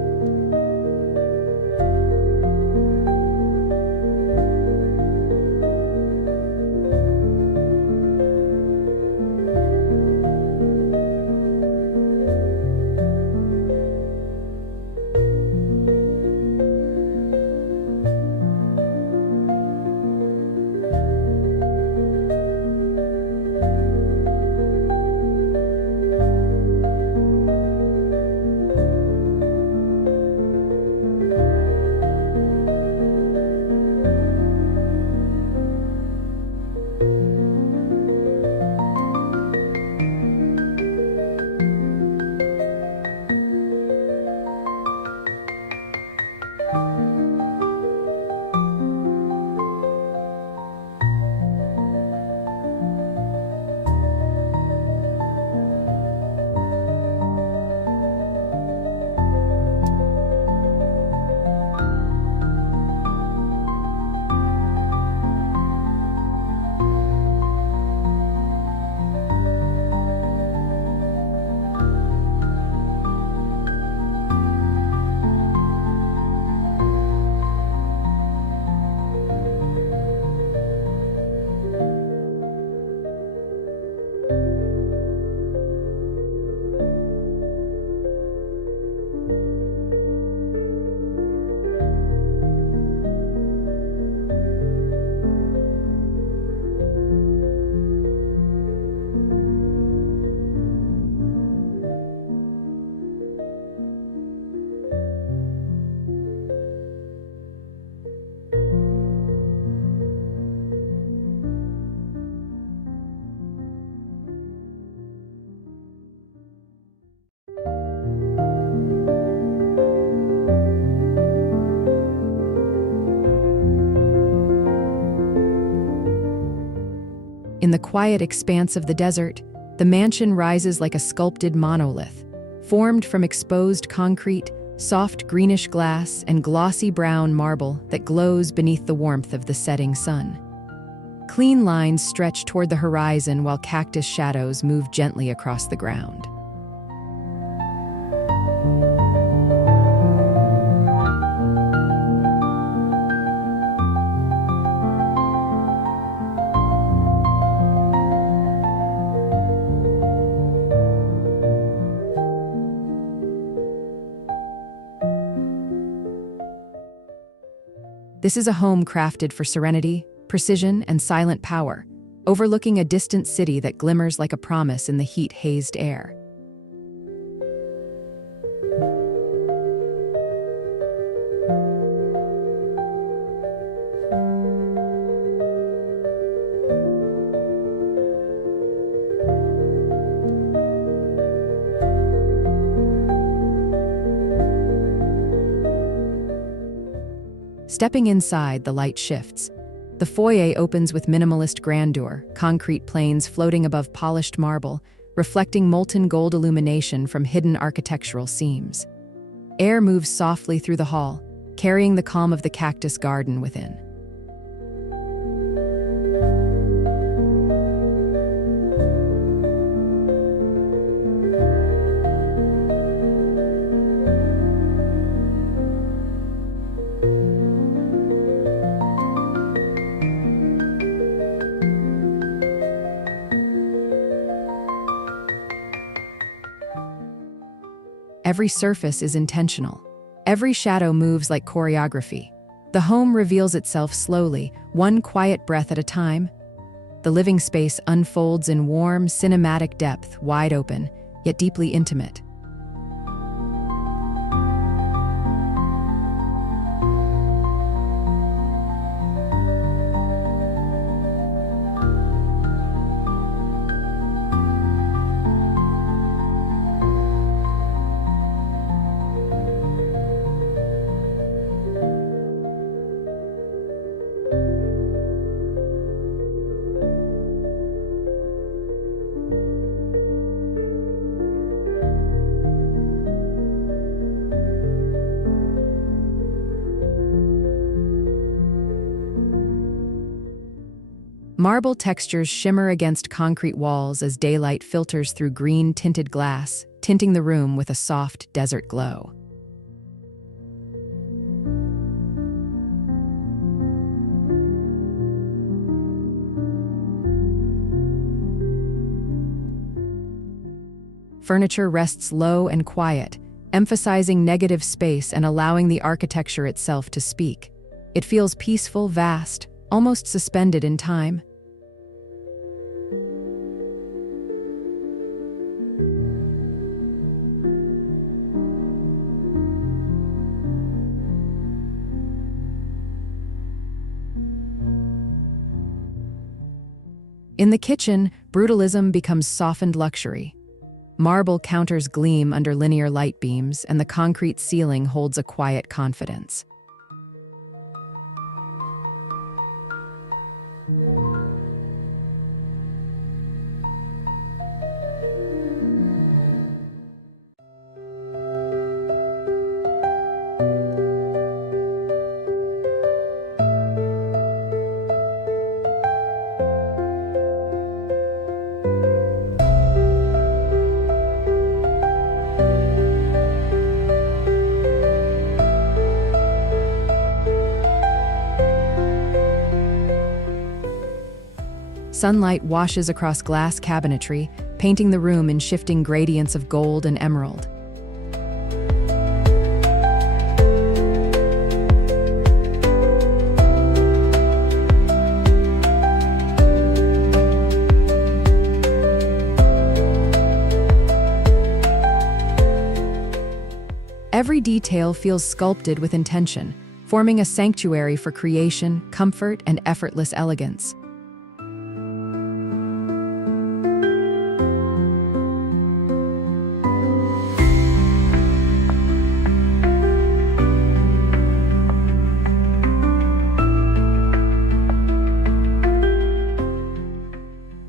the quiet expanse of the desert, the mansion rises like a sculpted monolith, formed from exposed concrete, soft greenish glass, and glossy brown marble that glows beneath the warmth of the setting sun. Clean lines stretch toward the horizon while cactus shadows move gently across the ground. This is a home crafted for serenity, precision, and silent power, overlooking a distant city that glimmers like a promise in the heat-hazed air. Stepping inside, the light shifts. The foyer opens with minimalist grandeur, concrete planes floating above polished marble, reflecting molten gold illumination from hidden architectural seams. Air moves softly through the hall, carrying the calm of the cactus garden within. Every surface is intentional. Every shadow moves like choreography. The home reveals itself slowly, one quiet breath at a time. The living space unfolds in warm, cinematic depth, wide open, yet deeply intimate. Marble textures shimmer against concrete walls as daylight filters through green-tinted glass, tinting the room with a soft desert glow. Furniture rests low and quiet, emphasizing negative space and allowing the architecture itself to speak. It feels peaceful, vast, almost suspended in time. In the kitchen, brutalism becomes softened luxury. Marble counters gleam under linear light beams, and the concrete ceiling holds a quiet confidence. Sunlight washes across glass cabinetry, painting the room in shifting gradients of gold and emerald. Every detail feels sculpted with intention, forming a sanctuary for creation, comfort, and effortless elegance. The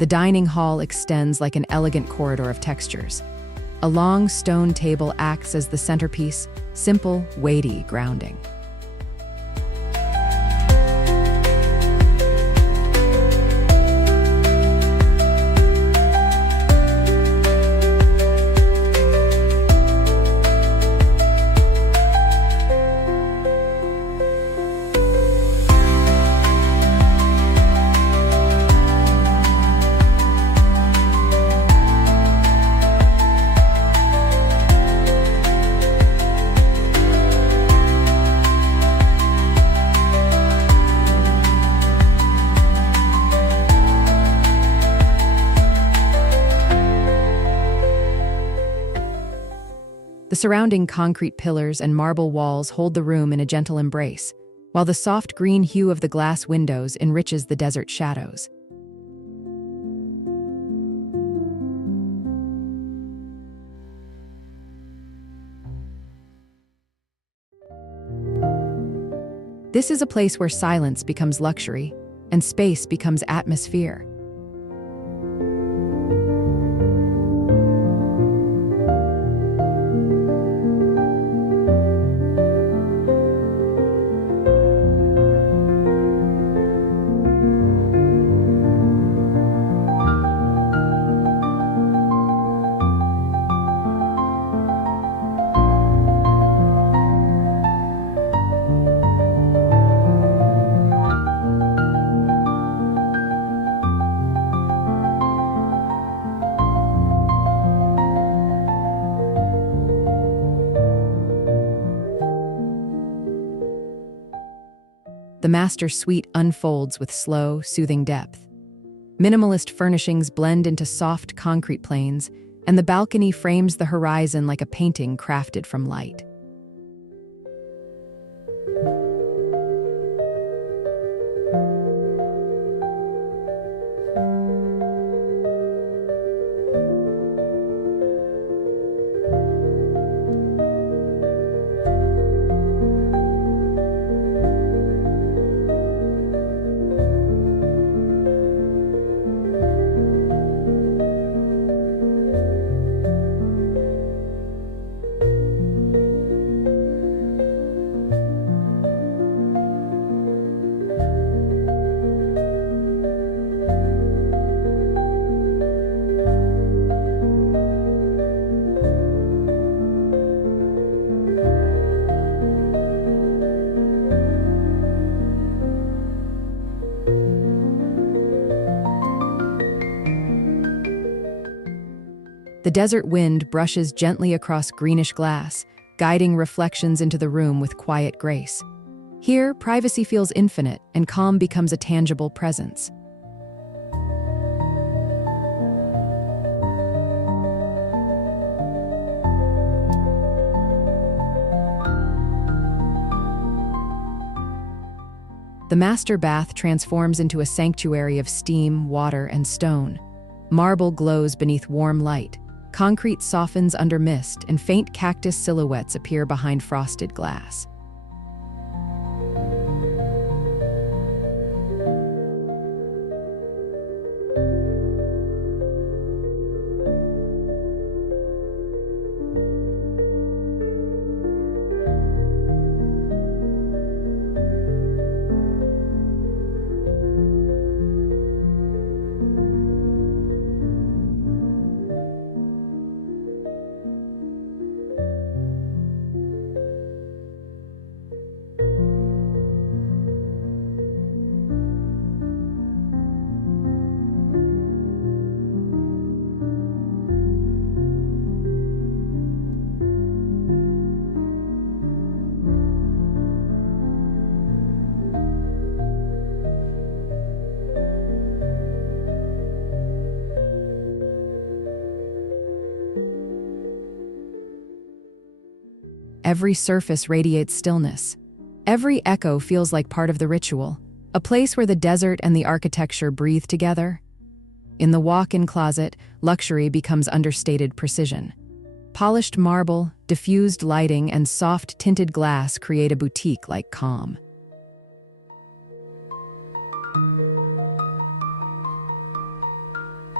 The dining hall extends like an elegant corridor of textures. A long stone table acts as the centerpiece, simple, weighty, grounding. The surrounding concrete pillars and marble walls hold the room in a gentle embrace, while the soft green hue of the glass windows enriches the desert shadows. This is a place where silence becomes luxury and space becomes atmosphere. The master suite unfolds with slow, soothing depth. Minimalist furnishings blend into soft concrete planes, and the balcony frames the horizon like a painting crafted from light. The desert wind brushes gently across greenish glass, guiding reflections into the room with quiet grace. Here, privacy feels infinite, and calm becomes a tangible presence. The master bath transforms into a sanctuary of steam, water, and stone. Marble glows beneath warm light. Concrete softens under mist, and faint cactus silhouettes appear behind frosted glass. Every surface radiates stillness. Every echo feels like part of the ritual, a place where the desert and the architecture breathe together. In the walk-in closet, luxury becomes understated precision. Polished marble, diffused lighting, and soft tinted glass create a boutique-like calm.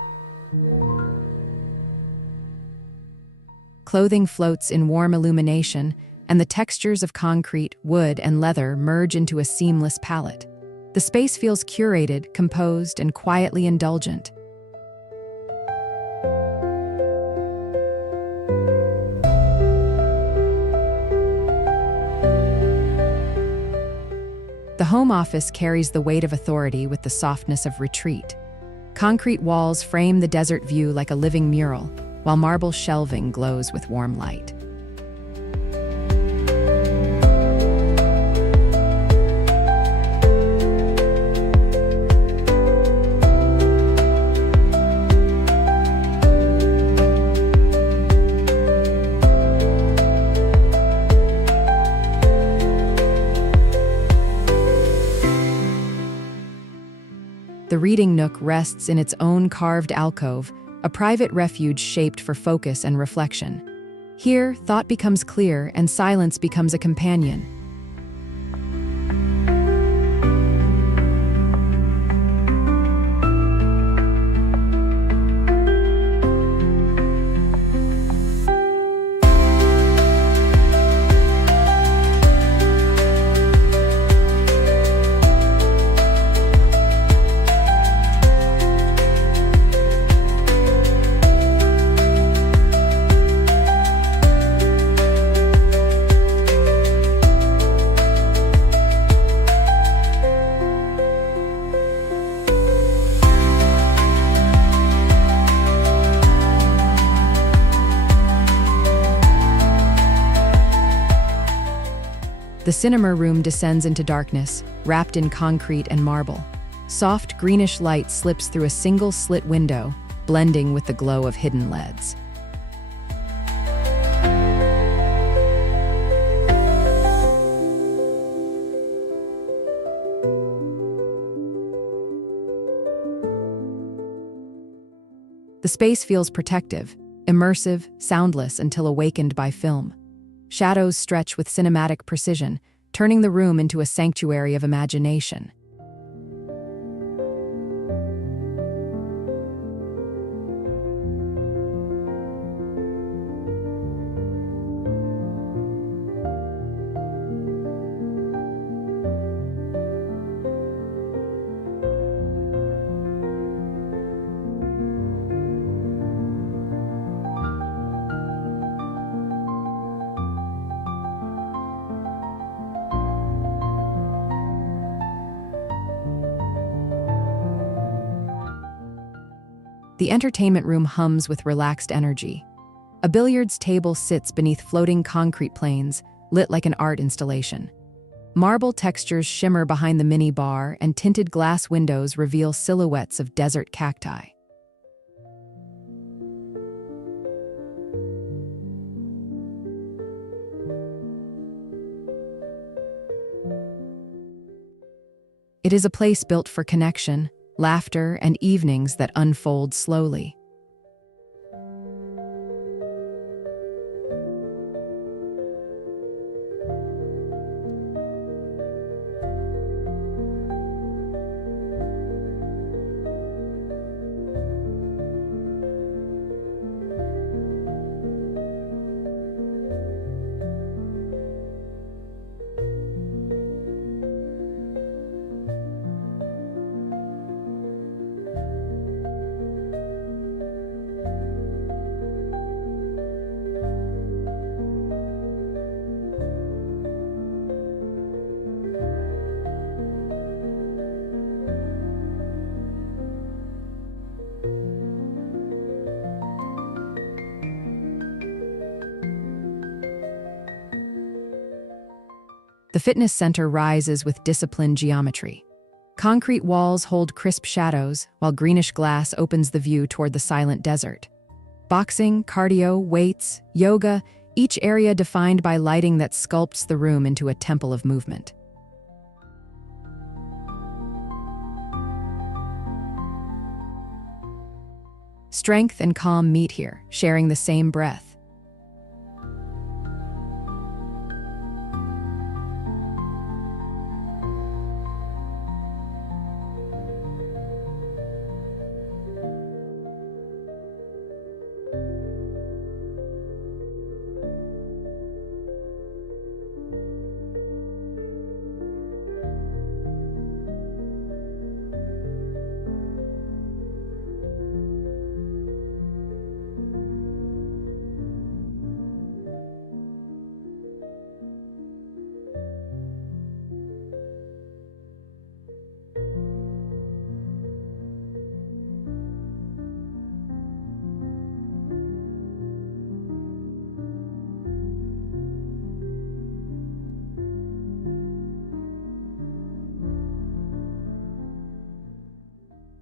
Clothing floats in warm illumination, and the textures of concrete, wood, and leather merge into a seamless palette. The space feels curated, composed, and quietly indulgent. The home office carries the weight of authority with the softness of retreat. Concrete walls frame the desert view like a living mural, while marble shelving glows with warm light. The reading nook rests in its own carved alcove, a private refuge shaped for focus and reflection. Here, thought becomes clear and silence becomes a companion. The cinema room descends into darkness, wrapped in concrete and marble. Soft greenish light slips through a single slit window, blending with the glow of hidden LEDs. The space feels protective, immersive, soundless until awakened by film. Shadows stretch with cinematic precision, turning the room into a sanctuary of imagination. The entertainment room hums with relaxed energy. A billiards table sits beneath floating concrete planes, lit like an art installation. Marble textures shimmer behind the mini bar, and tinted glass windows reveal silhouettes of desert cacti. It is a place built for connection, laughter, and evenings that unfold slowly. The fitness center rises with disciplined geometry. Concrete walls hold crisp shadows, while greenish glass opens the view toward the silent desert. Boxing, cardio, weights, yoga, each area defined by lighting that sculpts the room into a temple of movement. Strength and calm meet here, sharing the same breath.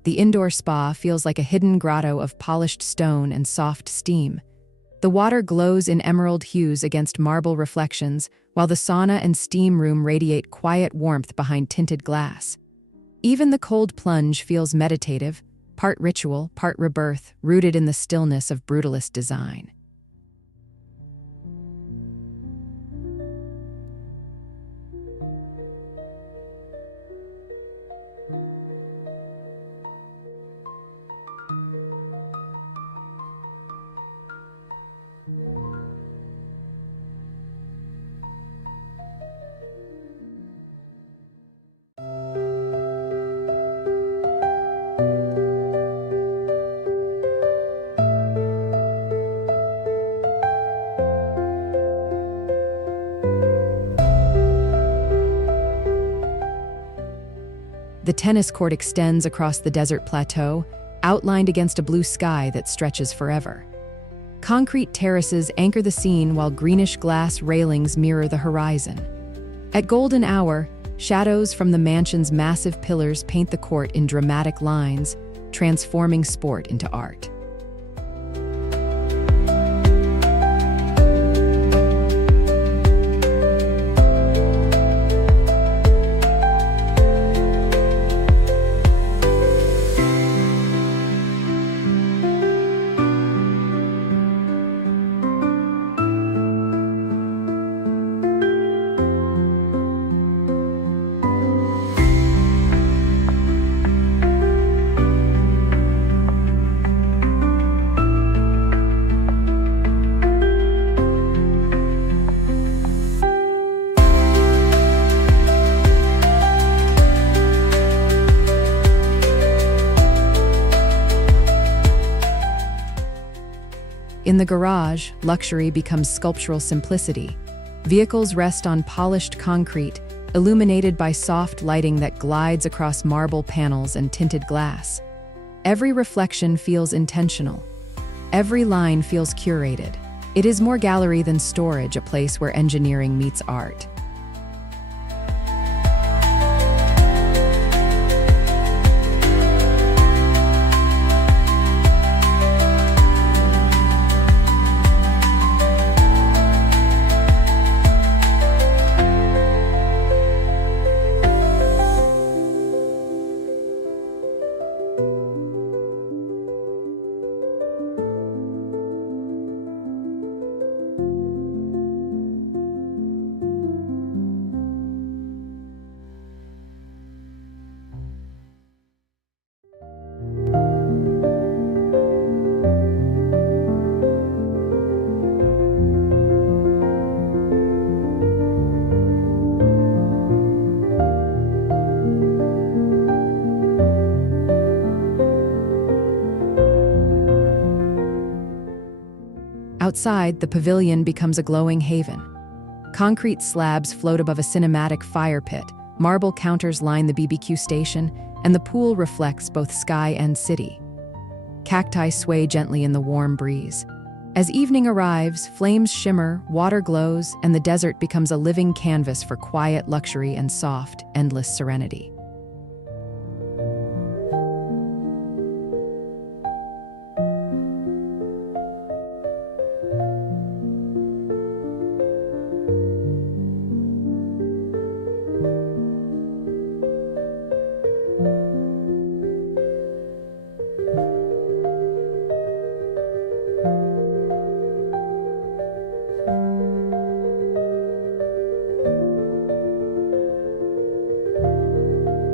The indoor spa feels like a hidden grotto of polished stone and soft steam. The water glows in emerald hues against marble reflections, while the sauna and steam room radiate quiet warmth behind tinted glass. Even the cold plunge feels meditative, part ritual, part rebirth, rooted in the stillness of brutalist design. The tennis court extends across the desert plateau, outlined against a blue sky that stretches forever. Concrete terraces anchor the scene while greenish-glass railings mirror the horizon. At golden hour, shadows from the mansion's massive pillars paint the court in dramatic lines, transforming sport into art. In the garage, luxury becomes sculptural simplicity. Vehicles rest on polished concrete, illuminated by soft lighting that glides across marble panels and tinted glass. Every reflection feels intentional. Every line feels curated. It is more gallery than storage, a place where engineering meets art. Outside, the pavilion becomes a glowing haven. Concrete slabs float above a cinematic fire pit, marble counters line the BBQ station, and the pool reflects both sky and city. Cacti sway gently in the warm breeze. As evening arrives, flames shimmer, water glows, and the desert becomes a living canvas for quiet luxury and soft, endless serenity.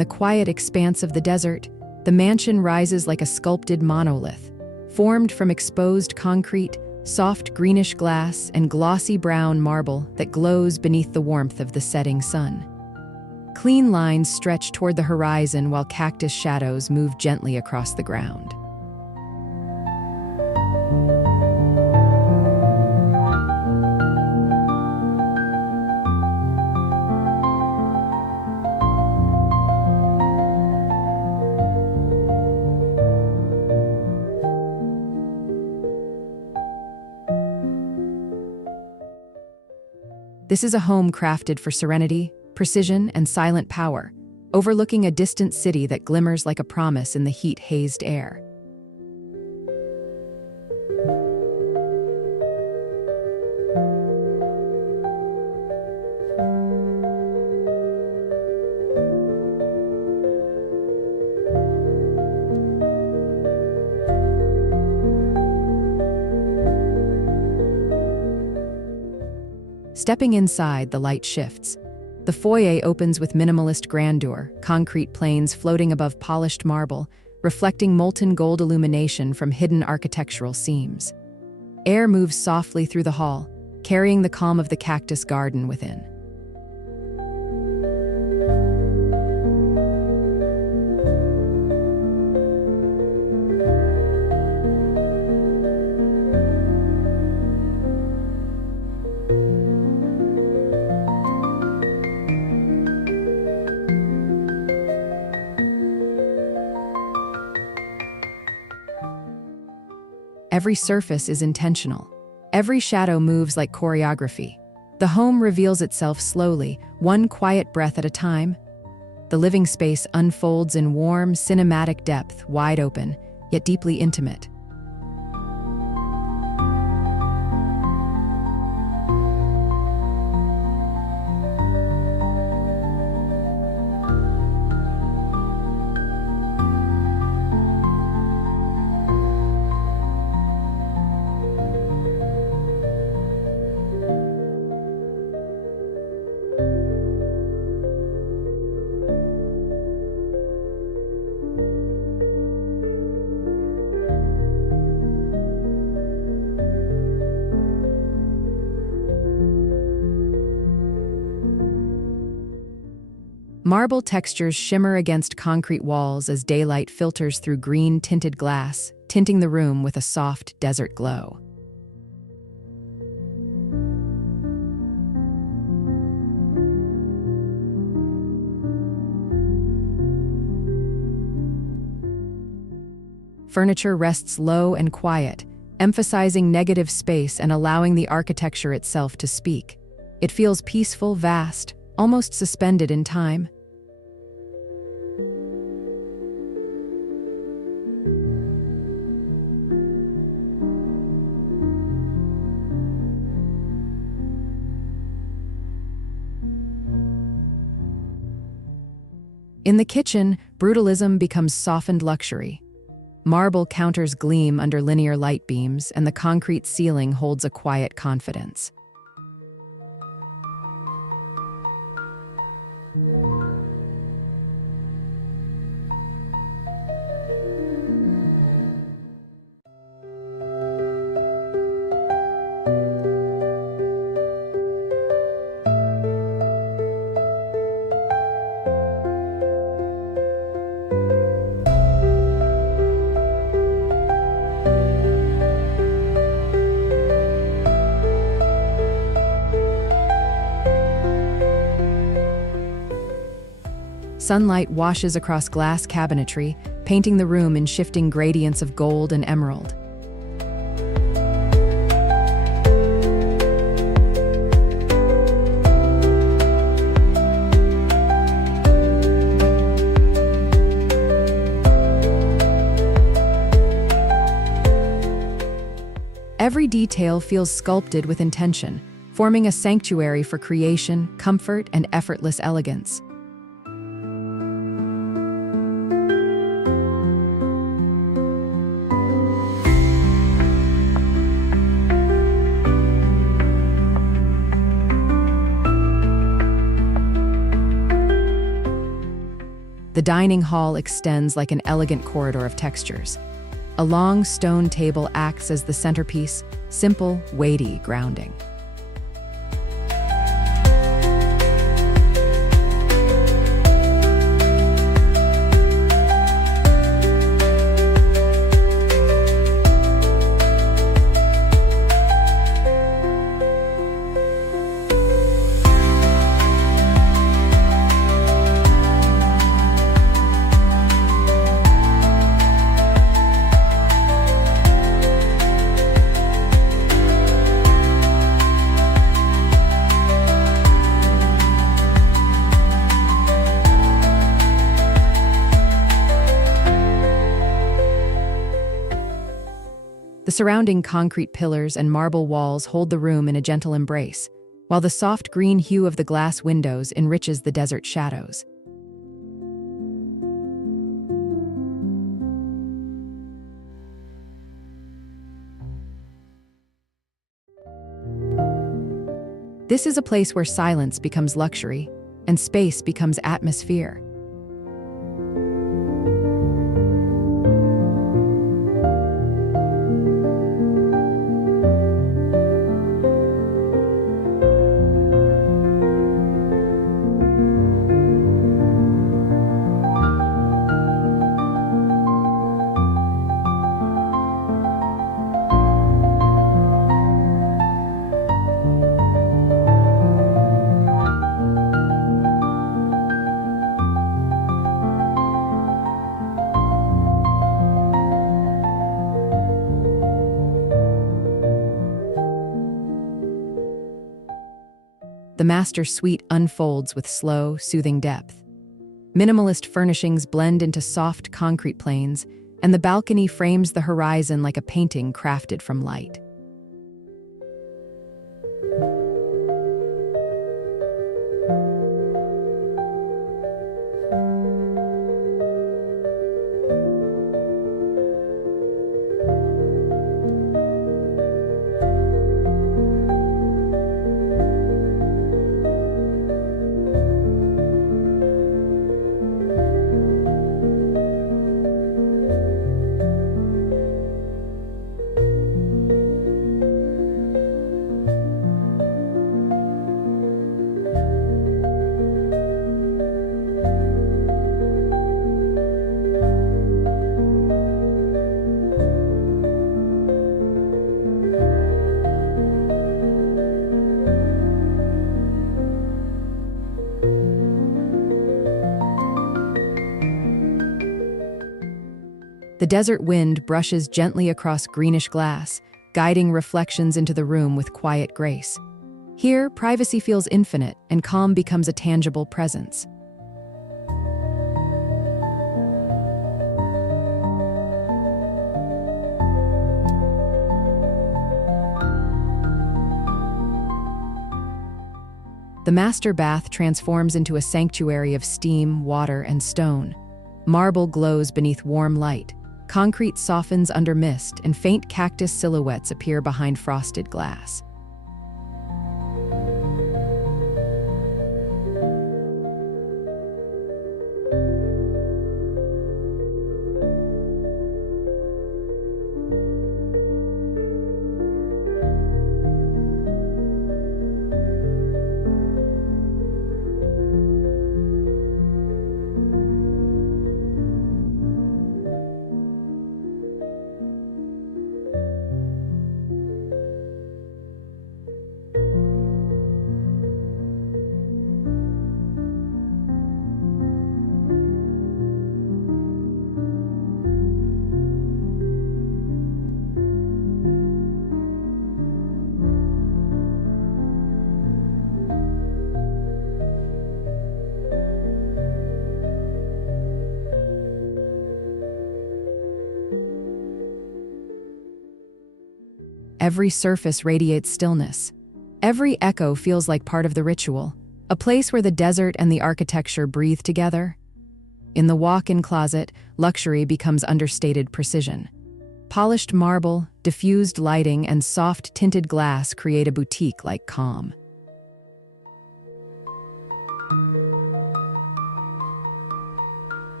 the quiet expanse of the desert, the mansion rises like a sculpted monolith, formed from exposed concrete, soft greenish glass, and glossy brown marble that glows beneath the warmth of the setting sun. Clean lines stretch toward the horizon while cactus shadows move gently across the ground. This is a home crafted for serenity, precision, and silent power, overlooking a distant city that glimmers like a promise in the heat-hazed air. Stepping inside, the light shifts. The foyer opens with minimalist grandeur, concrete planes floating above polished marble, reflecting molten gold illumination from hidden architectural seams. Air moves softly through the hall, carrying the calm of the cactus garden within. Every surface is intentional. Every shadow moves like choreography. The home reveals itself slowly, one quiet breath at a time. The living space unfolds in warm, cinematic depth, wide open, yet deeply intimate. Marble textures shimmer against concrete walls as daylight filters through green-tinted glass, tinting the room with a soft desert glow. Furniture rests low and quiet, emphasizing negative space and allowing the architecture itself to speak. It feels peaceful, vast, almost suspended in time. In the kitchen, brutalism becomes softened luxury. Marble counters gleam under linear light beams, and the concrete ceiling holds a quiet confidence. Sunlight washes across glass cabinetry, painting the room in shifting gradients of gold and emerald. Every detail feels sculpted with intention, forming a sanctuary for creation, comfort, and effortless elegance. The The dining hall extends like an elegant corridor of textures. A long stone table acts as the centerpiece, simple, weighty, grounding. The surrounding concrete pillars and marble walls hold the room in a gentle embrace, while the soft green hue of the glass windows enriches the desert shadows. This is a place where silence becomes luxury and space becomes atmosphere. The master suite unfolds with slow, soothing depth. Minimalist furnishings blend into soft concrete planes, and the balcony frames the horizon like a painting crafted from light. The desert wind brushes gently across greenish glass, guiding reflections into the room with quiet grace. Here, privacy feels infinite, and calm becomes a tangible presence. The master bath transforms into a sanctuary of steam, water, and stone. Marble glows beneath warm light. Concrete softens under mist, and faint cactus silhouettes appear behind frosted glass. Every surface radiates stillness. Every echo feels like part of the ritual, a place where the desert and the architecture breathe together. In the walk-in closet, luxury becomes understated precision. Polished marble, diffused lighting, and soft tinted glass create a boutique-like calm.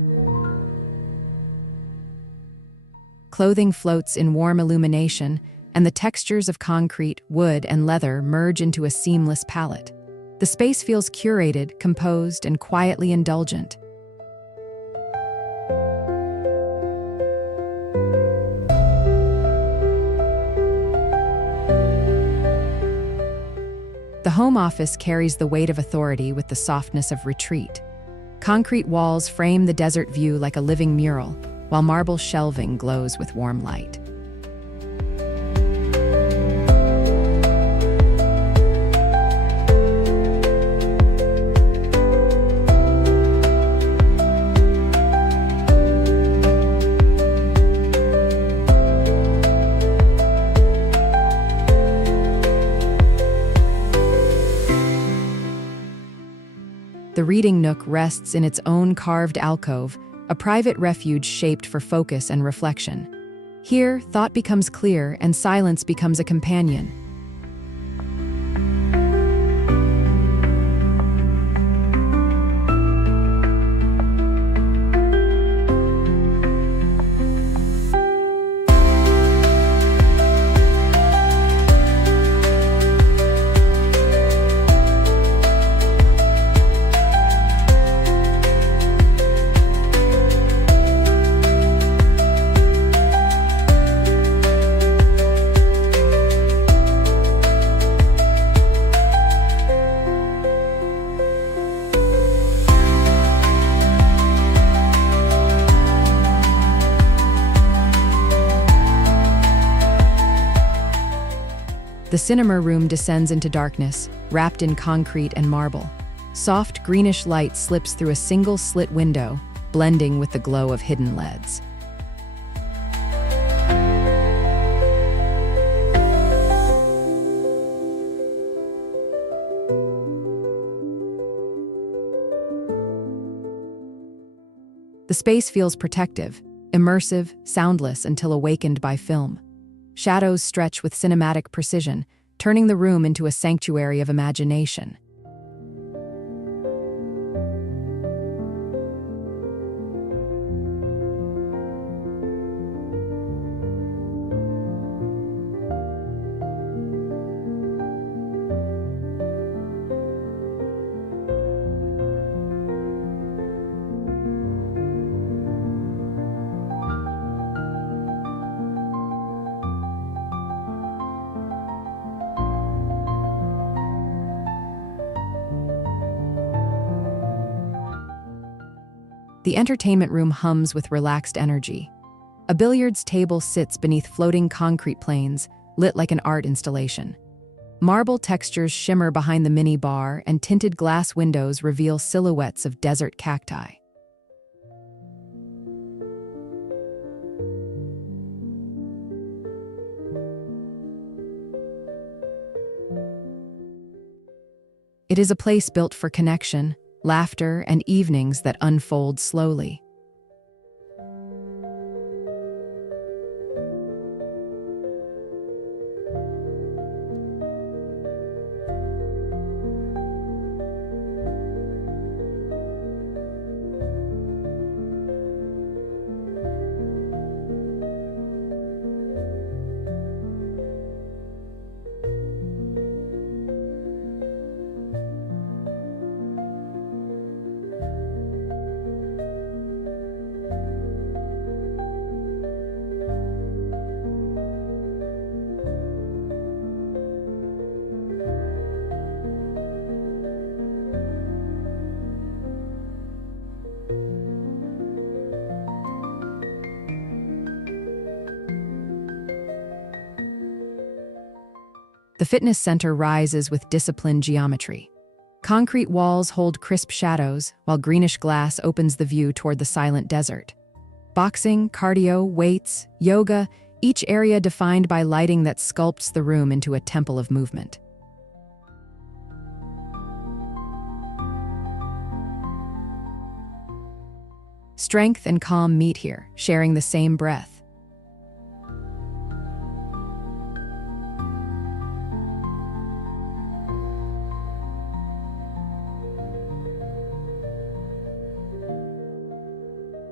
Clothing floats in warm illumination, and the textures of concrete, wood, and leather merge into a seamless palette. The space feels curated, composed, and quietly indulgent. The home office carries the weight of authority with the softness of retreat. Concrete walls frame the desert view like a living mural, while marble shelving glows with warm light. The reading nook rests in its own carved alcove, a private refuge shaped for focus and reflection. Here, thought becomes clear and silence becomes a companion. The cinema room descends into darkness, wrapped in concrete and marble. Soft, greenish light slips through a single slit window, blending with the glow of hidden LEDs. The space feels protective, immersive, soundless until awakened by film. Shadows stretch with cinematic precision, turning the room into a sanctuary of imagination. The entertainment room hums with relaxed energy. A billiards table sits beneath floating concrete planes, lit like an art installation. Marble textures shimmer behind the mini bar, and tinted glass windows reveal silhouettes of desert cacti. It is a place built for connection, laughter, and evenings that unfold slowly. The fitness center rises with disciplined geometry. Concrete walls hold crisp shadows, while greenish glass opens the view toward the silent desert. Boxing, cardio, weights, yoga, each area defined by lighting that sculpts the room into a temple of movement. Strength and calm meet here, sharing the same breath.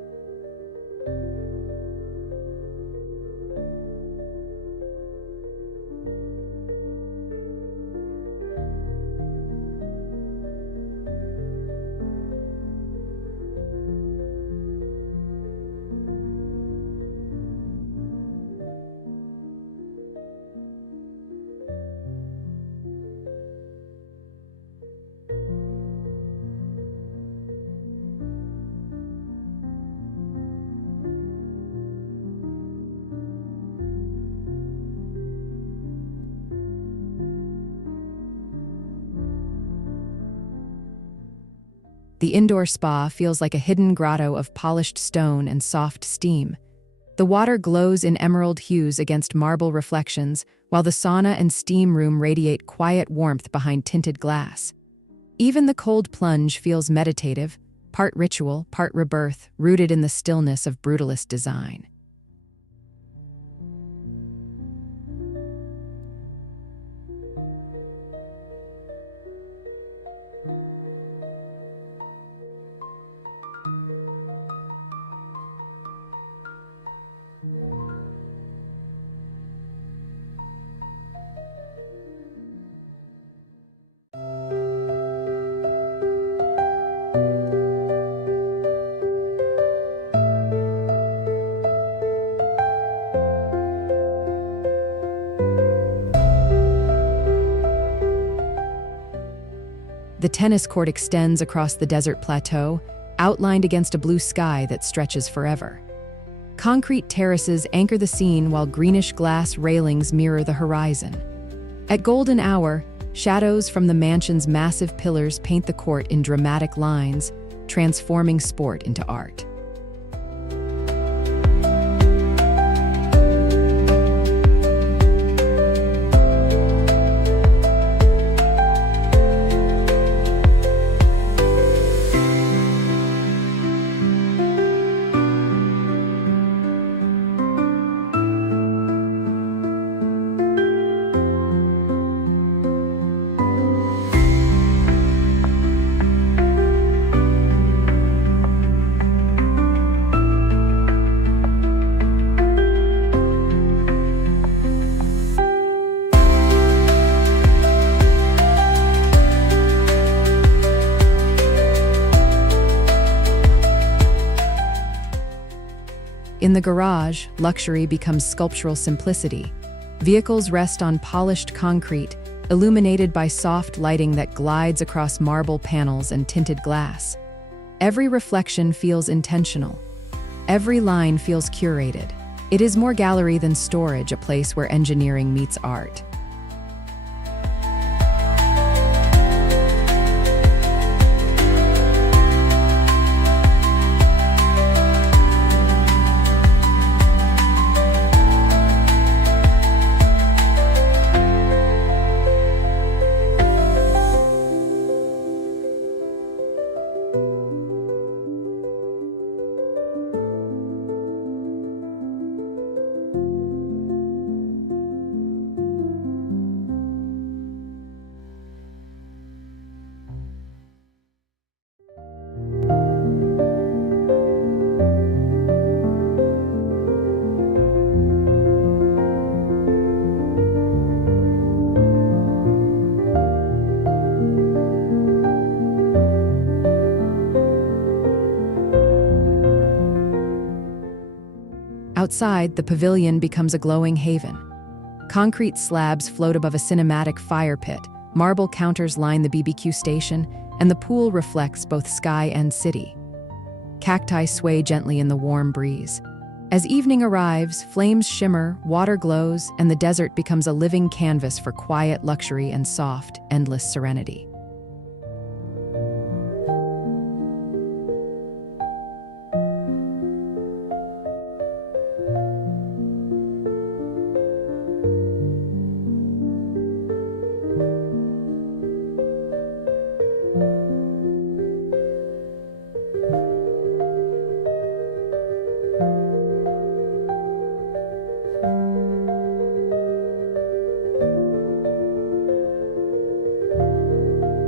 The indoor spa feels like a hidden grotto of polished stone and soft steam. The water glows in emerald hues against marble reflections, while the sauna and steam room radiate quiet warmth behind tinted glass. Even the cold plunge feels meditative, part ritual, part rebirth, rooted in the stillness of brutalist design. The tennis court extends across the desert plateau, outlined against a blue sky that stretches forever. Concrete terraces anchor the scene while greenish-glass railings mirror the horizon. At golden hour, shadows from the mansion's massive pillars paint the court in dramatic lines, transforming sport into art. In the garage, luxury becomes sculptural simplicity. Vehicles rest on polished concrete, illuminated by soft lighting that glides across marble panels and tinted glass. Every reflection feels intentional. Every line feels curated. It is more gallery than storage, a place where engineering meets art. Outside, the pavilion becomes a glowing haven. Concrete slabs float above a cinematic fire pit, marble counters line the BBQ station, and the pool reflects both sky and city. Cacti sway gently in the warm breeze. As evening arrives, flames shimmer, water glows, and the desert becomes a living canvas for quiet luxury and soft, endless serenity.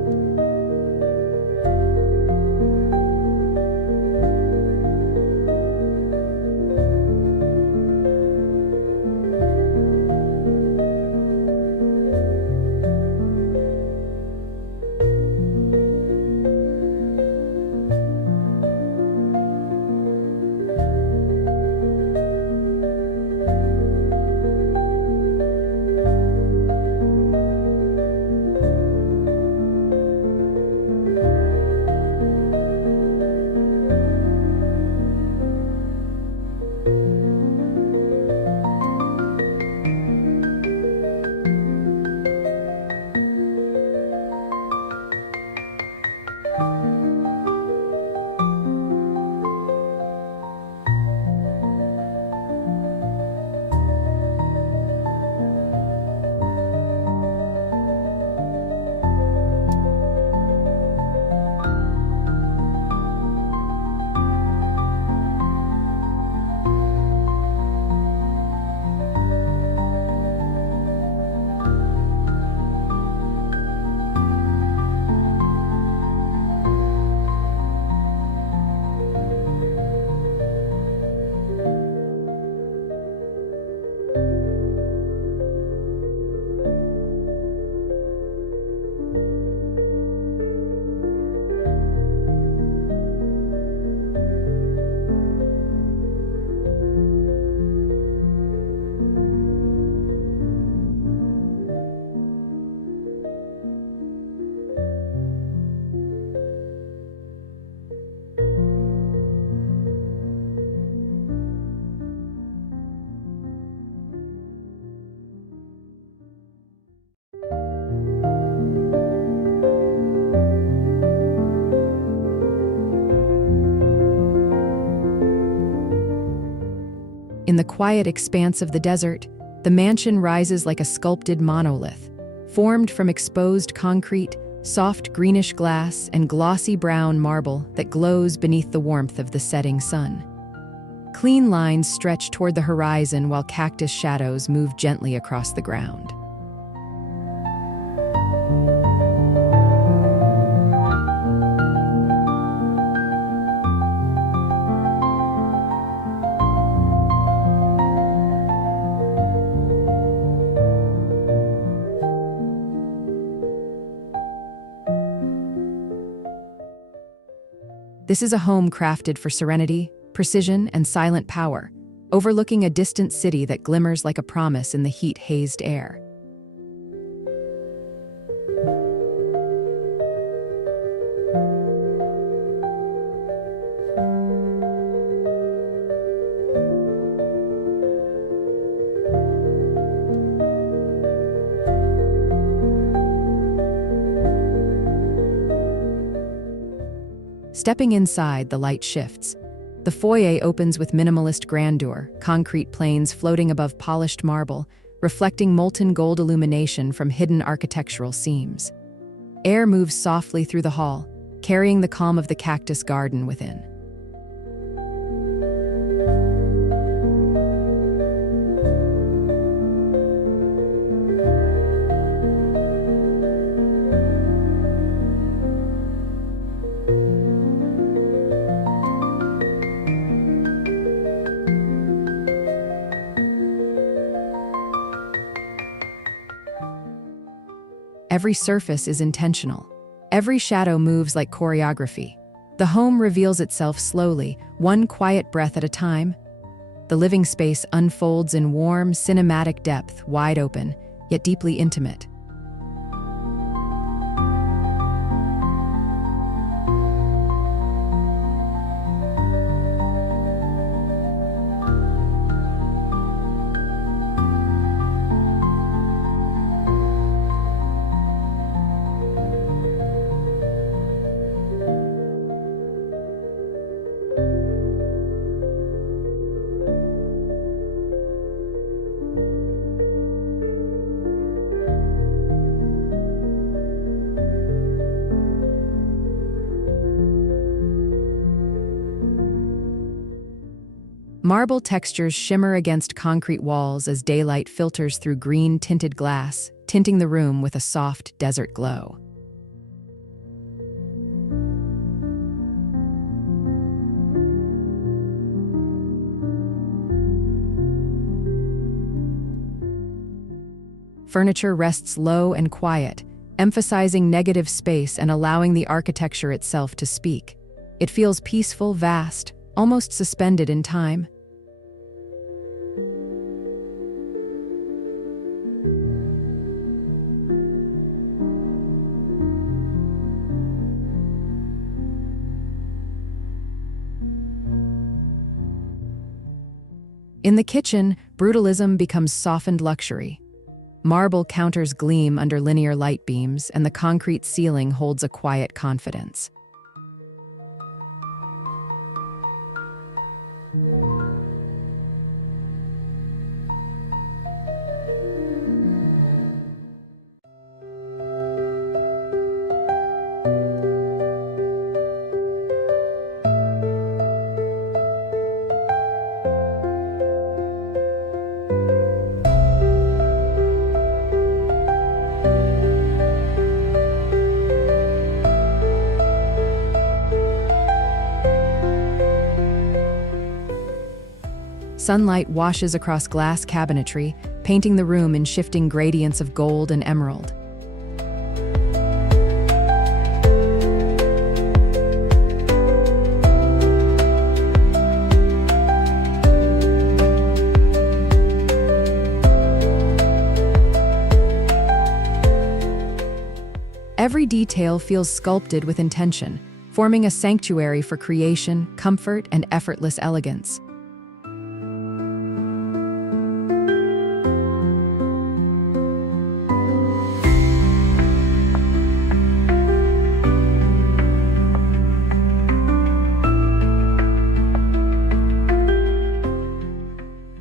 In the quiet expanse of the desert, the mansion rises like a sculpted monolith, formed from exposed concrete, soft greenish glass, and glossy brown marble that glows beneath the warmth of the setting sun. Clean lines stretch toward the horizon while cactus shadows move gently across the ground. This is a home crafted for serenity, precision, and silent power, overlooking a distant city that glimmers like a promise in the heat-hazed air. Stepping inside, the light shifts. The foyer opens with minimalist grandeur, concrete planes floating above polished marble, reflecting molten gold illumination from hidden architectural seams. Air moves softly through the hall, carrying the calm of the cactus garden within. Every surface is intentional. Every shadow moves like choreography. The home reveals itself slowly, one quiet breath at a time. The living space unfolds in warm, cinematic depth, wide open, yet deeply intimate. Marble textures shimmer against concrete walls as daylight filters through green-tinted glass, tinting the room with a soft desert glow. Furniture rests low and quiet, emphasizing negative space and allowing the architecture itself to speak. It feels peaceful, vast, almost suspended in time. In the kitchen, brutalism becomes softened luxury. Marble counters gleam under linear light beams, and the concrete ceiling holds a quiet confidence. Sunlight washes across glass cabinetry, painting the room in shifting gradients of gold and emerald. Every detail feels sculpted with intention, forming a sanctuary for creation, comfort, and effortless elegance.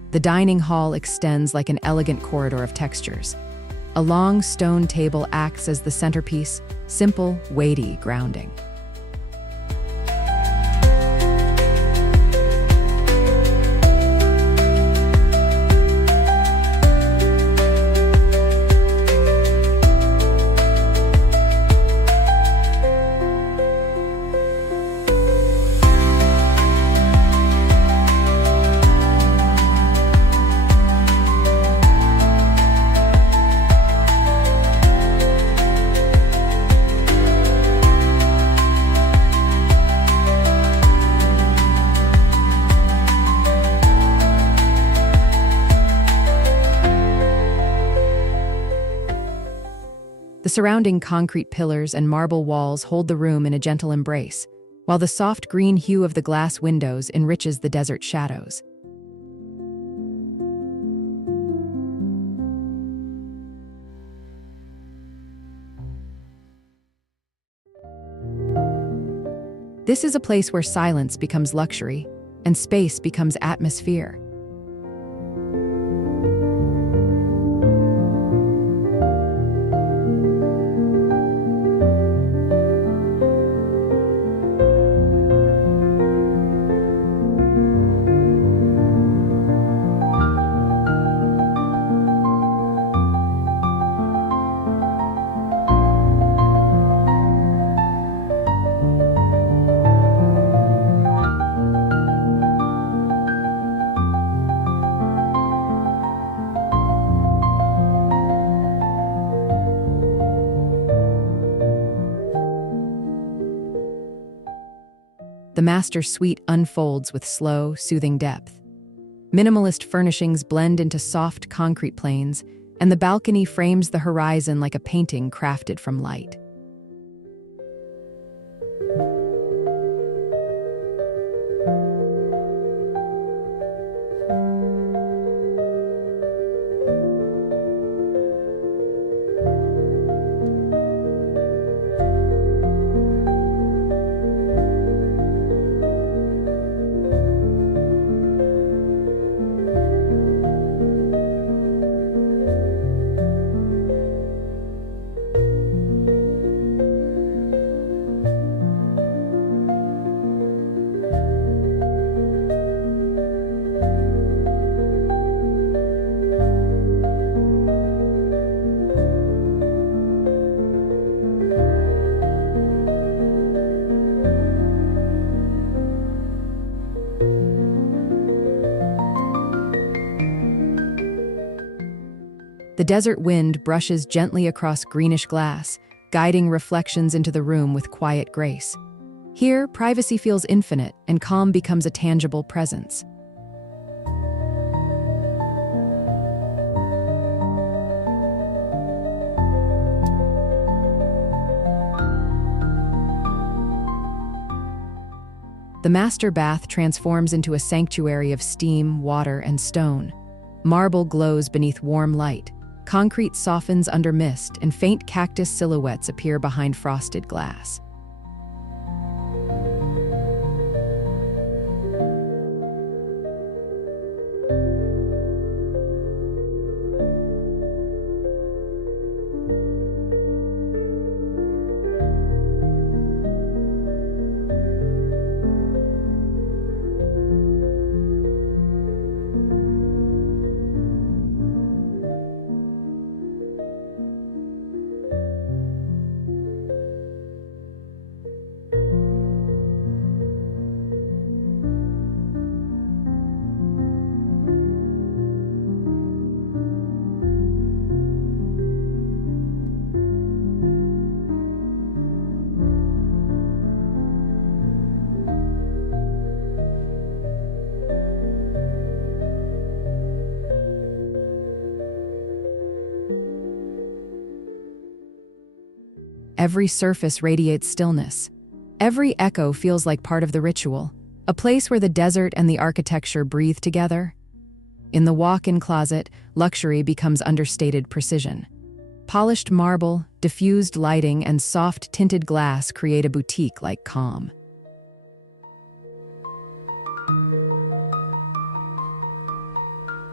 The dining hall extends like an elegant corridor of textures. A long stone table acts as the centerpiece, simple, weighty, grounding. The surrounding concrete pillars and marble walls hold the room in a gentle embrace, while the soft green hue of the glass windows enriches the desert shadows. This is a place where silence becomes luxury and space becomes atmosphere. The master suite unfolds with slow, soothing depth. Minimalist furnishings blend into soft concrete planes, and the balcony frames the horizon like a painting crafted from light. The desert wind brushes gently across greenish glass, guiding reflections into the room with quiet grace. Here, privacy feels infinite, and calm becomes a tangible presence. The master bath transforms into a sanctuary of steam, water, and stone. Marble glows beneath warm light. Concrete softens under mist, and faint cactus silhouettes appear behind frosted glass. Every surface radiates stillness. Every echo feels like part of the ritual, a place where the desert and the architecture breathe together. In the walk-in closet, luxury becomes understated precision. Polished marble, diffused lighting, and soft tinted glass create a boutique-like calm.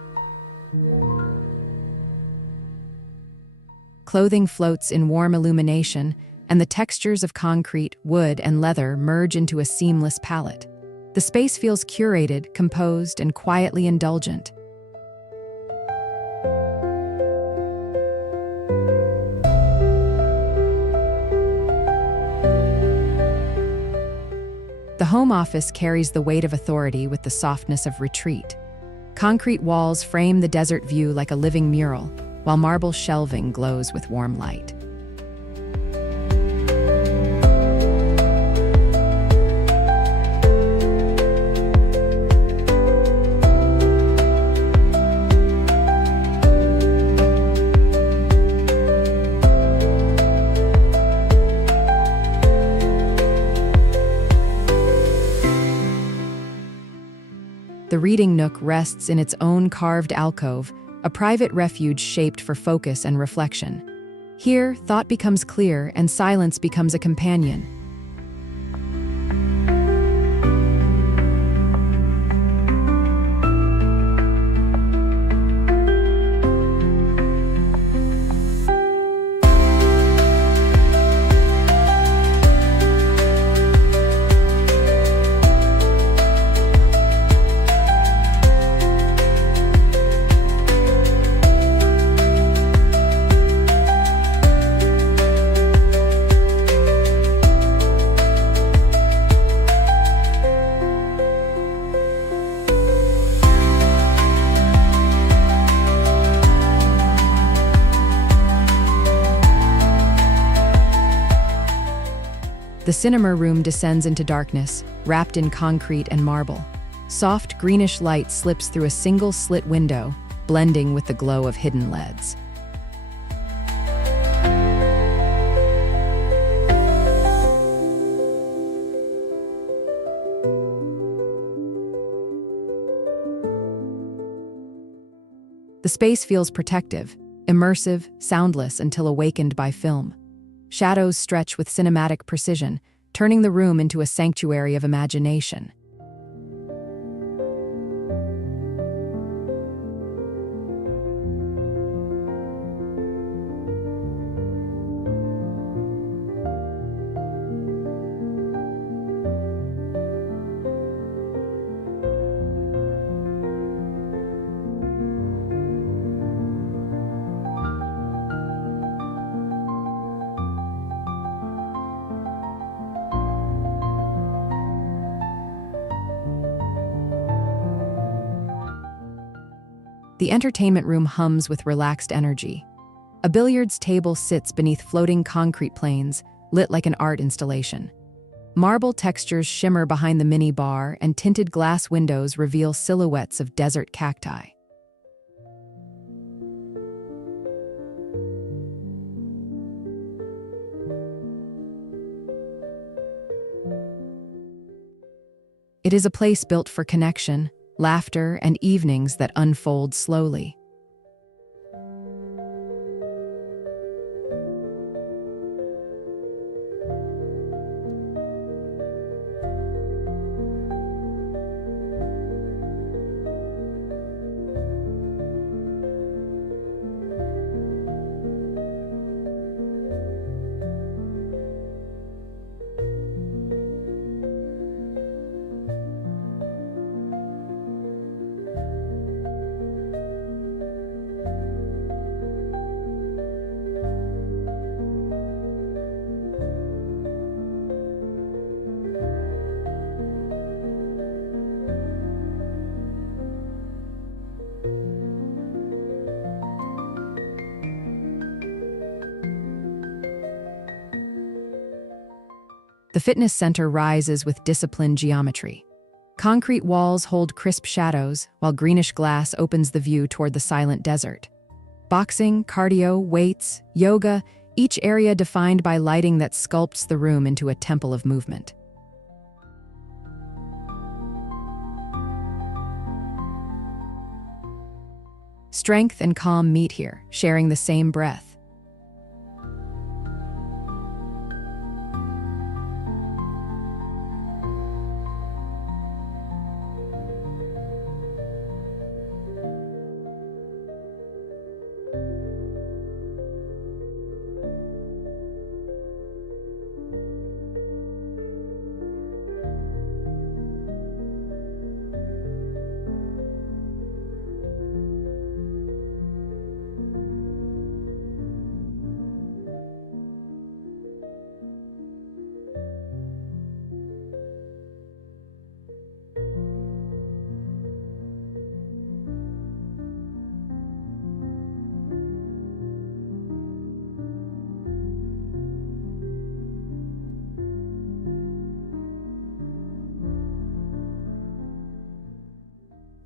Clothing floats in warm illumination, and the textures of concrete, wood, and leather merge into a seamless palette. The space feels curated, composed, and quietly indulgent. The home office carries the weight of authority with the softness of retreat. Concrete walls frame the desert view like a living mural, while marble shelving glows with warm light. The reading nook rests in its own carved alcove, a private refuge shaped for focus and reflection. Here, thought becomes clear and silence becomes a companion. The cinema room descends into darkness, wrapped in concrete and marble. Soft, greenish light slips through a single slit window, blending with the glow of hidden LEDs. The space feels protective, immersive, soundless until awakened by film. Shadows stretch with cinematic precision, turning the room into a sanctuary of imagination. The entertainment room hums with relaxed energy. A billiards table sits beneath floating concrete planes, lit like an art installation. Marble textures shimmer behind the mini bar, and tinted glass windows reveal silhouettes of desert cacti. It is a place built for connection, laughter, and evenings that unfold slowly. The fitness center rises with disciplined geometry. Concrete walls hold crisp shadows, while greenish glass opens the view toward the silent desert. Boxing, cardio, weights, yoga, each area defined by lighting that sculpts the room into a temple of movement. Strength and calm meet here, sharing the same breath.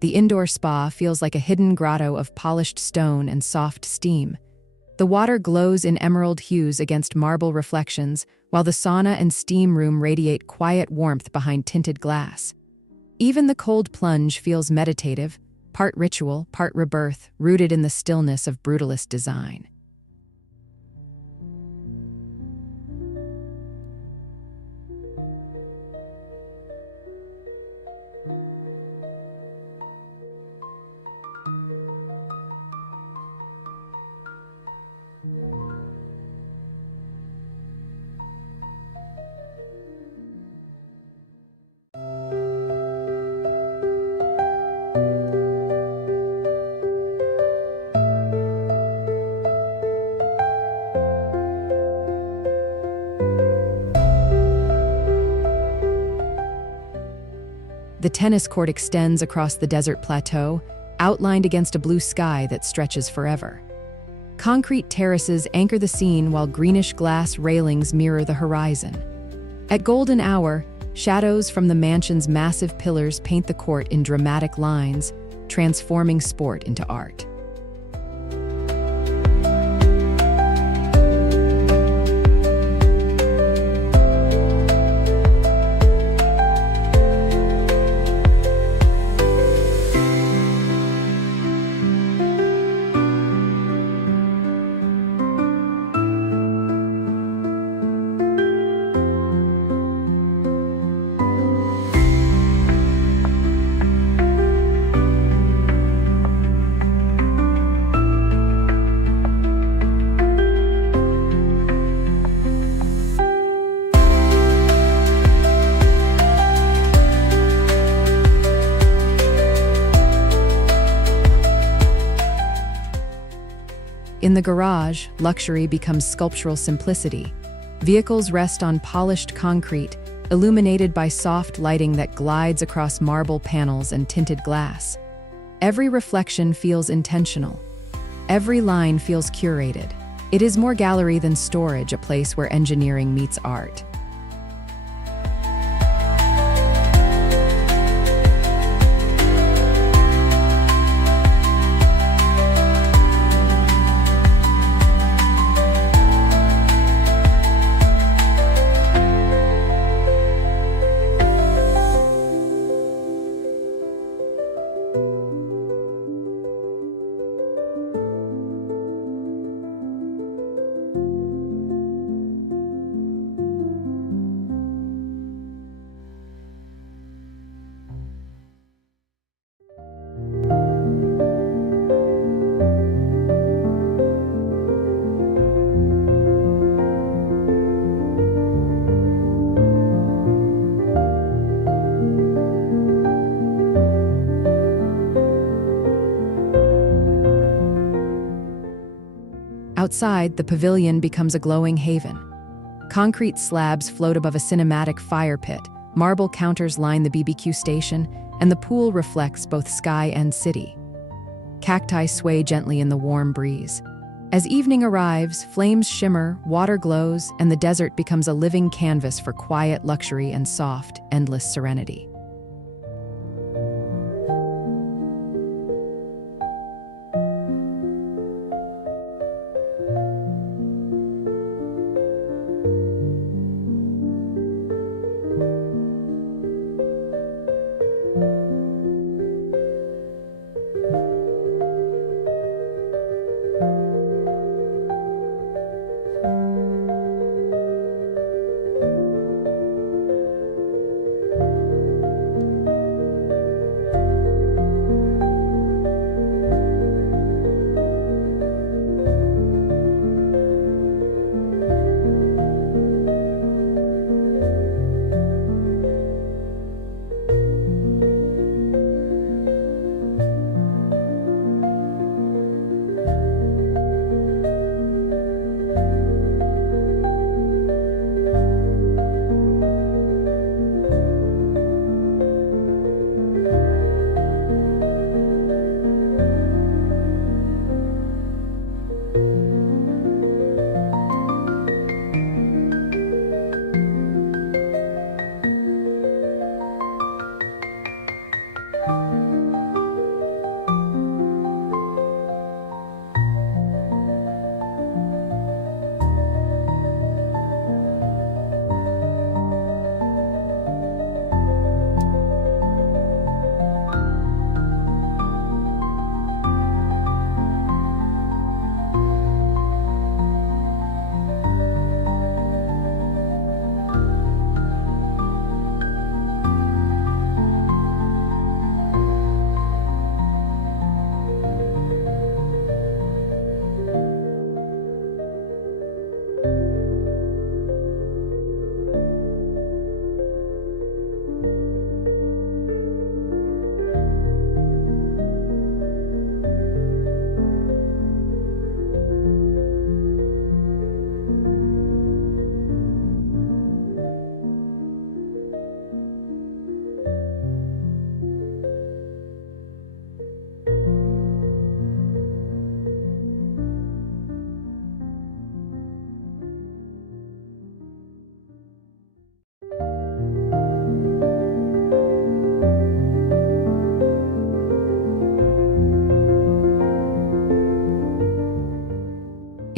The indoor spa feels like a hidden grotto of polished stone and soft steam. The water glows in emerald hues against marble reflections, while the sauna and steam room radiate quiet warmth behind tinted glass. Even the cold plunge feels meditative, part ritual, part rebirth, rooted in the stillness of brutalist design. The tennis court extends across the desert plateau, outlined against a blue sky that stretches forever. Concrete terraces anchor the scene while greenish-glass railings mirror the horizon. At golden hour, shadows from the mansion's massive pillars paint the court in dramatic lines, transforming sport into art. In the garage, luxury becomes sculptural simplicity. Vehicles rest on polished concrete, illuminated by soft lighting that glides across marble panels and tinted glass. Every reflection feels intentional. Every line feels curated. It is more gallery than storage, a place where engineering meets art. Outside, the pavilion becomes a glowing haven. Concrete slabs float above a cinematic fire pit, marble counters line the BBQ station, and the pool reflects both sky and city. Cacti sway gently in the warm breeze. As evening arrives, flames shimmer, water glows, and the desert becomes a living canvas for quiet luxury and soft, endless serenity.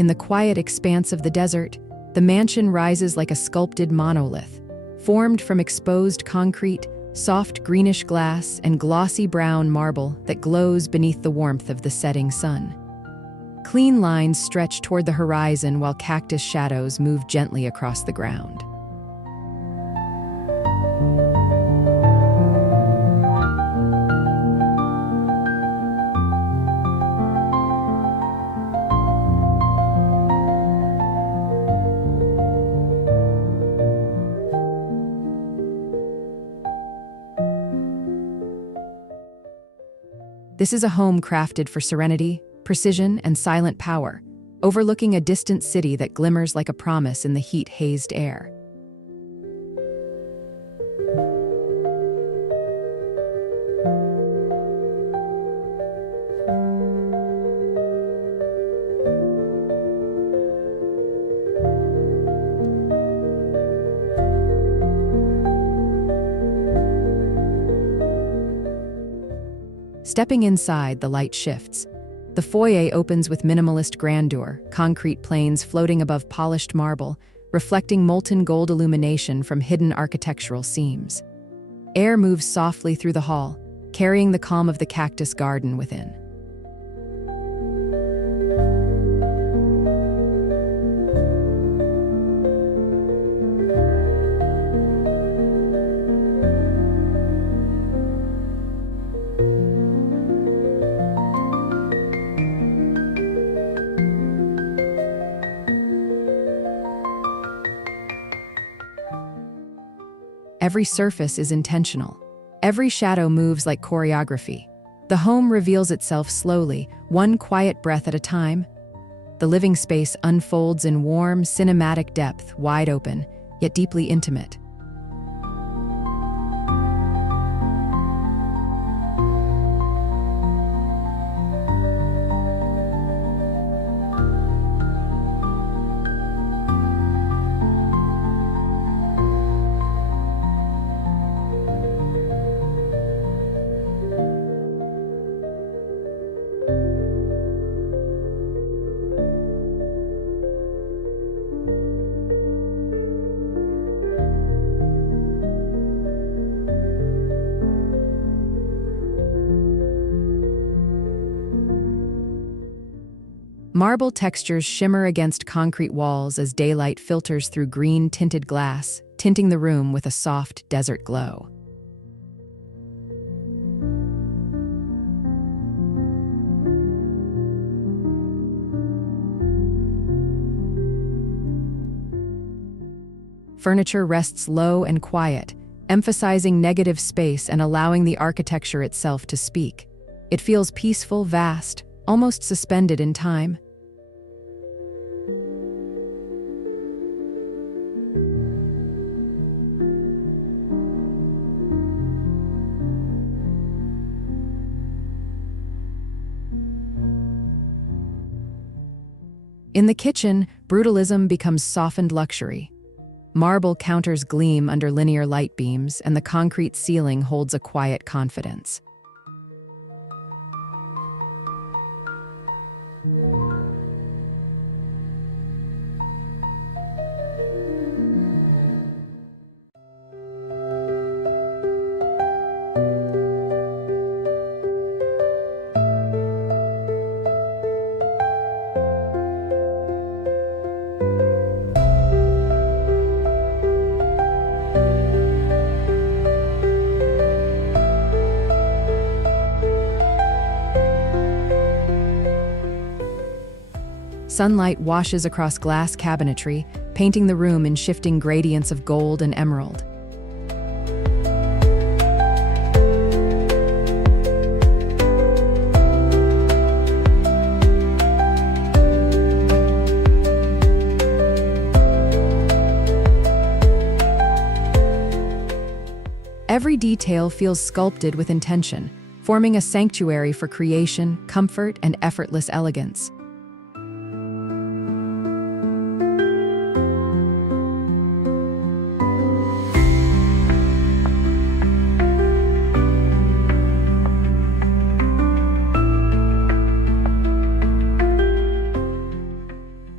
In the quiet expanse of the desert, the mansion rises like a sculpted monolith, formed from exposed concrete, soft greenish glass, and glossy brown marble that glows beneath the warmth of the setting sun. Clean lines stretch toward the horizon while cactus shadows move gently across the ground. This is a home crafted for serenity, precision, and silent power, overlooking a distant city that glimmers like a promise in the heat-hazed air. Stepping inside, the light shifts. The foyer opens with minimalist grandeur, concrete planes floating above polished marble, reflecting molten gold illumination from hidden architectural seams. Air moves softly through the hall, carrying the calm of the cactus garden within. Every surface is intentional. Every shadow moves like choreography. The home reveals itself slowly, one quiet breath at a time. The living space unfolds in warm, cinematic depth, wide open, yet deeply intimate. Marble textures shimmer against concrete walls as daylight filters through green-tinted glass, tinting the room with a soft desert glow. Furniture rests low and quiet, emphasizing negative space and allowing the architecture itself to speak. It feels peaceful, vast, almost suspended in time. In the kitchen, brutalism becomes softened luxury. Marble counters gleam under linear light beams, and the concrete ceiling holds a quiet confidence. Sunlight washes across glass cabinetry, painting the room in shifting gradients of gold and emerald. Every detail feels sculpted with intention, forming a sanctuary for creation, comfort, and effortless elegance.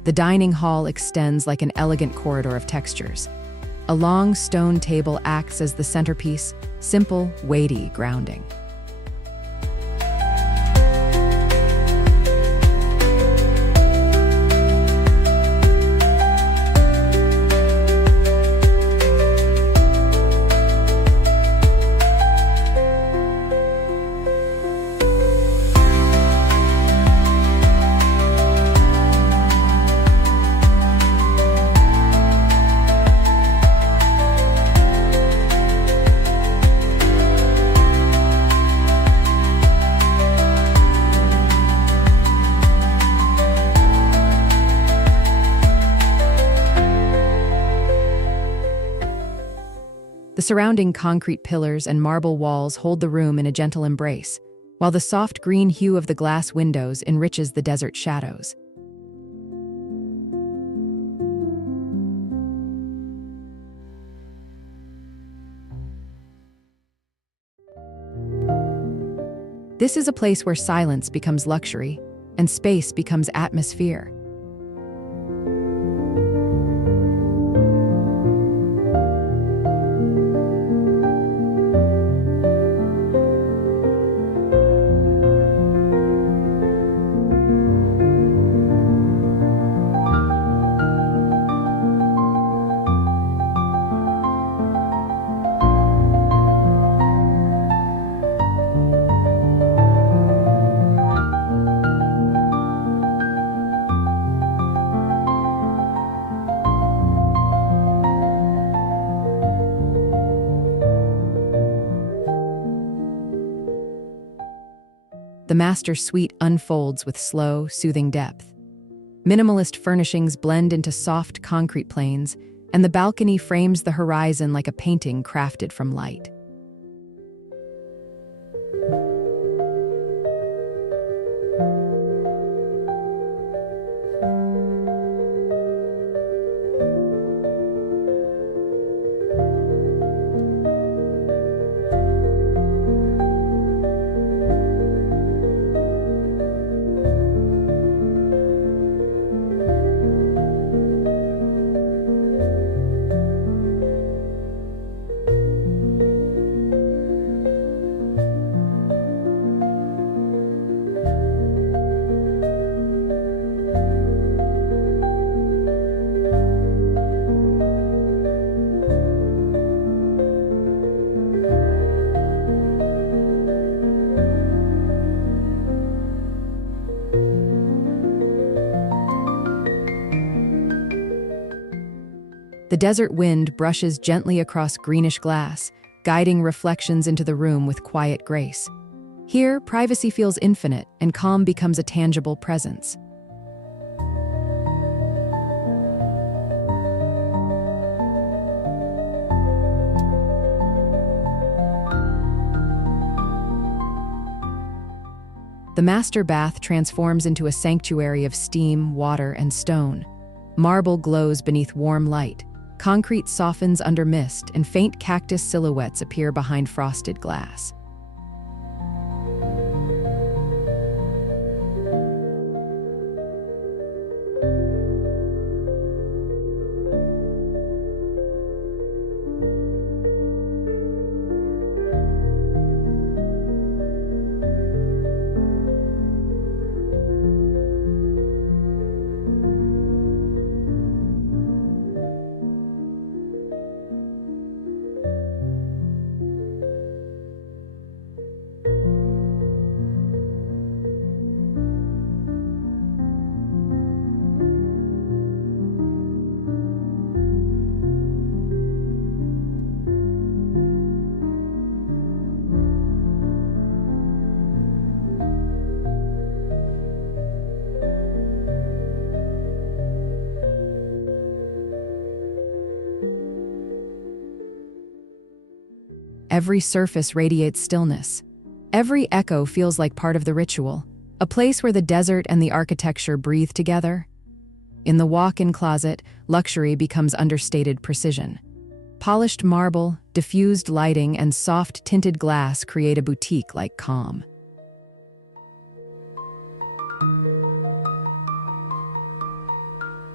The dining hall extends like an elegant corridor of textures. A long stone table acts as the centerpiece, simple, weighty, grounding. The surrounding concrete pillars and marble walls hold the room in a gentle embrace, while the soft green hue of the glass windows enriches the desert shadows. This is a place where silence becomes luxury and space becomes atmosphere. The master suite unfolds with slow, soothing depth. Minimalist furnishings blend into soft concrete planes, and the balcony frames the horizon like a painting crafted from light. The desert wind brushes gently across greenish glass, guiding reflections into the room with quiet grace. Here, privacy feels infinite, and calm becomes a tangible presence. The master bath transforms into a sanctuary of steam, water, and stone. Marble glows beneath warm light. Concrete softens under mist, and faint cactus silhouettes appear behind frosted glass. Every surface radiates stillness. Every echo feels like part of the ritual, a place where the desert and the architecture breathe together. In the walk-in closet, luxury becomes understated precision. Polished marble, diffused lighting, and soft tinted glass create a boutique-like calm.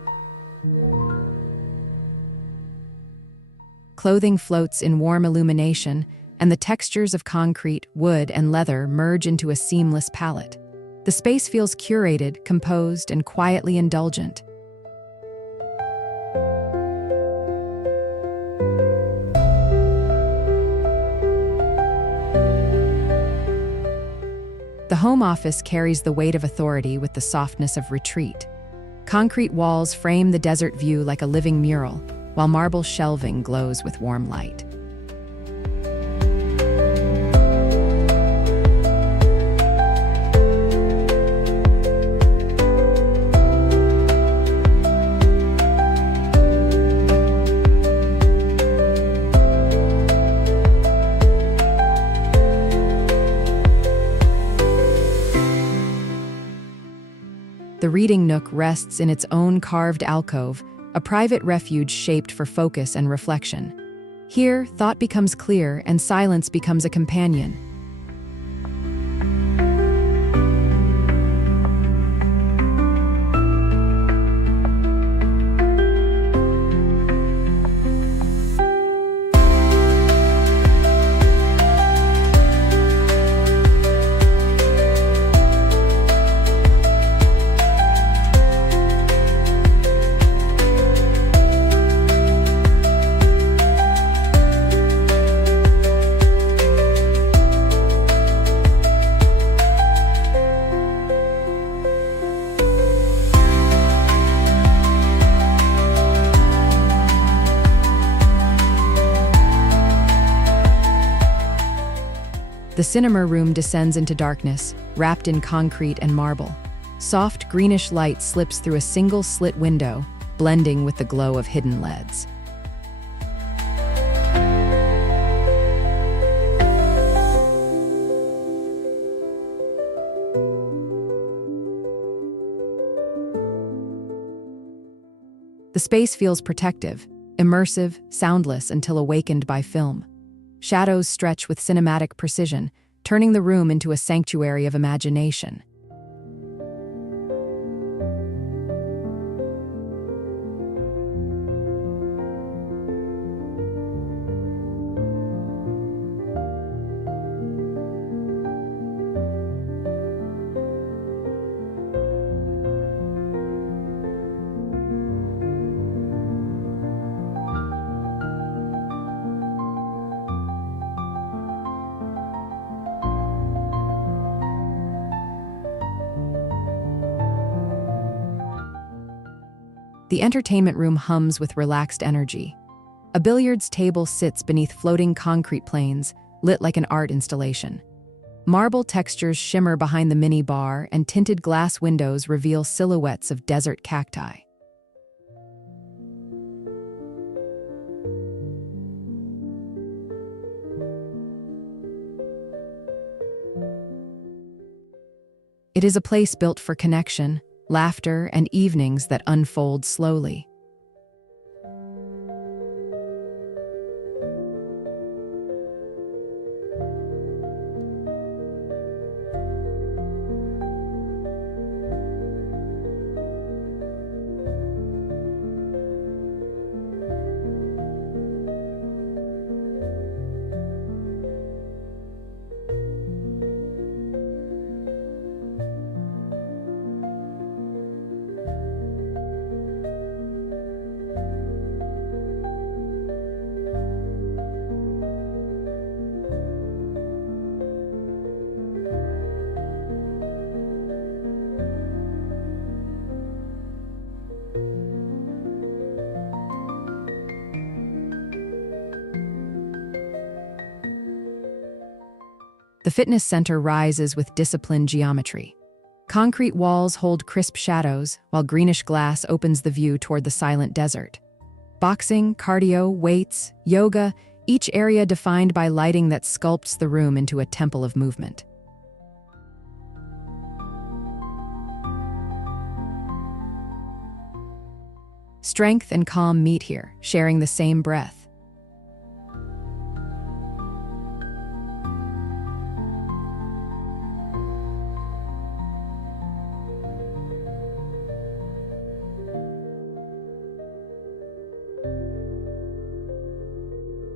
Clothing floats in warm illumination, and the textures of concrete, wood, and leather merge into a seamless palette. The space feels curated, composed, and quietly indulgent. The home office carries the weight of authority with the softness of retreat. Concrete walls frame the desert view like a living mural, while marble shelving glows with warm light. The reading nook rests in its own carved alcove, a private refuge shaped for focus and reflection. Here, thought becomes clear and silence becomes a companion. The cinema room descends into darkness, wrapped in concrete and marble. Soft, greenish light slips through a single slit window, blending with the glow of hidden LEDs. The space feels protective, immersive, soundless until awakened by film. Shadows stretch with cinematic precision, turning the room into a sanctuary of imagination. The entertainment room hums with relaxed energy. A billiards table sits beneath floating concrete planes, lit like an art installation. Marble textures shimmer behind the mini bar, and tinted glass windows reveal silhouettes of desert cacti. It is a place built for connection, laughter, and evenings that unfold slowly. The fitness center rises with disciplined geometry. Concrete walls hold crisp shadows, while greenish glass opens the view toward the silent desert. Boxing, cardio, weights, yoga, each area defined by lighting that sculpts the room into a temple of movement. Strength and calm meet here, sharing the same breath.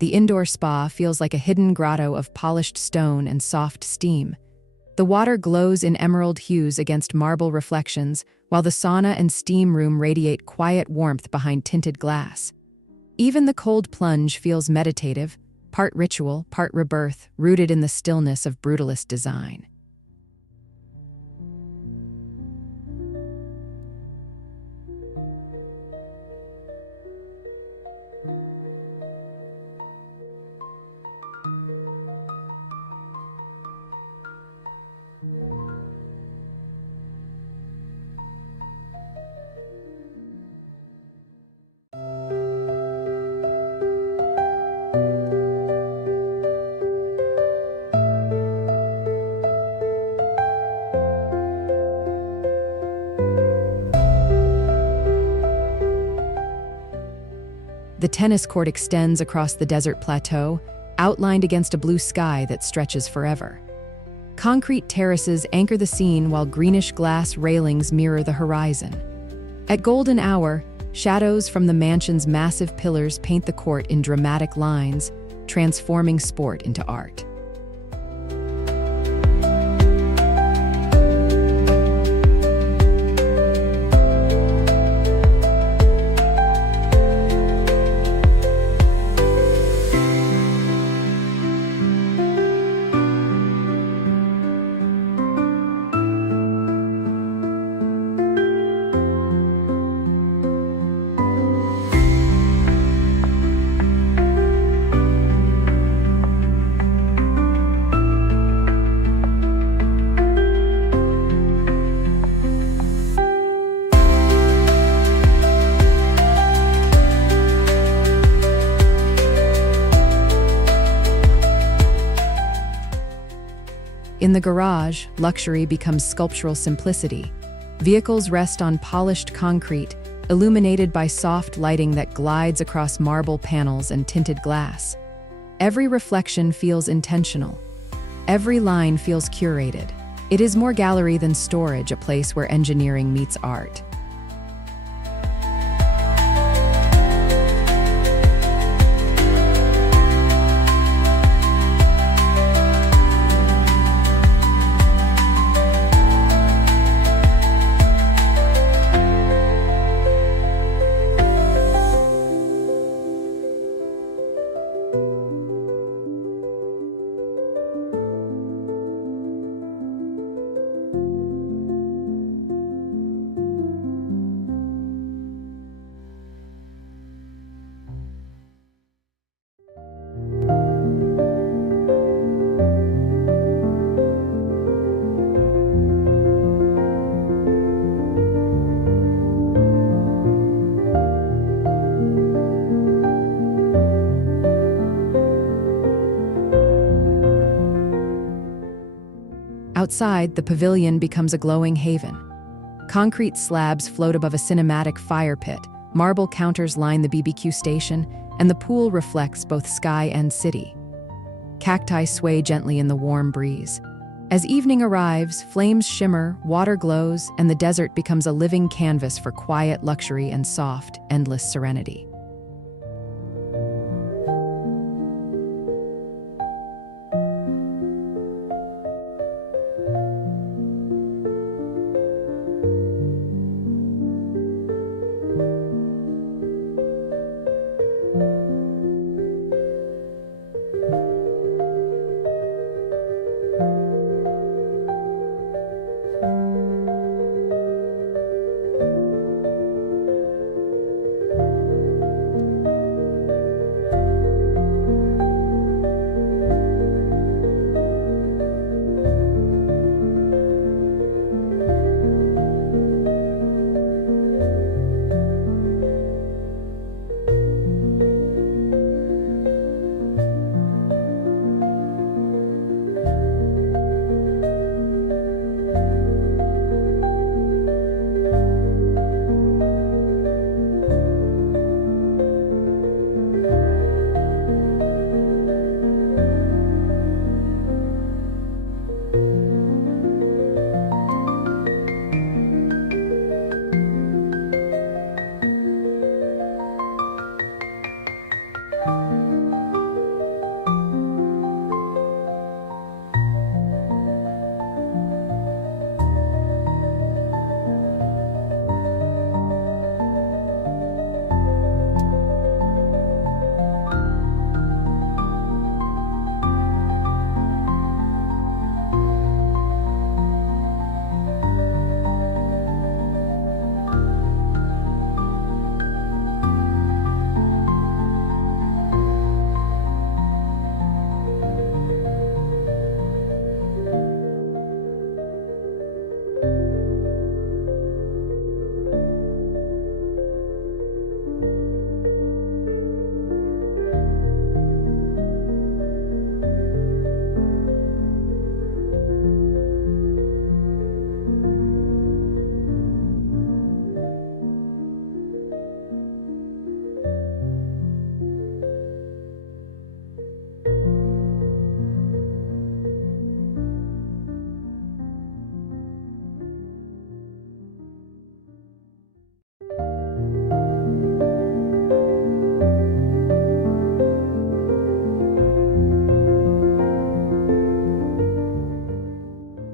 The indoor spa feels like a hidden grotto of polished stone and soft steam. The water glows in emerald hues against marble reflections, while the sauna and steam room radiate quiet warmth behind tinted glass. Even the cold plunge feels meditative, part ritual, part rebirth, rooted in the stillness of brutalist design. The tennis court extends across the desert plateau, outlined against a blue sky that stretches forever. Concrete terraces anchor the scene while greenish-glass railings mirror the horizon. At golden hour, shadows from the mansion's massive pillars paint the court in dramatic lines, transforming sport into art. In the garage, luxury becomes sculptural simplicity. Vehicles rest on polished concrete, illuminated by soft lighting that glides across marble panels and tinted glass. Every reflection feels intentional. Every line feels curated. It is more gallery than storage, a place where engineering meets art. Outside, the pavilion becomes a glowing haven. Concrete slabs float above a cinematic fire pit, marble counters line the BBQ station, and the pool reflects both sky and city. Cacti sway gently in the warm breeze. As evening arrives, flames shimmer, water glows, and the desert becomes a living canvas for quiet luxury and soft, endless serenity.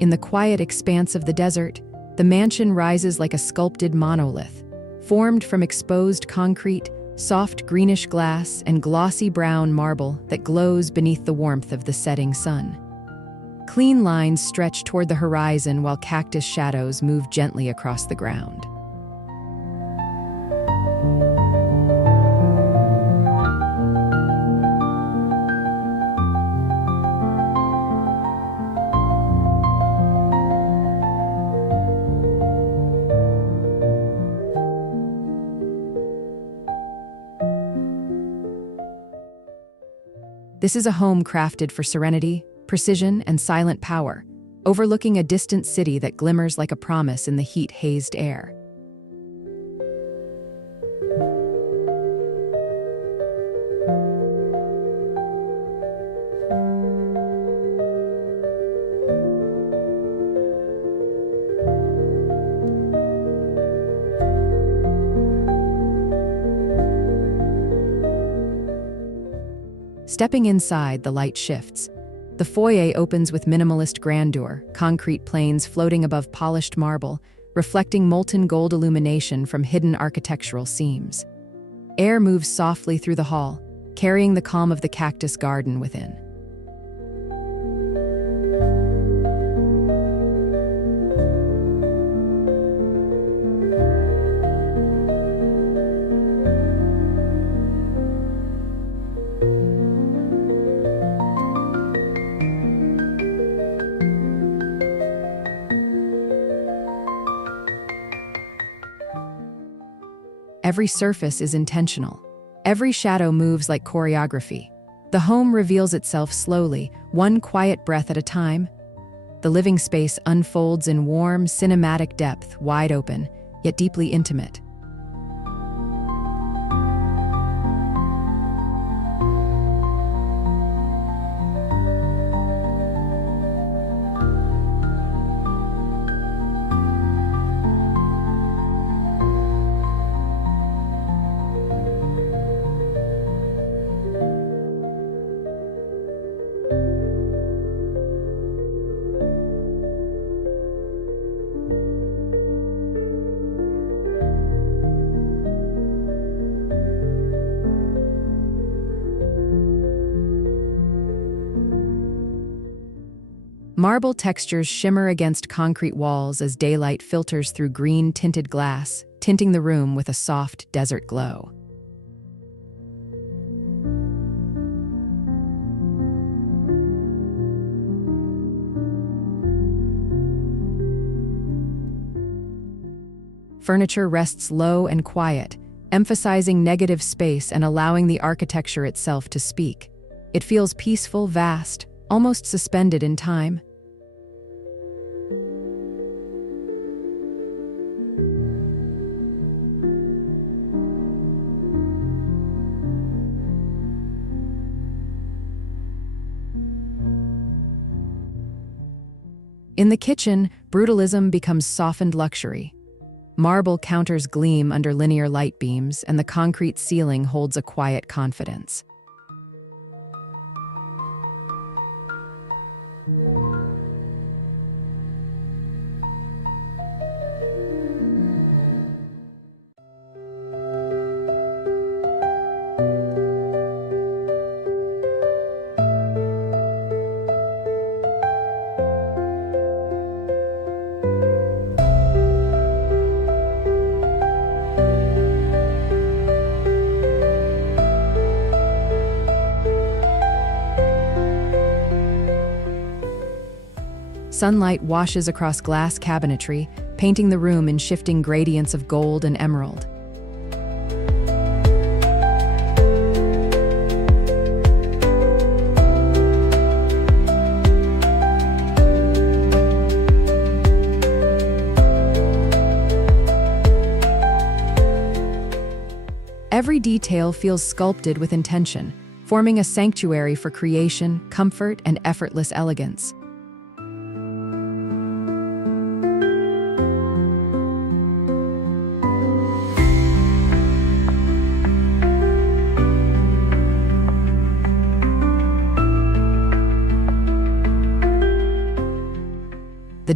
In the quiet expanse of the desert, the mansion rises like a sculpted monolith, formed from exposed concrete, soft greenish glass, and glossy brown marble that glows beneath the warmth of the setting sun. Clean lines stretch toward the horizon while cactus shadows move gently across the ground. This is a home crafted for serenity, precision, and silent power, overlooking a distant city that glimmers like a promise in the heat-hazed air. Stepping inside, the light shifts. The foyer opens with minimalist grandeur, concrete planes floating above polished marble, reflecting molten gold illumination from hidden architectural seams. Air moves softly through the hall, carrying the calm of the cactus garden within. Every surface is intentional. Every shadow moves like choreography. The home reveals itself slowly, one quiet breath at a time. The living space unfolds in warm, cinematic depth, wide open, yet deeply intimate. Marble textures shimmer against concrete walls as daylight filters through green-tinted glass, tinting the room with a soft desert glow. Furniture rests low and quiet, emphasizing negative space and allowing the architecture itself to speak. It feels peaceful, vast, almost suspended in time. In the kitchen, brutalism becomes softened luxury. Marble counters gleam under linear light beams, and the concrete ceiling holds a quiet confidence. Sunlight washes across glass cabinetry, painting the room in shifting gradients of gold and emerald. Every detail feels sculpted with intention, forming a sanctuary for creation, comfort, and effortless elegance.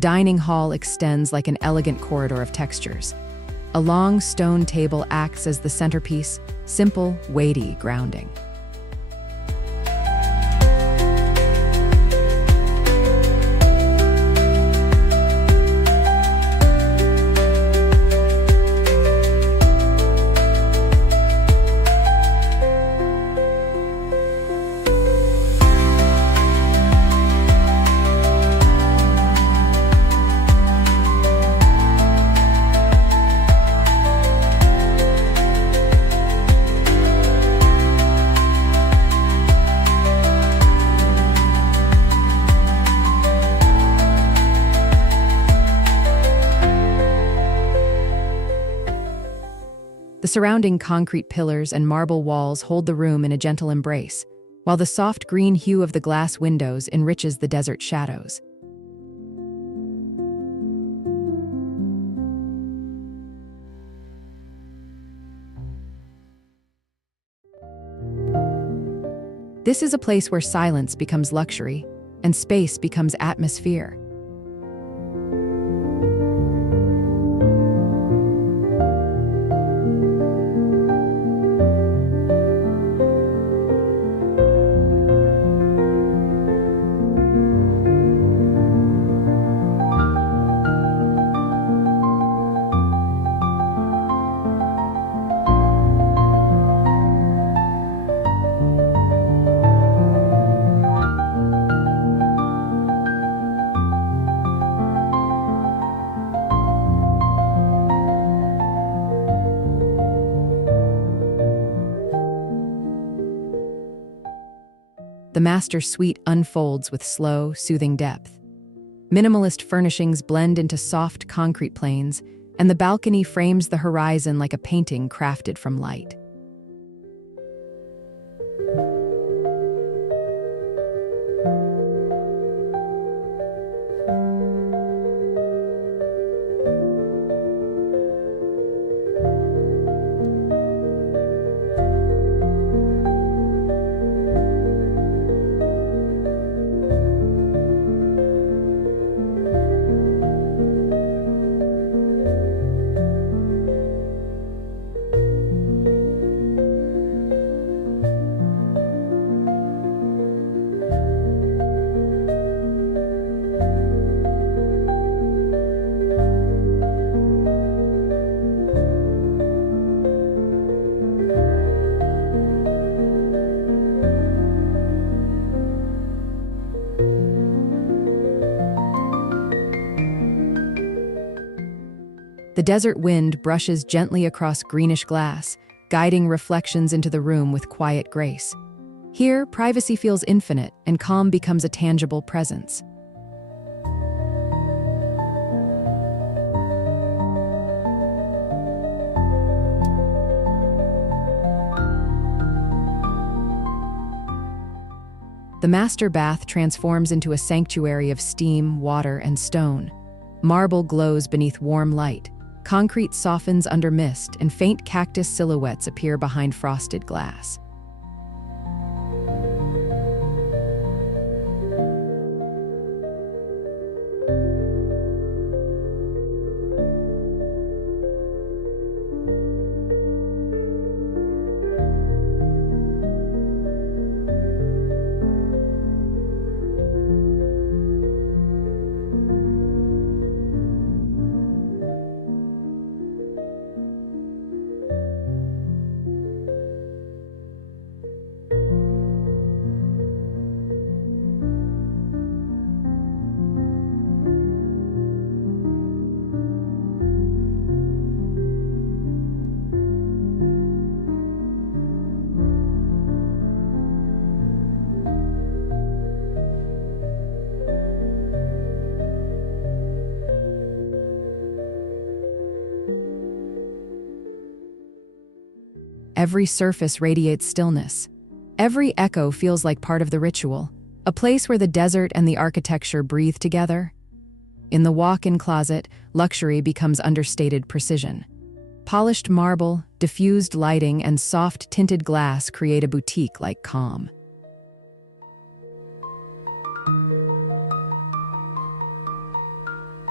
dining hall extends like an elegant corridor of textures. A long stone table acts as the centerpiece, simple, weighty, grounding. The surrounding concrete pillars and marble walls hold the room in a gentle embrace, while the soft green hue of the glass windows enriches the desert shadows. This is a place where silence becomes luxury and space becomes atmosphere. The master suite unfolds with slow, soothing depth. Minimalist furnishings blend into soft concrete planes, and the balcony frames the horizon like a painting crafted from light. The desert wind brushes gently across greenish glass, guiding reflections into the room with quiet grace. Here, privacy feels infinite, and calm becomes a tangible presence. The master bath transforms into a sanctuary of steam, water, and stone. Marble glows beneath warm light. Concrete softens under mist, and faint cactus silhouettes appear behind frosted glass. Every surface radiates stillness. Every echo feels like part of the ritual, a place where the desert and the architecture breathe together. In the walk-in closet, luxury becomes understated precision. Polished marble, diffused lighting, and soft tinted glass create a boutique-like calm.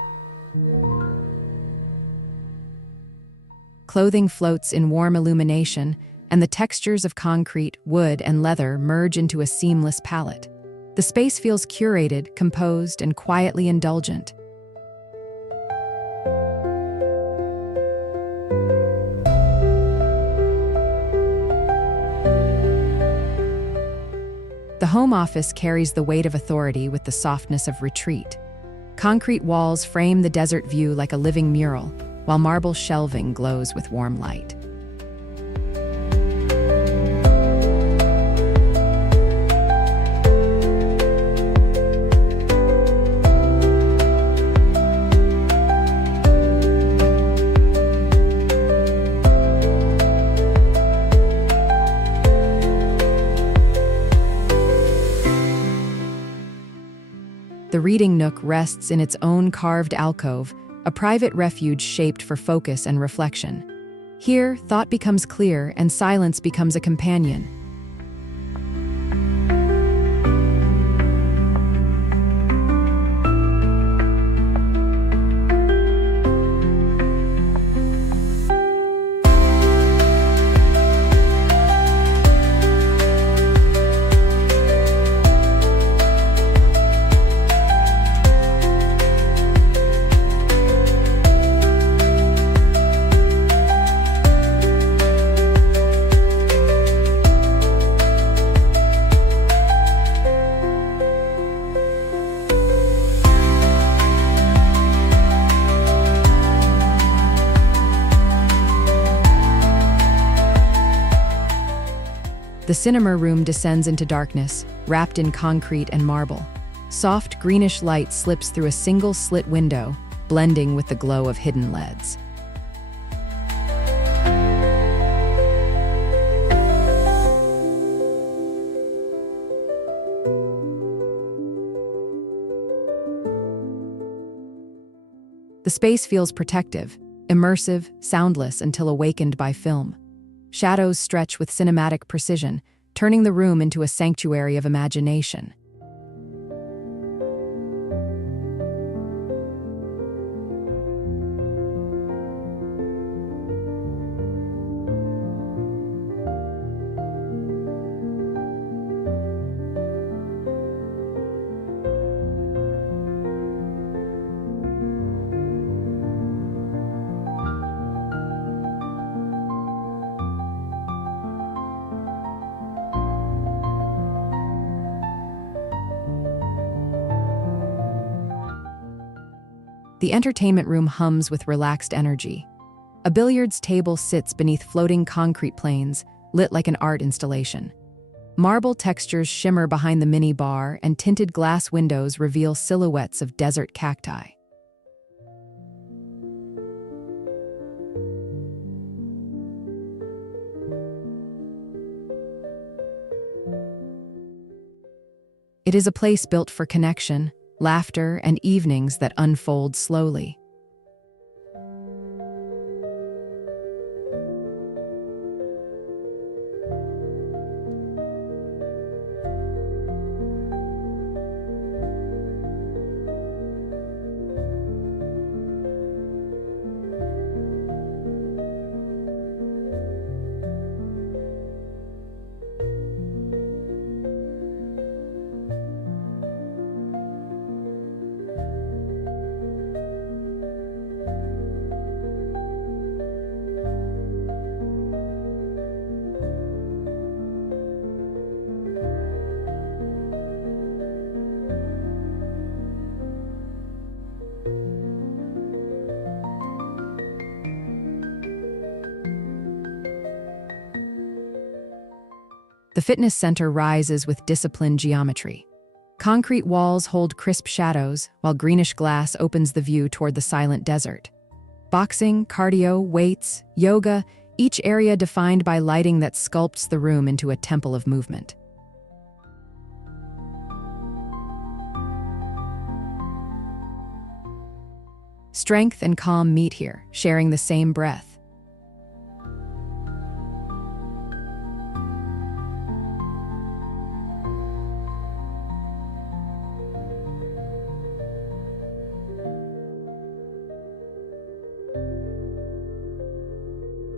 Clothing floats in warm illumination, and the textures of concrete, wood, and leather merge into a seamless palette. The space feels curated, composed, and quietly indulgent. The home office carries the weight of authority with the softness of retreat. Concrete walls frame the desert view like a living mural, while marble shelving glows with warm light. The reading nook rests in its own carved alcove, a private refuge shaped for focus and reflection. Here, thought becomes clear and silence becomes a companion. The cinema room descends into darkness, wrapped in concrete and marble. Soft greenish light slips through a single slit window, blending with the glow of hidden LEDs. The space feels protective, immersive, soundless until awakened by film. Shadows stretch with cinematic precision, turning the room into a sanctuary of imagination. The entertainment room hums with relaxed energy. A billiards table sits beneath floating concrete planes, lit like an art installation. Marble textures shimmer behind the mini bar, and tinted glass windows reveal silhouettes of desert cacti. It is a place built for connection, laughter, and evenings that unfold slowly. The fitness center rises with disciplined geometry. Concrete walls hold crisp shadows, while greenish glass opens the view toward the silent desert. Boxing, cardio, weights, yoga, each area defined by lighting that sculpts the room into a temple of movement. Strength and calm meet here, sharing the same breath.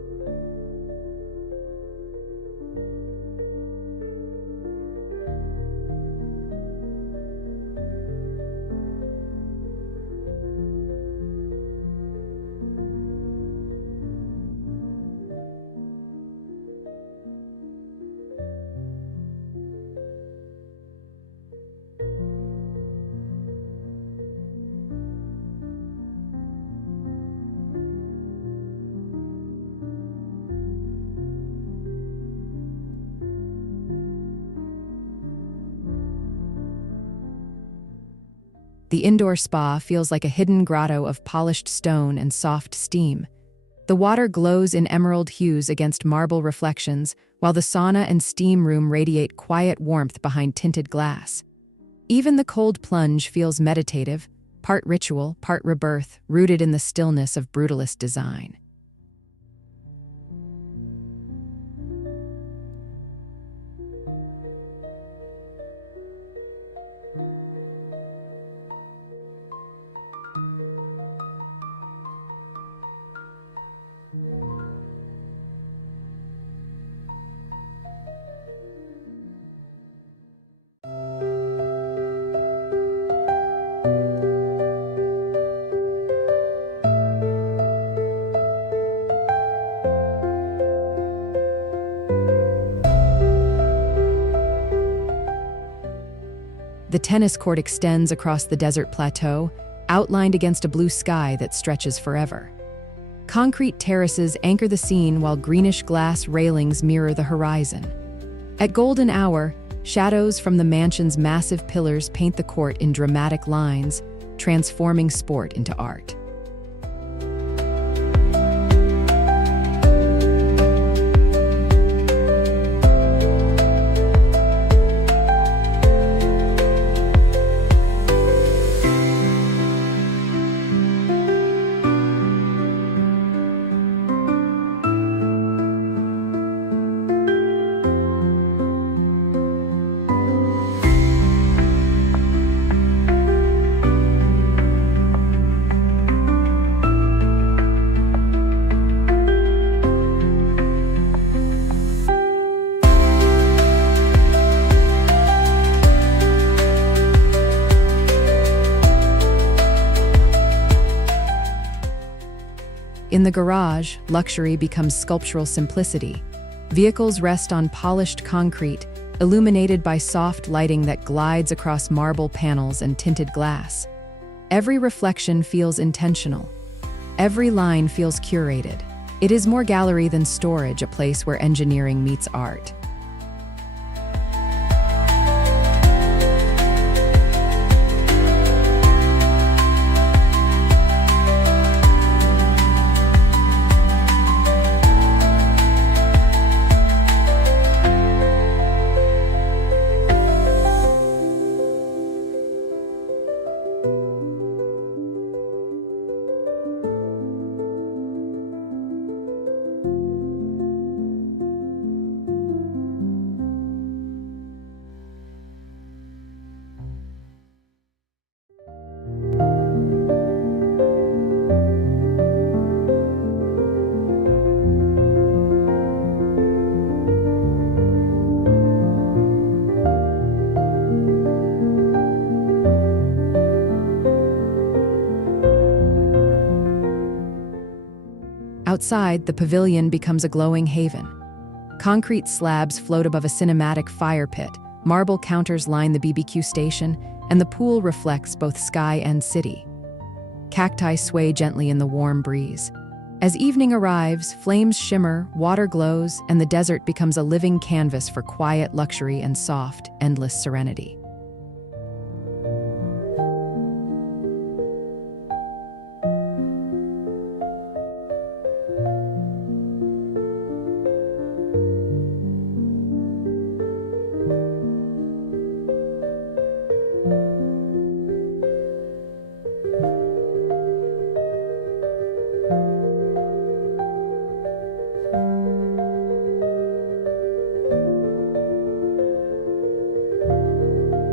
The indoor spa feels like a hidden grotto of polished stone and soft steam. The water glows in emerald hues against marble reflections, while the sauna and steam room radiate quiet warmth behind tinted glass. Even the cold plunge feels meditative, part ritual, part rebirth, rooted in the stillness of brutalist design. The tennis court extends across the desert plateau, outlined against a blue sky that stretches forever. Concrete terraces anchor the scene while greenish-glass railings mirror the horizon. At golden hour, shadows from the mansion's massive pillars paint the court in dramatic lines, transforming sport into art. In the garage, luxury becomes sculptural simplicity. Vehicles rest on polished concrete, illuminated by soft lighting that glides across marble panels and tinted glass. Every reflection feels intentional. Every line feels curated. It is more gallery than storage, a place where engineering meets art. Outside, the pavilion becomes a glowing haven. Concrete slabs float above a cinematic fire pit, marble counters line the BBQ station, and the pool reflects both sky and city. Cacti sway gently in the warm breeze. As evening arrives, flames shimmer, water glows, and the desert becomes a living canvas for quiet luxury and soft, endless serenity.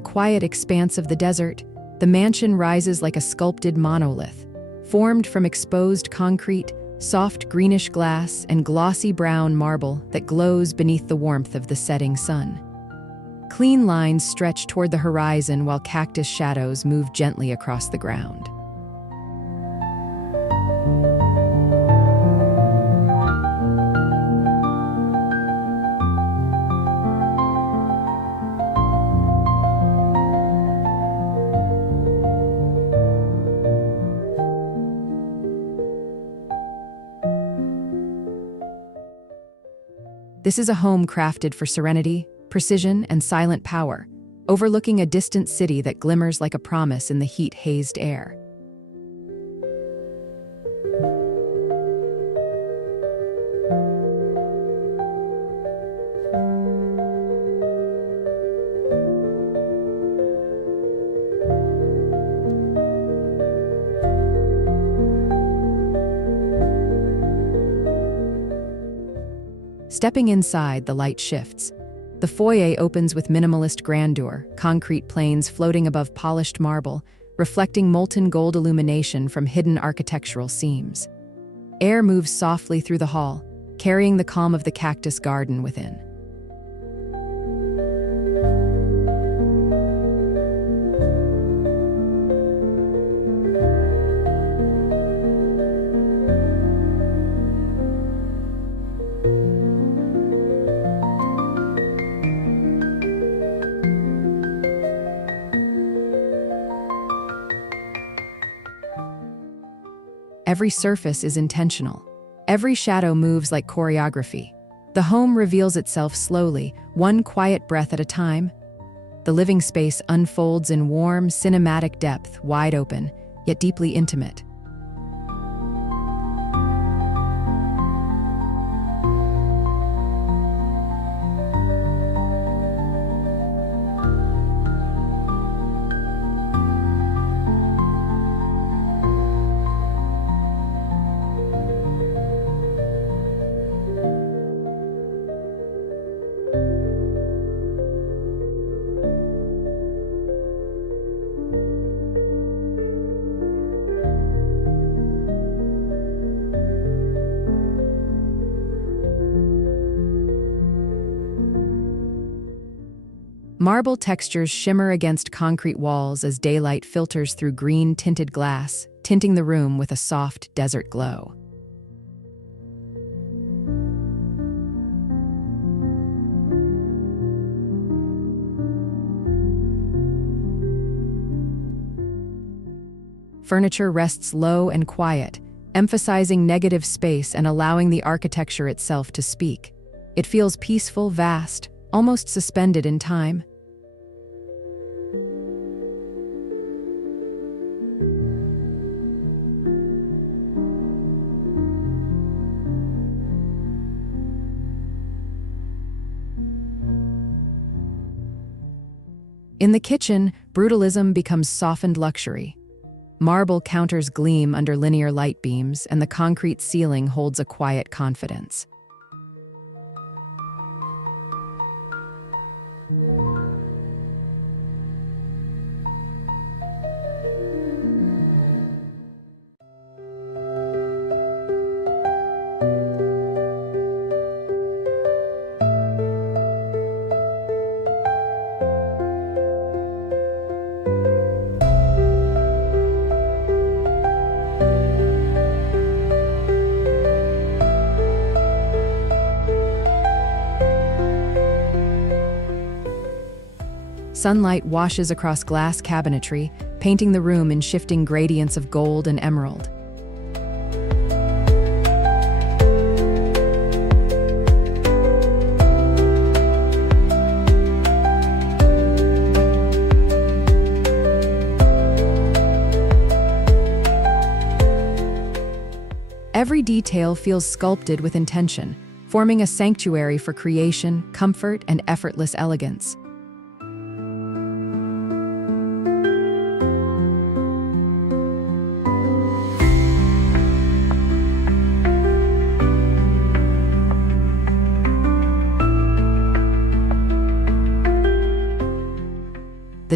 quiet expanse of the desert, the mansion rises like a sculpted monolith, formed from exposed concrete, soft greenish glass, and glossy brown marble that glows beneath the warmth of the setting sun. Clean lines stretch toward the horizon while cactus shadows move gently across the ground. This is a home crafted for serenity, precision, and silent power, overlooking a distant city that glimmers like a promise in the heat-hazed air. Stepping inside, the light shifts. The foyer opens with minimalist grandeur, concrete planes floating above polished marble, reflecting molten gold illumination from hidden architectural seams. Air moves softly through the hall, carrying the calm of the cactus garden within. Every surface is intentional. Every shadow moves like choreography. The home reveals itself slowly, one quiet breath at a time. The living space unfolds in warm, cinematic depth, wide open, yet deeply intimate. Marble textures shimmer against concrete walls as daylight filters through green-tinted glass, tinting the room with a soft desert glow. Furniture rests low and quiet, emphasizing negative space and allowing the architecture itself to speak. It feels peaceful, vast, almost suspended in time. In the kitchen, brutalism becomes softened luxury. Marble counters gleam under linear light beams, and the concrete ceiling holds a quiet confidence. Sunlight washes across glass cabinetry, painting the room in shifting gradients of gold and emerald. Every detail feels sculpted with intention, forming a sanctuary for creation, comfort, and effortless elegance. The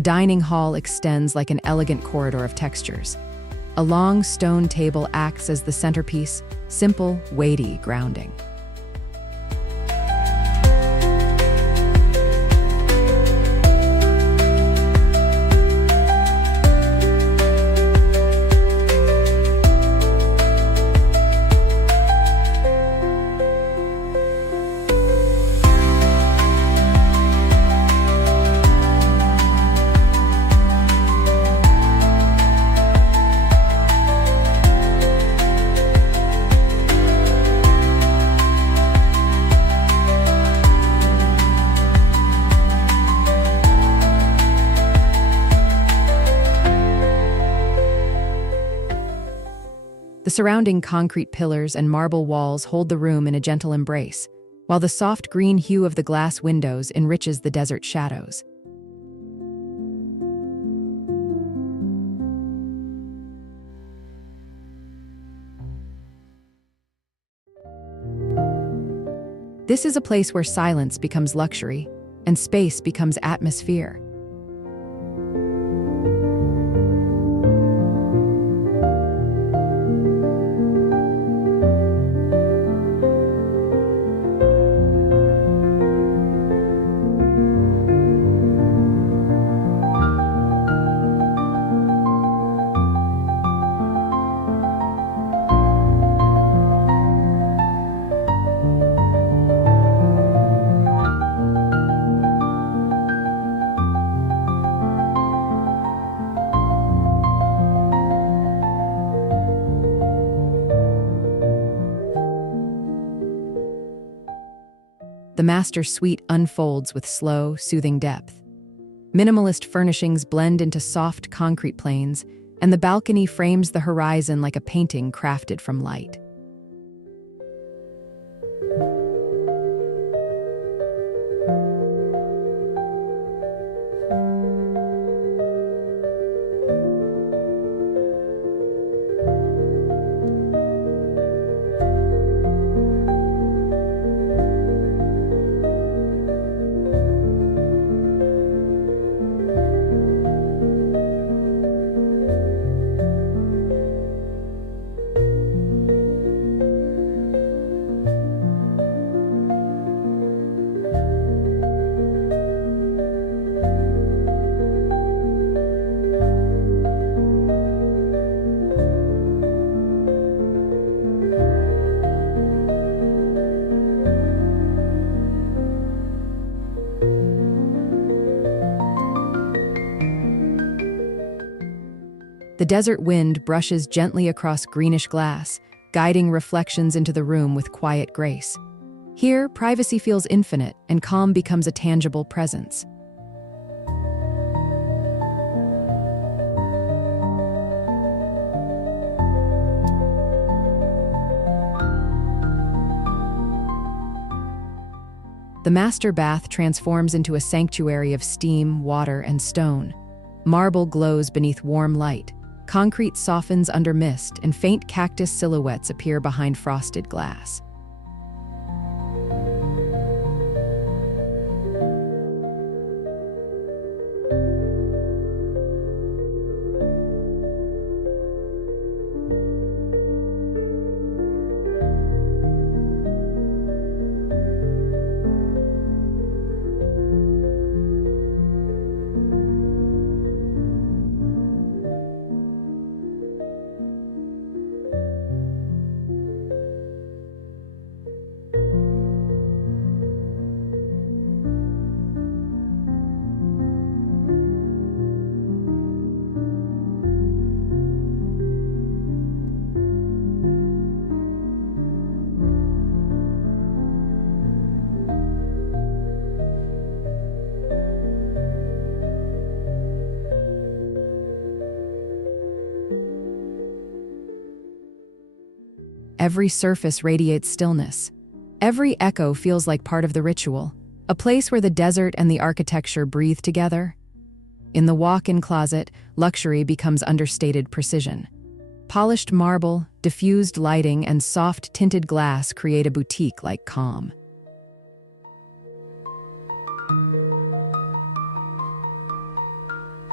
dining hall extends like an elegant corridor of textures. A long stone table acts as the centerpiece, simple, weighty, grounding. The surrounding concrete pillars and marble walls hold the room in a gentle embrace, while the soft green hue of the glass windows enriches the desert shadows. This is a place where silence becomes luxury and space becomes atmosphere. The master suite unfolds with slow, soothing depth. Minimalist furnishings blend into soft concrete planes, and the balcony frames the horizon like a painting crafted from light. The desert wind brushes gently across greenish glass, guiding reflections into the room with quiet grace. Here, privacy feels infinite, and calm becomes a tangible presence. The master bath transforms into a sanctuary of steam, water, and stone. Marble glows beneath warm light. Concrete softens under mist, and faint cactus silhouettes appear behind frosted glass. Every surface radiates stillness. Every echo feels like part of the ritual, a place where the desert and the architecture breathe together. In the walk-in closet, luxury becomes understated precision. Polished marble, diffused lighting, and soft tinted glass create a boutique-like calm.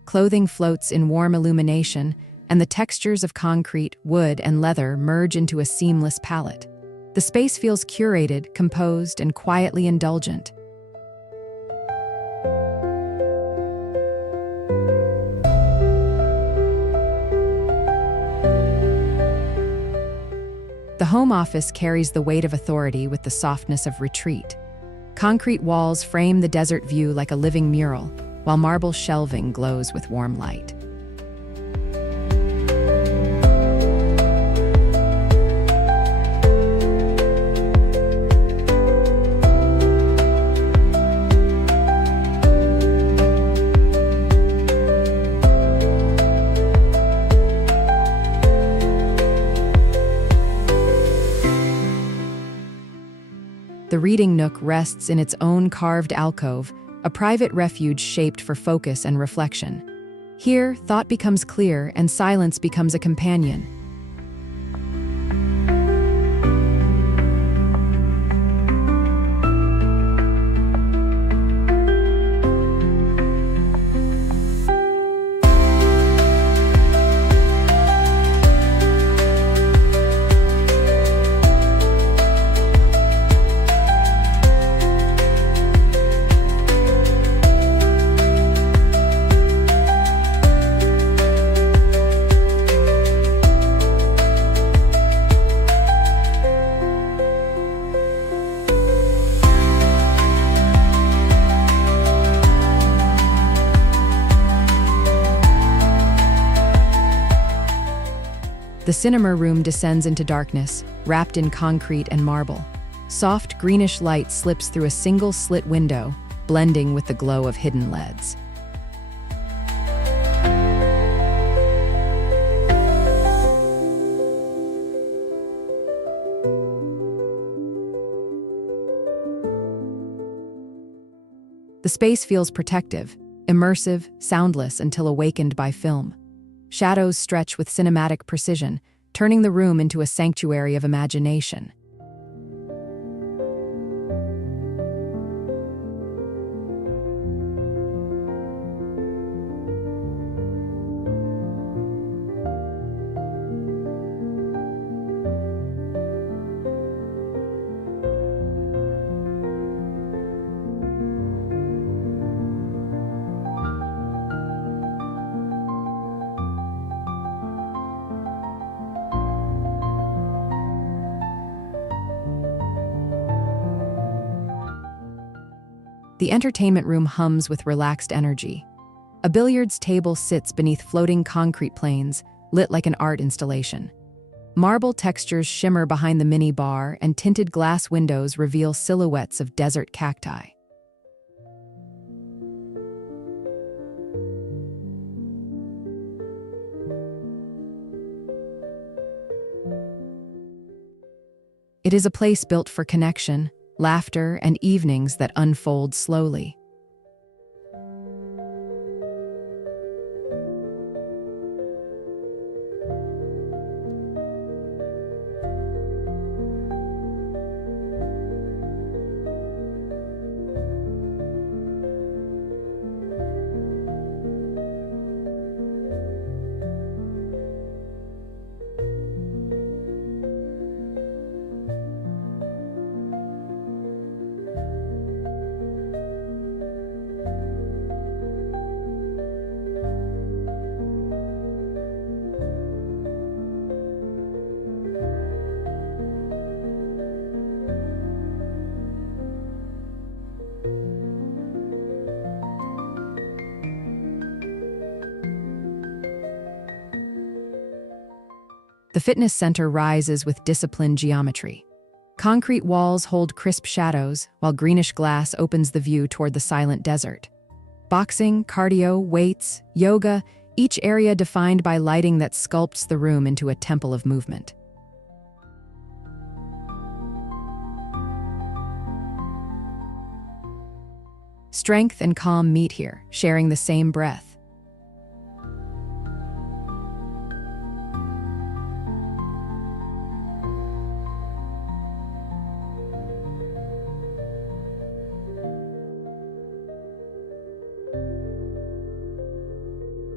Clothing floats in warm illumination, and the textures of concrete, wood, and leather merge into a seamless palette. The space feels curated, composed, and quietly indulgent. The home office carries the weight of authority with the softness of retreat. Concrete walls frame the desert view like a living mural, while marble shelving glows with warm light. The reading nook rests in its own carved alcove, a private refuge shaped for focus and reflection. Here, thought becomes clear and silence becomes a companion. The cinema room descends into darkness, wrapped in concrete and marble. Soft greenish light slips through a single slit window, blending with the glow of hidden LEDs. The space feels protective, immersive, soundless until awakened by film. Shadows stretch with cinematic precision, turning the room into a sanctuary of imagination. The entertainment room hums with relaxed energy. A billiards table sits beneath floating concrete planes, lit like an art installation. Marble textures shimmer behind the mini bar, and tinted glass windows reveal silhouettes of desert cacti. It is a place built for connection, laughter, and evenings that unfold slowly. The fitness center rises with disciplined geometry. Concrete walls hold crisp shadows, while greenish glass opens the view toward the silent desert. Boxing, cardio, weights, yoga, each area defined by lighting that sculpts the room into a temple of movement. Strength and calm meet here, sharing the same breath.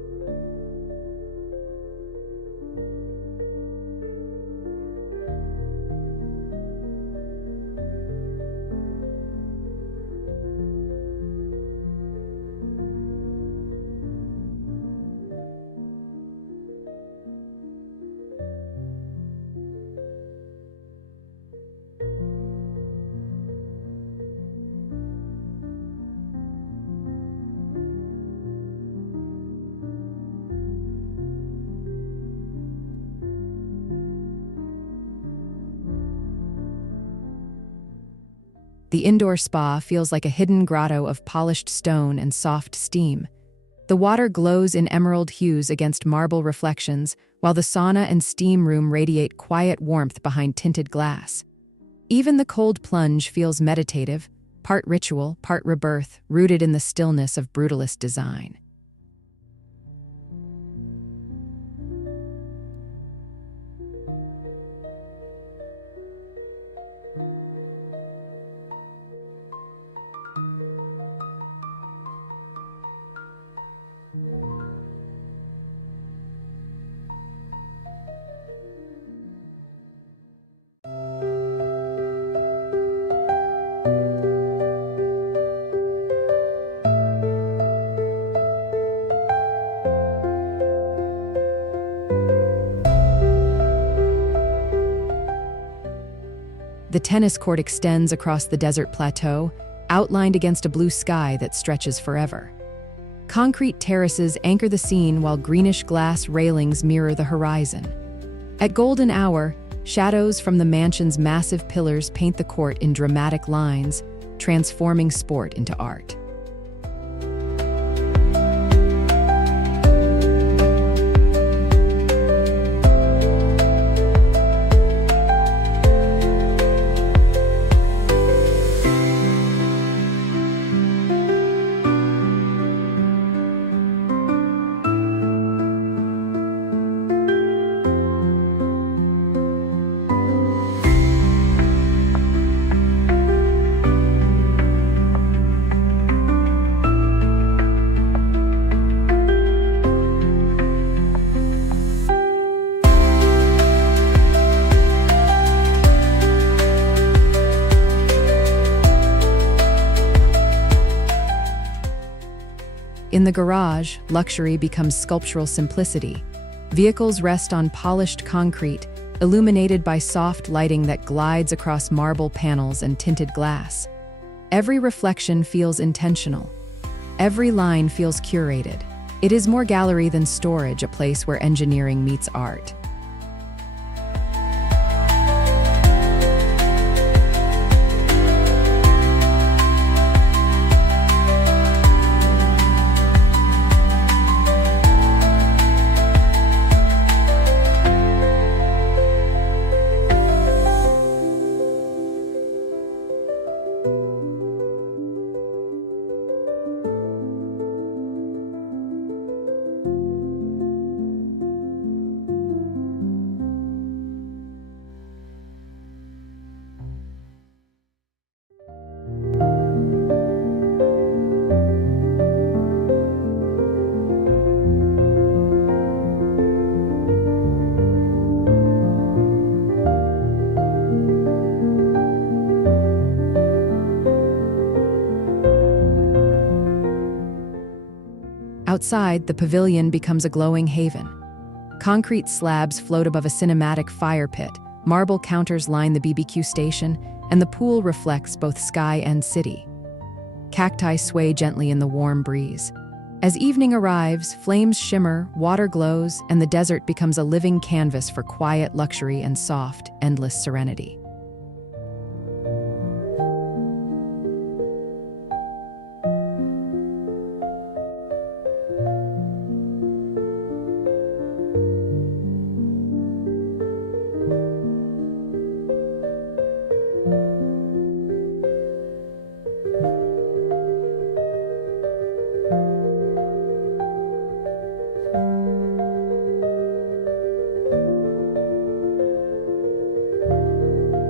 The indoor spa feels like a hidden grotto of polished stone and soft steam. The water glows in emerald hues against marble reflections, while the sauna and steam room radiate quiet warmth behind tinted glass. Even the cold plunge feels meditative, part ritual, part rebirth, rooted in the stillness of brutalist design. The tennis court extends across the desert plateau, outlined against a blue sky that stretches forever. Concrete terraces anchor the scene while greenish-glass railings mirror the horizon. At golden hour, shadows from the mansion's massive pillars paint the court in dramatic lines, transforming sport into art. In the garage, luxury becomes sculptural simplicity. Vehicles rest on polished concrete, illuminated by soft lighting that glides across marble panels and tinted glass. Every reflection feels intentional. Every line feels curated. It is more gallery than storage, a place where engineering meets art. Outside, the pavilion becomes a glowing haven. Concrete slabs float above a cinematic fire pit, marble counters line the BBQ station, and the pool reflects both sky and city. Cacti sway gently in the warm breeze. As evening arrives, flames shimmer, water glows, and the desert becomes a living canvas for quiet luxury and soft, endless serenity.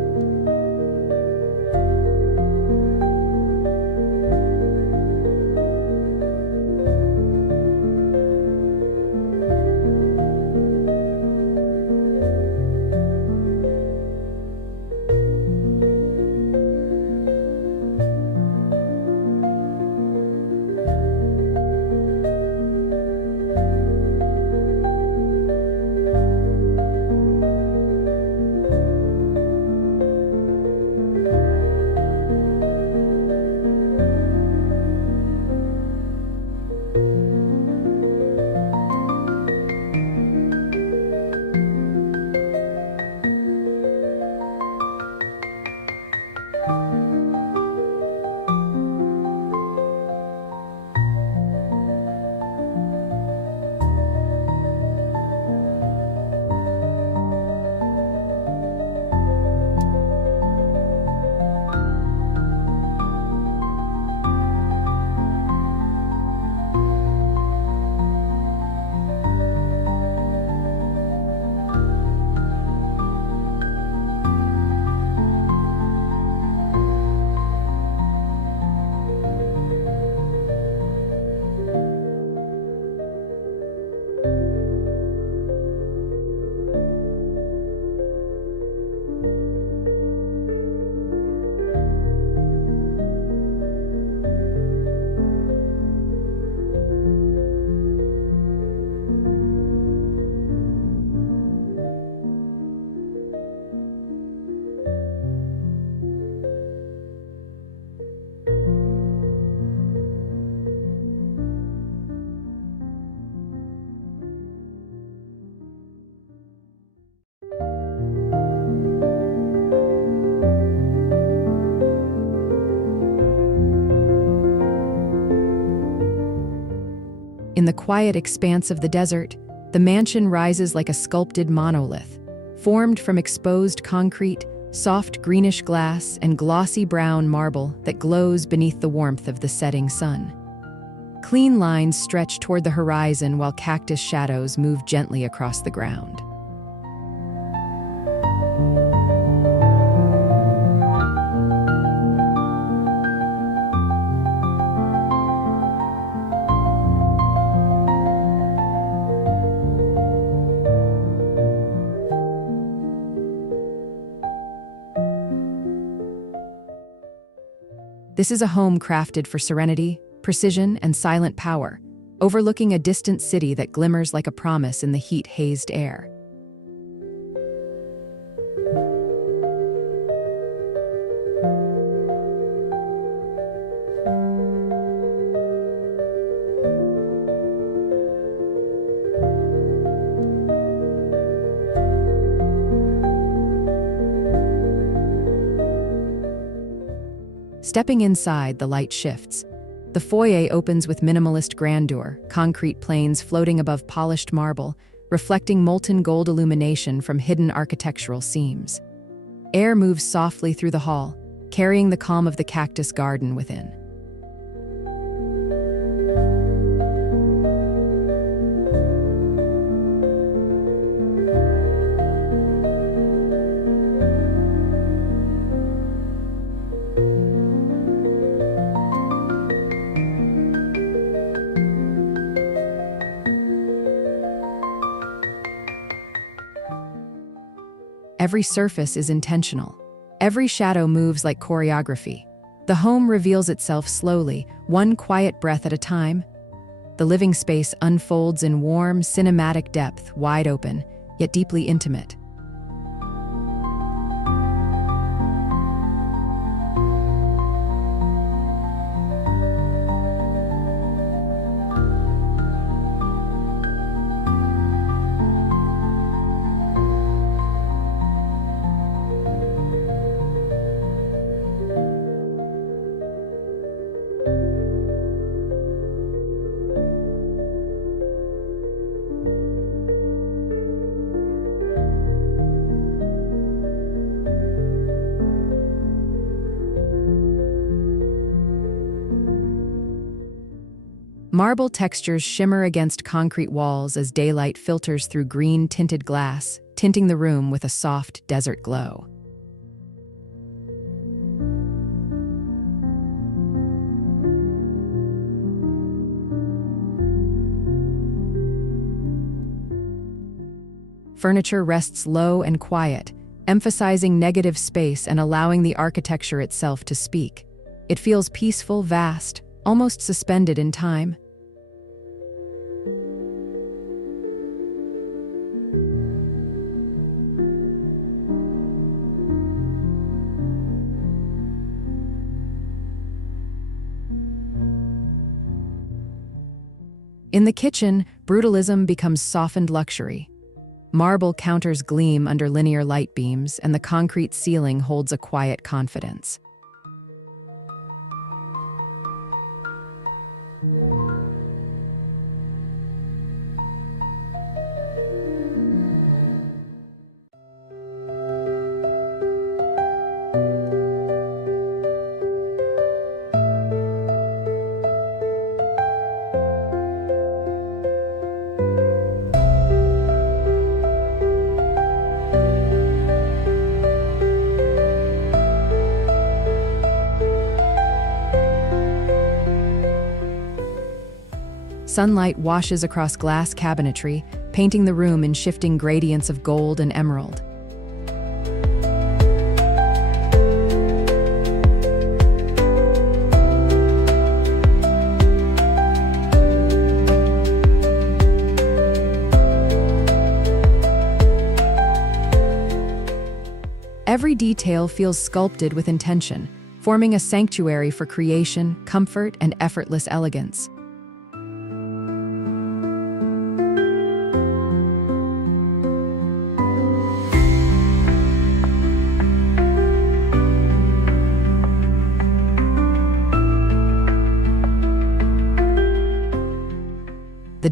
In the quiet expanse of the desert, the mansion rises like a sculpted monolith, formed from exposed concrete, soft greenish glass, and glossy brown marble that glows beneath the warmth of the setting sun. Clean lines stretch toward the horizon while cactus shadows move gently across the ground. This is a home crafted for serenity, precision, and silent power, overlooking a distant city that glimmers like a promise in the heat-hazed air. Stepping inside, the light shifts. The foyer opens with minimalist grandeur, concrete planes floating above polished marble, reflecting molten gold illumination from hidden architectural seams. Air moves softly through the hall, carrying the calm of the cactus garden within. Every surface is intentional. Every shadow moves like choreography. The home reveals itself slowly, one quiet breath at a time. The living space unfolds in warm, cinematic depth, wide open, yet deeply intimate. Marble textures shimmer against concrete walls as daylight filters through green-tinted glass, tinting the room with a soft desert glow. Furniture rests low and quiet, emphasizing negative space and allowing the architecture itself to speak. It feels peaceful, vast, almost suspended in time. In the kitchen, brutalism becomes softened luxury. Marble counters gleam under linear light beams, and the concrete ceiling holds a quiet confidence. Sunlight washes across glass cabinetry, painting the room in shifting gradients of gold and emerald. Every detail feels sculpted with intention, forming a sanctuary for creation, comfort, and effortless elegance.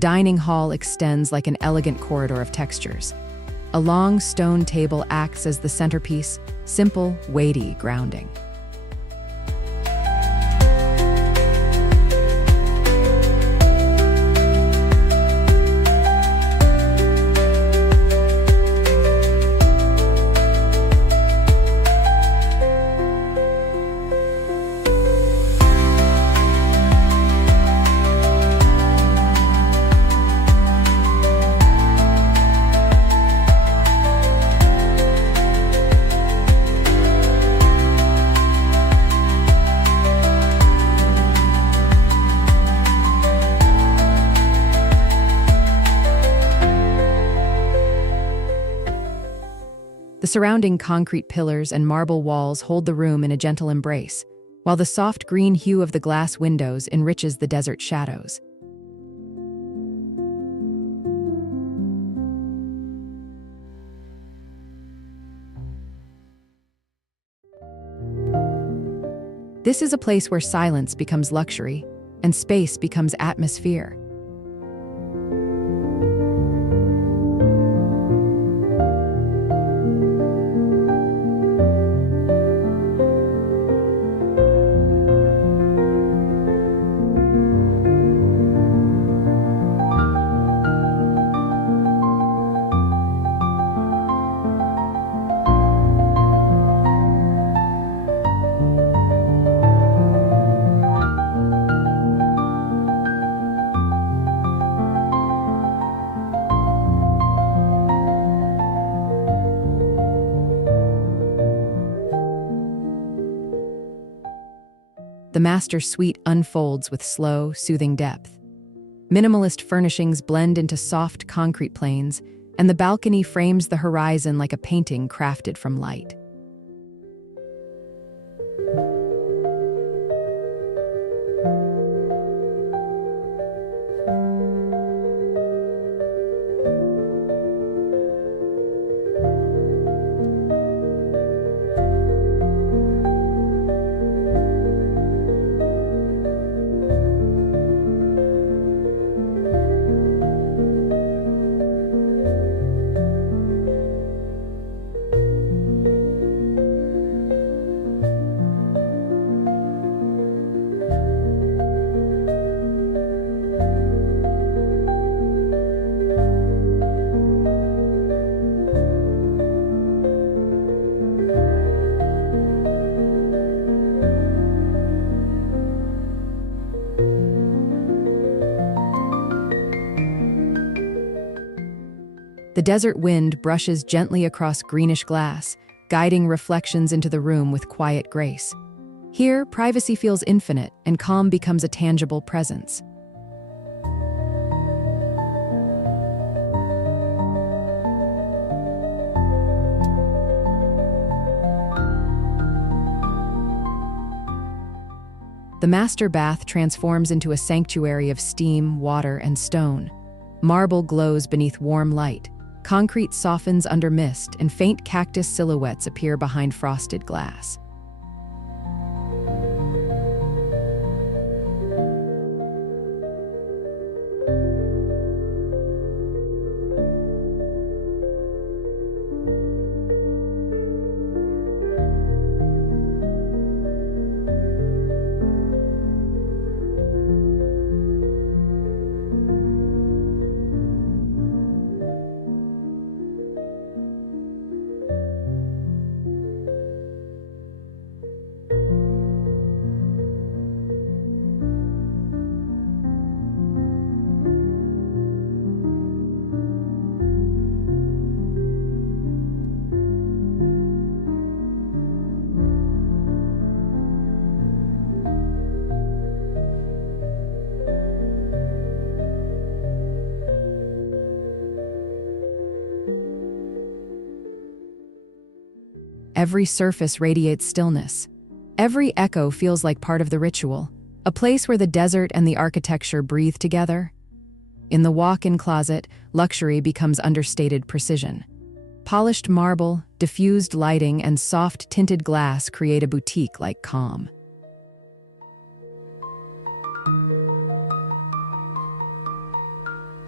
dining hall extends like an elegant corridor of textures. A long stone table acts as the centerpiece, simple, weighty, grounding. The surrounding concrete pillars and marble walls hold the room in a gentle embrace, while the soft green hue of the glass windows enriches the desert shadows. This is a place where silence becomes luxury and space becomes atmosphere. The master suite unfolds with slow, soothing depth. Minimalist furnishings blend into soft concrete planes, and the balcony frames the horizon like a painting crafted from light. The desert wind brushes gently across greenish glass, guiding reflections into the room with quiet grace. Here, privacy feels infinite, and calm becomes a tangible presence. The master bath transforms into a sanctuary of steam, water, and stone. Marble glows beneath warm light. Concrete softens under mist, and faint cactus silhouettes appear behind frosted glass. Every surface radiates stillness. Every echo feels like part of the ritual, a place where the desert and the architecture breathe together. In the walk-in closet, luxury becomes understated precision. Polished marble, diffused lighting, and soft tinted glass create a boutique-like calm.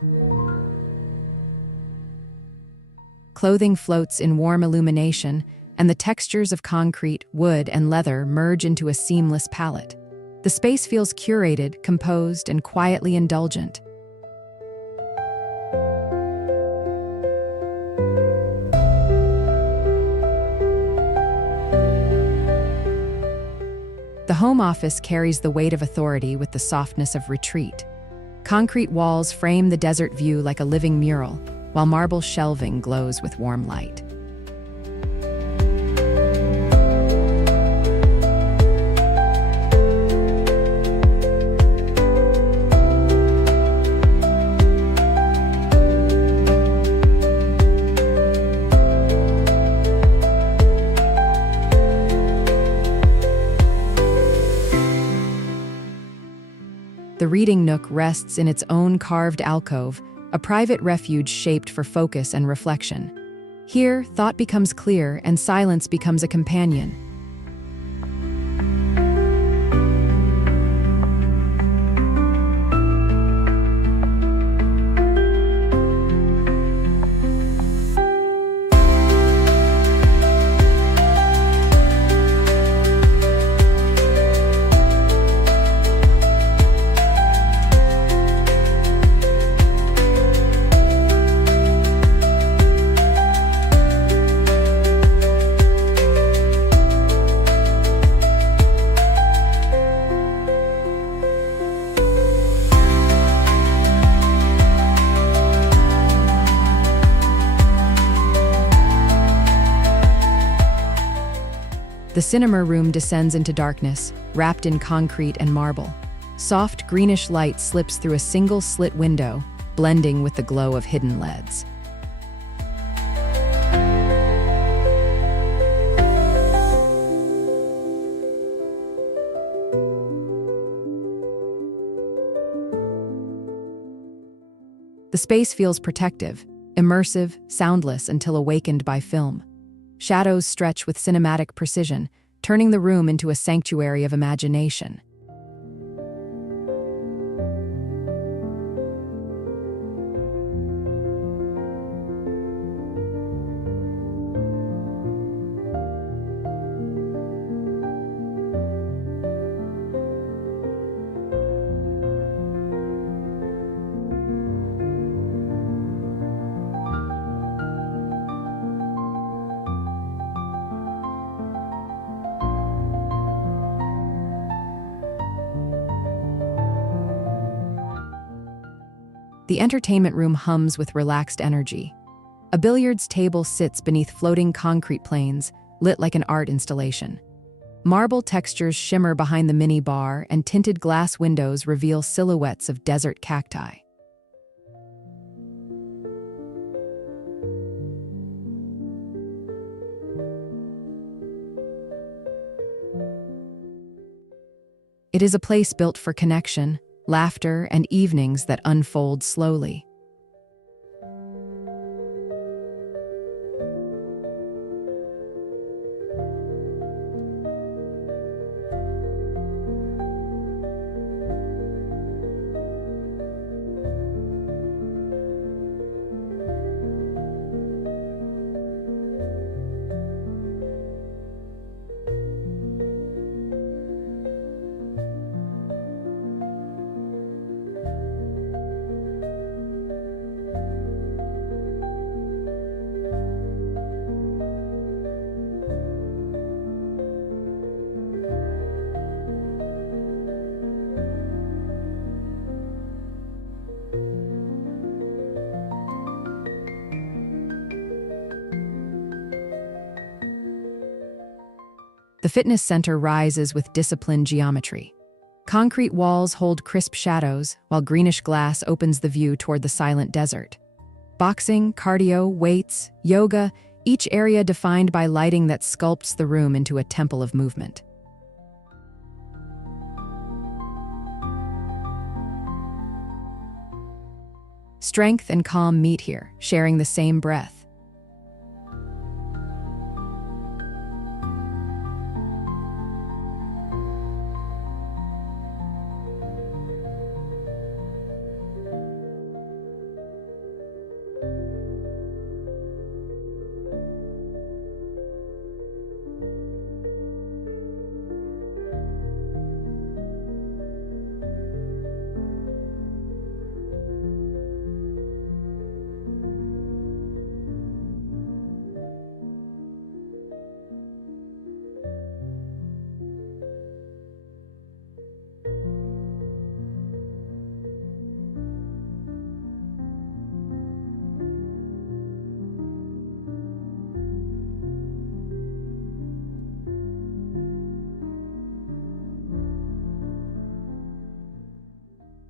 Clothing floats in warm illumination, and the textures of concrete, wood, and leather merge into a seamless palette. The space feels curated, composed, and quietly indulgent. The home office carries the weight of authority with the softness of retreat. Concrete walls frame the desert view like a living mural, while marble shelving glows with warm light. The reading nook rests in its own carved alcove, a private refuge shaped for focus and reflection. Here, thought becomes clear and silence becomes a companion. The cinema room descends into darkness, wrapped in concrete and marble. Soft, greenish light slips through a single slit window, blending with the glow of hidden LEDs. The space feels protective, immersive, soundless until awakened by film. Shadows stretch with cinematic precision, turning the room into a sanctuary of imagination. The entertainment room hums with relaxed energy. A billiards table sits beneath floating concrete planes, lit like an art installation. Marble textures shimmer behind the mini bar, and tinted glass windows reveal silhouettes of desert cacti. It is a place built for connection, laughter, and evenings that unfold slowly. The fitness center rises with disciplined geometry. Concrete walls hold crisp shadows, while greenish glass opens the view toward the silent desert. Boxing, cardio, weights, yoga, each area defined by lighting that sculpts the room into a temple of movement. Strength and calm meet here, sharing the same breath.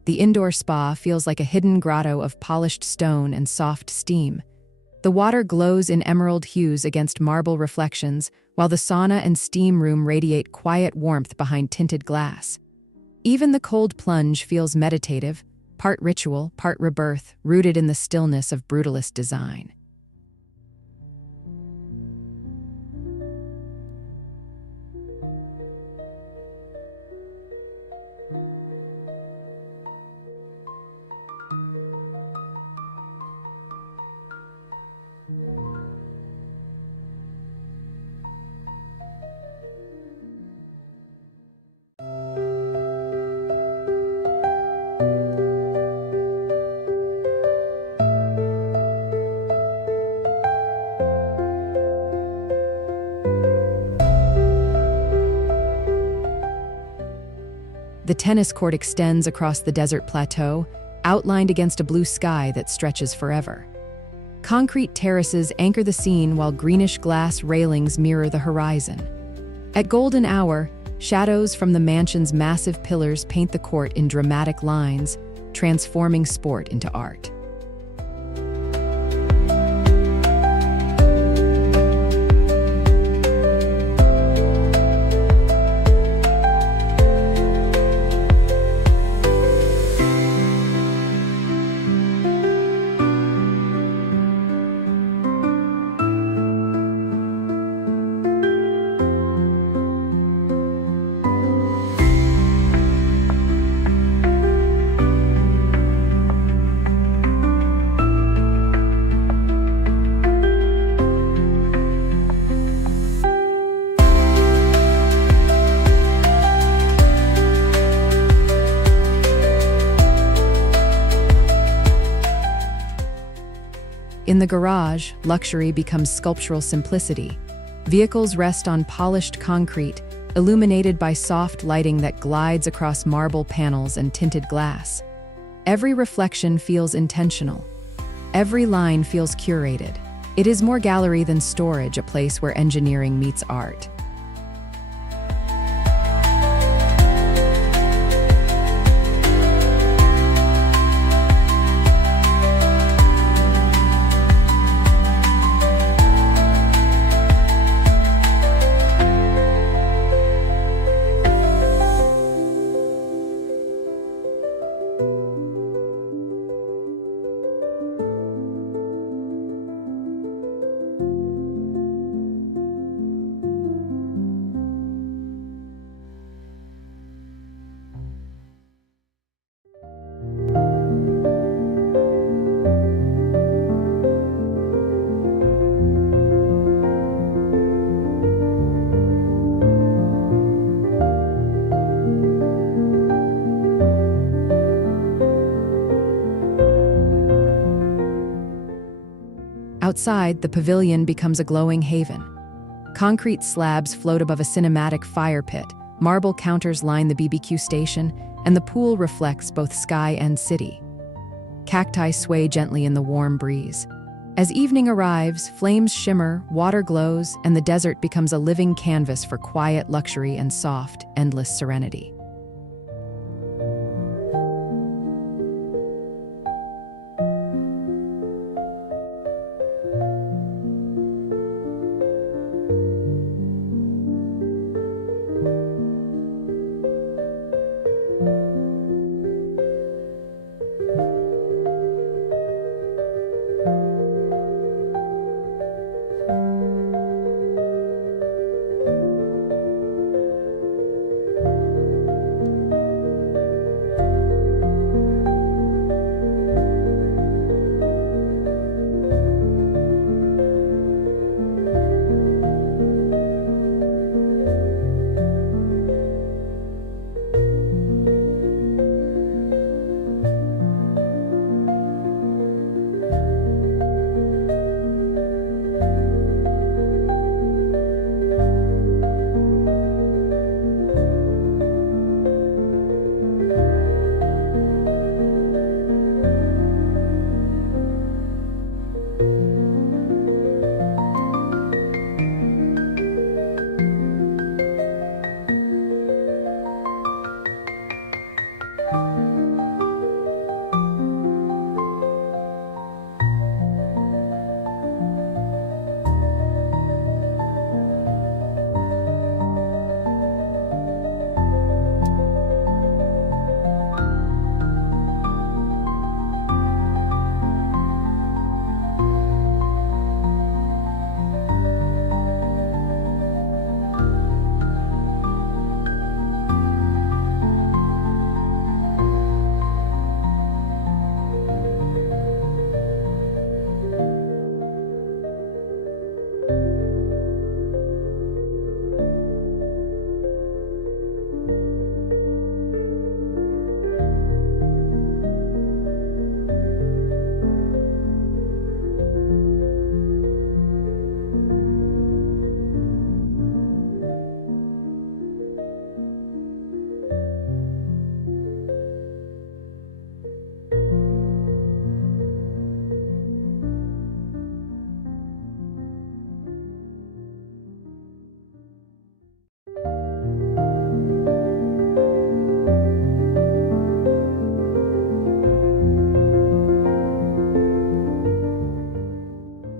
The indoor spa feels like a hidden grotto of polished stone and soft steam. The water glows in emerald hues against marble reflections, while the sauna and steam room radiate quiet warmth behind tinted glass. Even the cold plunge feels meditative, part ritual, part rebirth, rooted in the stillness of brutalist design. The tennis court extends across the desert plateau, outlined against a blue sky that stretches forever. Concrete terraces anchor the scene while greenish-glass railings mirror the horizon. At golden hour, shadows from the mansion's massive pillars paint the court in dramatic lines, transforming sport into art. In the garage, luxury becomes sculptural simplicity. Vehicles rest on polished concrete, illuminated by soft lighting that glides across marble panels and tinted glass. Every reflection feels intentional. Every line feels curated. It is more gallery than storage, a place where engineering meets art. Outside, the pavilion becomes a glowing haven. Concrete slabs float above a cinematic fire pit, marble counters line the BBQ station, and the pool reflects both sky and city. Cacti sway gently in the warm breeze. As evening arrives, flames shimmer, water glows, and the desert becomes a living canvas for quiet luxury and soft, endless serenity.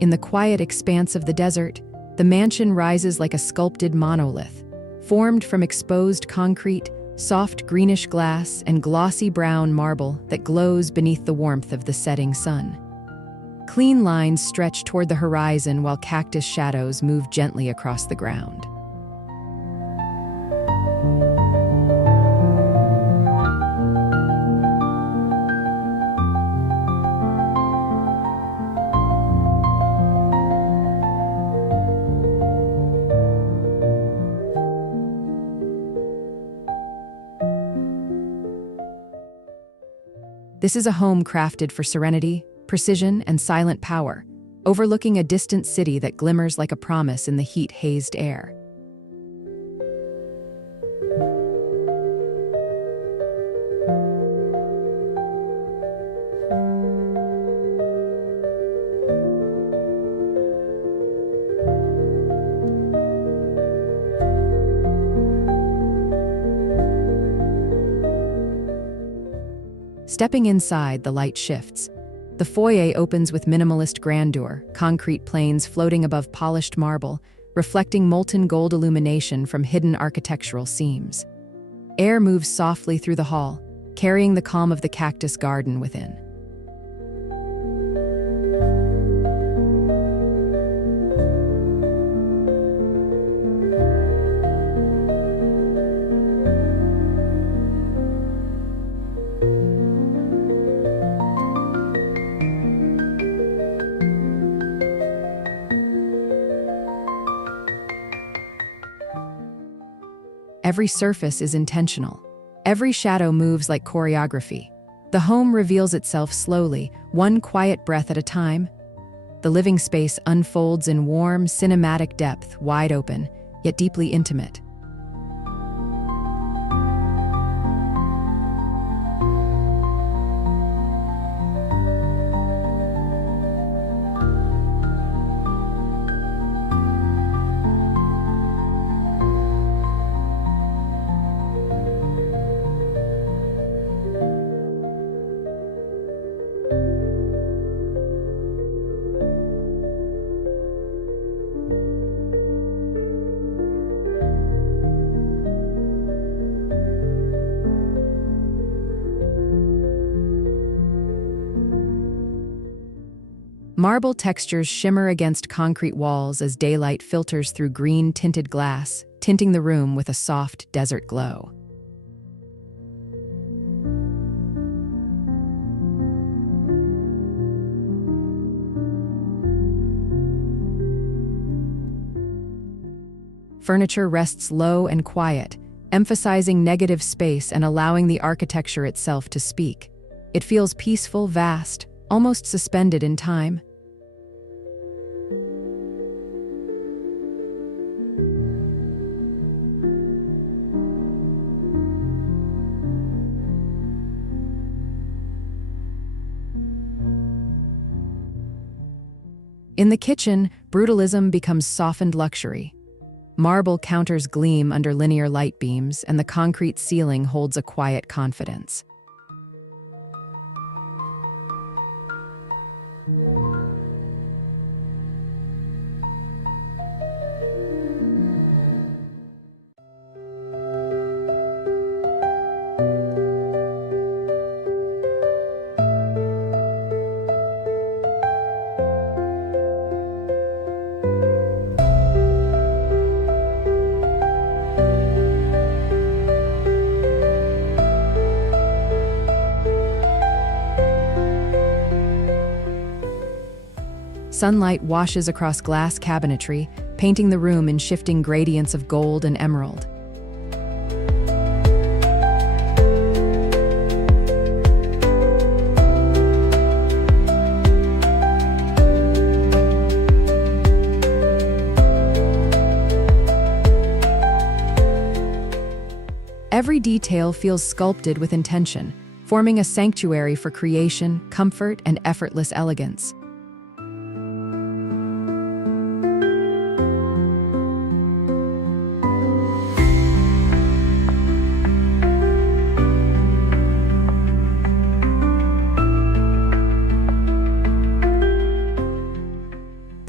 In the quiet expanse of the desert, the mansion rises like a sculpted monolith, formed from exposed concrete, soft greenish glass, and glossy brown marble that glows beneath the warmth of the setting sun. Clean lines stretch toward the horizon while cactus shadows move gently across the ground. This is a home crafted for serenity, precision, and silent power, overlooking a distant city that glimmers like a promise in the heat-hazed air. Stepping inside, the light shifts. The foyer opens with minimalist grandeur, concrete planes floating above polished marble, reflecting molten gold illumination from hidden architectural seams. Air moves softly through the hall, carrying the calm of the cactus garden within. Every surface is intentional. Every shadow moves like choreography. The home reveals itself slowly, one quiet breath at a time. The living space unfolds in warm, cinematic depth, wide open, yet deeply intimate. Marble textures shimmer against concrete walls as daylight filters through green-tinted glass, tinting the room with a soft desert glow. Furniture rests low and quiet, emphasizing negative space and allowing the architecture itself to speak. It feels peaceful, vast, almost suspended in time. In the kitchen, brutalism becomes softened luxury. Marble counters gleam under linear light beams, and the concrete ceiling holds a quiet confidence. Sunlight washes across glass cabinetry, painting the room in shifting gradients of gold and emerald. Every detail feels sculpted with intention, forming a sanctuary for creation, comfort, and effortless elegance.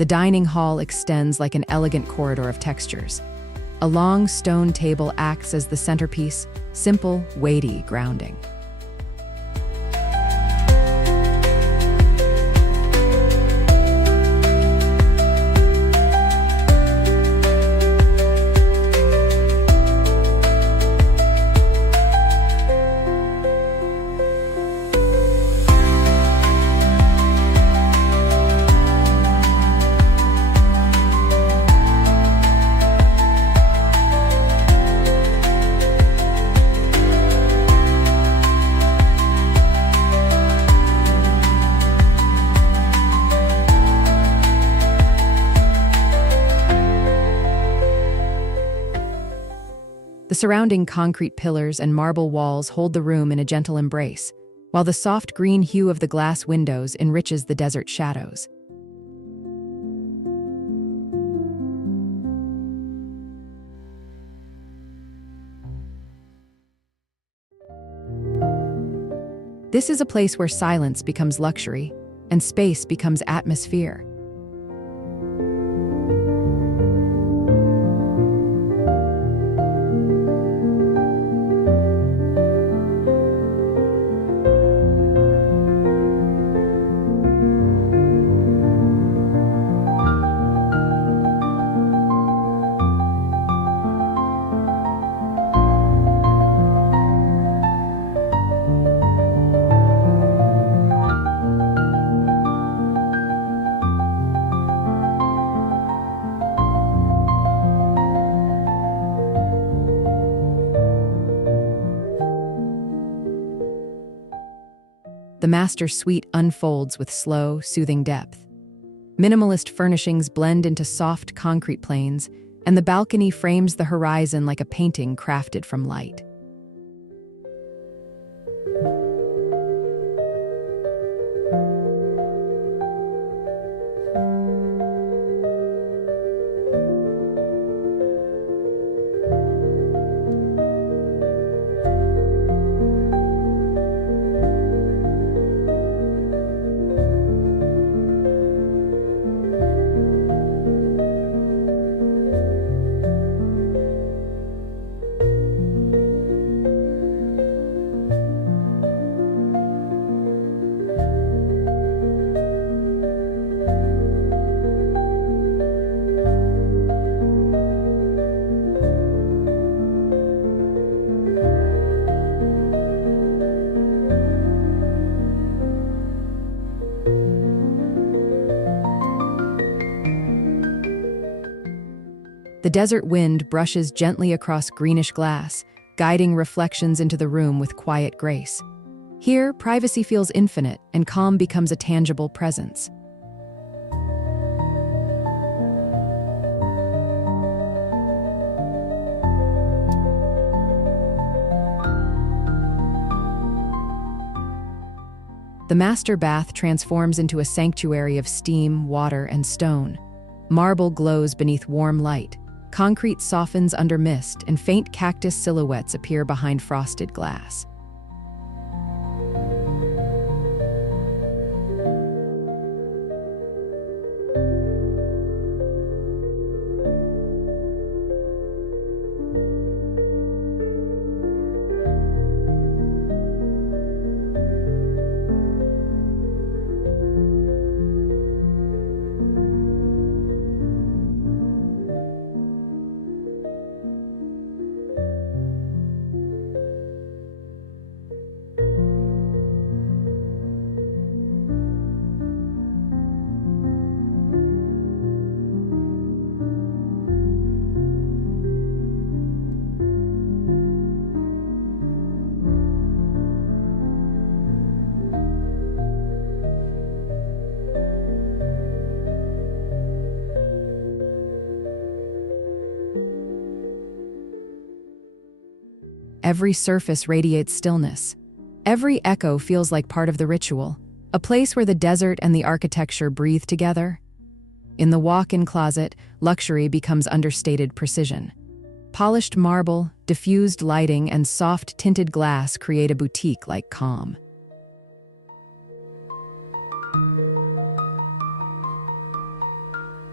The dining hall extends like an elegant corridor of textures. A long stone table acts as the centerpiece, simple, weighty, grounding. The surrounding concrete pillars and marble walls hold the room in a gentle embrace, while the soft green hue of the glass windows enriches the desert shadows. This is a place where silence becomes luxury and space becomes atmosphere. The master suite unfolds with slow, soothing depth. Minimalist furnishings blend into soft concrete planes, and the balcony frames the horizon like a painting crafted from light. The desert wind brushes gently across greenish glass, guiding reflections into the room with quiet grace. Here, privacy feels infinite, and calm becomes a tangible presence. The master bath transforms into a sanctuary of steam, water, and stone. Marble glows beneath warm light. Concrete softens under mist, and faint cactus silhouettes appear behind frosted glass. Every surface radiates stillness. Every echo feels like part of the ritual, a place where the desert and the architecture breathe together. In the walk-in closet, luxury becomes understated precision. Polished marble, diffused lighting, and soft tinted glass create a boutique-like calm.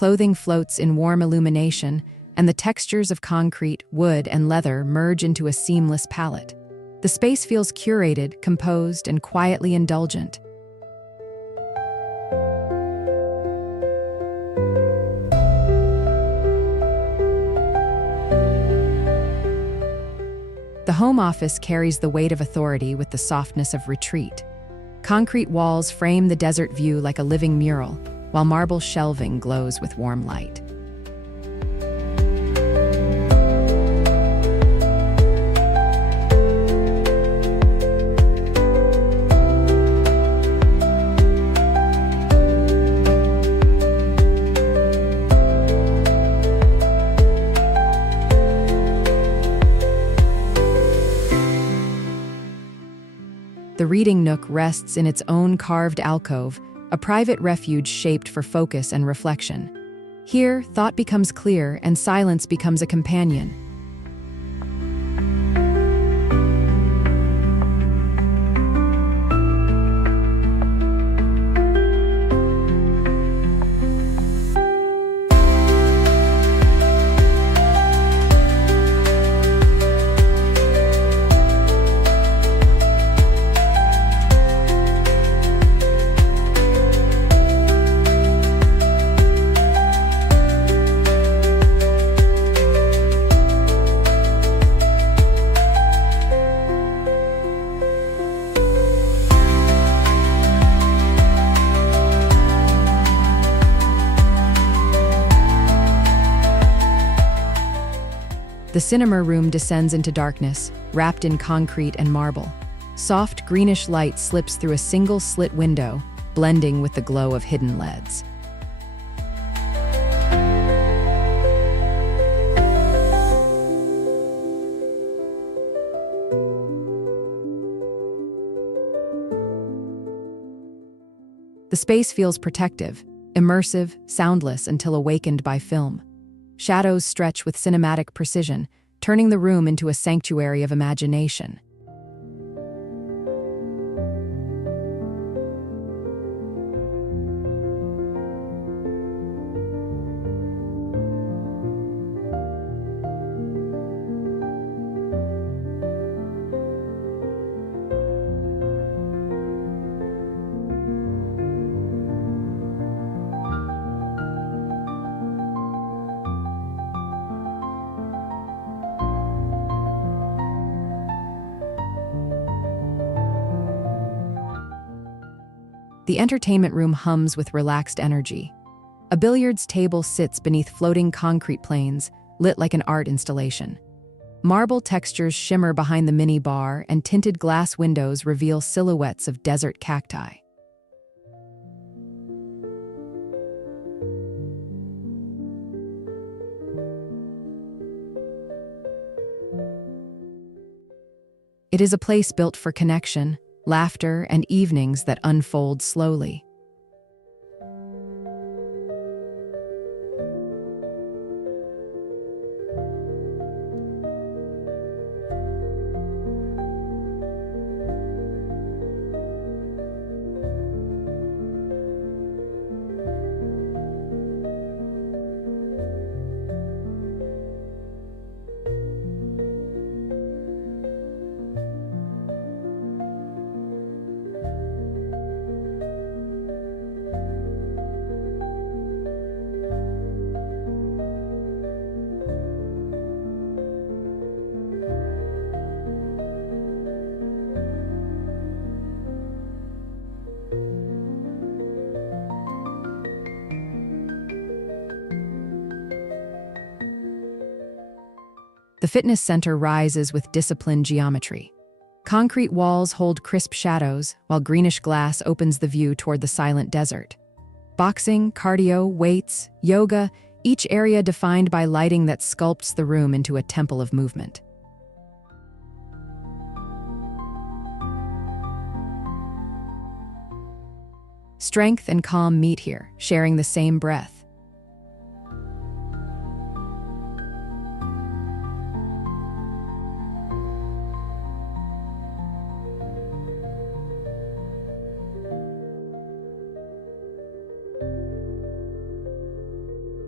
Clothing floats in warm illumination, and the textures of concrete, wood, and leather merge into a seamless palette. The space feels curated, composed, and quietly indulgent. The home office carries the weight of authority with the softness of retreat. Concrete walls frame the desert view like a living mural, while marble shelving glows with warm light. The reading nook rests in its own carved alcove, a private refuge shaped for focus and reflection. Here, thought becomes clear and silence becomes a companion. The cinema room descends into darkness, wrapped in concrete and marble. Soft greenish light slips through a single slit window, blending with the glow of hidden LEDs. The space feels protective, immersive, soundless until awakened by film. Shadows stretch with cinematic precision, turning the room into a sanctuary of imagination. The entertainment room hums with relaxed energy. A billiards table sits beneath floating concrete planes, lit like an art installation. Marble textures shimmer behind the mini bar, and tinted glass windows reveal silhouettes of desert cacti. It is a place built for connection, laughter, and evenings that unfold slowly. The fitness center rises with disciplined geometry. Concrete walls hold crisp shadows, while greenish glass opens the view toward the silent desert. Boxing, cardio, weights, yoga, each area defined by lighting that sculpts the room into a temple of movement. Strength and calm meet here, sharing the same breath.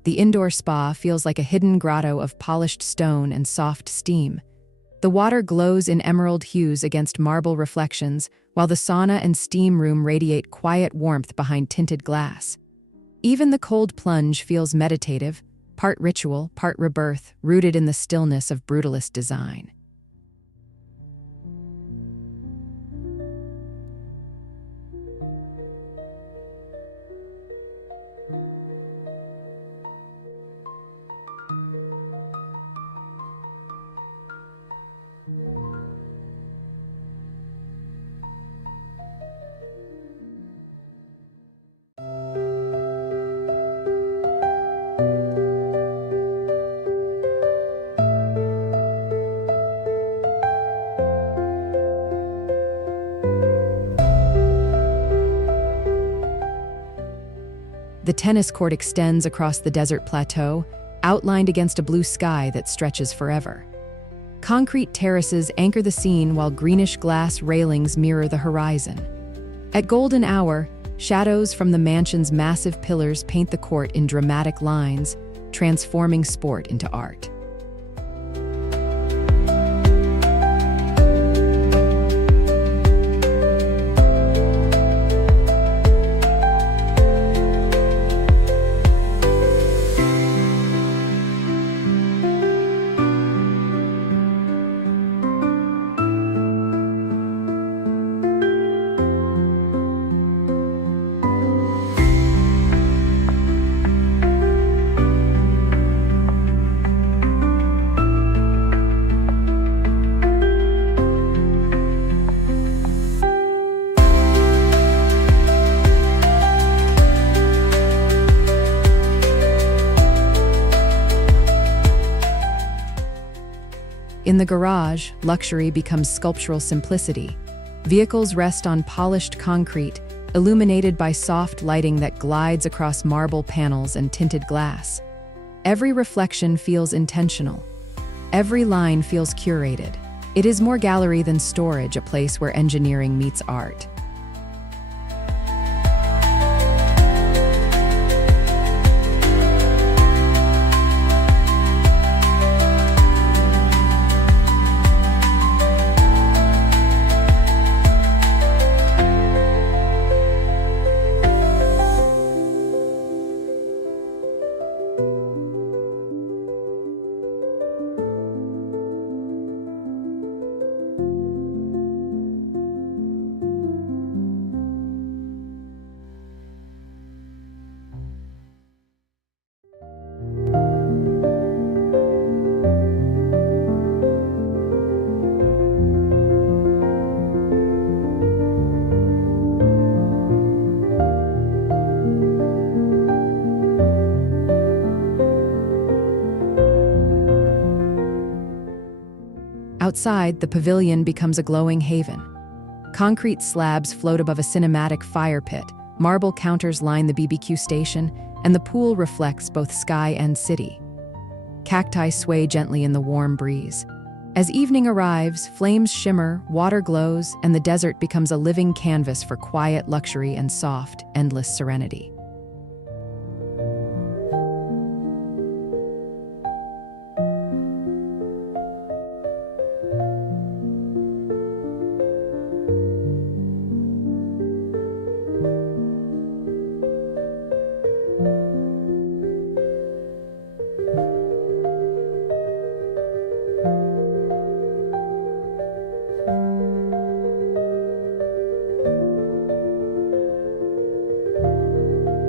The indoor spa feels like a hidden grotto of polished stone and soft steam. The water glows in emerald hues against marble reflections, while the sauna and steam room radiate quiet warmth behind tinted glass. Even the cold plunge feels meditative, part ritual, part rebirth, rooted in the stillness of brutalist design. The tennis court extends across the desert plateau, outlined against a blue sky that stretches forever. Concrete terraces anchor the scene while greenish-glass railings mirror the horizon. At golden hour, shadows from the mansion's massive pillars paint the court in dramatic lines, transforming sport into art. In the garage, luxury becomes sculptural simplicity. Vehicles rest on polished concrete, illuminated by soft lighting that glides across marble panels and tinted glass. Every reflection feels intentional. Every line feels curated. It is more gallery than storage, a place where engineering meets art. Outside, the pavilion becomes a glowing haven. Concrete slabs float above a cinematic fire pit, marble counters line the BBQ station, and the pool reflects both sky and city. Cacti sway gently in the warm breeze. As evening arrives, flames shimmer, water glows, and the desert becomes a living canvas for quiet luxury and soft, endless serenity.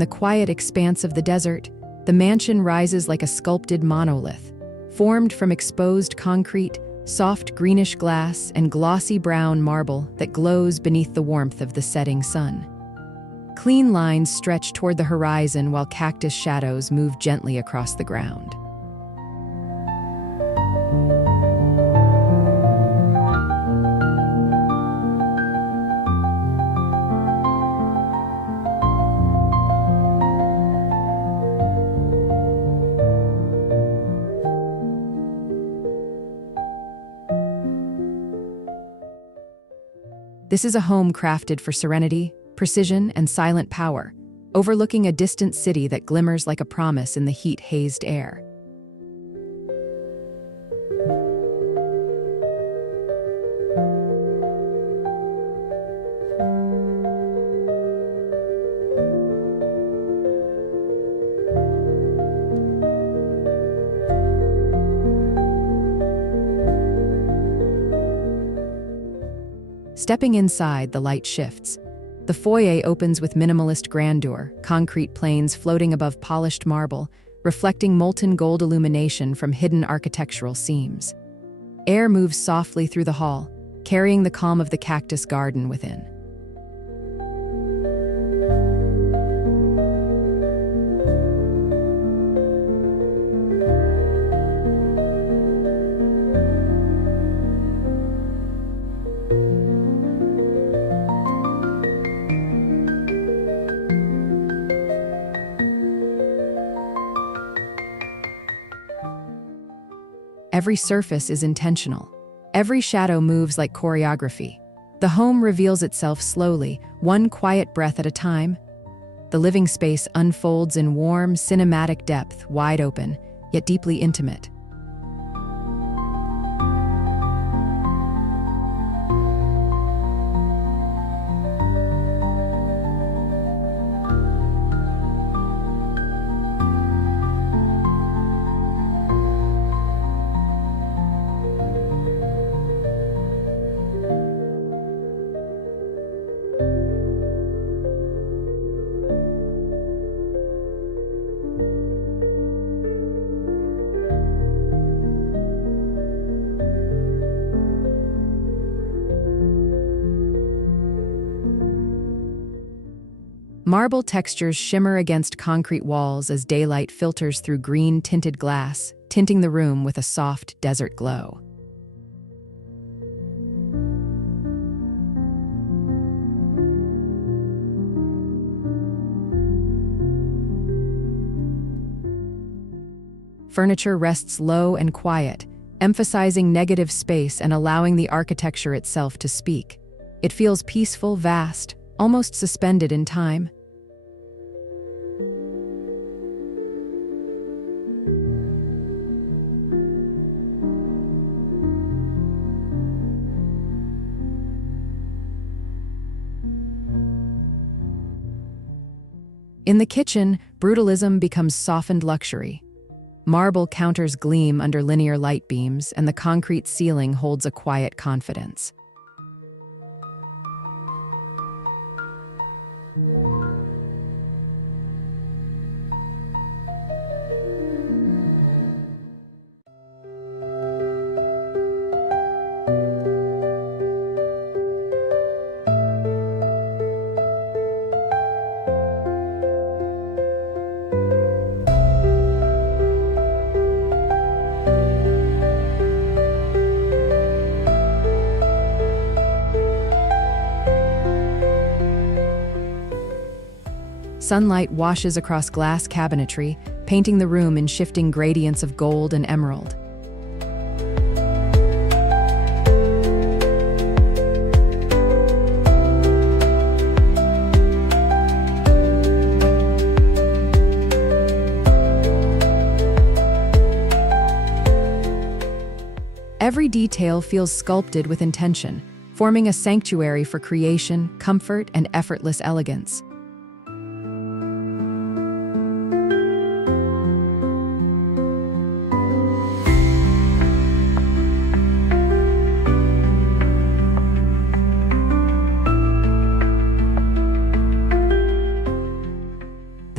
the quiet expanse of the desert, the mansion rises like a sculpted monolith, formed from exposed concrete, soft greenish glass, and glossy brown marble that glows beneath the warmth of the setting sun. Clean lines stretch toward the horizon while cactus shadows move gently across the ground. This is a home crafted for serenity, precision, and silent power, overlooking a distant city that glimmers like a promise in the heat-hazed air. Stepping inside, the light shifts. The foyer opens with minimalist grandeur, concrete planes floating above polished marble, reflecting molten gold illumination from hidden architectural seams. Air moves softly through the hall, carrying the calm of the cactus garden within. Every surface is intentional. Every shadow moves like choreography. The home reveals itself slowly, one quiet breath at a time. The living space unfolds in warm, cinematic depth, wide open, yet deeply intimate. Marble textures shimmer against concrete walls as daylight filters through green-tinted glass, tinting the room with a soft desert glow. Furniture rests low and quiet, emphasizing negative space and allowing the architecture itself to speak. It feels peaceful, vast, almost suspended in time. In the kitchen, brutalism becomes softened luxury. Marble counters gleam under linear light beams, and the concrete ceiling holds a quiet confidence. Sunlight washes across glass cabinetry, painting the room in shifting gradients of gold and emerald. Every detail feels sculpted with intention, forming a sanctuary for creation, comfort, and effortless elegance. The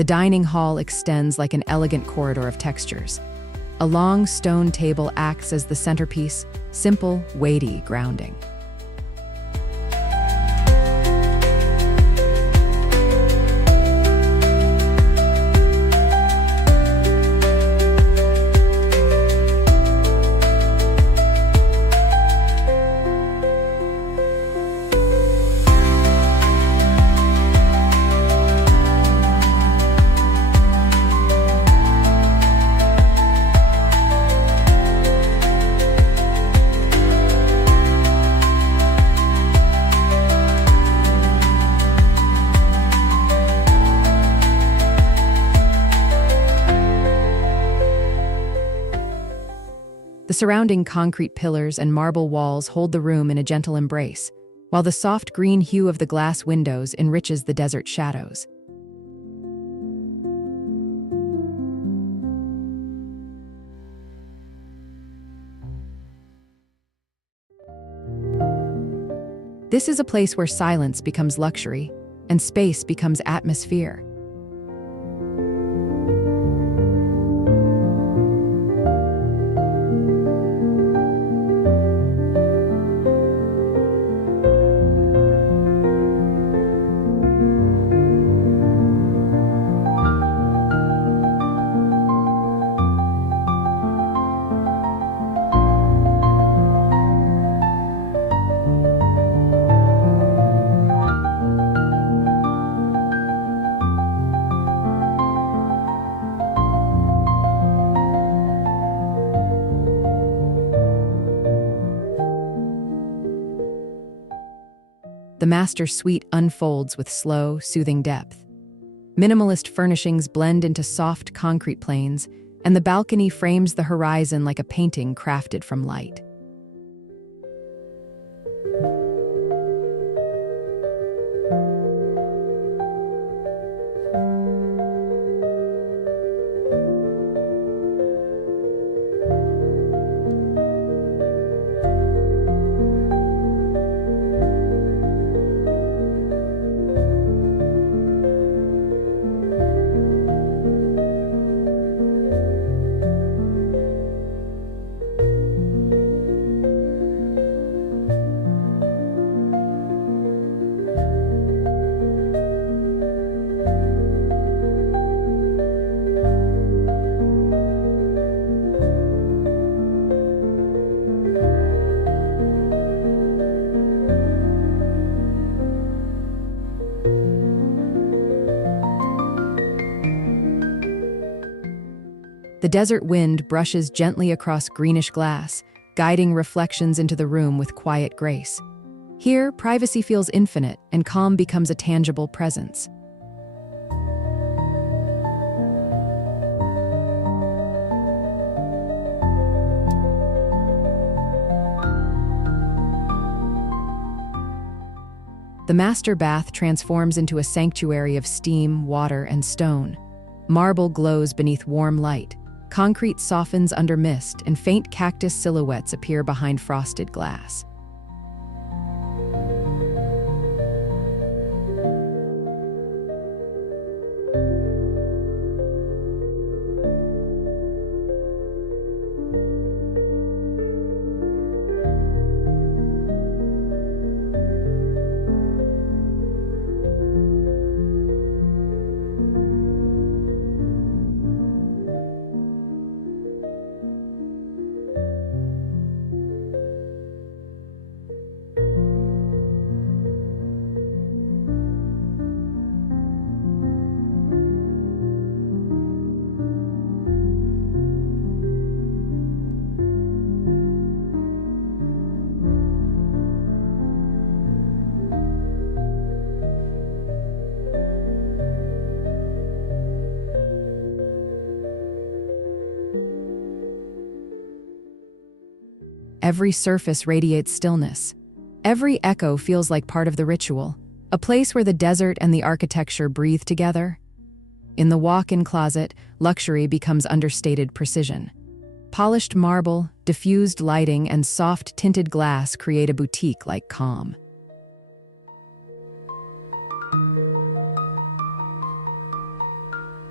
The dining hall extends like an elegant corridor of textures. A long stone table acts as the centerpiece, simple, weighty, grounding. The surrounding concrete pillars and marble walls hold the room in a gentle embrace, while the soft green hue of the glass windows enriches the desert shadows. This is a place where silence becomes luxury and space becomes atmosphere. The master suite unfolds with slow, soothing depth. Minimalist furnishings blend into soft concrete planes, and the balcony frames the horizon like a painting crafted from light. The desert wind brushes gently across greenish glass, guiding reflections into the room with quiet grace. Here, privacy feels infinite, and calm becomes a tangible presence. The master bath transforms into a sanctuary of steam, water, and stone. Marble glows beneath warm light. Concrete softens under mist, and faint cactus silhouettes appear behind frosted glass. Every surface radiates stillness. Every echo feels like part of the ritual, a place where the desert and the architecture breathe together. In the walk-in closet, luxury becomes understated precision. Polished marble, diffused lighting, and soft tinted glass create a boutique-like calm.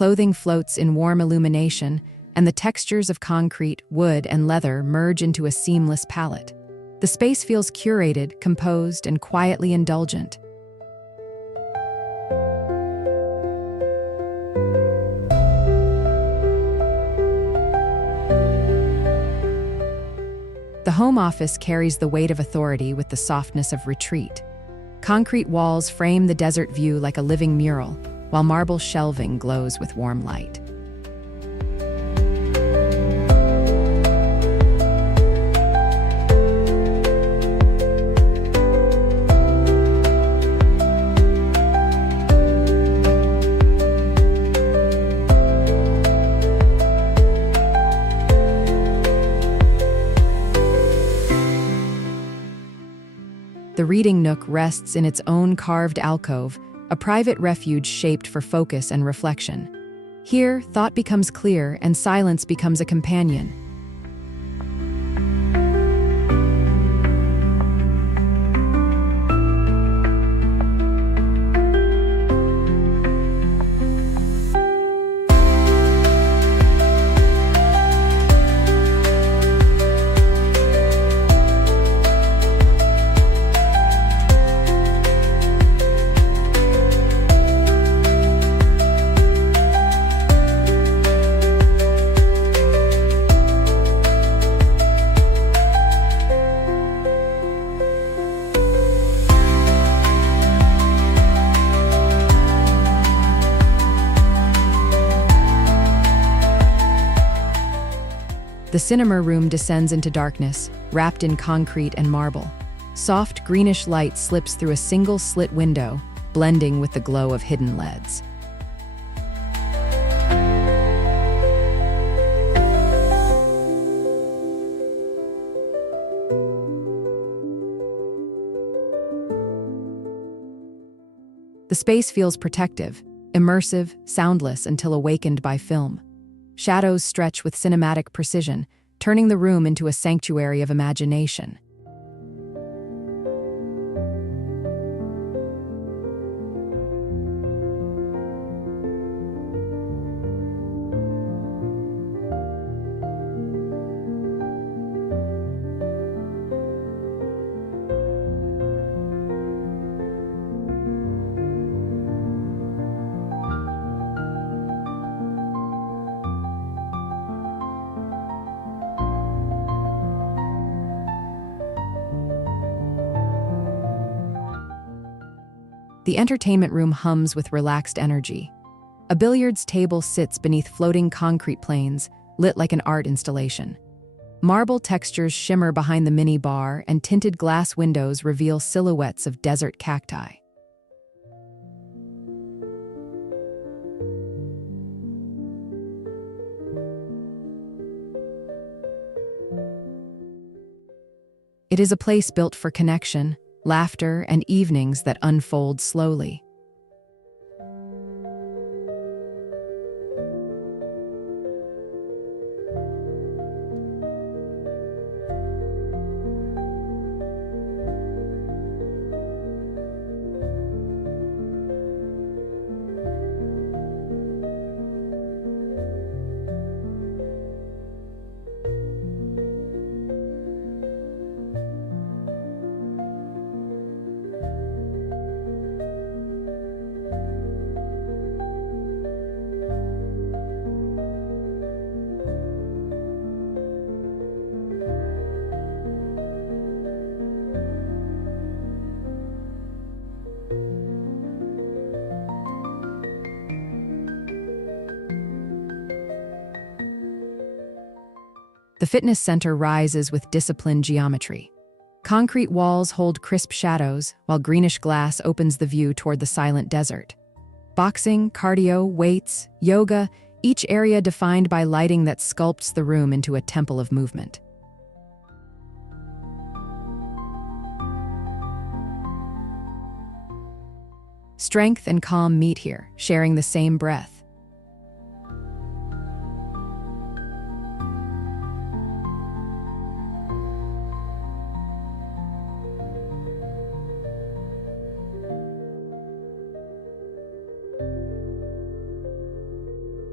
Clothing floats in warm illumination, and the textures of concrete, wood, and leather merge into a seamless palette. The space feels curated, composed, and quietly indulgent. The home office carries the weight of authority with the softness of retreat. Concrete walls frame the desert view like a living mural, while marble shelving glows with warm light. The reading nook rests in its own carved alcove, a private refuge shaped for focus and reflection. Here, thought becomes clear and silence becomes a companion. The cinema room descends into darkness, wrapped in concrete and marble. Soft greenish light slips through a single slit window, blending with the glow of hidden LEDs. The space feels protective, immersive, soundless until awakened by film. Shadows stretch with cinematic precision, turning the room into a sanctuary of imagination. The entertainment room hums with relaxed energy. A billiards table sits beneath floating concrete planes, lit like an art installation. Marble textures shimmer behind the mini bar, and tinted glass windows reveal silhouettes of desert cacti. It is a place built for connection, laughter, and evenings that unfold slowly. The fitness center rises with disciplined geometry. Concrete walls hold crisp shadows, while greenish glass opens the view toward the silent desert. Boxing, cardio, weights, yoga, each area defined by lighting that sculpts the room into a temple of movement. Strength and calm meet here, sharing the same breath.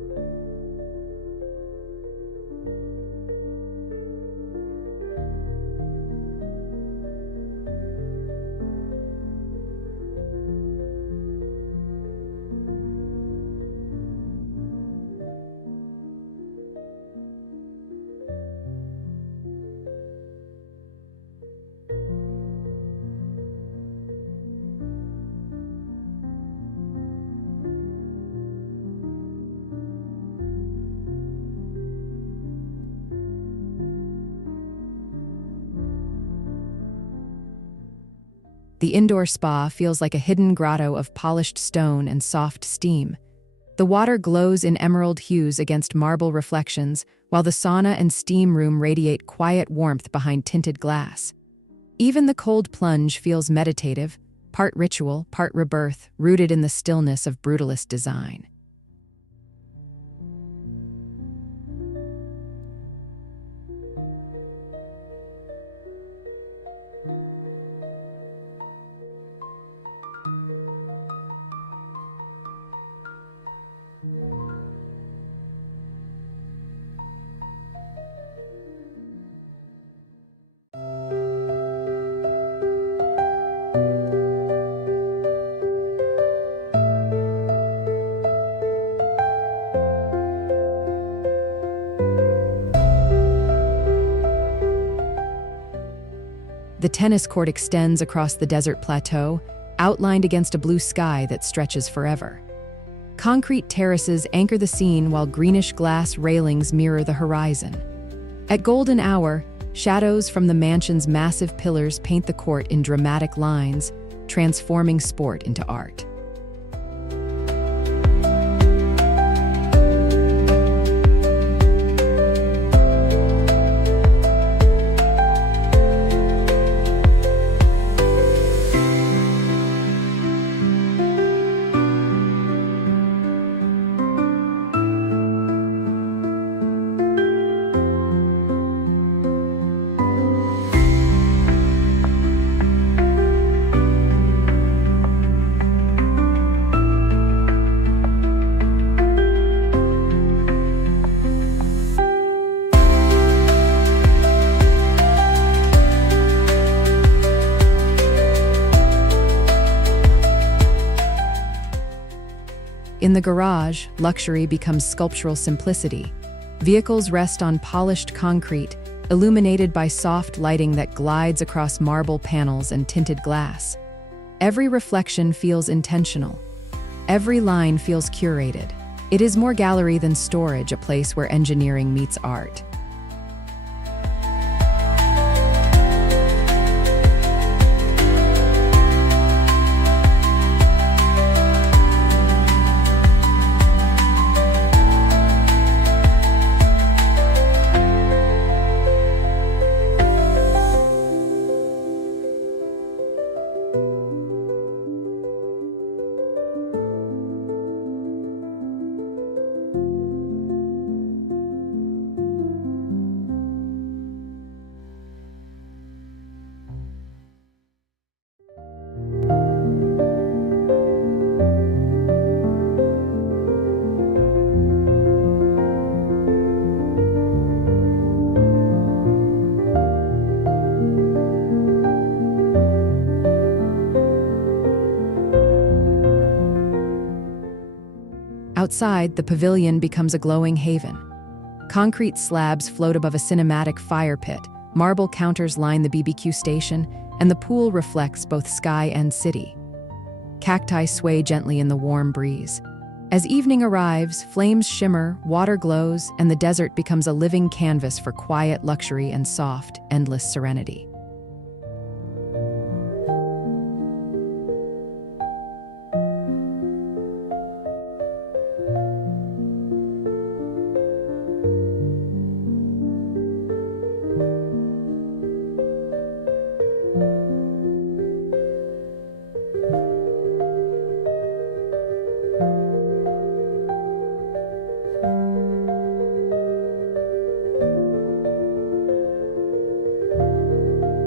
The indoor spa feels like a hidden grotto of polished stone and soft steam. The water glows in emerald hues against marble reflections, while the sauna and steam room radiate quiet warmth behind tinted glass. Even the cold plunge feels meditative, part ritual, part rebirth, rooted in the stillness of brutalist design. The tennis court extends across the desert plateau, outlined against a blue sky that stretches forever. Concrete terraces anchor the scene while greenish-glass railings mirror the horizon. At golden hour, shadows from the mansion's massive pillars paint the court in dramatic lines, transforming sport into art. In the garage, luxury becomes sculptural simplicity. Vehicles rest on polished concrete, illuminated by soft lighting that glides across marble panels and tinted glass. Every reflection feels intentional. Every line feels curated. It is more gallery than storage, a place where engineering meets art. Outside, the pavilion becomes a glowing haven. Concrete slabs float above a cinematic fire pit, marble counters line the BBQ station, and the pool reflects both sky and city. Cacti sway gently in the warm breeze. As evening arrives, flames shimmer, water glows, and the desert becomes a living canvas for quiet luxury and soft, endless serenity.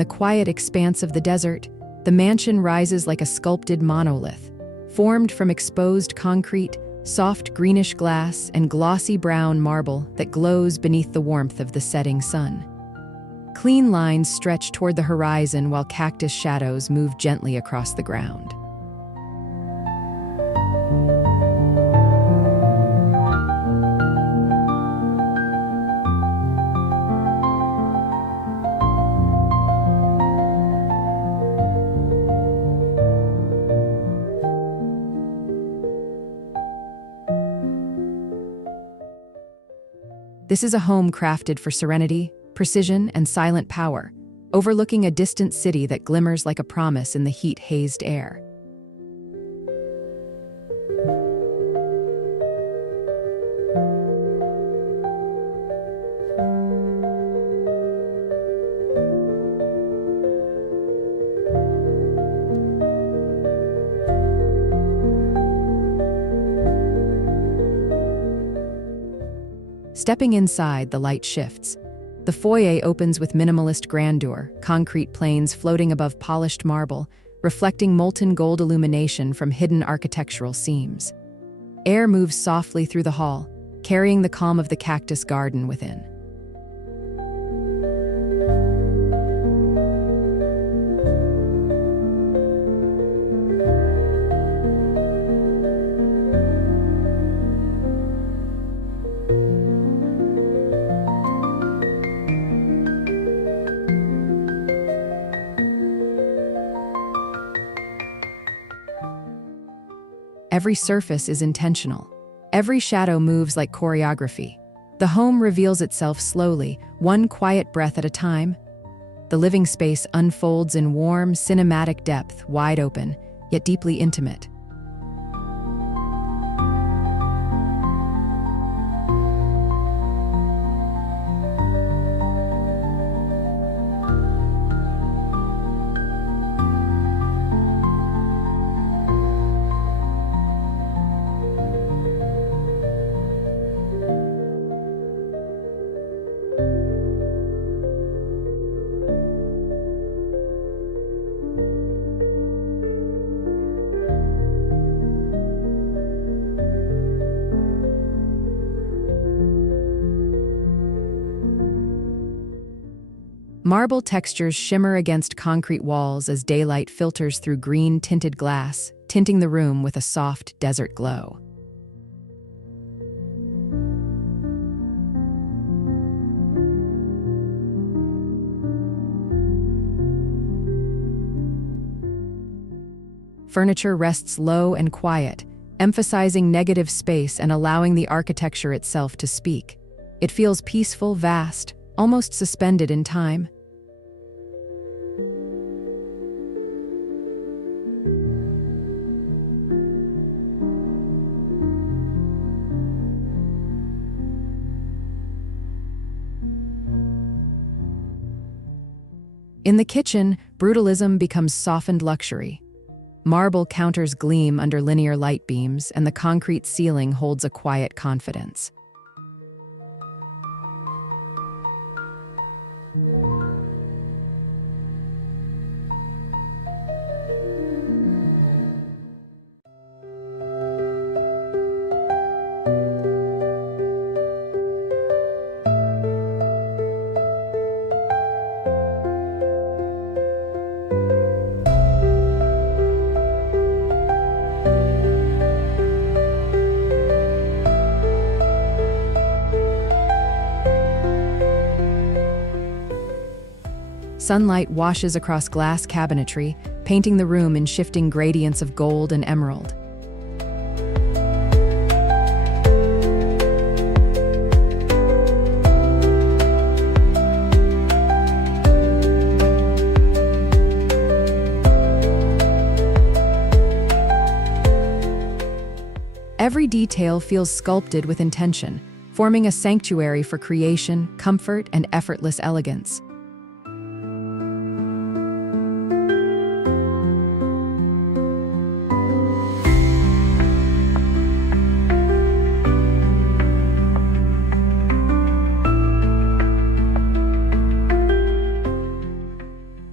the quiet expanse of the desert, the mansion rises like a sculpted monolith, formed from exposed concrete, soft greenish glass, and glossy brown marble that glows beneath the warmth of the setting sun. Clean lines stretch toward the horizon while cactus shadows move gently across the ground. This is a home crafted for serenity, precision, and silent power, overlooking a distant city that glimmers like a promise in the heat-hazed air. Stepping inside, the light shifts. The foyer opens with minimalist grandeur, concrete planes floating above polished marble, reflecting molten gold illumination from hidden architectural seams. Air moves softly through the hall, carrying the calm of the cactus garden within. Every surface is intentional. Every shadow moves like choreography. The home reveals itself slowly, one quiet breath at a time. The living space unfolds in warm, cinematic depth, wide open, yet deeply intimate. Marble textures shimmer against concrete walls as daylight filters through green-tinted glass, tinting the room with a soft desert glow. Furniture rests low and quiet, emphasizing negative space and allowing the architecture itself to speak. It feels peaceful, vast, almost suspended in time. In the kitchen, brutalism becomes softened luxury. Marble counters gleam under linear light beams, and the concrete ceiling holds a quiet confidence. Sunlight washes across glass cabinetry, painting the room in shifting gradients of gold and emerald. Every detail feels sculpted with intention, forming a sanctuary for creation, comfort, and effortless elegance. The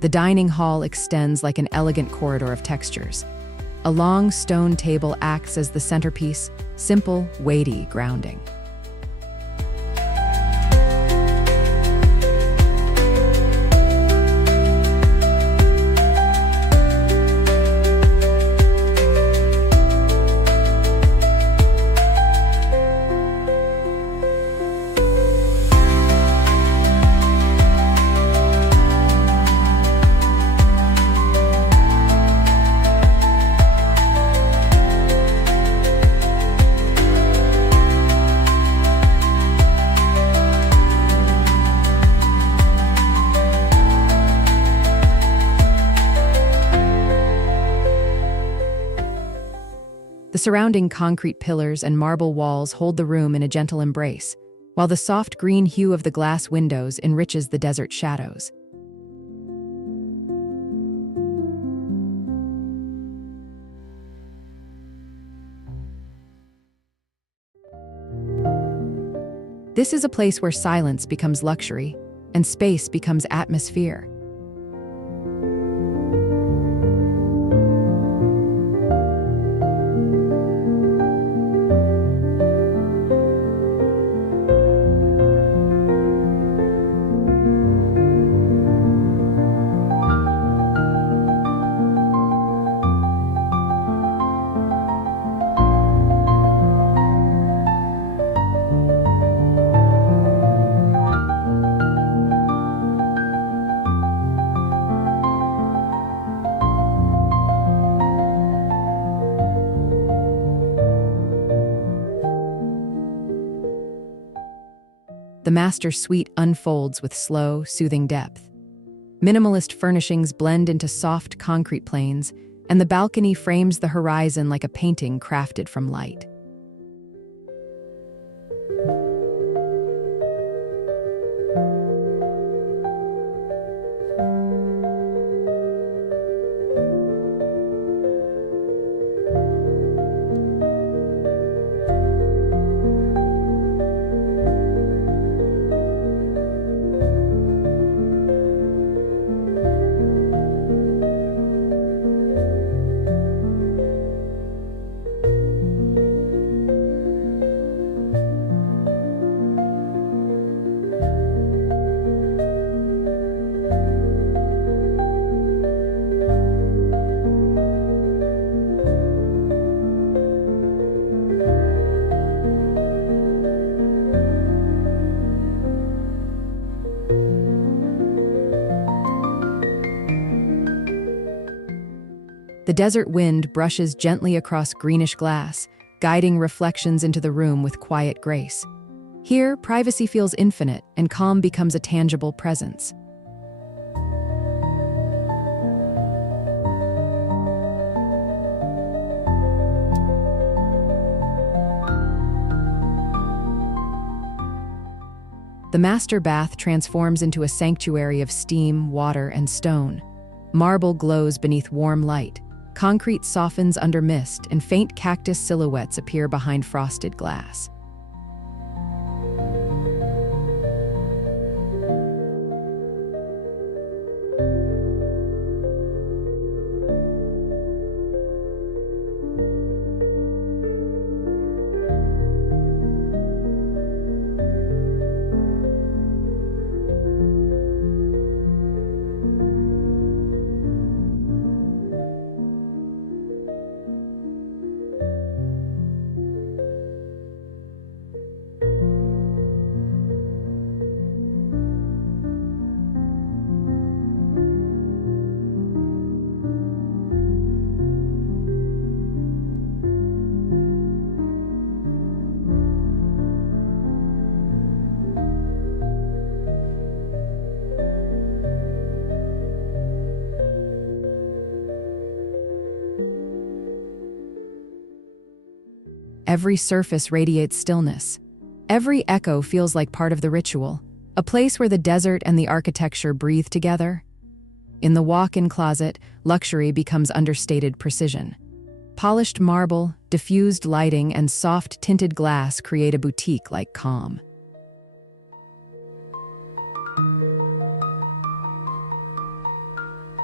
The dining hall extends like an elegant corridor of textures. A long stone table acts as the centerpiece, simple, weighty, grounding. The surrounding concrete pillars and marble walls hold the room in a gentle embrace, while the soft green hue of the glass windows enriches the desert shadows. This is a place where silence becomes luxury and space becomes atmosphere. The master suite unfolds with slow, soothing depth. Minimalist furnishings blend into soft concrete planes, and the balcony frames the horizon like a painting crafted from light. The desert wind brushes gently across greenish glass, guiding reflections into the room with quiet grace. Here, privacy feels infinite, and calm becomes a tangible presence. The master bath transforms into a sanctuary of steam, water, and stone. Marble glows beneath warm light. Concrete softens under mist, and faint cactus silhouettes appear behind frosted glass. Every surface radiates stillness. Every echo feels like part of the ritual, a place where the desert and the architecture breathe together. In the walk-in closet, luxury becomes understated precision. Polished marble, diffused lighting, and soft tinted glass create a boutique-like calm.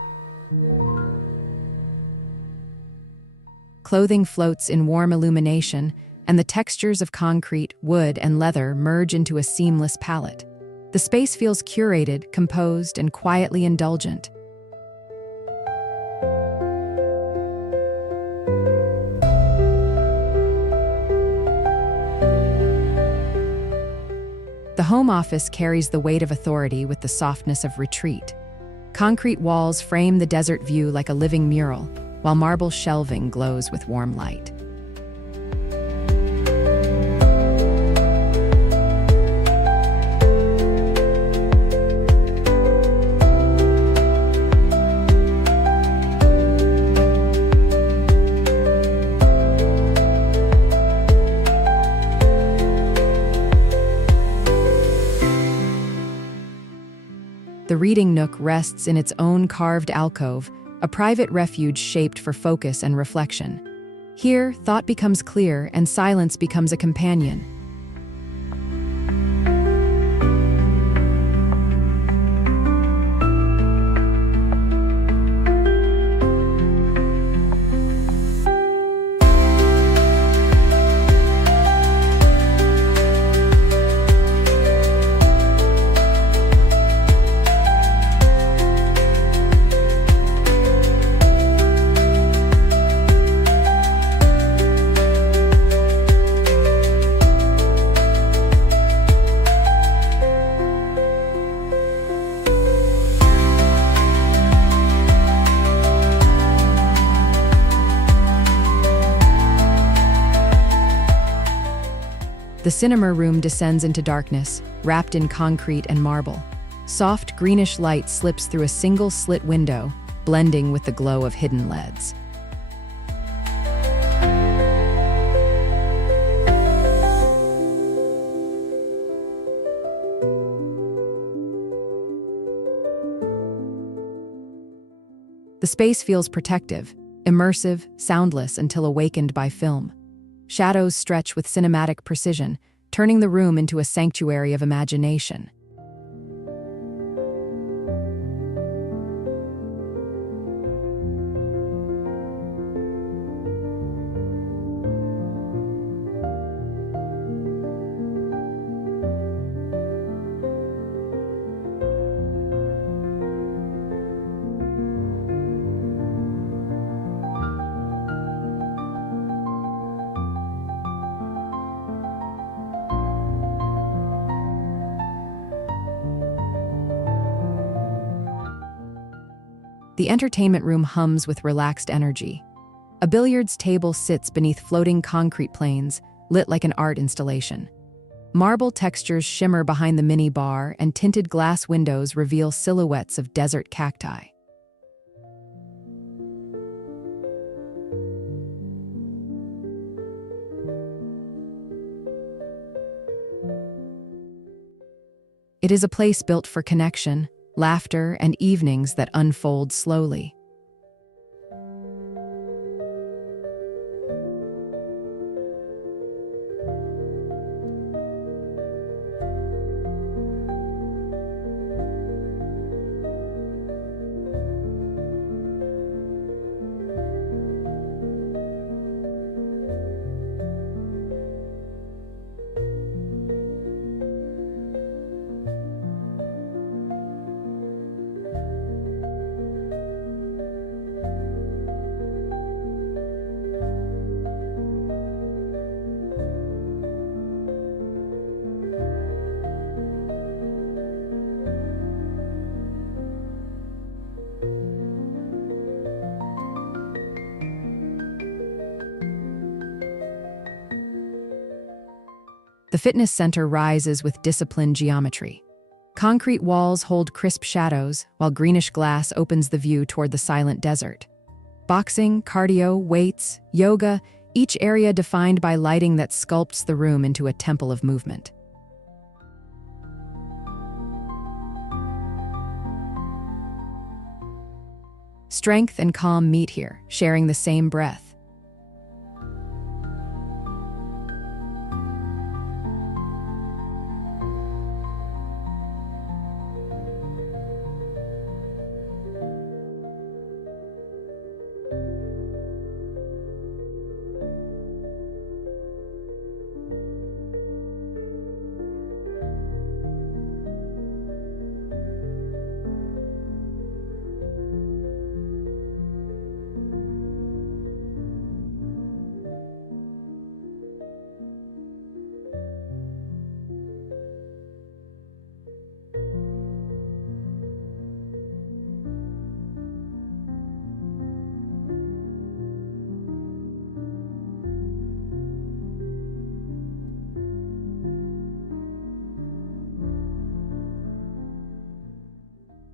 Clothing floats in warm illumination, and the textures of concrete, wood, and leather merge into a seamless palette. The space feels curated, composed, and quietly indulgent. The home office carries the weight of authority with the softness of retreat. Concrete walls frame the desert view like a living mural, while marble shelving glows with warm light. The reading nook rests in its own carved alcove, a private refuge shaped for focus and reflection. Here, thought becomes clear and silence becomes a companion. The cinema room descends into darkness, wrapped in concrete and marble. Soft, greenish light slips through a single slit window, blending with the glow of hidden LEDs. The space feels protective, immersive, soundless until awakened by film. Shadows stretch with cinematic precision, turning the room into a sanctuary of imagination. The entertainment room hums with relaxed energy. A billiards table sits beneath floating concrete planes, lit like an art installation. Marble textures shimmer behind the mini bar, and tinted glass windows reveal silhouettes of desert cacti. It is a place built for connection, laughter, and evenings that unfold slowly. The fitness center rises with disciplined geometry. Concrete walls hold crisp shadows, while greenish glass opens the view toward the silent desert. Boxing, cardio, weights, yoga, each area defined by lighting that sculpts the room into a temple of movement. Strength and calm meet here, sharing the same breath.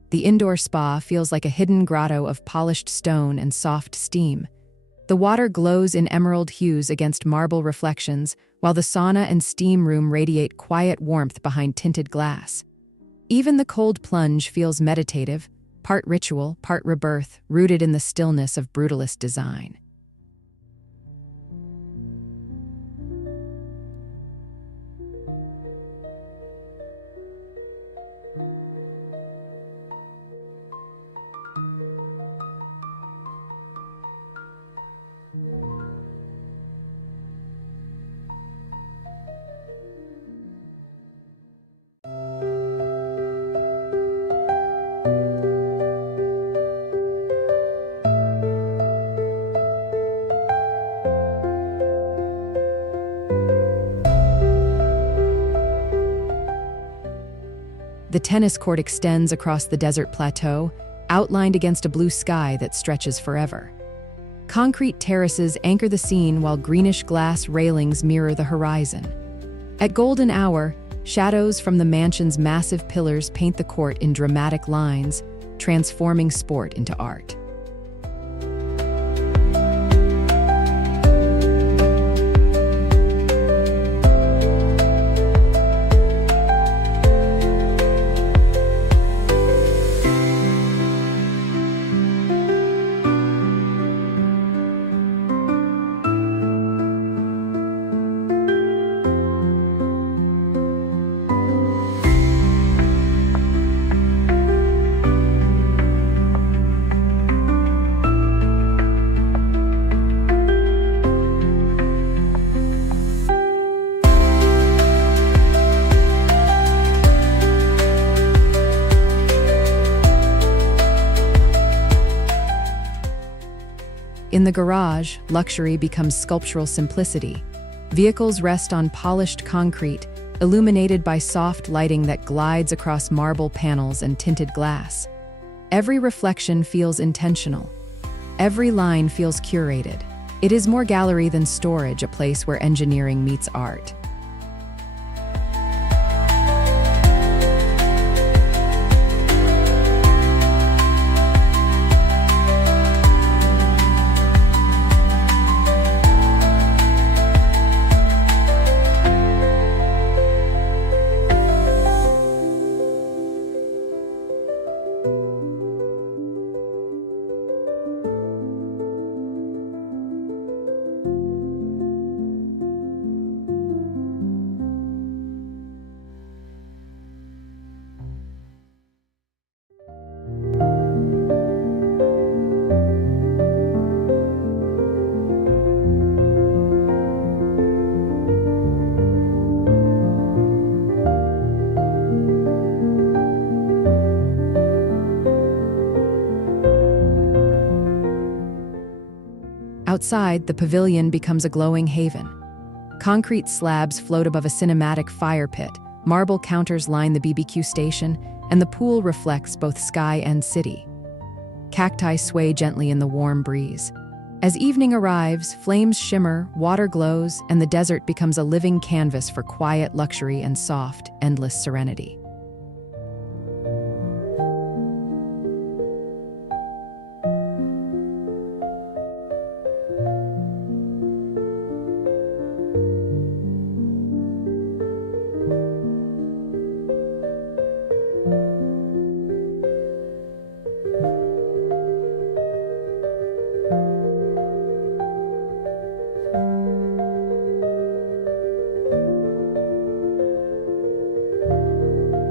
The indoor spa feels like a hidden grotto of polished stone and soft steam. The water glows in emerald hues against marble reflections, while the sauna and steam room radiate quiet warmth behind tinted glass. Even the cold plunge feels meditative, part ritual, part rebirth, rooted in the stillness of brutalist design. The tennis court extends across the desert plateau, outlined against a blue sky that stretches forever. Concrete terraces anchor the scene while greenish-glass railings mirror the horizon. At golden hour, shadows from the mansion's massive pillars paint the court in dramatic lines, transforming sport into art. In the garage, luxury becomes sculptural simplicity. Vehicles rest on polished concrete, illuminated by soft lighting that glides across marble panels and tinted glass. Every reflection feels intentional. Every line feels curated. It is more gallery than storage, a place where engineering meets art. Outside, the pavilion becomes a glowing haven. Concrete slabs float above a cinematic fire pit, marble counters line the BBQ station, and the pool reflects both sky and city. Cacti sway gently in the warm breeze. As evening arrives, flames shimmer, water glows, and the desert becomes a living canvas for quiet luxury and soft, endless serenity.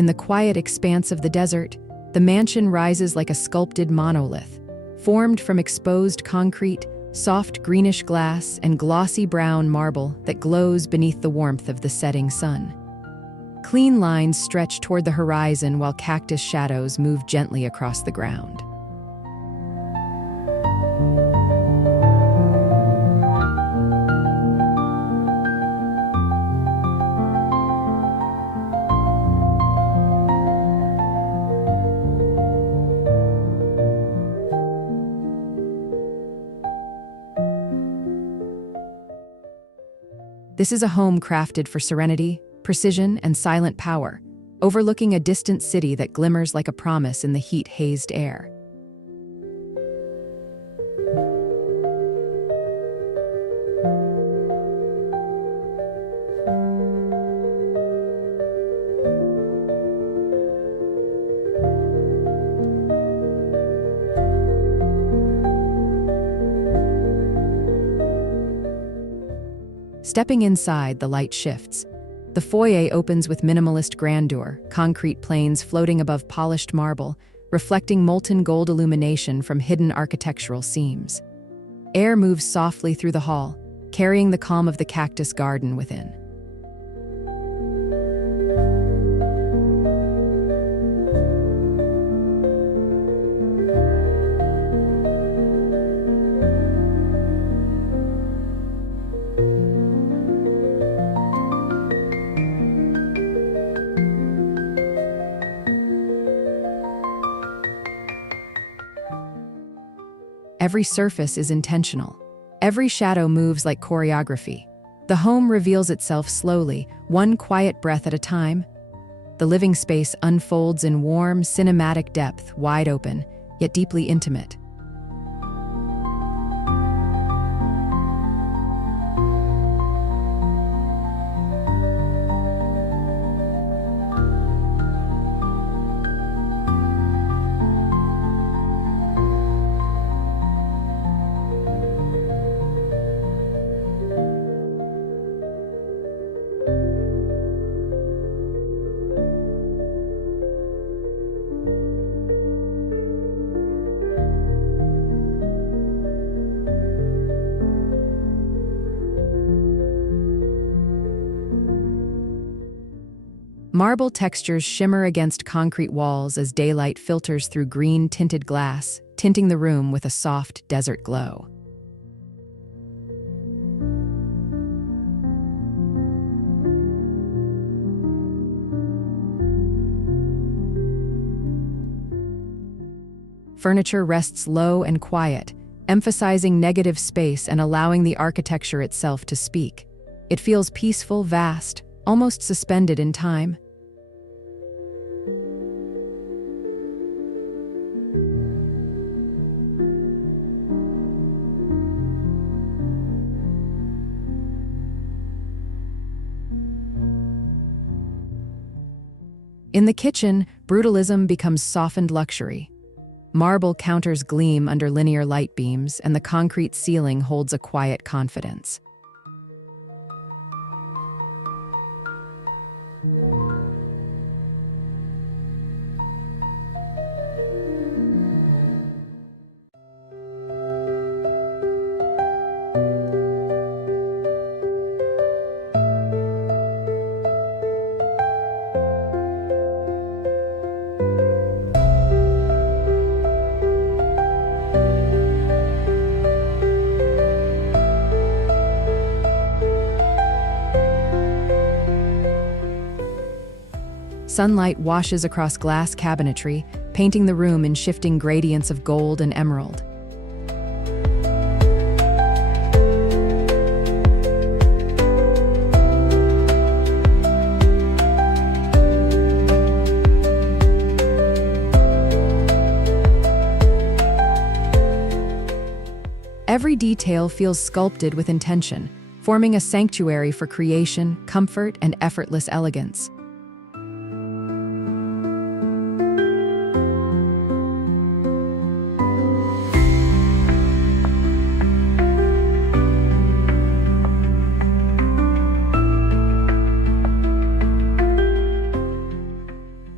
In the quiet expanse of the desert, the mansion rises like a sculpted monolith, formed from exposed concrete, soft greenish glass, and glossy brown marble that glows beneath the warmth of the setting sun. Clean lines stretch toward the horizon while cactus shadows move gently across the ground. This is a home crafted for serenity, precision, and silent power, overlooking a distant city that glimmers like a promise in the heat-hazed air. Stepping inside, the light shifts. The foyer opens with minimalist grandeur, concrete planes floating above polished marble, reflecting molten gold illumination from hidden architectural seams. Air moves softly through the hall, carrying the calm of the cactus garden within. Every surface is intentional. Every shadow moves like choreography. The home reveals itself slowly, one quiet breath at a time. The living space unfolds in warm, cinematic depth, wide open, yet deeply intimate. Marble textures shimmer against concrete walls as daylight filters through green-tinted glass, tinting the room with a soft desert glow. Furniture rests low and quiet, emphasizing negative space and allowing the architecture itself to speak. It feels peaceful, vast, almost suspended in time. In the kitchen, brutalism becomes softened luxury. Marble counters gleam under linear light beams, and the concrete ceiling holds a quiet confidence. Sunlight washes across glass cabinetry, painting the room in shifting gradients of gold and emerald. Every detail feels sculpted with intention, forming a sanctuary for creation, comfort, and effortless elegance.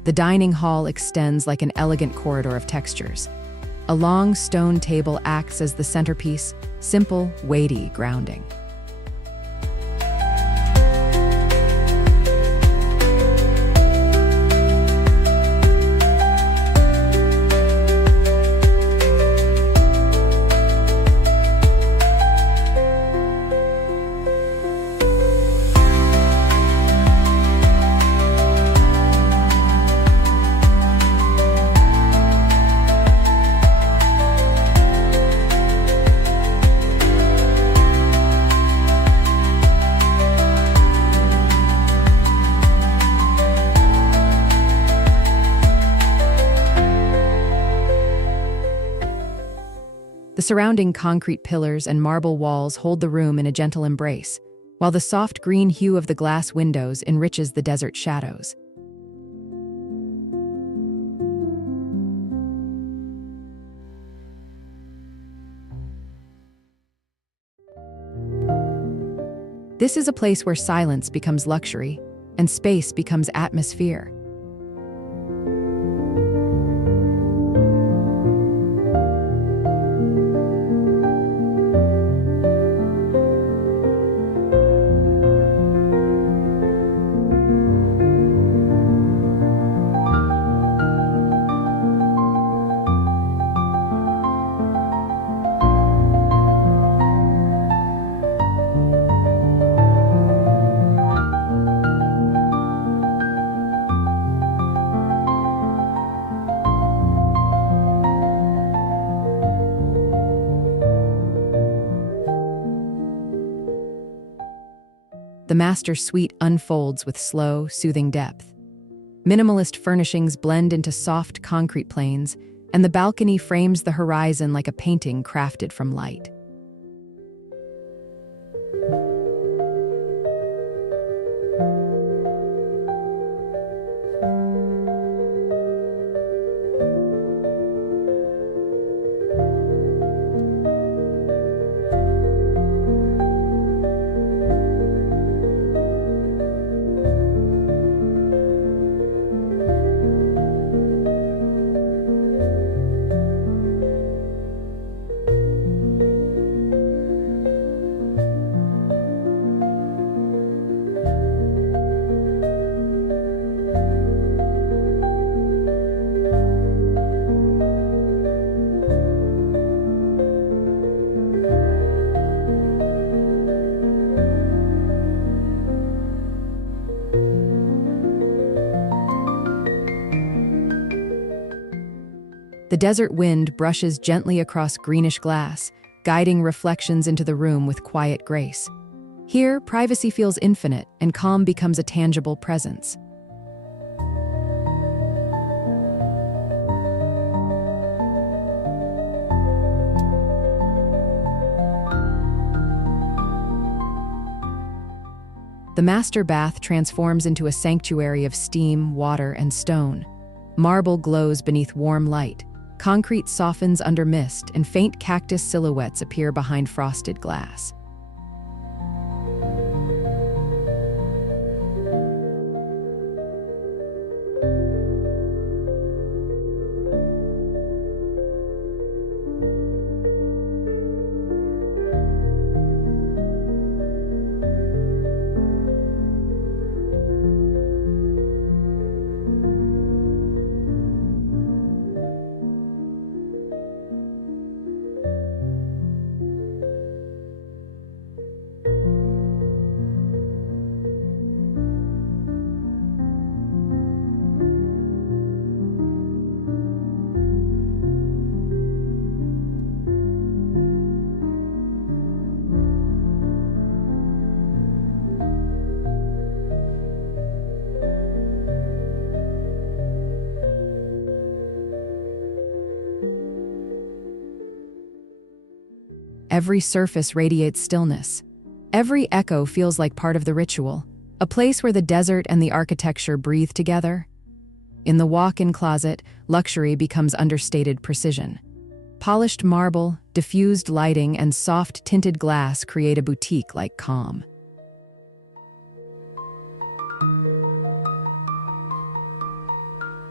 The dining hall extends like an elegant corridor of textures. A long stone table acts as the centerpiece, simple, weighty, grounding. The surrounding concrete pillars and marble walls hold the room in a gentle embrace, while the soft green hue of the glass windows enriches the desert shadows. This is a place where silence becomes luxury and space becomes atmosphere. The master suite unfolds with slow, soothing depth. Minimalist furnishings blend into soft concrete planes, and the balcony frames the horizon like a painting crafted from light. The desert wind brushes gently across greenish glass, guiding reflections into the room with quiet grace. Here, privacy feels infinite, and calm becomes a tangible presence. The master bath transforms into a sanctuary of steam, water, and stone. Marble glows beneath warm light. Concrete softens under mist, and faint cactus silhouettes appear behind frosted glass. Every surface radiates stillness. Every echo feels like part of the ritual, a place where the desert and the architecture breathe together. In the walk-in closet, luxury becomes understated precision. Polished marble, diffused lighting, and soft tinted glass create a boutique-like calm.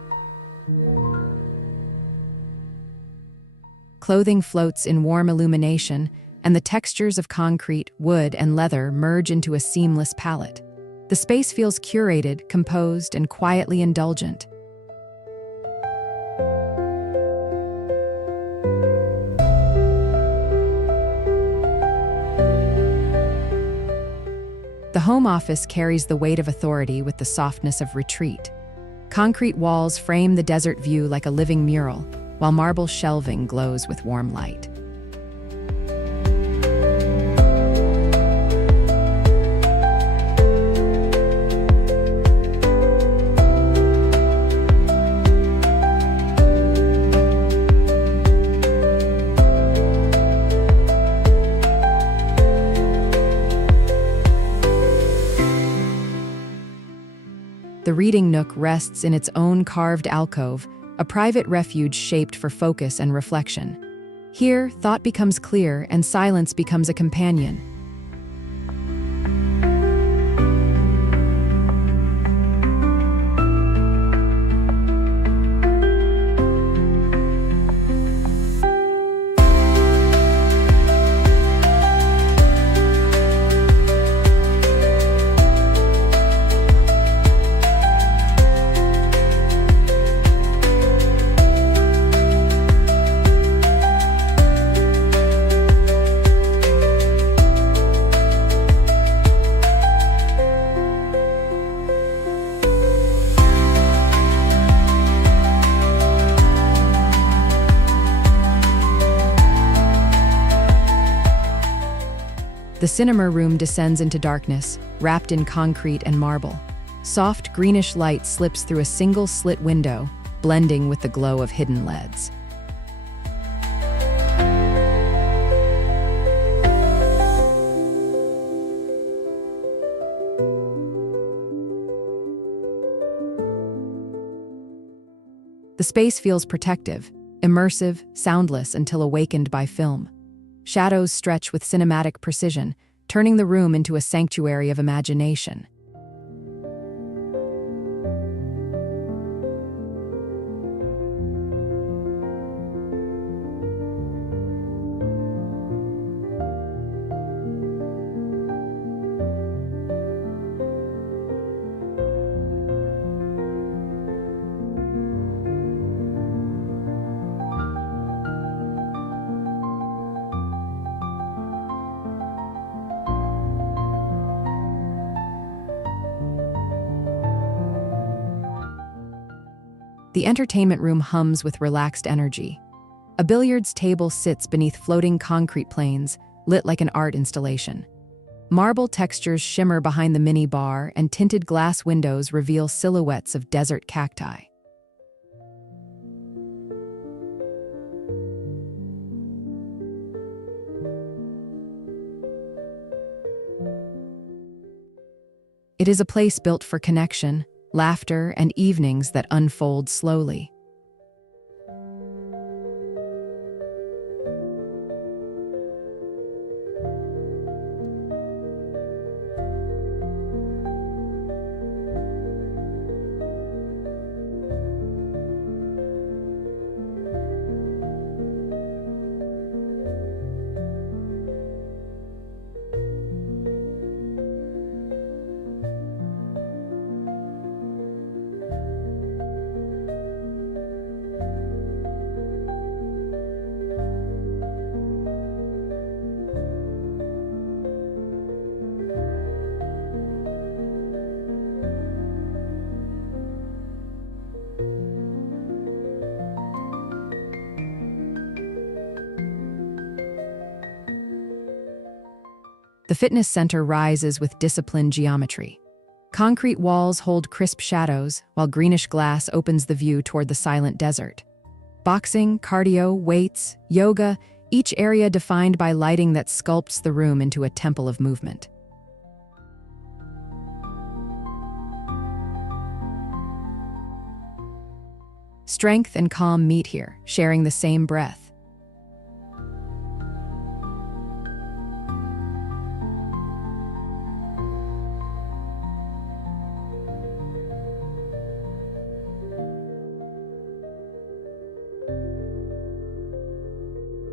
Clothing floats in warm illumination, and the textures of concrete, wood, and leather merge into a seamless palette. The space feels curated, composed, and quietly indulgent. The home office carries the weight of authority with the softness of retreat. Concrete walls frame the desert view like a living mural, while marble shelving glows with warm light. The reading nook rests in its own carved alcove, a private refuge shaped for focus and reflection. Here, thought becomes clear and silence becomes a companion. The cinema room descends into darkness, wrapped in concrete and marble. Soft, greenish light slips through a single slit window, blending with the glow of hidden LEDs. The space feels protective, immersive, soundless until awakened by film. Shadows stretch with cinematic precision, turning the room into a sanctuary of imagination. The entertainment room hums with relaxed energy. A billiards table sits beneath floating concrete planes, lit like an art installation. Marble textures shimmer behind the mini bar, and tinted glass windows reveal silhouettes of desert cacti. It is a place built for connection, laughter, and evenings that unfold slowly. The fitness center rises with disciplined geometry. Concrete walls hold crisp shadows, while greenish glass opens the view toward the silent desert. Boxing, cardio, weights, yoga, each area defined by lighting that sculpts the room into a temple of movement. Strength and calm meet here, sharing the same breath.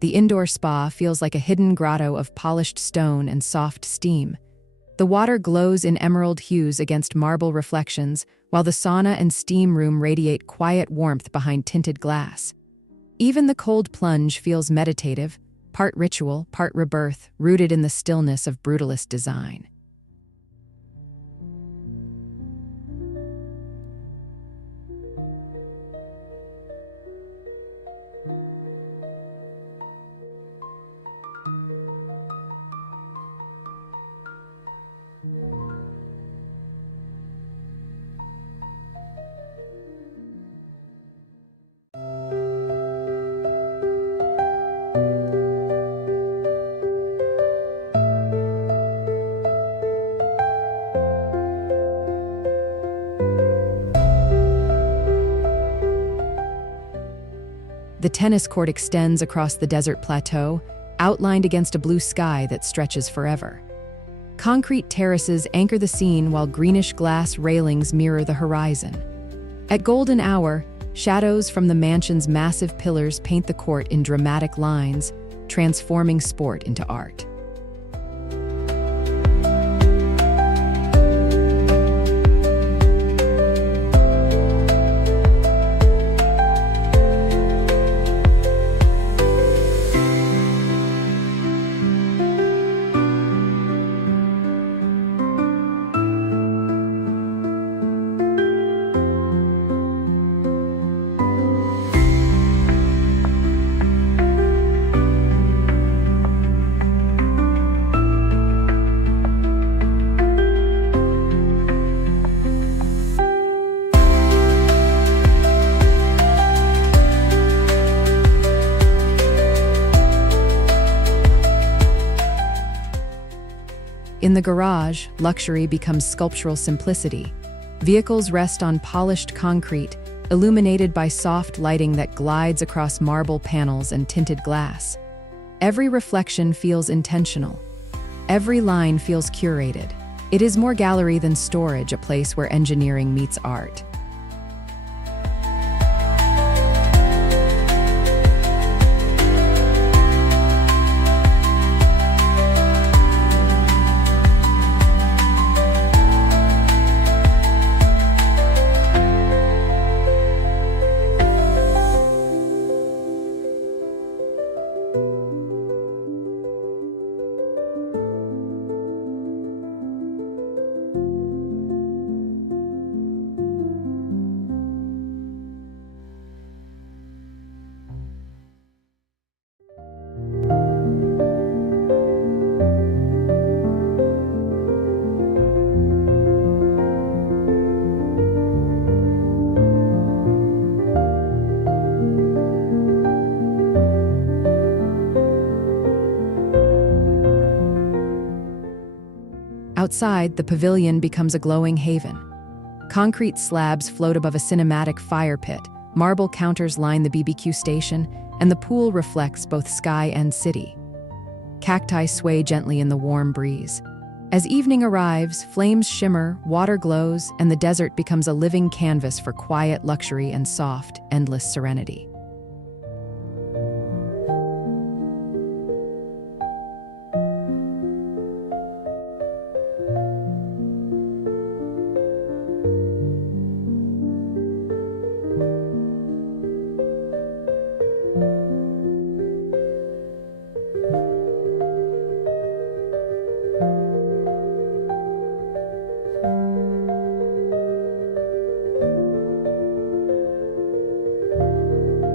The indoor spa feels like a hidden grotto of polished stone and soft steam. The water glows in emerald hues against marble reflections, while the sauna and steam room radiate quiet warmth behind tinted glass. Even the cold plunge feels meditative, part ritual, part rebirth, rooted in the stillness of brutalist design. The tennis court extends across the desert plateau, outlined against a blue sky that stretches forever. Concrete terraces anchor the scene while greenish-glass railings mirror the horizon. At golden hour, shadows from the mansion's massive pillars paint the court in dramatic lines, transforming sport into art. In the garage, luxury becomes sculptural simplicity. Vehicles rest on polished concrete, illuminated by soft lighting that glides across marble panels and tinted glass. Every reflection feels intentional. Every line feels curated. It is more gallery than storage, a place where engineering meets art. Outside, the pavilion becomes a glowing haven. Concrete slabs float above a cinematic fire pit, marble counters line the BBQ station, and the pool reflects both sky and city. Cacti sway gently in the warm breeze. As evening arrives, flames shimmer, water glows, and the desert becomes a living canvas for quiet luxury and soft, endless serenity.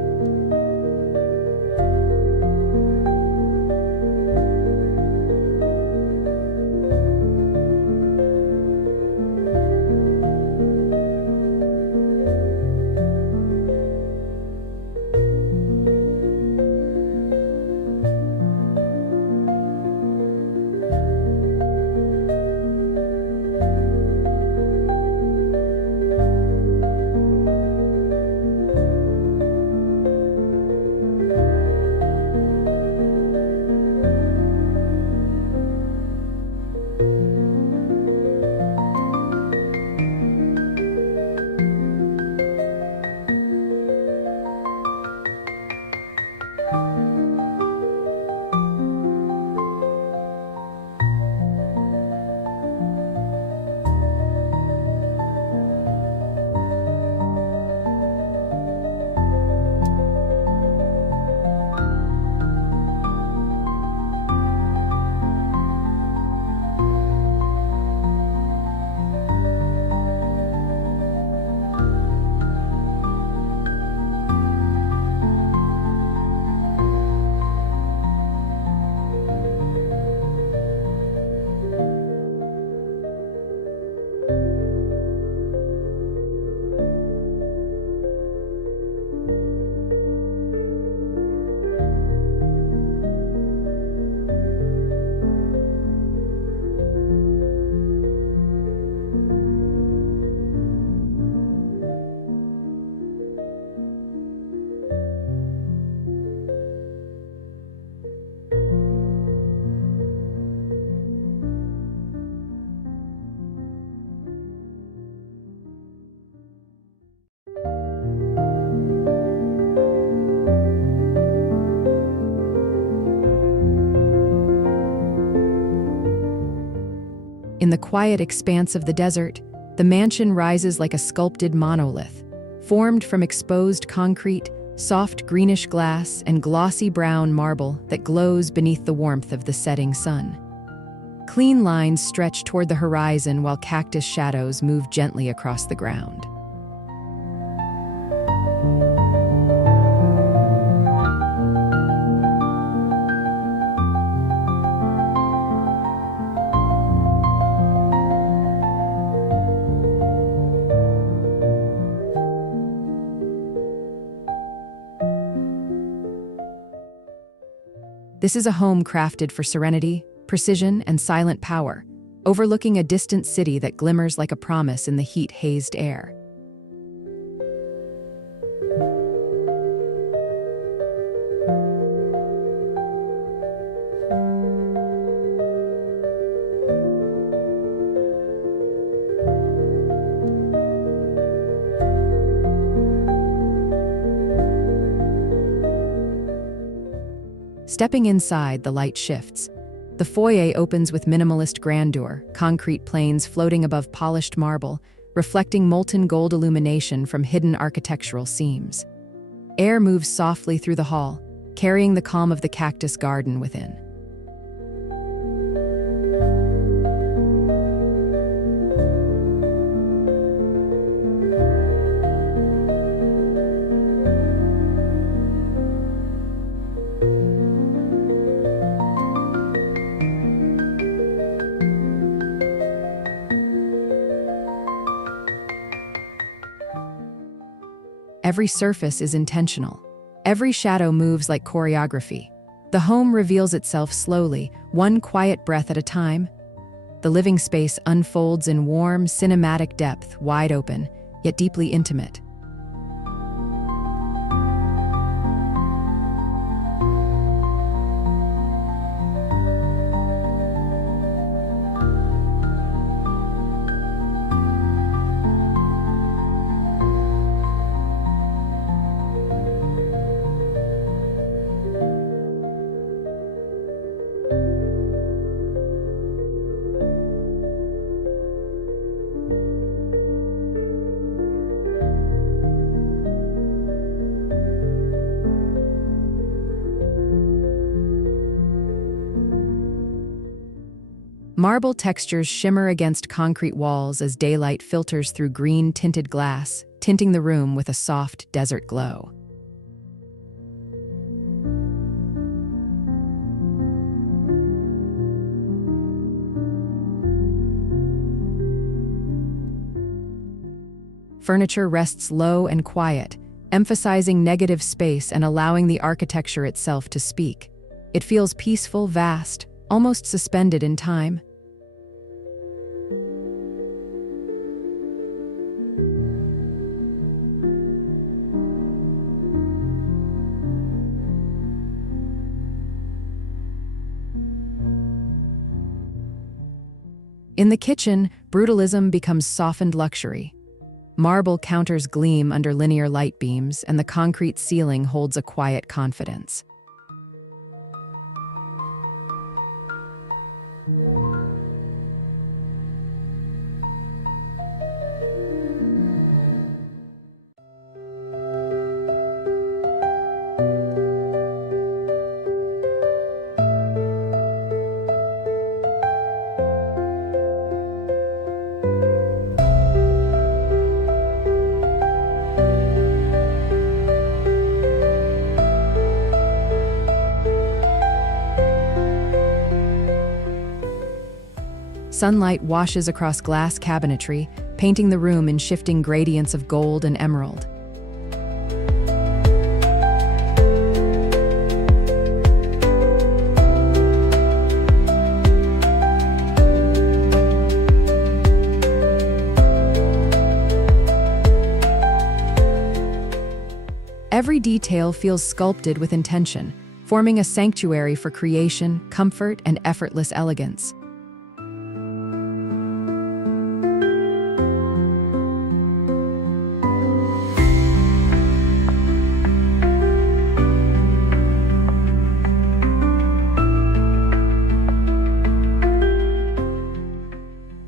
the quiet expanse of the desert, the mansion rises like a sculpted monolith, formed from exposed concrete, soft greenish glass, and glossy brown marble that glows beneath the warmth of the setting sun. Clean lines stretch toward the horizon while cactus shadows move gently across the ground. This is a home crafted for serenity, precision, and silent power, overlooking a distant city that glimmers like a promise in the heat-hazed air. Stepping inside, the light shifts. The foyer opens with minimalist grandeur, concrete planes floating above polished marble, reflecting molten gold illumination from hidden architectural seams. Air moves softly through the hall, carrying the calm of the cactus garden within. Every surface is intentional. Every shadow moves like choreography. The home reveals itself slowly, one quiet breath at a time. The living space unfolds in warm, cinematic depth, wide open, yet deeply intimate. Marble textures shimmer against concrete walls as daylight filters through green-tinted glass, tinting the room with a soft desert glow. Furniture rests low and quiet, emphasizing negative space and allowing the architecture itself to speak. It feels peaceful, vast, almost suspended in time. In the kitchen, brutalism becomes softened luxury. Marble counters gleam under linear light beams, and the concrete ceiling holds a quiet confidence. Sunlight washes across glass cabinetry, painting the room in shifting gradients of gold and emerald. Every detail feels sculpted with intention, forming a sanctuary for creation, comfort, and effortless elegance. The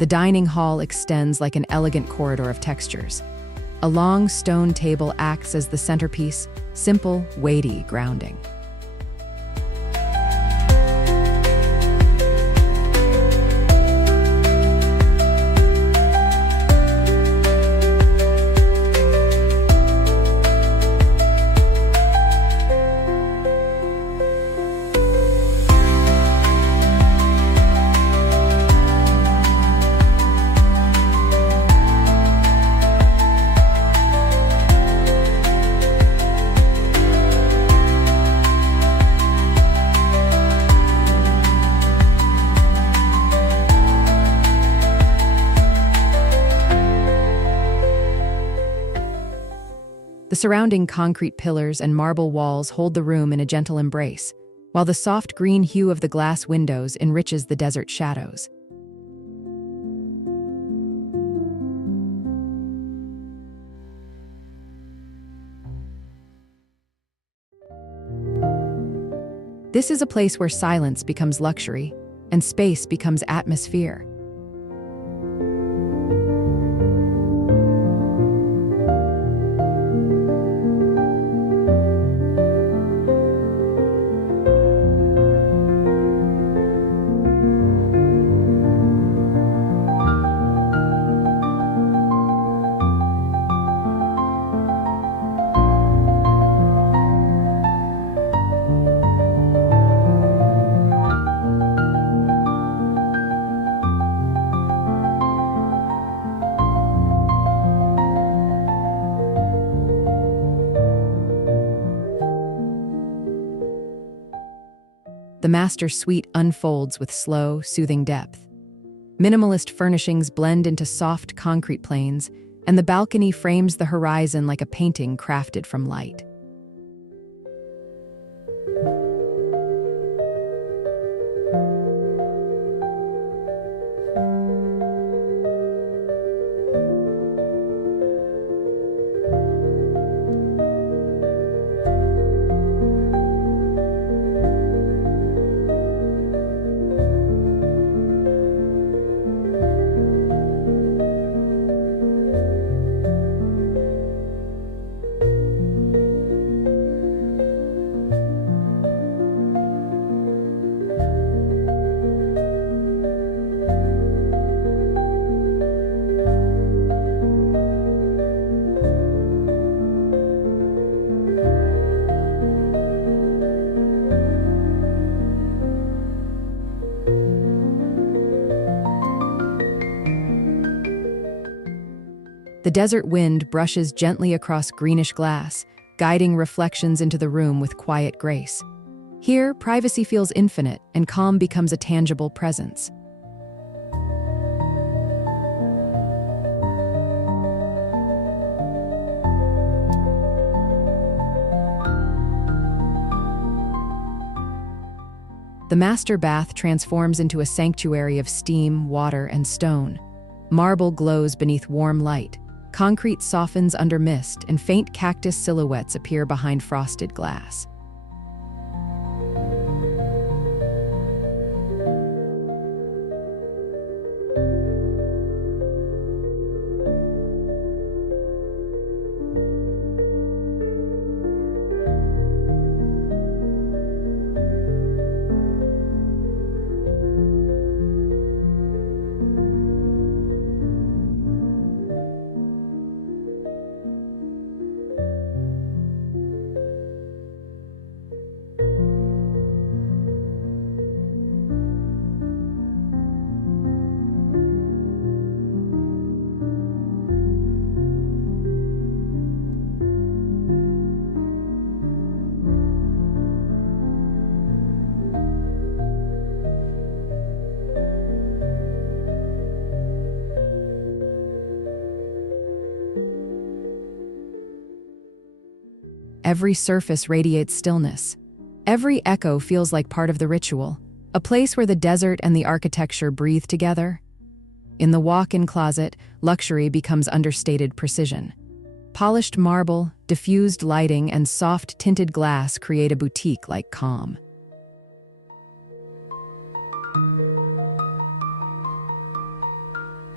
dining hall extends like an elegant corridor of textures. A long stone table acts as the centerpiece, simple, weighty, grounding. The surrounding concrete pillars and marble walls hold the room in a gentle embrace, while the soft green hue of the glass windows enriches the desert shadows. This is a place where silence becomes luxury and space becomes atmosphere. The master suite unfolds with slow, soothing depth. Minimalist furnishings blend into soft concrete planes, and the balcony frames the horizon like a painting crafted from light. The desert wind brushes gently across greenish glass, guiding reflections into the room with quiet grace. Here, privacy feels infinite, and calm becomes a tangible presence. The master bath transforms into a sanctuary of steam, water, and stone. Marble glows beneath warm light. Concrete softens under mist, and faint cactus silhouettes appear behind frosted glass. Every surface radiates stillness. Every echo feels like part of the ritual, a place where the desert and the architecture breathe together. In the walk-in closet, luxury becomes understated precision. Polished marble, diffused lighting, and soft tinted glass create a boutique-like calm.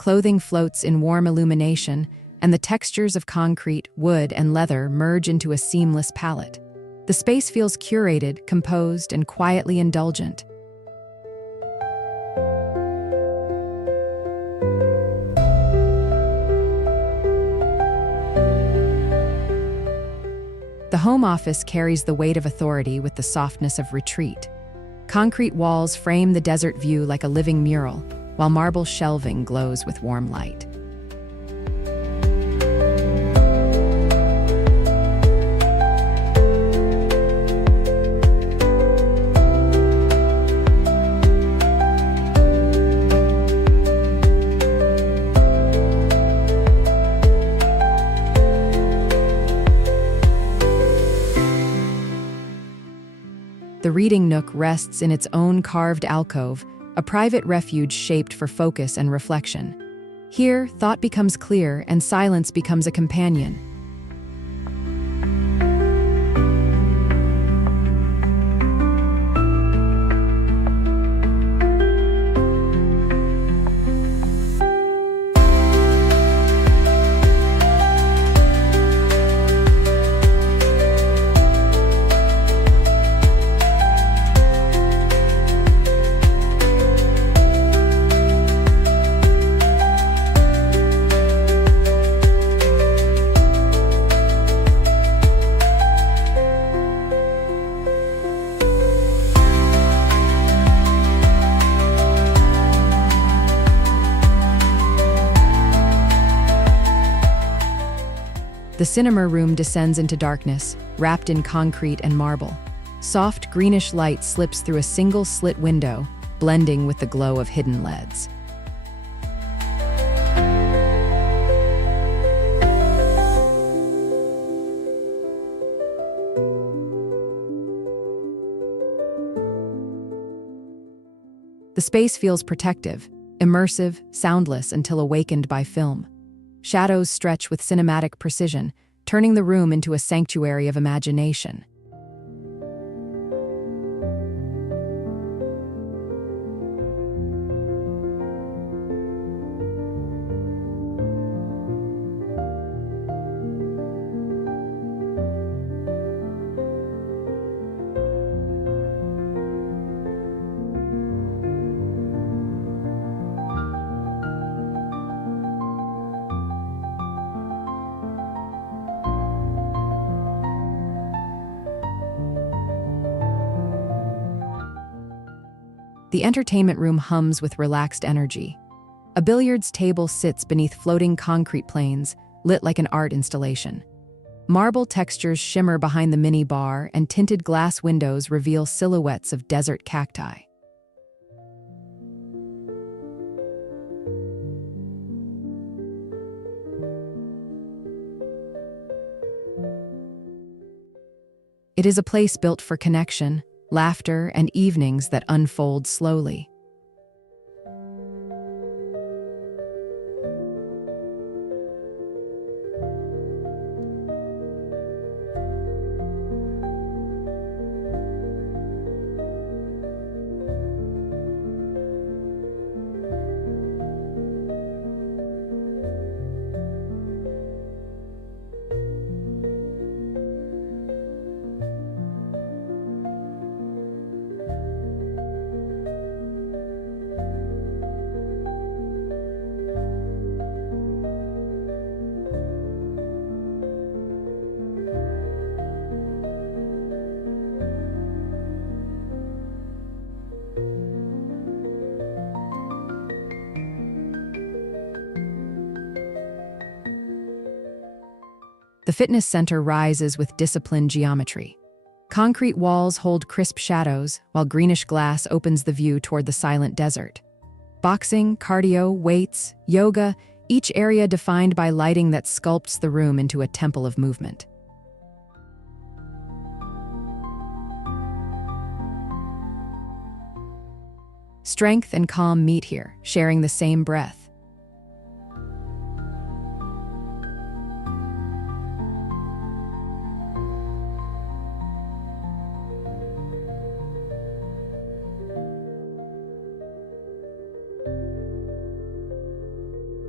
Clothing floats in warm illumination, and the textures of concrete, wood, and leather merge into a seamless palette. The space feels curated, composed, and quietly indulgent. The home office carries the weight of authority with the softness of retreat. Concrete walls frame the desert view like a living mural, while marble shelving glows with warm light. The reading nook rests in its own carved alcove, a private refuge shaped for focus and reflection. Here, thought becomes clear and silence becomes a companion. The cinema room descends into darkness, wrapped in concrete and marble. Soft, greenish light slips through a single slit window, blending with the glow of hidden LEDs. The space feels protective, immersive, soundless until awakened by film. Shadows stretch with cinematic precision, turning the room into a sanctuary of imagination. The entertainment room hums with relaxed energy. A billiards table sits beneath floating concrete planes, lit like an art installation. Marble textures shimmer behind the mini bar, and tinted glass windows reveal silhouettes of desert cacti. It is a place built for connection, laughter, and evenings that unfold slowly. The fitness center rises with disciplined geometry. Concrete walls hold crisp shadows, while greenish glass opens the view toward the silent desert. Boxing, cardio, weights, yoga, each area defined by lighting that sculpts the room into a temple of movement. Strength and calm meet here, sharing the same breath.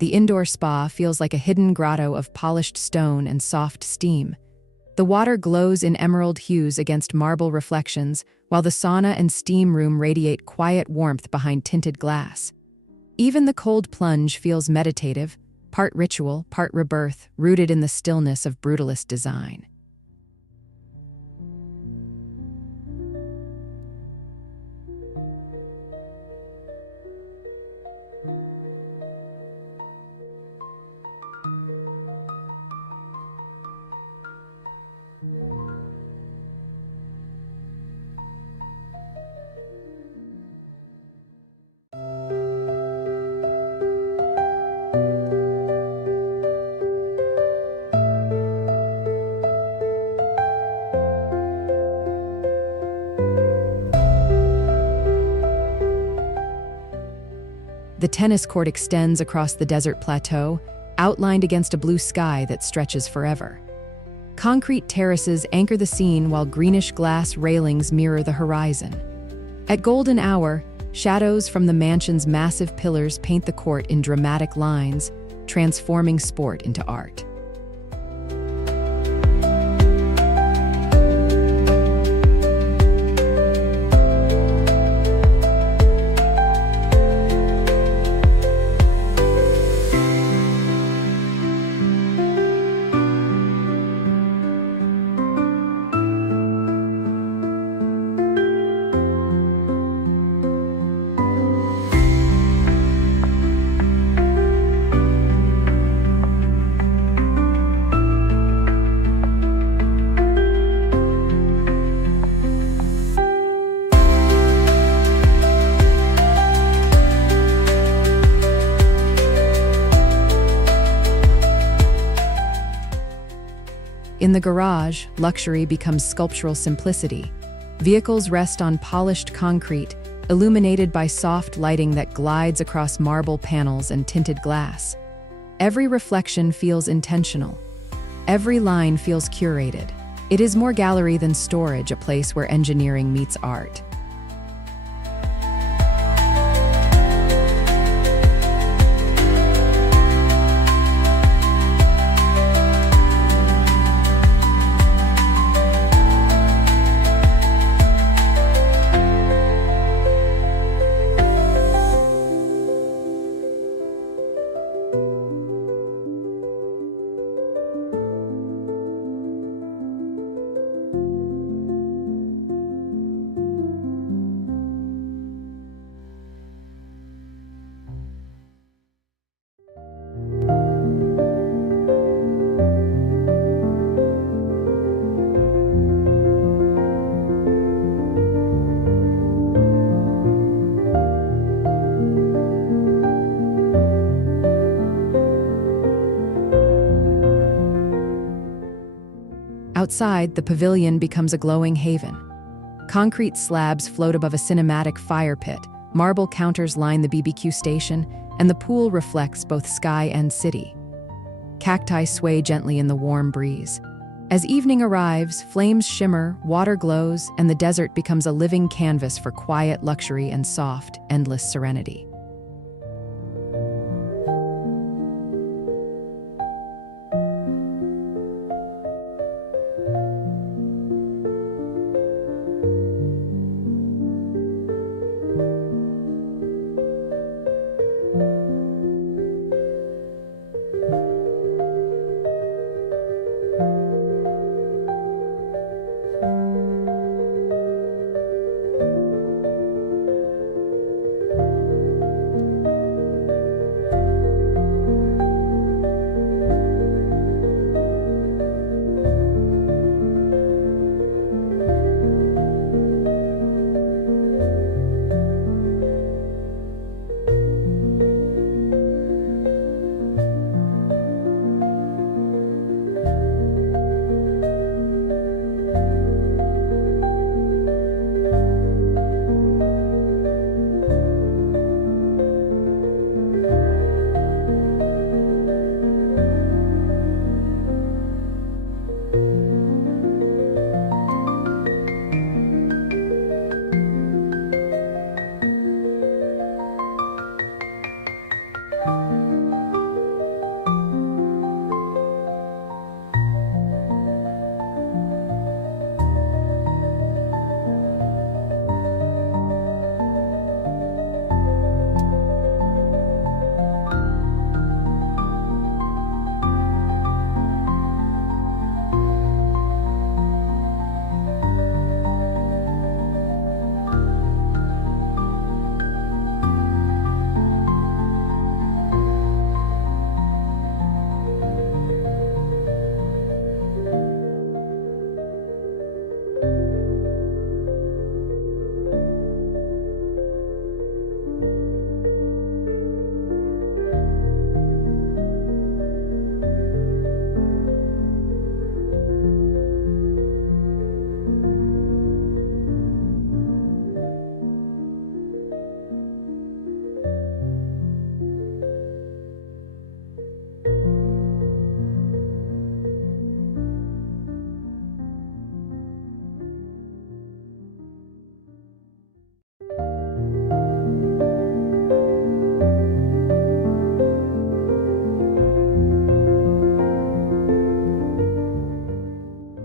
The indoor spa feels like a hidden grotto of polished stone and soft steam. The water glows in emerald hues against marble reflections, while the sauna and steam room radiate quiet warmth behind tinted glass. Even the cold plunge feels meditative, part ritual, part rebirth, rooted in the stillness of brutalist design. The tennis court extends across the desert plateau, outlined against a blue sky that stretches forever. Concrete terraces anchor the scene while greenish-glass railings mirror the horizon. At golden hour, shadows from the mansion's massive pillars paint the court in dramatic lines, transforming sport into art. In the garage, luxury becomes sculptural simplicity. Vehicles rest on polished concrete, illuminated by soft lighting that glides across marble panels and tinted glass. Every reflection feels intentional. Every line feels curated. It is more gallery than storage, a place where engineering meets art. Outside, the pavilion becomes a glowing haven. Concrete slabs float above a cinematic fire pit, marble counters line the BBQ station, and the pool reflects both sky and city. Cacti sway gently in the warm breeze. As evening arrives, flames shimmer, water glows, and the desert becomes a living canvas for quiet luxury and soft, endless serenity.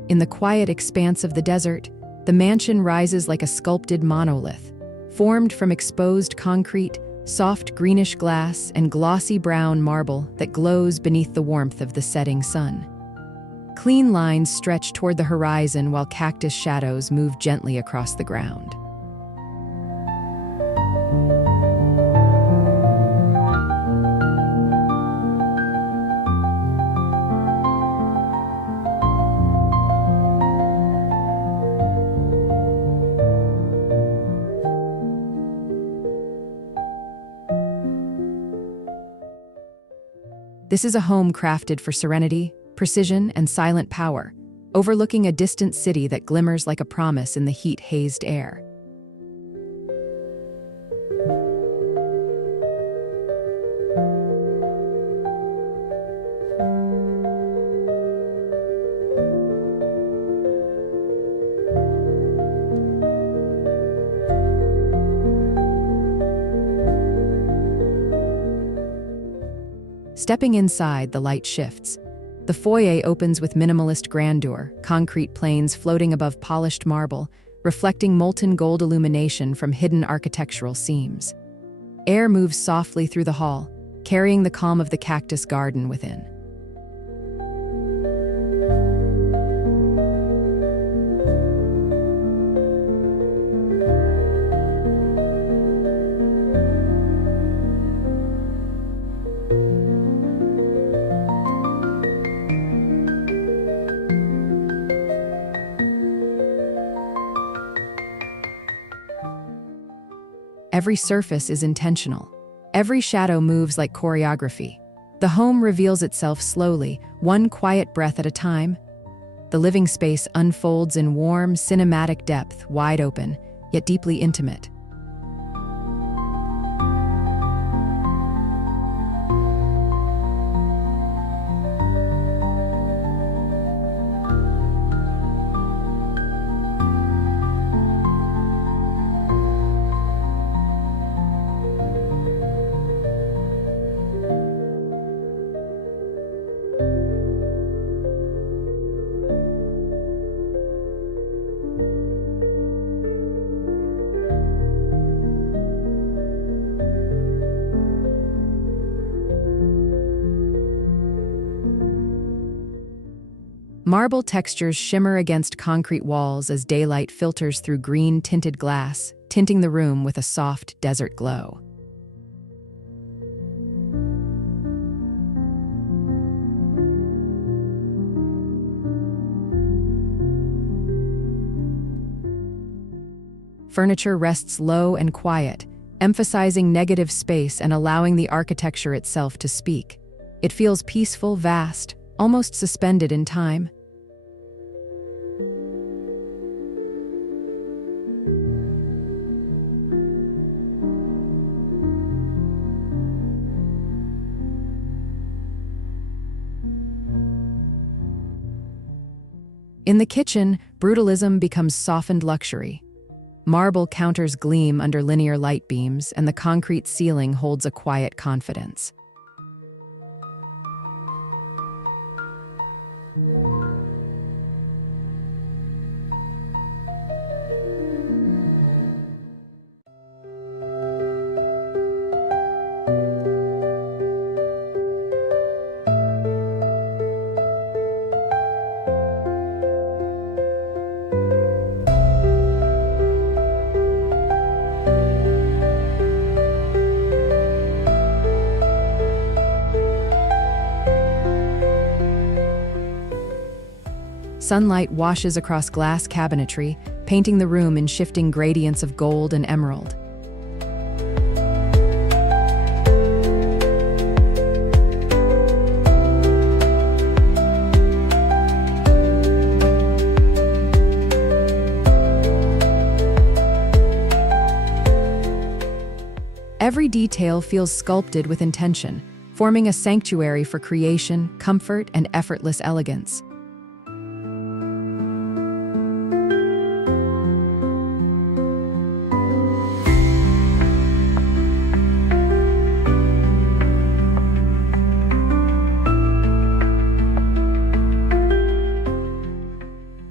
In the quiet expanse of the desert, the mansion rises like a sculpted monolith, formed from exposed concrete, soft greenish glass, and glossy brown marble that glows beneath the warmth of the setting sun. Clean lines stretch toward the horizon while cactus shadows move gently across the ground. This is a home crafted for serenity, precision, and silent power, overlooking a distant city that glimmers like a promise in the heat-hazed air. Stepping inside, the light shifts. The foyer opens with minimalist grandeur, concrete planes floating above polished marble, reflecting molten gold illumination from hidden architectural seams. Air moves softly through the hall, carrying the calm of the cactus garden within. Every surface is intentional. Every shadow moves like choreography. The home reveals itself slowly, one quiet breath at a time. The living space unfolds in warm, cinematic depth, wide open, yet deeply intimate. Marble textures shimmer against concrete walls as daylight filters through green-tinted glass, tinting the room with a soft desert glow. Furniture rests low and quiet, emphasizing negative space and allowing the architecture itself to speak. It feels peaceful, vast, almost suspended in time. In the kitchen, brutalism becomes softened luxury. Marble counters gleam under linear light beams, and the concrete ceiling holds a quiet confidence. Sunlight washes across glass cabinetry, painting the room in shifting gradients of gold and emerald. Every detail feels sculpted with intention, forming a sanctuary for creation, comfort, and effortless elegance.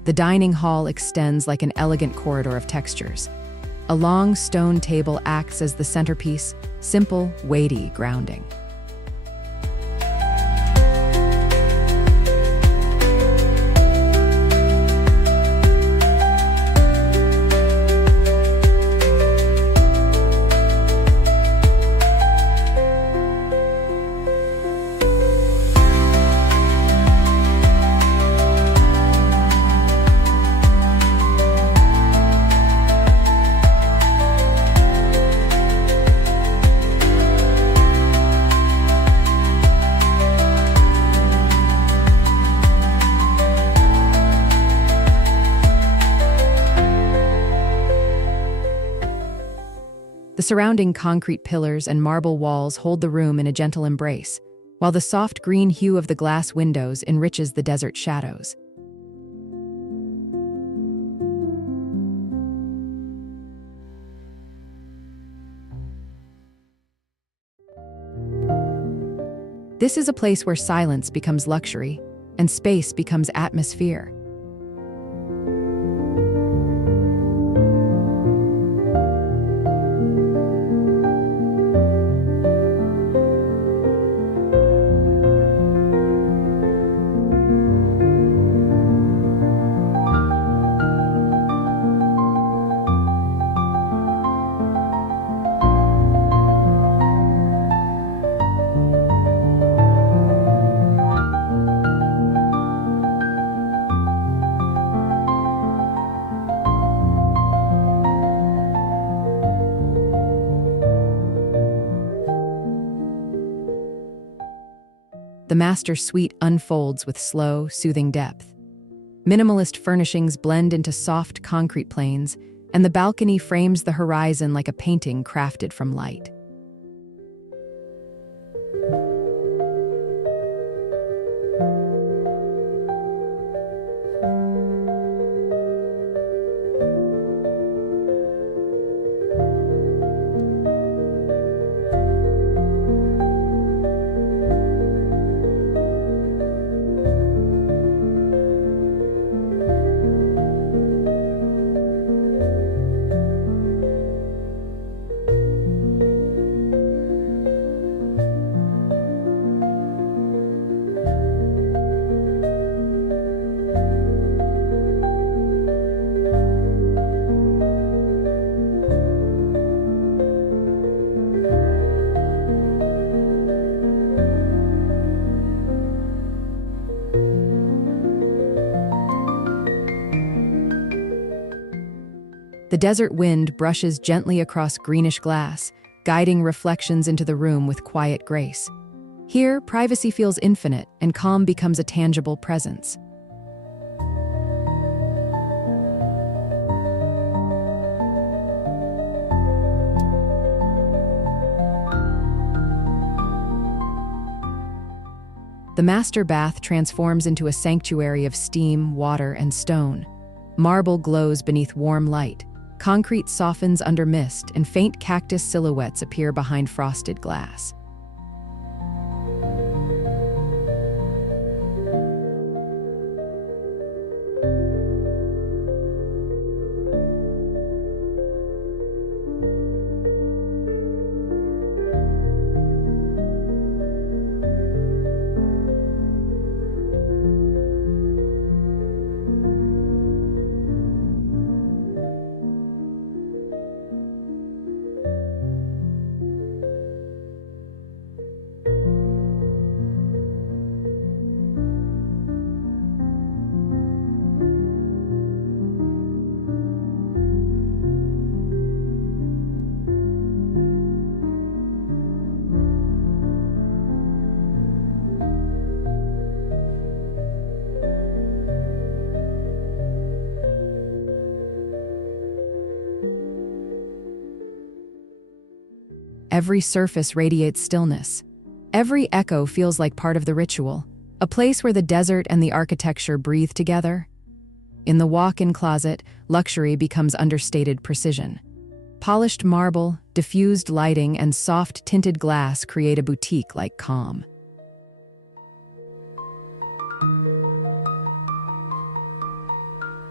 The dining hall extends like an elegant corridor of textures. A long stone table acts as the centerpiece, simple, weighty, grounding. The surrounding concrete pillars and marble walls hold the room in a gentle embrace, while the soft green hue of the glass windows enriches the desert shadows. This is a place where silence becomes luxury and space becomes atmosphere. The master suite unfolds with slow, soothing depth. Minimalist furnishings blend into soft concrete planes, and the balcony frames the horizon like a painting crafted from light. The desert wind brushes gently across greenish glass, guiding reflections into the room with quiet grace. Here, privacy feels infinite, and calm becomes a tangible presence. The master bath transforms into a sanctuary of steam, water, and stone. Marble glows beneath warm light. Concrete softens under mist, and faint cactus silhouettes appear behind frosted glass. Every surface radiates stillness. Every echo feels like part of the ritual, a place where the desert and the architecture breathe together. In the walk-in closet, luxury becomes understated precision. Polished marble, diffused lighting, and soft tinted glass create a boutique-like calm.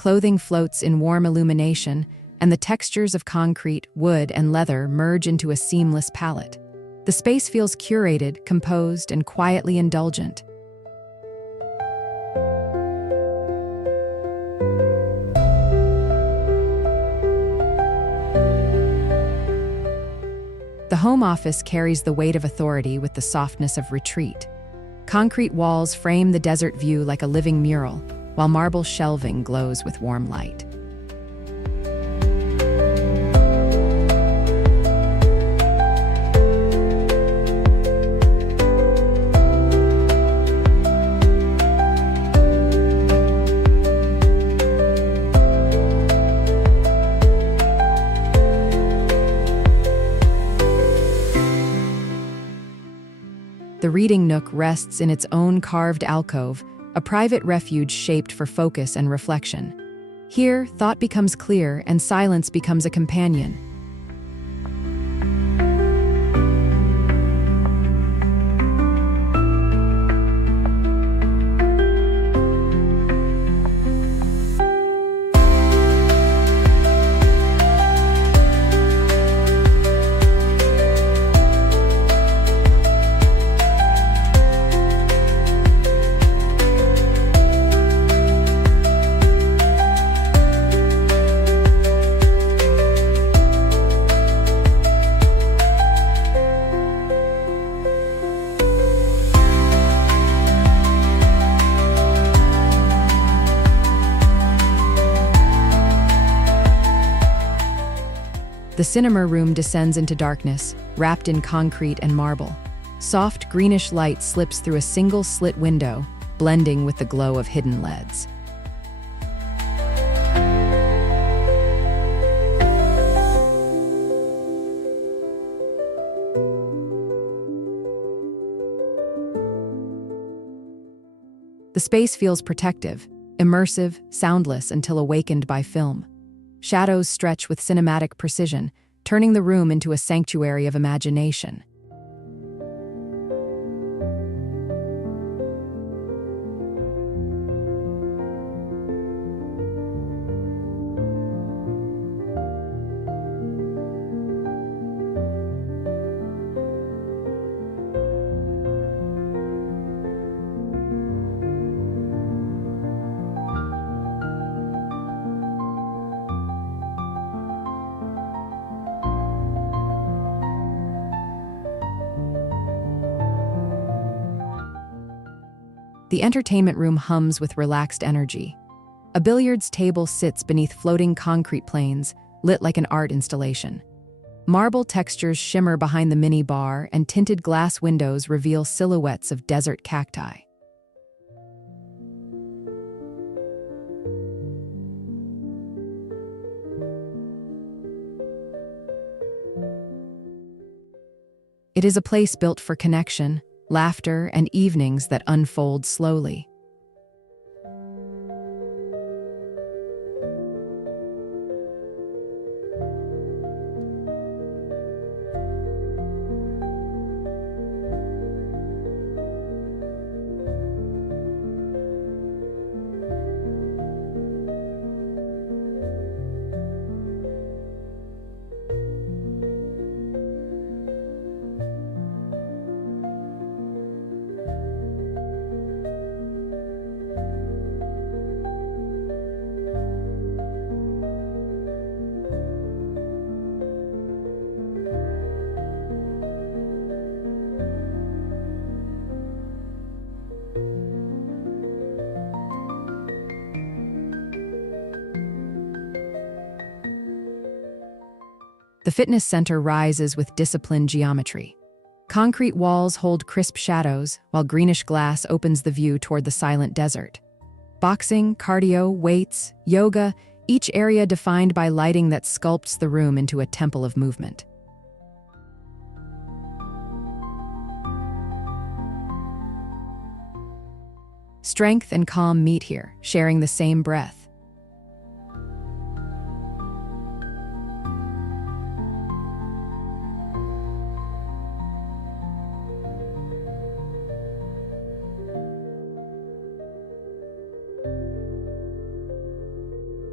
Clothing floats in warm illumination, and the textures of concrete, wood, and leather merge into a seamless palette. The space feels curated, composed, and quietly indulgent. The home office carries the weight of authority with the softness of retreat. Concrete walls frame the desert view like a living mural, while marble shelving glows with warm light. The reading nook rests in its own carved alcove, a private refuge shaped for focus and reflection. Here, thought becomes clear and silence becomes a companion. The cinema room descends into darkness, wrapped in concrete and marble. Soft greenish light slips through a single slit window, blending with the glow of hidden LEDs. The space feels protective, immersive, soundless until awakened by film. Shadows stretch with cinematic precision, turning the room into a sanctuary of imagination. The entertainment room hums with relaxed energy. A billiards table sits beneath floating concrete planes, lit like an art installation. Marble textures shimmer behind the mini bar, and tinted glass windows reveal silhouettes of desert cacti. It is a place built for connection, laughter, and evenings that unfold slowly. The fitness center rises with disciplined geometry. Concrete walls hold crisp shadows, while greenish glass opens the view toward the silent desert. Boxing, cardio, weights, yoga, each area defined by lighting that sculpts the room into a temple of movement. Strength and calm meet here, sharing the same breath.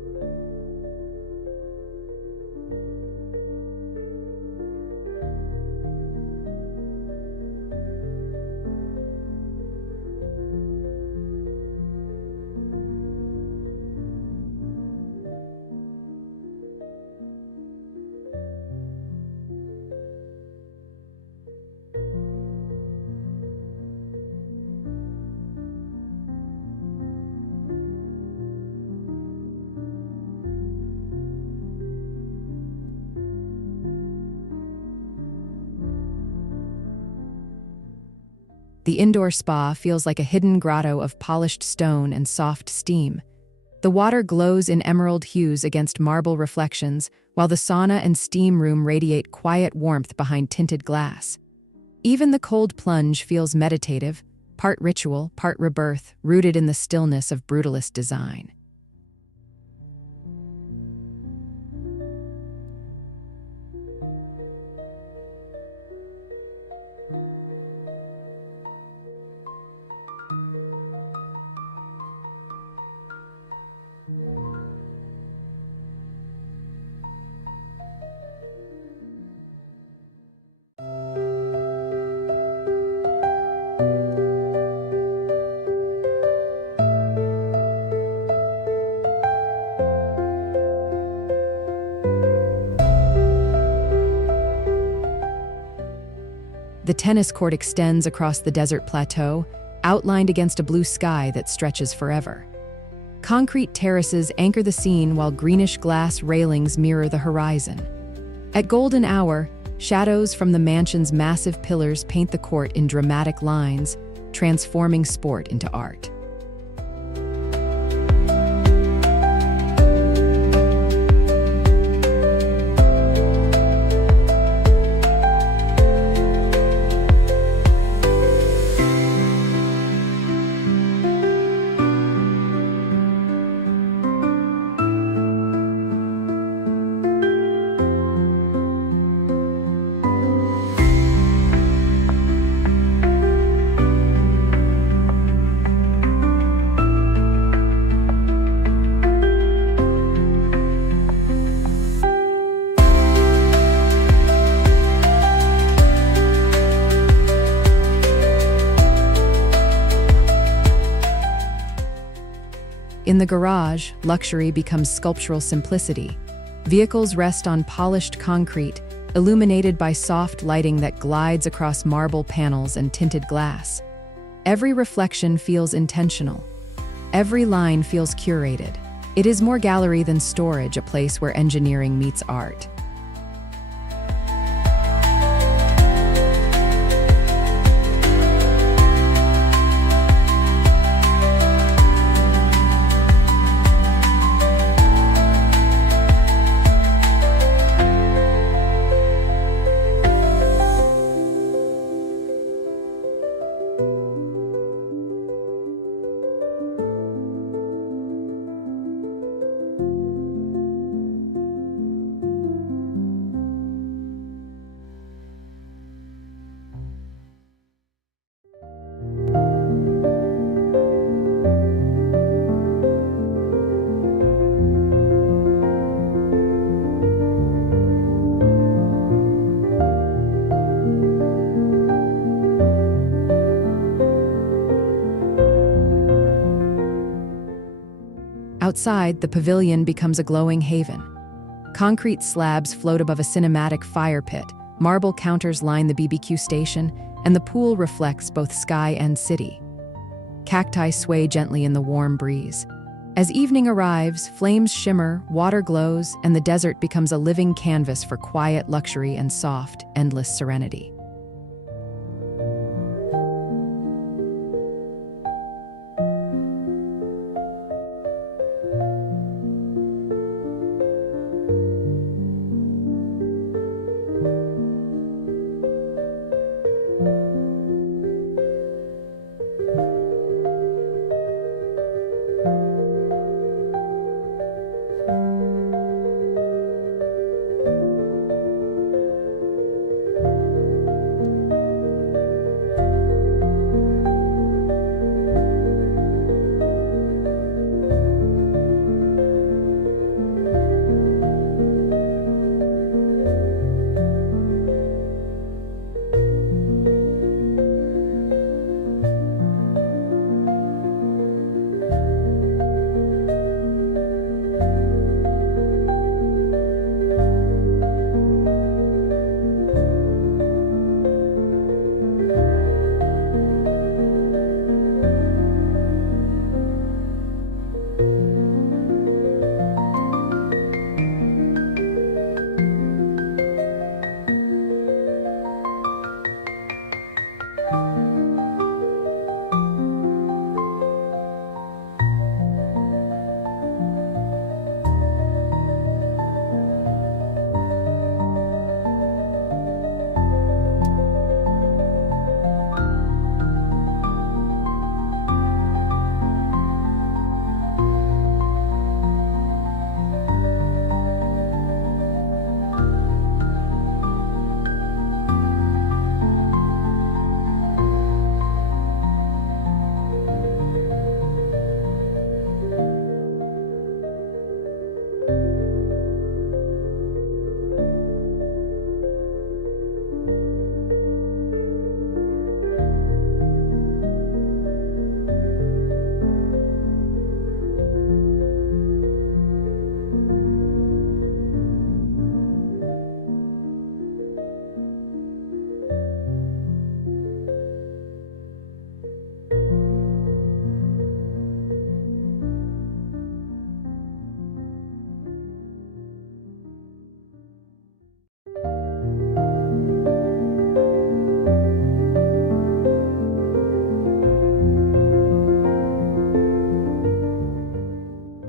The indoor spa feels like a hidden grotto of polished stone and soft steam. The water glows in emerald hues against marble reflections, while the sauna and steam room radiate quiet warmth behind tinted glass. Even the cold plunge feels meditative, part ritual, part rebirth, rooted in the stillness of brutalist design. The tennis court extends across the desert plateau, outlined against a blue sky that stretches forever. Concrete terraces anchor the scene while greenish-glass railings mirror the horizon. At golden hour, shadows from the mansion's massive pillars paint the court in dramatic lines, transforming sport into art. In the garage, luxury becomes sculptural simplicity. Vehicles rest on polished concrete, illuminated by soft lighting that glides across marble panels and tinted glass. Every reflection feels intentional. Every line feels curated. It is more gallery than storage, a place where engineering meets art. Outside, the pavilion becomes a glowing haven. Concrete slabs float above a cinematic fire pit, marble counters line the BBQ station, and the pool reflects both sky and city. Cacti sway gently in the warm breeze. As evening arrives, flames shimmer, water glows, and the desert becomes a living canvas for quiet luxury and soft, endless serenity.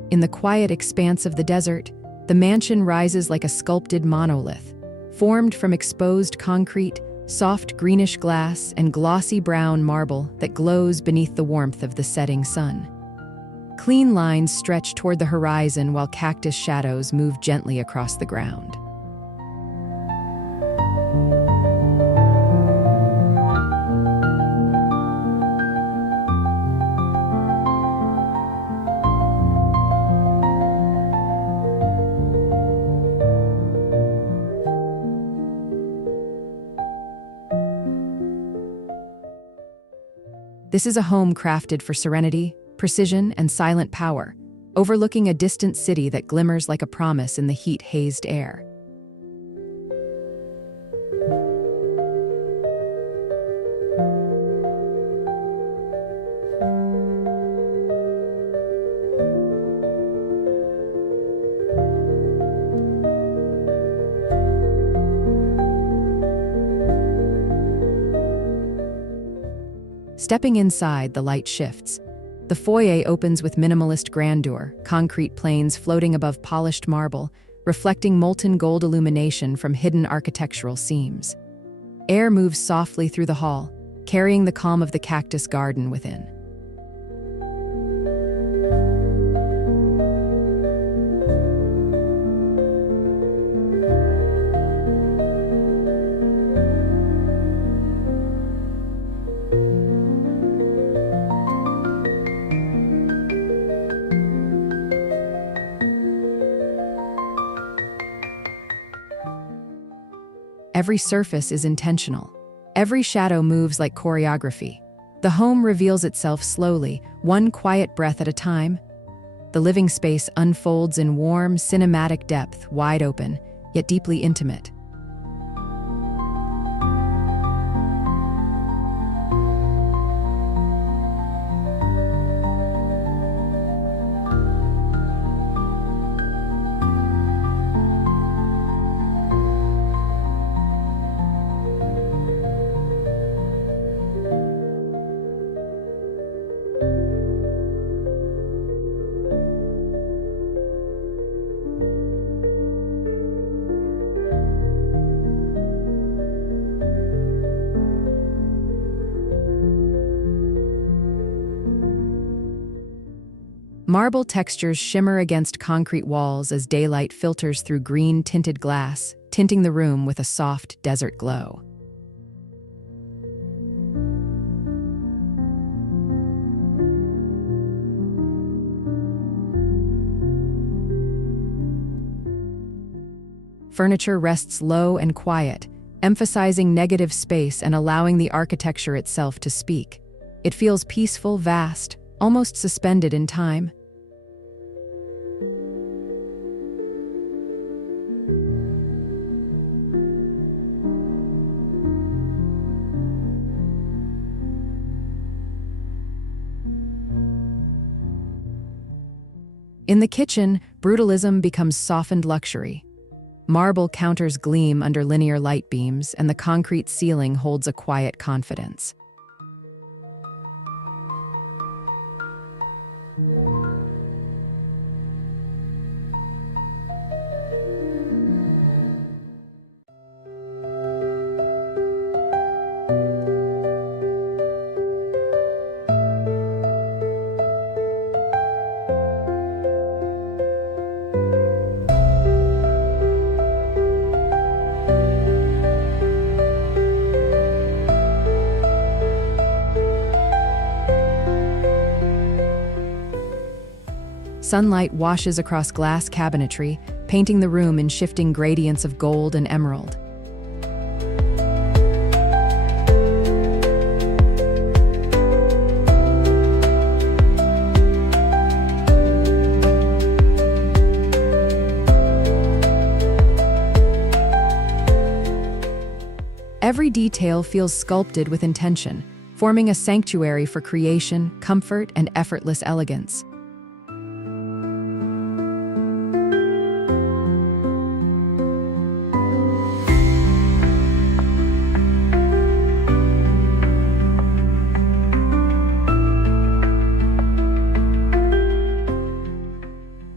In the quiet expanse of the desert, the mansion rises like a sculpted monolith, formed from exposed concrete, soft greenish glass, and glossy brown marble that glows beneath the warmth of the setting sun. Clean lines stretch toward the horizon while cactus shadows move gently across the ground. This is a home crafted for serenity, precision, and silent power, overlooking a distant city that glimmers like a promise in the heat-hazed air. Stepping inside, the light shifts. The foyer opens with minimalist grandeur, concrete planes floating above polished marble, reflecting molten gold illumination from hidden architectural seams. Air moves softly through the hall, carrying the calm of the cactus garden within. Every surface is intentional. Every shadow moves like choreography. The home reveals itself slowly, one quiet breath at a time. The living space unfolds in warm, cinematic depth, wide open, yet deeply intimate. Marble textures shimmer against concrete walls as daylight filters through green-tinted glass, tinting the room with a soft desert glow. Furniture rests low and quiet, emphasizing negative space and allowing the architecture itself to speak. It feels peaceful, vast, almost suspended in time. In the kitchen, brutalism becomes softened luxury. Marble counters gleam under linear light beams, and the concrete ceiling holds a quiet confidence. Sunlight washes across glass cabinetry, painting the room in shifting gradients of gold and emerald. Every detail feels sculpted with intention, forming a sanctuary for creation, comfort, and effortless elegance.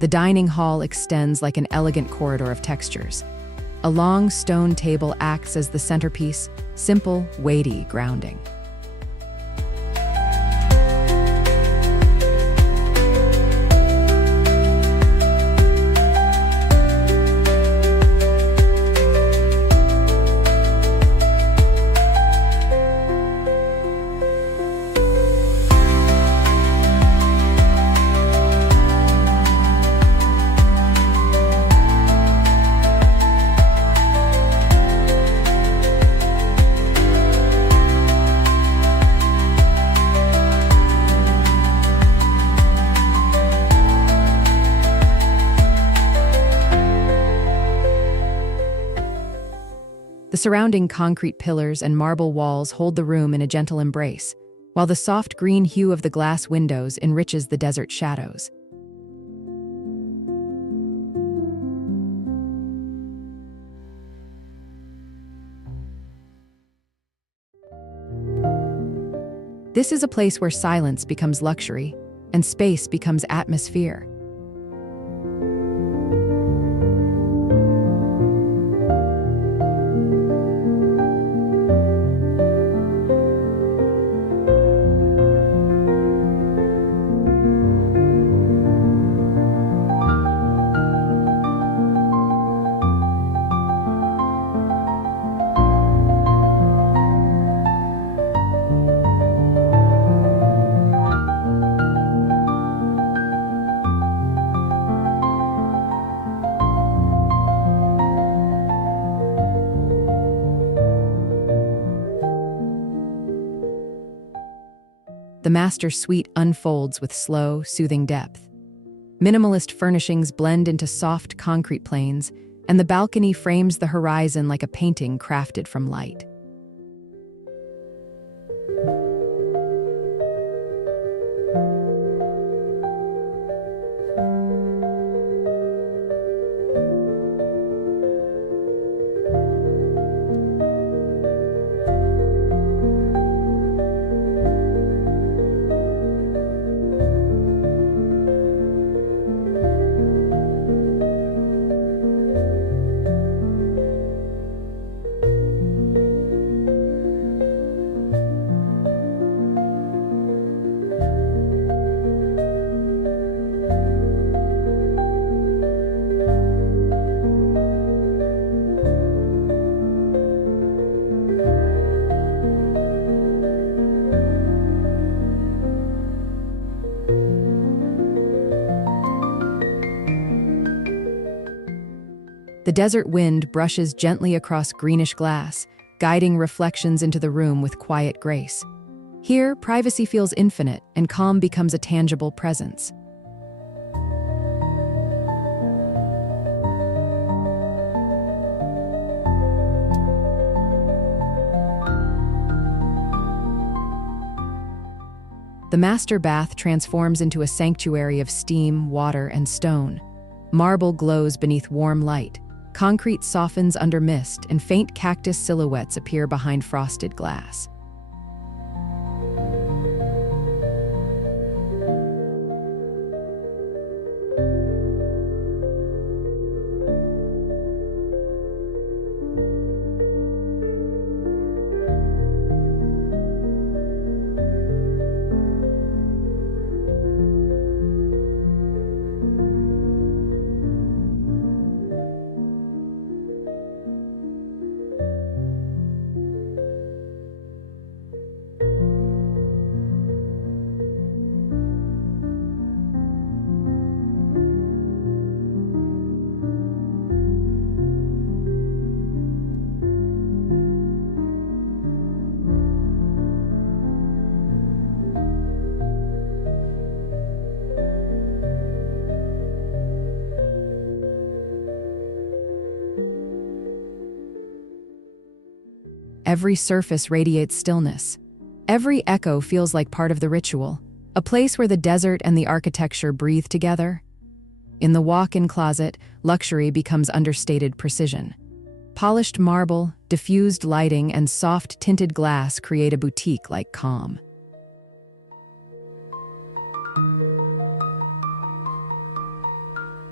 The dining hall extends like an elegant corridor of textures. A long stone table acts as the centerpiece, simple, weighty, grounding. The surrounding concrete pillars and marble walls hold the room in a gentle embrace, while the soft green hue of the glass windows enriches the desert shadows. This is a place where silence becomes luxury and space becomes atmosphere. The master suite unfolds with slow, soothing depth. Minimalist furnishings blend into soft concrete planes, and the balcony frames the horizon like a painting crafted from light. The desert wind brushes gently across greenish glass, guiding reflections into the room with quiet grace. Here, privacy feels infinite, and calm becomes a tangible presence. The master bath transforms into a sanctuary of steam, water, and stone. Marble glows beneath warm light. Concrete softens under mist, and faint cactus silhouettes appear behind frosted glass. Every surface radiates stillness. Every echo feels like part of the ritual, a place where the desert and the architecture breathe together. In the walk-in closet, luxury becomes understated precision. Polished marble, diffused lighting, and soft tinted glass create a boutique-like calm.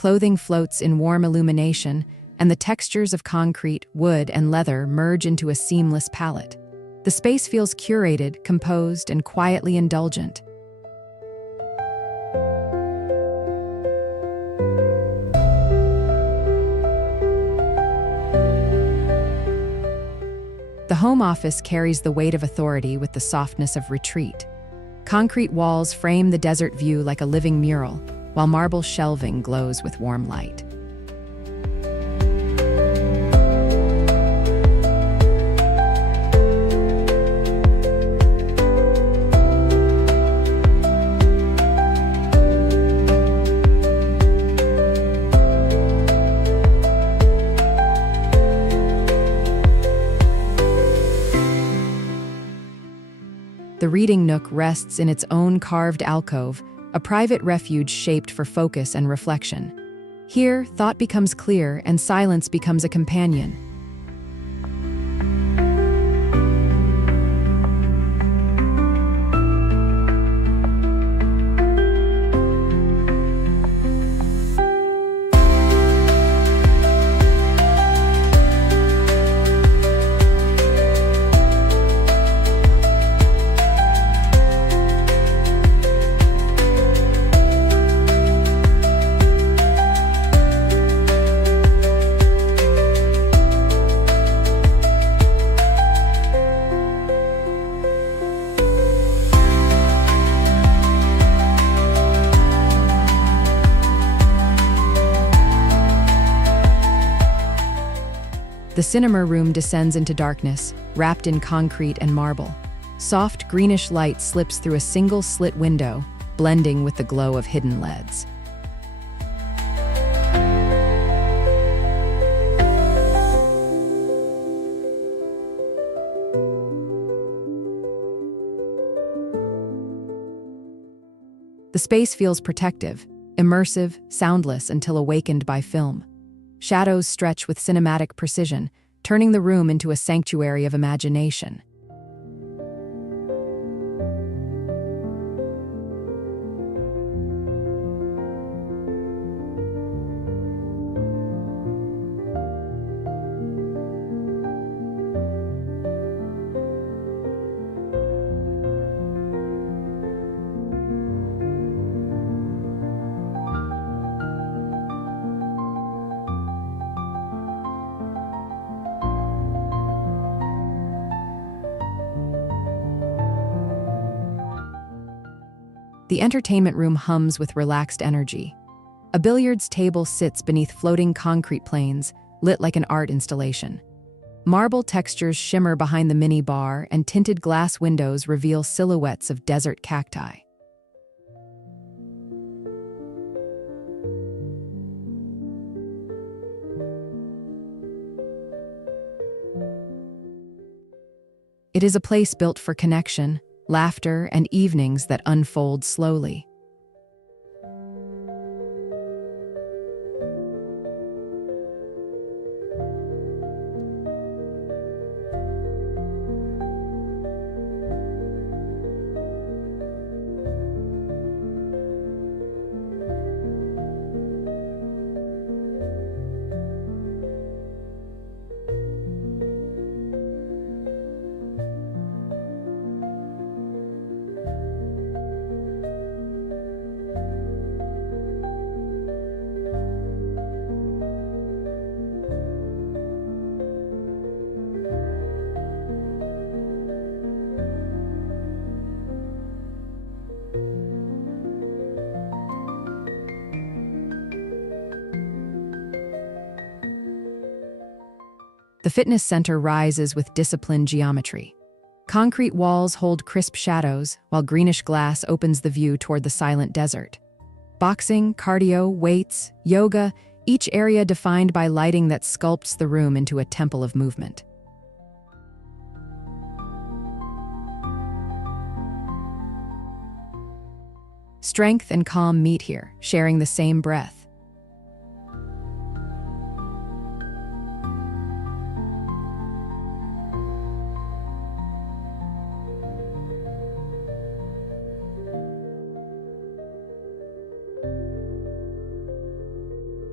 Clothing floats in warm illumination, and the textures of concrete, wood, and leather merge into a seamless palette. The space feels curated, composed, and quietly indulgent. The home office carries the weight of authority with the softness of retreat. Concrete walls frame the desert view like a living mural, while marble shelving glows with warm light. The reading nook rests in its own carved alcove, a private refuge shaped for focus and reflection. Here, thought becomes clear and silence becomes a companion. The cinema room descends into darkness, wrapped in concrete and marble. Soft greenish light slips through a single slit window, blending with the glow of hidden LEDs. The space feels protective, immersive, soundless until awakened by film. Shadows stretch with cinematic precision, turning the room into a sanctuary of imagination. The entertainment room hums with relaxed energy. A billiards table sits beneath floating concrete planes, lit like an art installation. Marble textures shimmer behind the mini bar, and tinted glass windows reveal silhouettes of desert cacti. It is a place built for connection, laughter, and evenings that unfold slowly. The fitness center rises with disciplined geometry. Concrete walls hold crisp shadows, while greenish glass opens the view toward the silent desert. Boxing, cardio, weights, yoga, each area defined by lighting that sculpts the room into a temple of movement. Strength and calm meet here, sharing the same breath.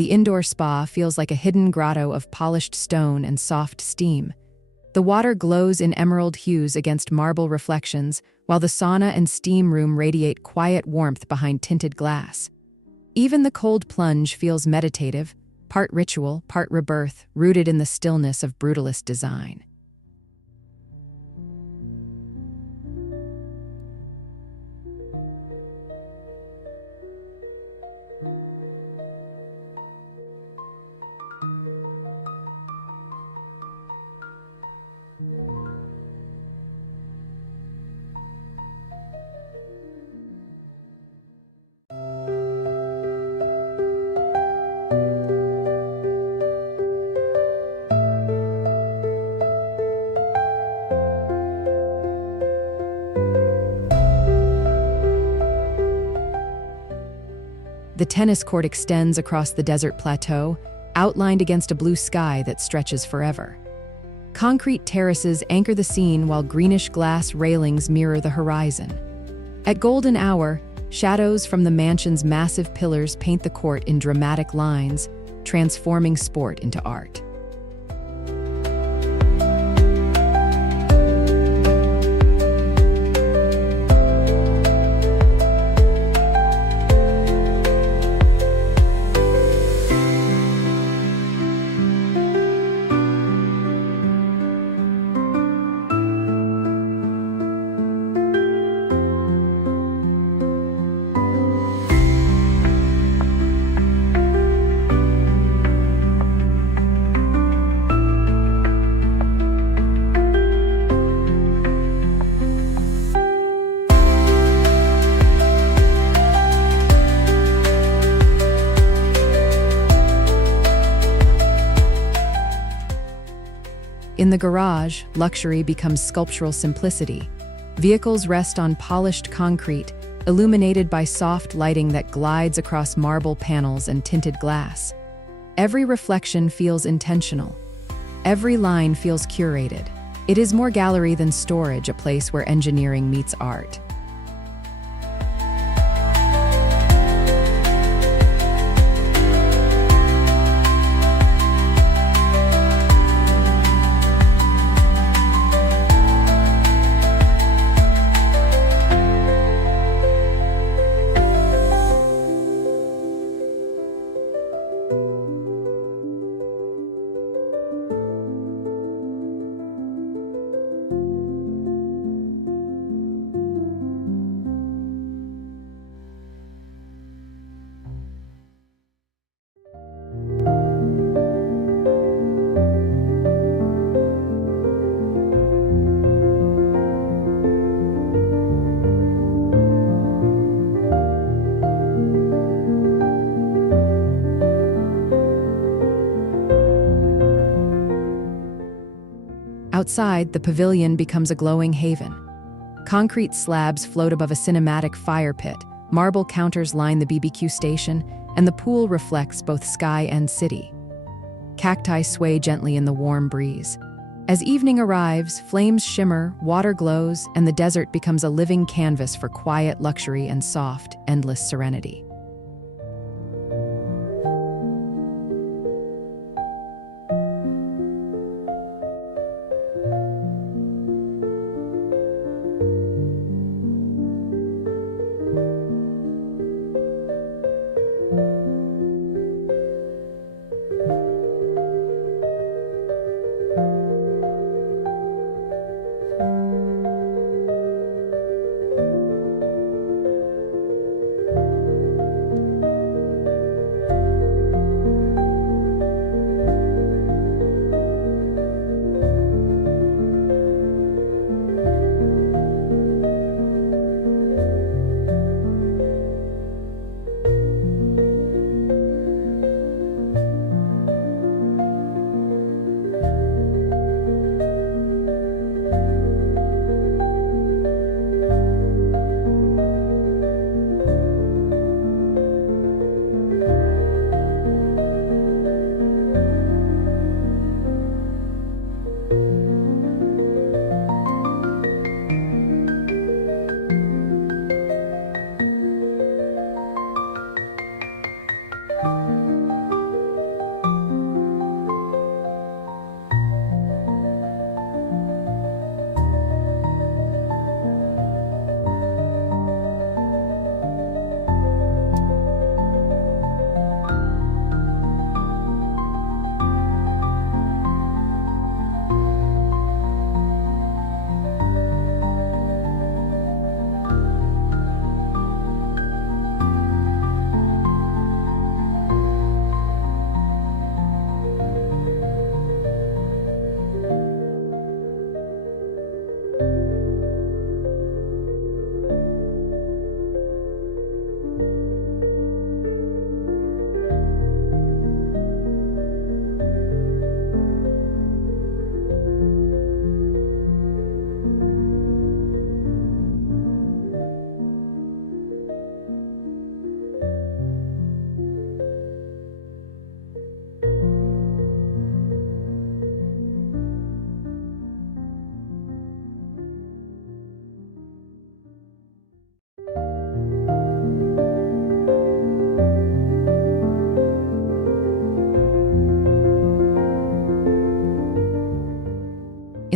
The indoor spa feels like a hidden grotto of polished stone and soft steam. The water glows in emerald hues against marble reflections, while the sauna and steam room radiate quiet warmth behind tinted glass. Even the cold plunge feels meditative, part ritual, part rebirth, rooted in the stillness of brutalist design. The tennis court extends across the desert plateau, outlined against a blue sky that stretches forever. Concrete terraces anchor the scene while greenish-glass railings mirror the horizon. At golden hour, shadows from the mansion's massive pillars paint the court in dramatic lines, transforming sport into art. In the garage, luxury becomes sculptural simplicity. Vehicles rest on polished concrete, illuminated by soft lighting that glides across marble panels and tinted glass. Every reflection feels intentional. Every line feels curated. It is more gallery than storage, a place where engineering meets art. Outside, the pavilion becomes a glowing haven. Concrete slabs float above a cinematic fire pit, marble counters line the BBQ station, and the pool reflects both sky and city. Cacti sway gently in the warm breeze. As evening arrives, flames shimmer, water glows, and the desert becomes a living canvas for quiet luxury and soft, endless serenity.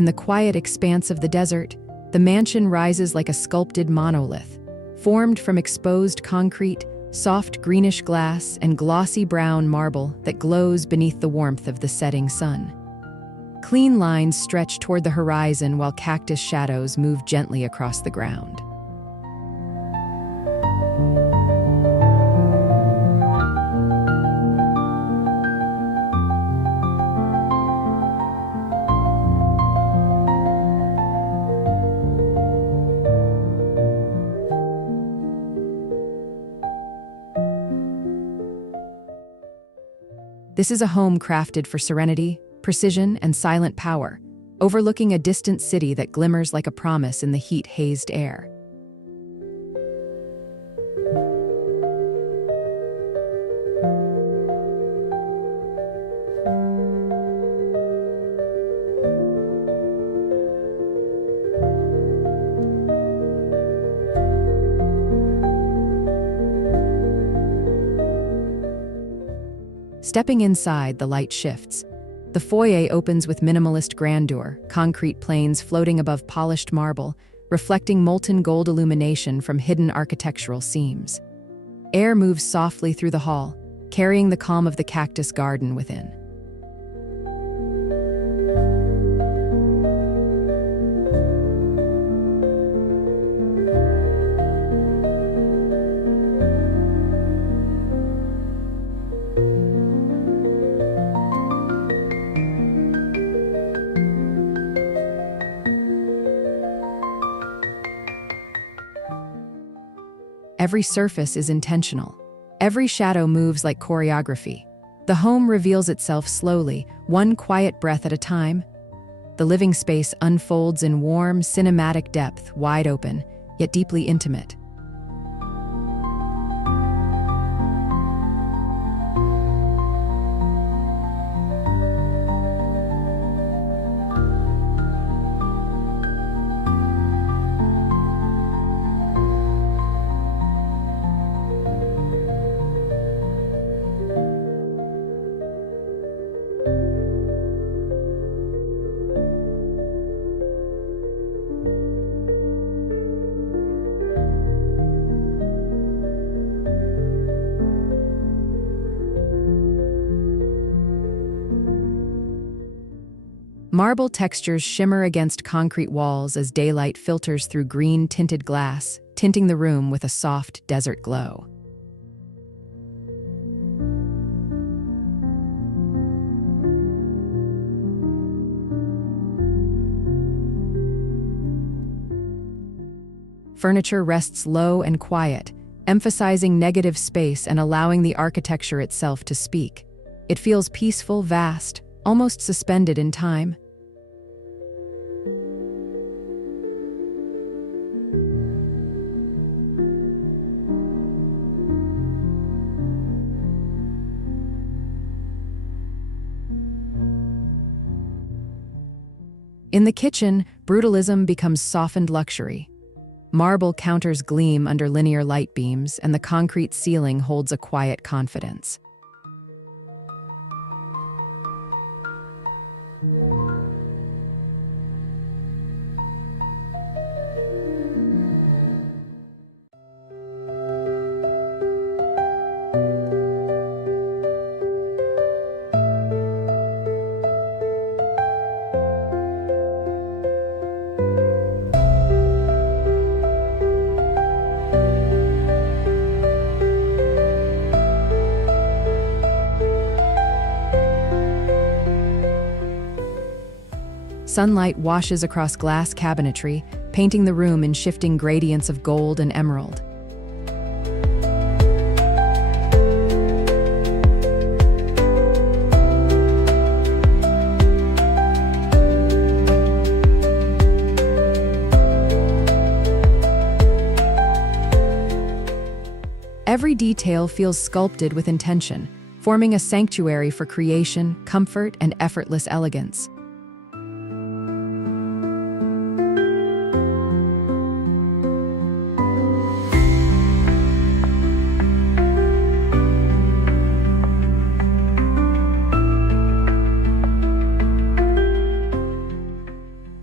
In the quiet expanse of the desert, the mansion rises like a sculpted monolith, formed from exposed concrete, soft greenish glass, and glossy brown marble that glows beneath the warmth of the setting sun. Clean lines stretch toward the horizon while cactus shadows move gently across the ground. This is a home crafted for serenity, precision, and silent power, overlooking a distant city that glimmers like a promise in the heat-hazed air. Stepping inside, the light shifts. The foyer opens with minimalist grandeur, concrete planes floating above polished marble, reflecting molten gold illumination from hidden architectural seams. Air moves softly through the hall, carrying the calm of the cactus garden within. Every surface is intentional. Every shadow moves like choreography. The home reveals itself slowly, one quiet breath at a time. The living space unfolds in warm, cinematic depth, wide open, yet deeply intimate. Marble textures shimmer against concrete walls as daylight filters through green-tinted glass, tinting the room with a soft desert glow. Furniture rests low and quiet, emphasizing negative space and allowing the architecture itself to speak. It feels peaceful, vast, almost suspended in time. In the kitchen, brutalism becomes softened luxury. Marble counters gleam under linear light beams, and the concrete ceiling holds a quiet confidence. Sunlight washes across glass cabinetry, painting the room in shifting gradients of gold and emerald. Every detail feels sculpted with intention, forming a sanctuary for creation, comfort, and effortless elegance.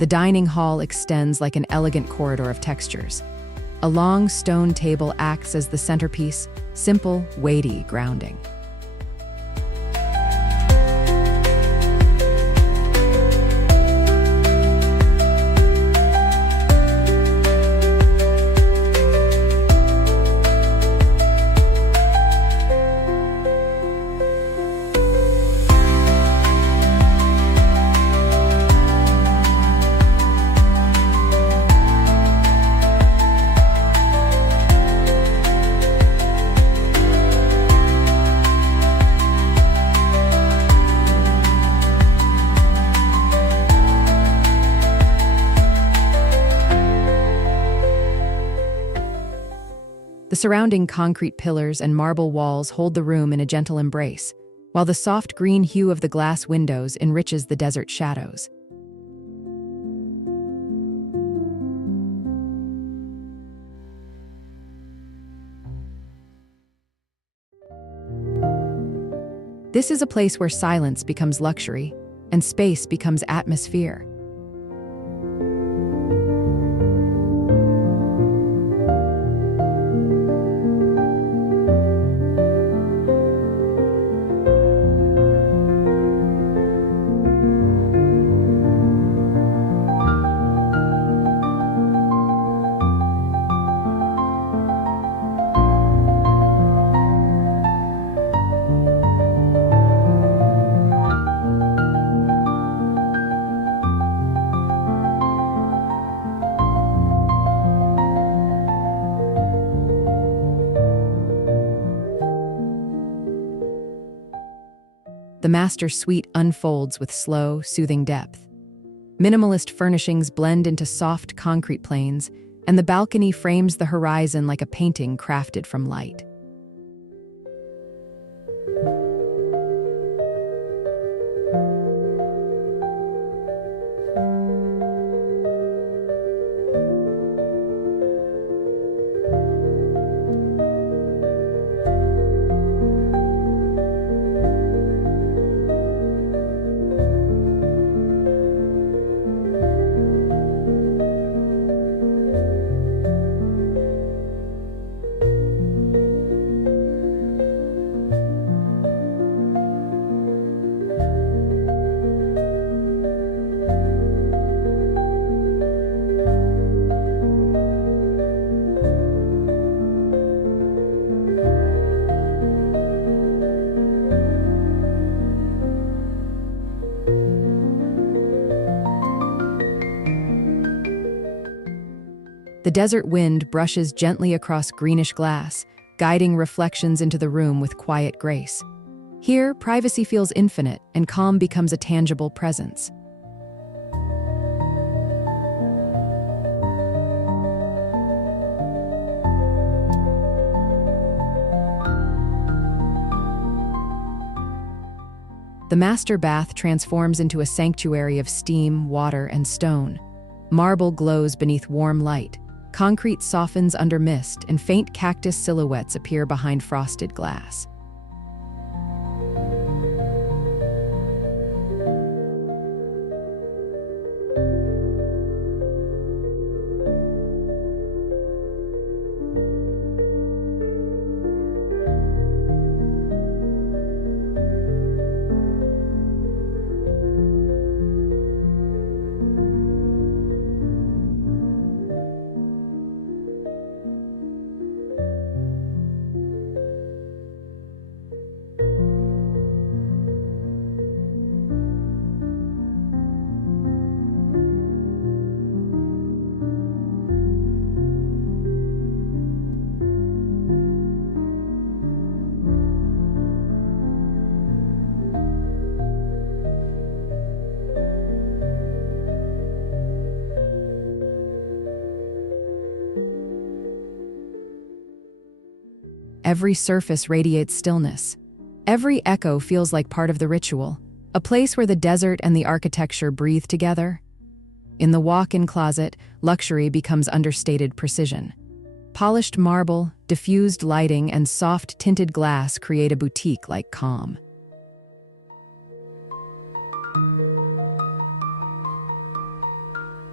The dining hall extends like an elegant corridor of textures. A long stone table acts as the centerpiece, simple, weighty, grounding. The surrounding concrete pillars and marble walls hold the room in a gentle embrace, while the soft green hue of the glass windows enriches the desert shadows. This is a place where silence becomes luxury and space becomes atmosphere. The master suite unfolds with slow, soothing depth. Minimalist furnishings blend into soft concrete planes, and the balcony frames the horizon like a painting crafted from light. The desert wind brushes gently across greenish glass, guiding reflections into the room with quiet grace. Here, privacy feels infinite, and calm becomes a tangible presence. The master bath transforms into a sanctuary of steam, water, and stone. Marble glows beneath warm light. Concrete softens under mist, and faint cactus silhouettes appear behind frosted glass. Every surface radiates stillness. Every echo feels like part of the ritual, a place where the desert and the architecture breathe together. In the walk-in closet, luxury becomes understated precision. Polished marble, diffused lighting, and soft tinted glass create a boutique-like calm.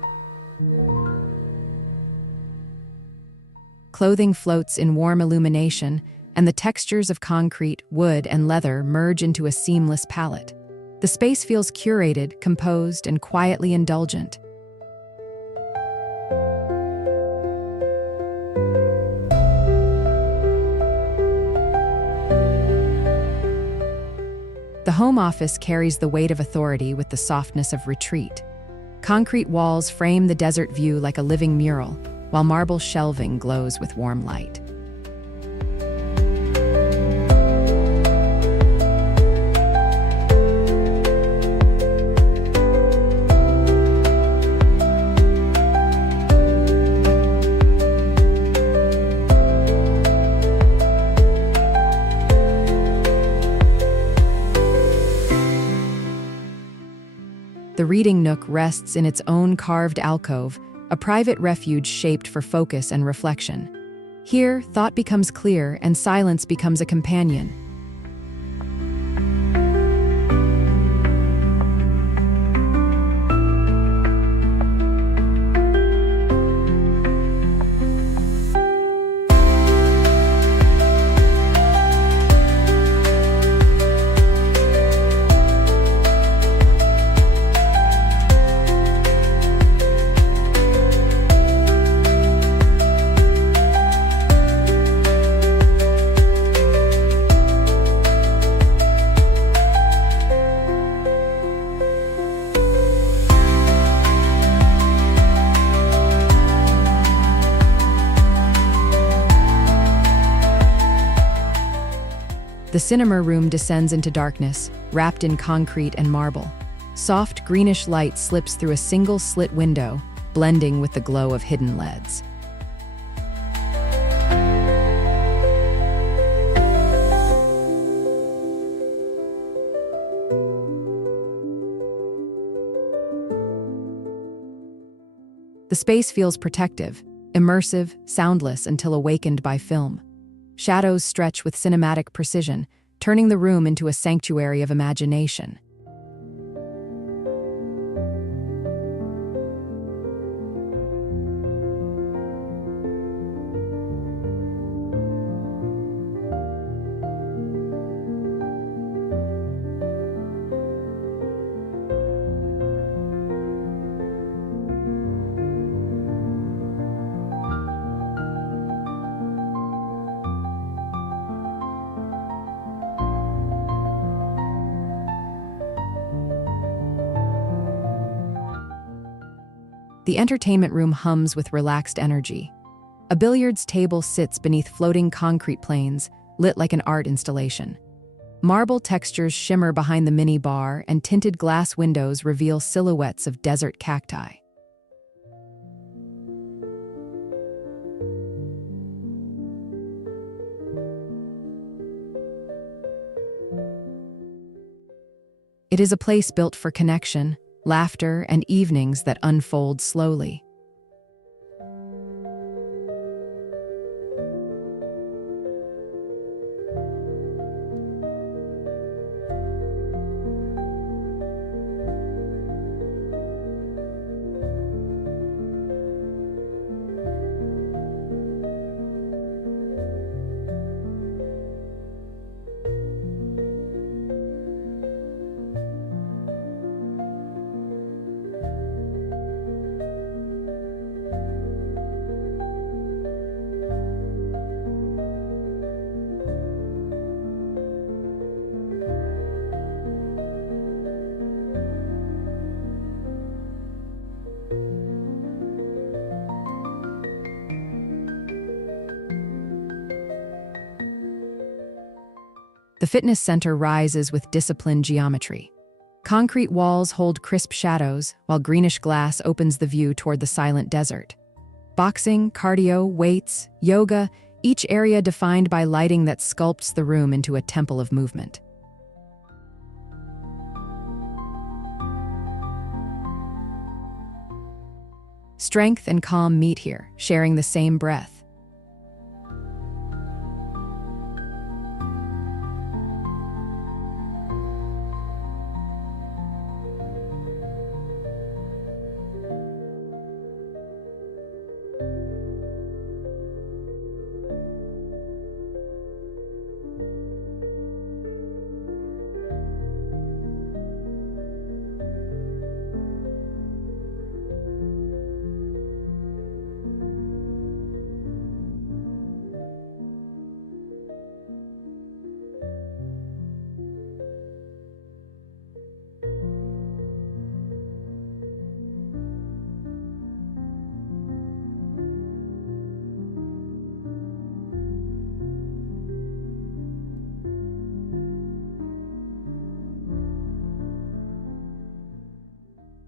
Clothing floats in warm illumination, and the textures of concrete, wood, and leather merge into a seamless palette. The space feels curated, composed, and quietly indulgent. The home office carries the weight of authority with the softness of retreat. Concrete walls frame the desert view like a living mural, while marble shelving glows with warm light. The reading nook rests in its own carved alcove, a private refuge shaped for focus and reflection. Here, thought becomes clear and silence becomes a companion. The cinema room descends into darkness, wrapped in concrete and marble. Soft, greenish light slips through a single slit window, blending with the glow of hidden LEDs. The space feels protective, immersive, soundless until awakened by film. Shadows stretch with cinematic precision, turning the room into a sanctuary of imagination. The entertainment room hums with relaxed energy. A billiards table sits beneath floating concrete planes, lit like an art installation. Marble textures shimmer behind the mini bar, and tinted glass windows reveal silhouettes of desert cacti. It is a place built for connection, laughter, and evenings that unfold slowly. The fitness center rises with disciplined geometry. Concrete walls hold crisp shadows, while greenish glass opens the view toward the silent desert. Boxing, cardio, weights, yoga, each area defined by lighting that sculpts the room into a temple of movement. Strength and calm meet here, sharing the same breath.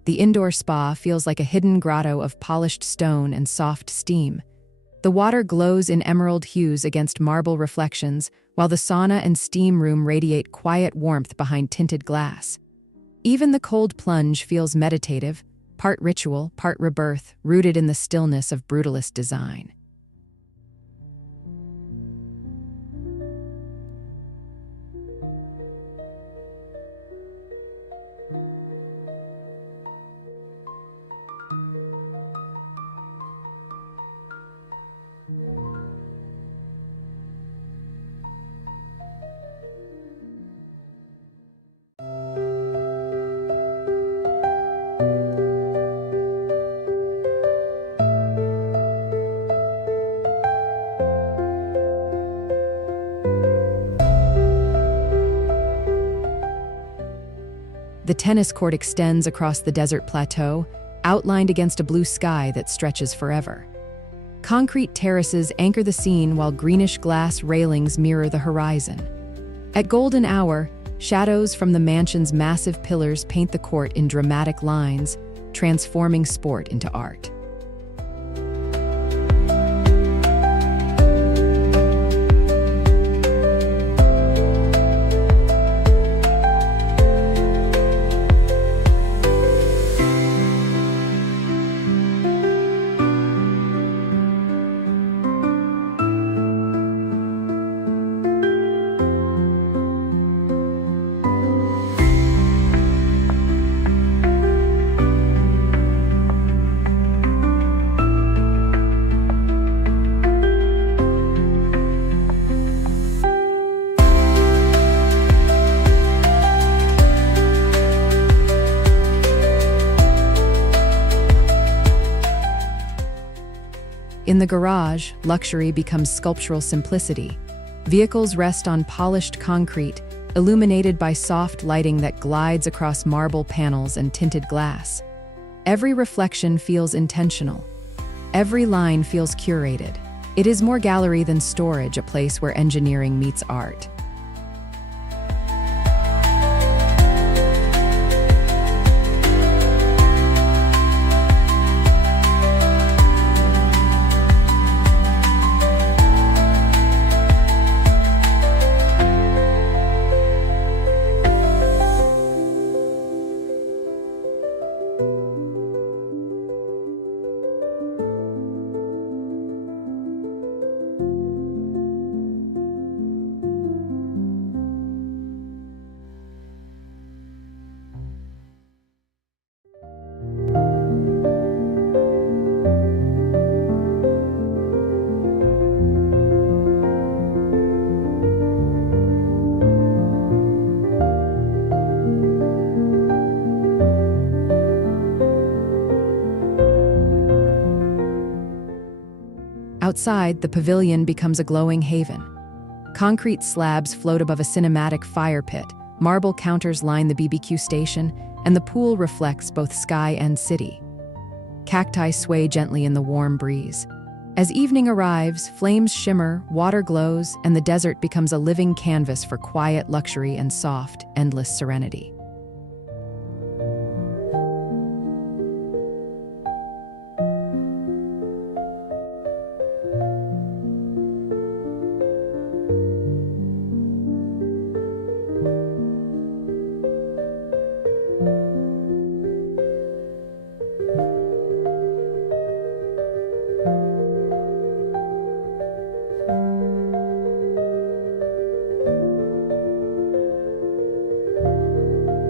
The indoor spa feels like a hidden grotto of polished stone and soft steam. The water glows in emerald hues against marble reflections, while the sauna and steam room radiate quiet warmth behind tinted glass. Even the cold plunge feels meditative, part ritual, part rebirth, rooted in the stillness of brutalist design. The tennis court extends across the desert plateau, outlined against a blue sky that stretches forever. Concrete terraces anchor the scene while greenish-glass railings mirror the horizon. At golden hour, shadows from the mansion's massive pillars paint the court in dramatic lines, transforming sport into art. In the garage, luxury becomes sculptural simplicity. Vehicles rest on polished concrete, illuminated by soft lighting that glides across marble panels and tinted glass. Every reflection feels intentional. Every line feels curated. It is more gallery than storage, a place where engineering meets art. Outside, the pavilion becomes a glowing haven. Concrete slabs float above a cinematic fire pit, marble counters line the BBQ station, and the pool reflects both sky and city. Cacti sway gently in the warm breeze. As evening arrives, flames shimmer, water glows, and the desert becomes a living canvas for quiet luxury and soft, endless serenity.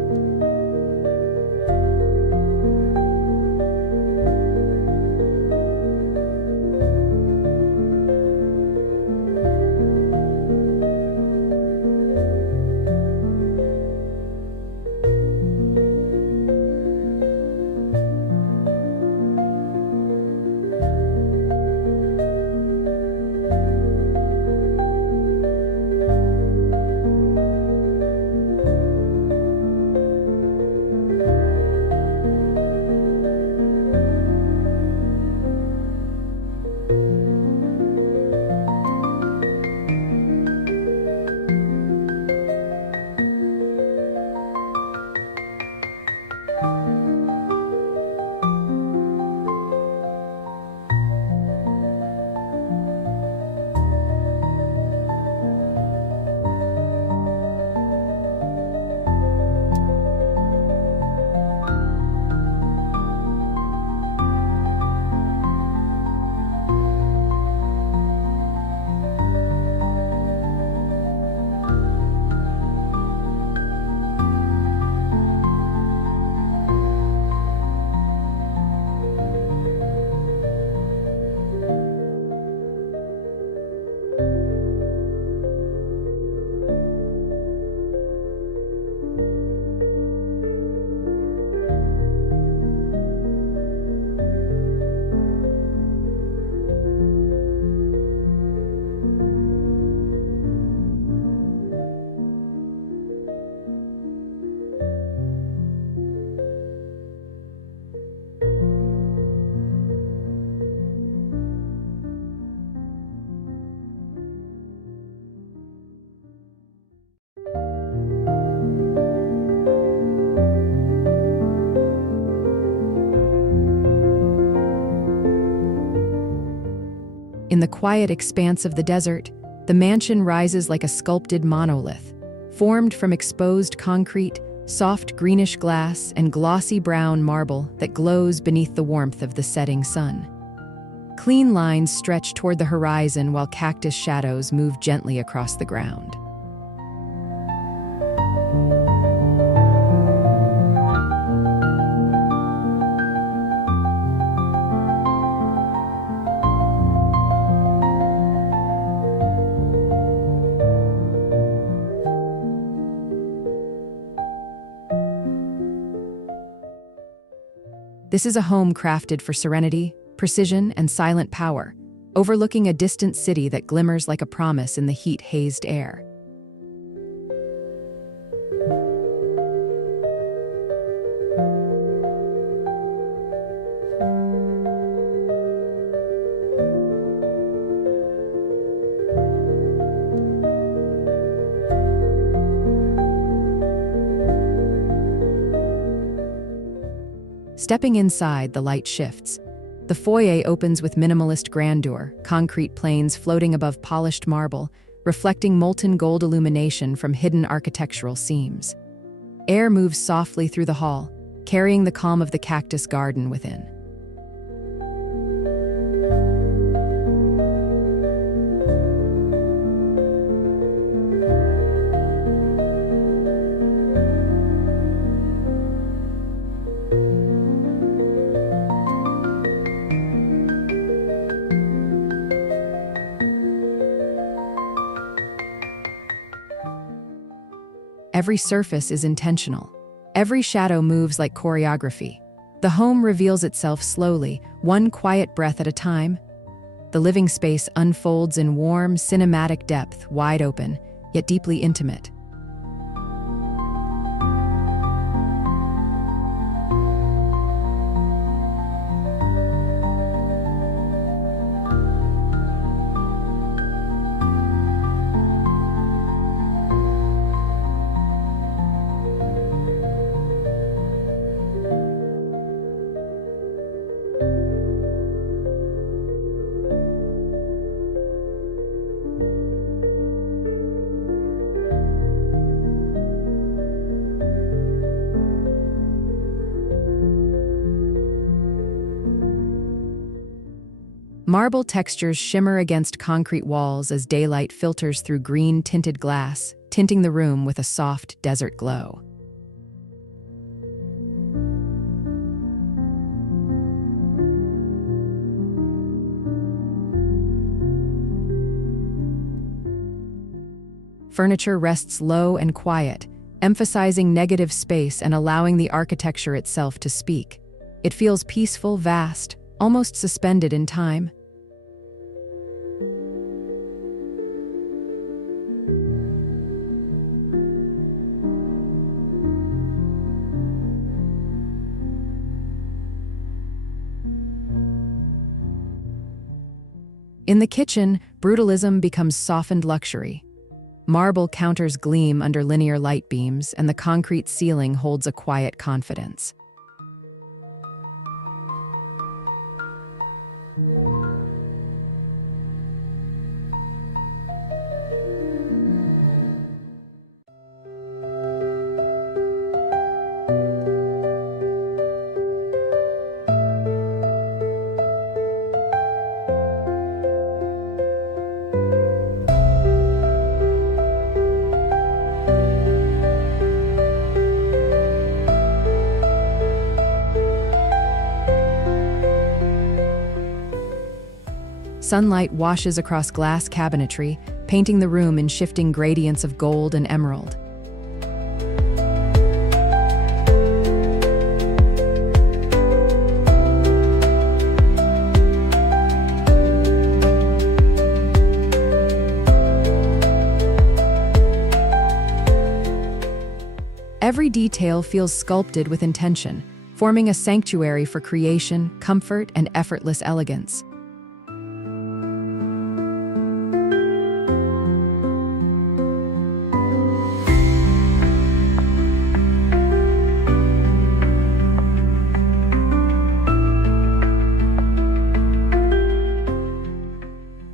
the quiet expanse of the desert, the mansion rises like a sculpted monolith, formed from exposed concrete, soft greenish glass, and glossy brown marble that glows beneath the warmth of the setting sun. Clean lines stretch toward the horizon while cactus shadows move gently across the ground. This is a home crafted for serenity, precision, and silent power, overlooking a distant city that glimmers like a promise in the heat-hazed air. Stepping inside, the light shifts. The foyer opens with minimalist grandeur, concrete planes floating above polished marble, reflecting molten gold illumination from hidden architectural seams. Air moves softly through the hall, carrying the calm of the cactus garden within. Every surface is intentional. Every shadow moves like choreography. The home reveals itself slowly, one quiet breath at a time. The living space unfolds in warm, cinematic depth, wide open, yet deeply intimate. Marble textures shimmer against concrete walls as daylight filters through green-tinted glass, tinting the room with a soft desert glow. Furniture rests low and quiet, emphasizing negative space and allowing the architecture itself to speak. It feels peaceful, vast, almost suspended in time. In the kitchen, brutalism becomes softened luxury. Marble counters gleam under linear light beams, and the concrete ceiling holds a quiet confidence. Sunlight washes across glass cabinetry, painting the room in shifting gradients of gold and emerald. Every detail feels sculpted with intention, forming a sanctuary for creation, comfort, and effortless elegance. The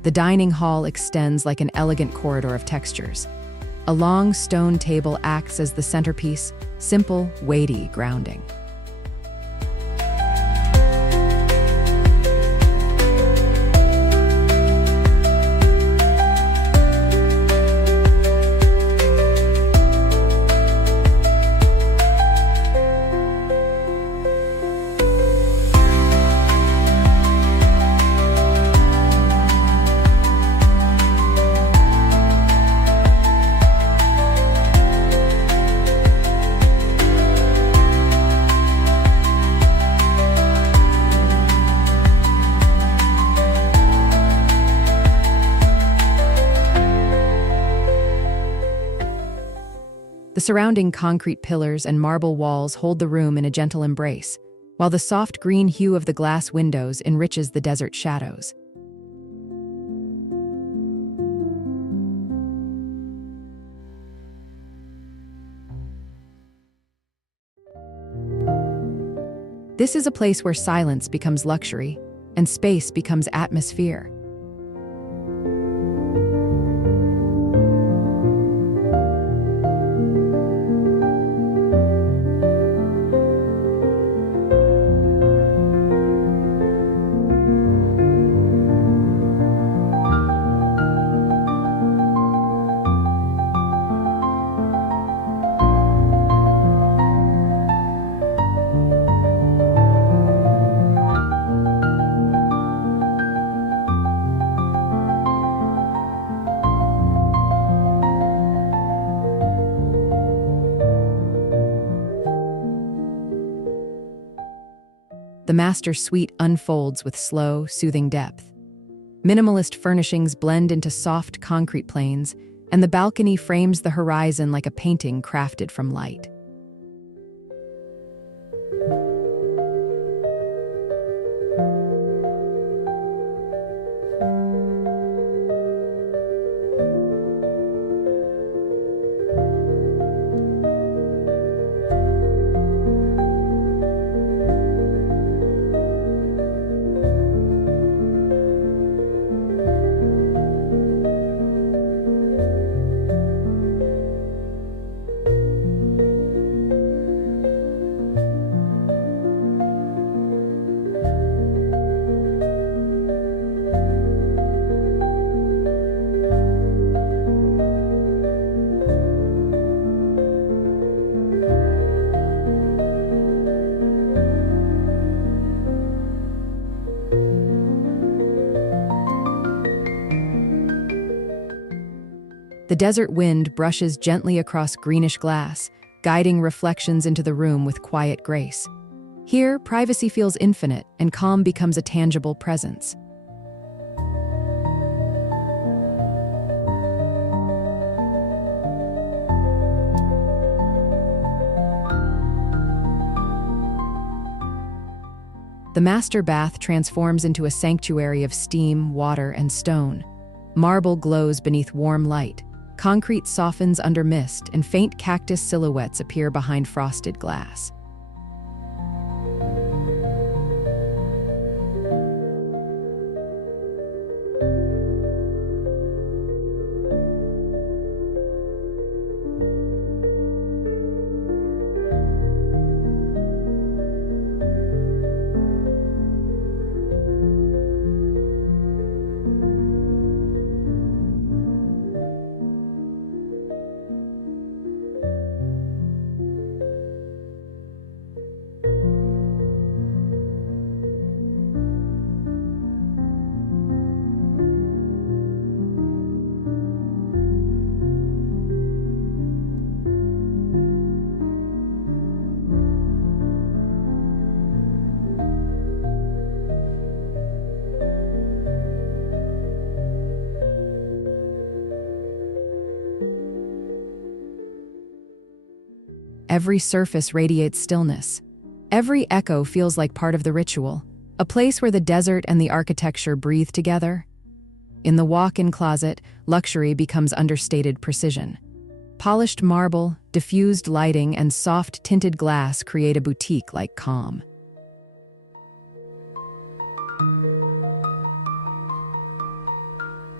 The dining hall extends like an elegant corridor of textures. A long stone table acts as the centerpiece, simple, weighty, grounding. The surrounding concrete pillars and marble walls hold the room in a gentle embrace, while the soft green hue of the glass windows enriches the desert shadows. This is a place where silence becomes luxury and space becomes atmosphere. The master suite unfolds with slow, soothing depth. Minimalist furnishings blend into soft concrete planes, and the balcony frames the horizon like a painting crafted from light. The desert wind brushes gently across greenish glass, guiding reflections into the room with quiet grace. Here, privacy feels infinite, and calm becomes a tangible presence. The master bath transforms into a sanctuary of steam, water, and stone. Marble glows beneath warm light. Concrete softens under mist, and faint cactus silhouettes appear behind frosted glass. Every surface radiates stillness. Every echo feels like part of the ritual, a place where the desert and the architecture breathe together. In the walk-in closet, luxury becomes understated precision. Polished marble, diffused lighting, and soft tinted glass create a boutique-like calm.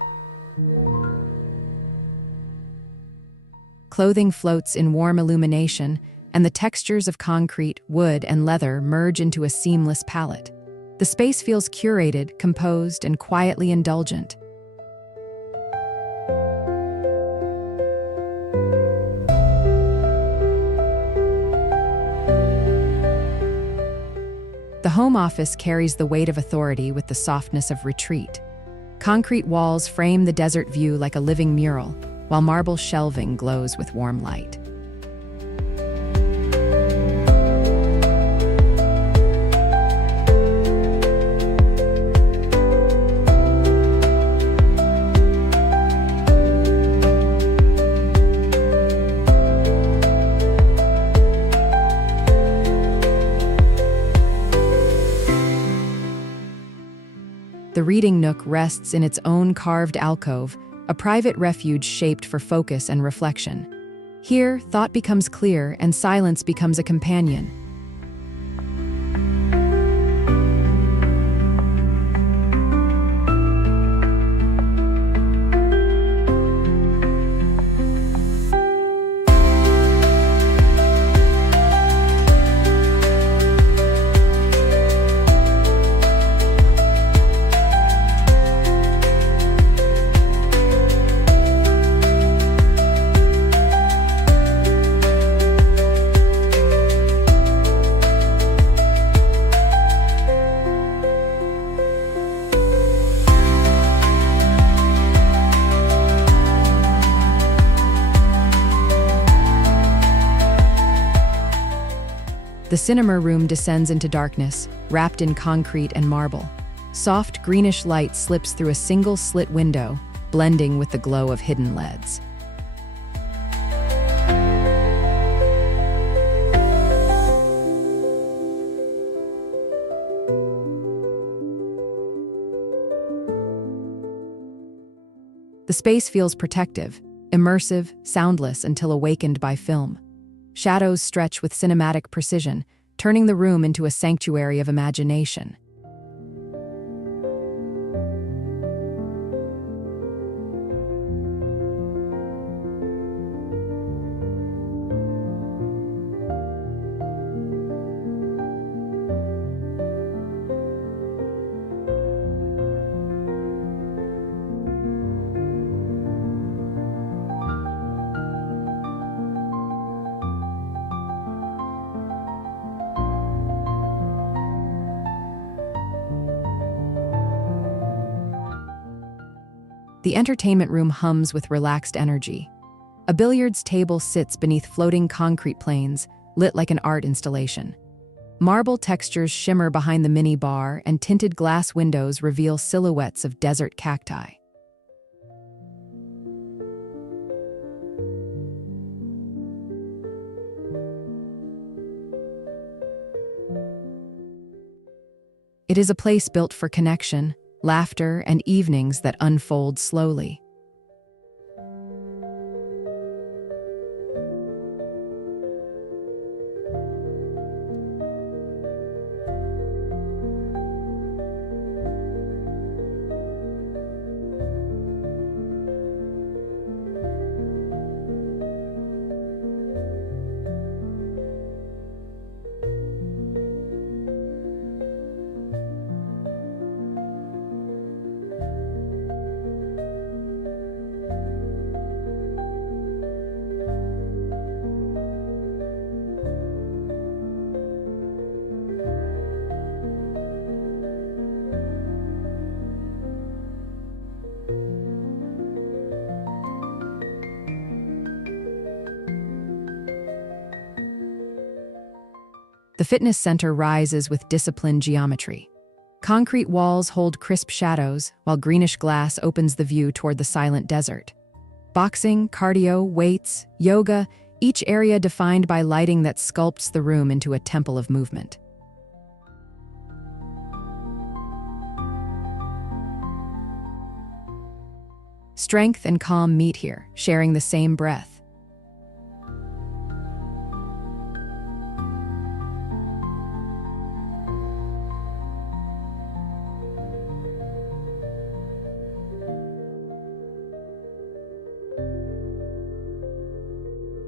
Clothing floats in warm illumination, and the textures of concrete, wood, and leather merge into a seamless palette. The space feels curated, composed, and quietly indulgent. The home office carries the weight of authority with the softness of retreat. Concrete walls frame the desert view like a living mural, while marble shelving glows with warm light. The reading nook rests in its own carved alcove, a private refuge shaped for focus and reflection. Here, thought becomes clear and silence becomes a companion. The cinema room descends into darkness, wrapped in concrete and marble. Soft greenish light slips through a single slit window, blending with the glow of hidden LEDs. The space feels protective, immersive, soundless until awakened by film. Shadows stretch with cinematic precision, turning the room into a sanctuary of imagination. The entertainment room hums with relaxed energy. A billiards table sits beneath floating concrete planes, lit like an art installation. Marble textures shimmer behind the mini bar, and tinted glass windows reveal silhouettes of desert cacti. It is a place built for connection, laughter, and evenings that unfold slowly. The fitness center rises with disciplined geometry. Concrete walls hold crisp shadows, while greenish glass opens the view toward the silent desert. Boxing, cardio, weights, yoga, each area defined by lighting that sculpts the room into a temple of movement. Strength and calm meet here, sharing the same breath.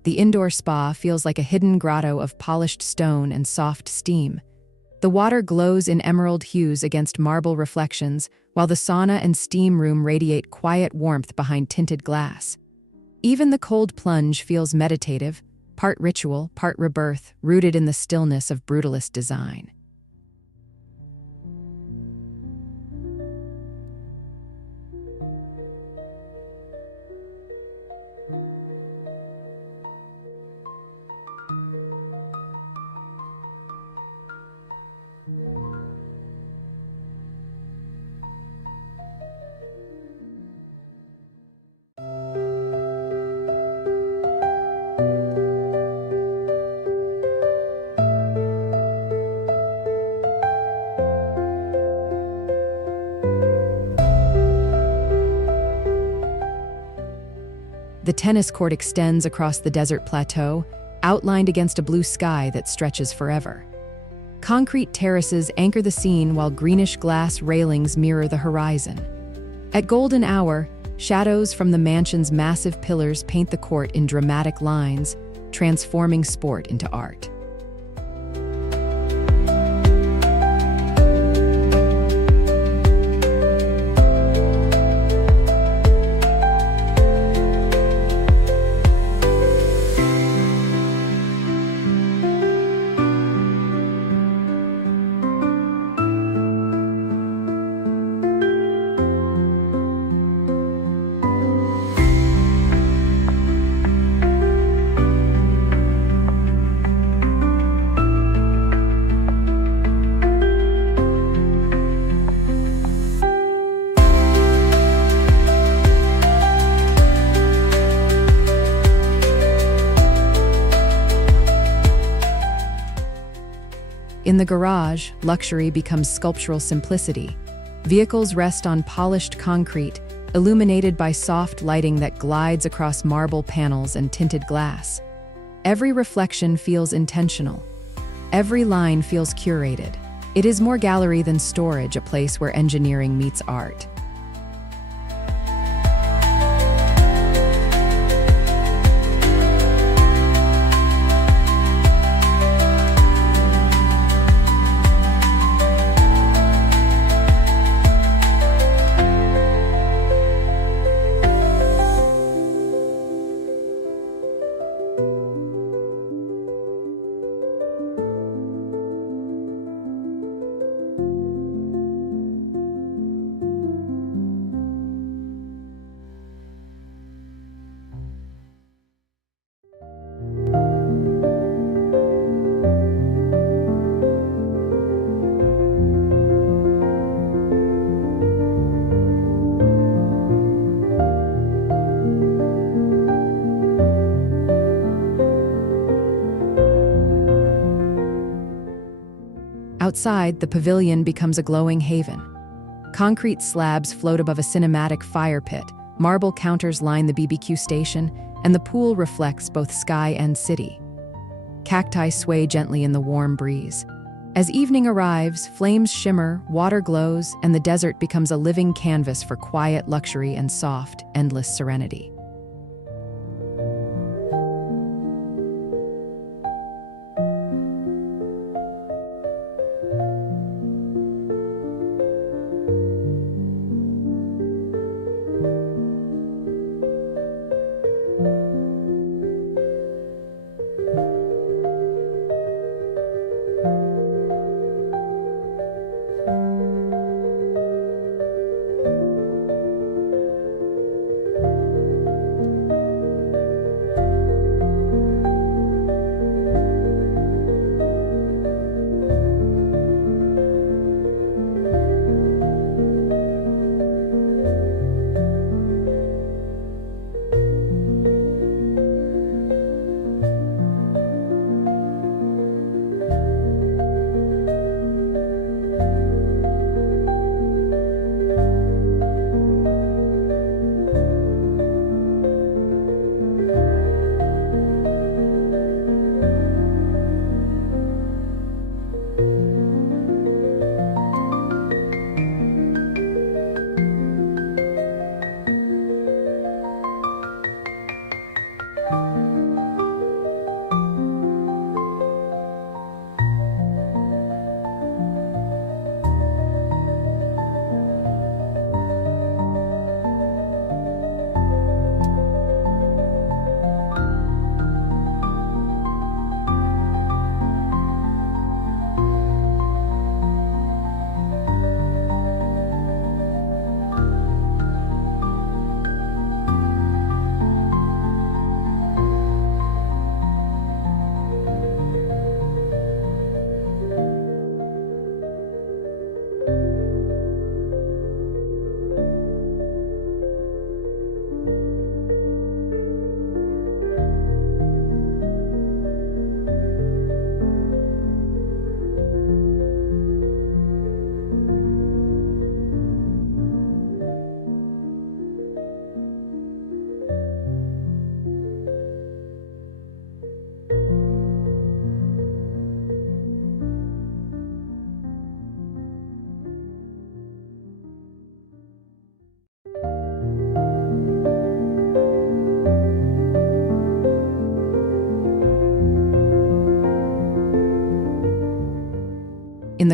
The indoor spa feels like a hidden grotto of polished stone and soft steam. The water glows in emerald hues against marble reflections, while the sauna and steam room radiate quiet warmth behind tinted glass. Even the cold plunge feels meditative, part ritual, part rebirth, rooted in the stillness of brutalist design. The tennis court extends across the desert plateau, outlined against a blue sky that stretches forever. Concrete terraces anchor the scene while greenish-glass railings mirror the horizon. At golden hour, shadows from the mansion's massive pillars paint the court in dramatic lines, transforming sport into art. In the garage, luxury becomes sculptural simplicity. Vehicles rest on polished concrete, illuminated by soft lighting that glides across marble panels and tinted glass. Every reflection feels intentional. Every line feels curated. It is more gallery than storage, a place where engineering meets art. Outside, the pavilion becomes a glowing haven. Concrete slabs float above a cinematic fire pit, marble counters line the BBQ station, and the pool reflects both sky and city. Cacti sway gently in the warm breeze. As evening arrives, flames shimmer, water glows, and the desert becomes a living canvas for quiet luxury and soft, endless serenity.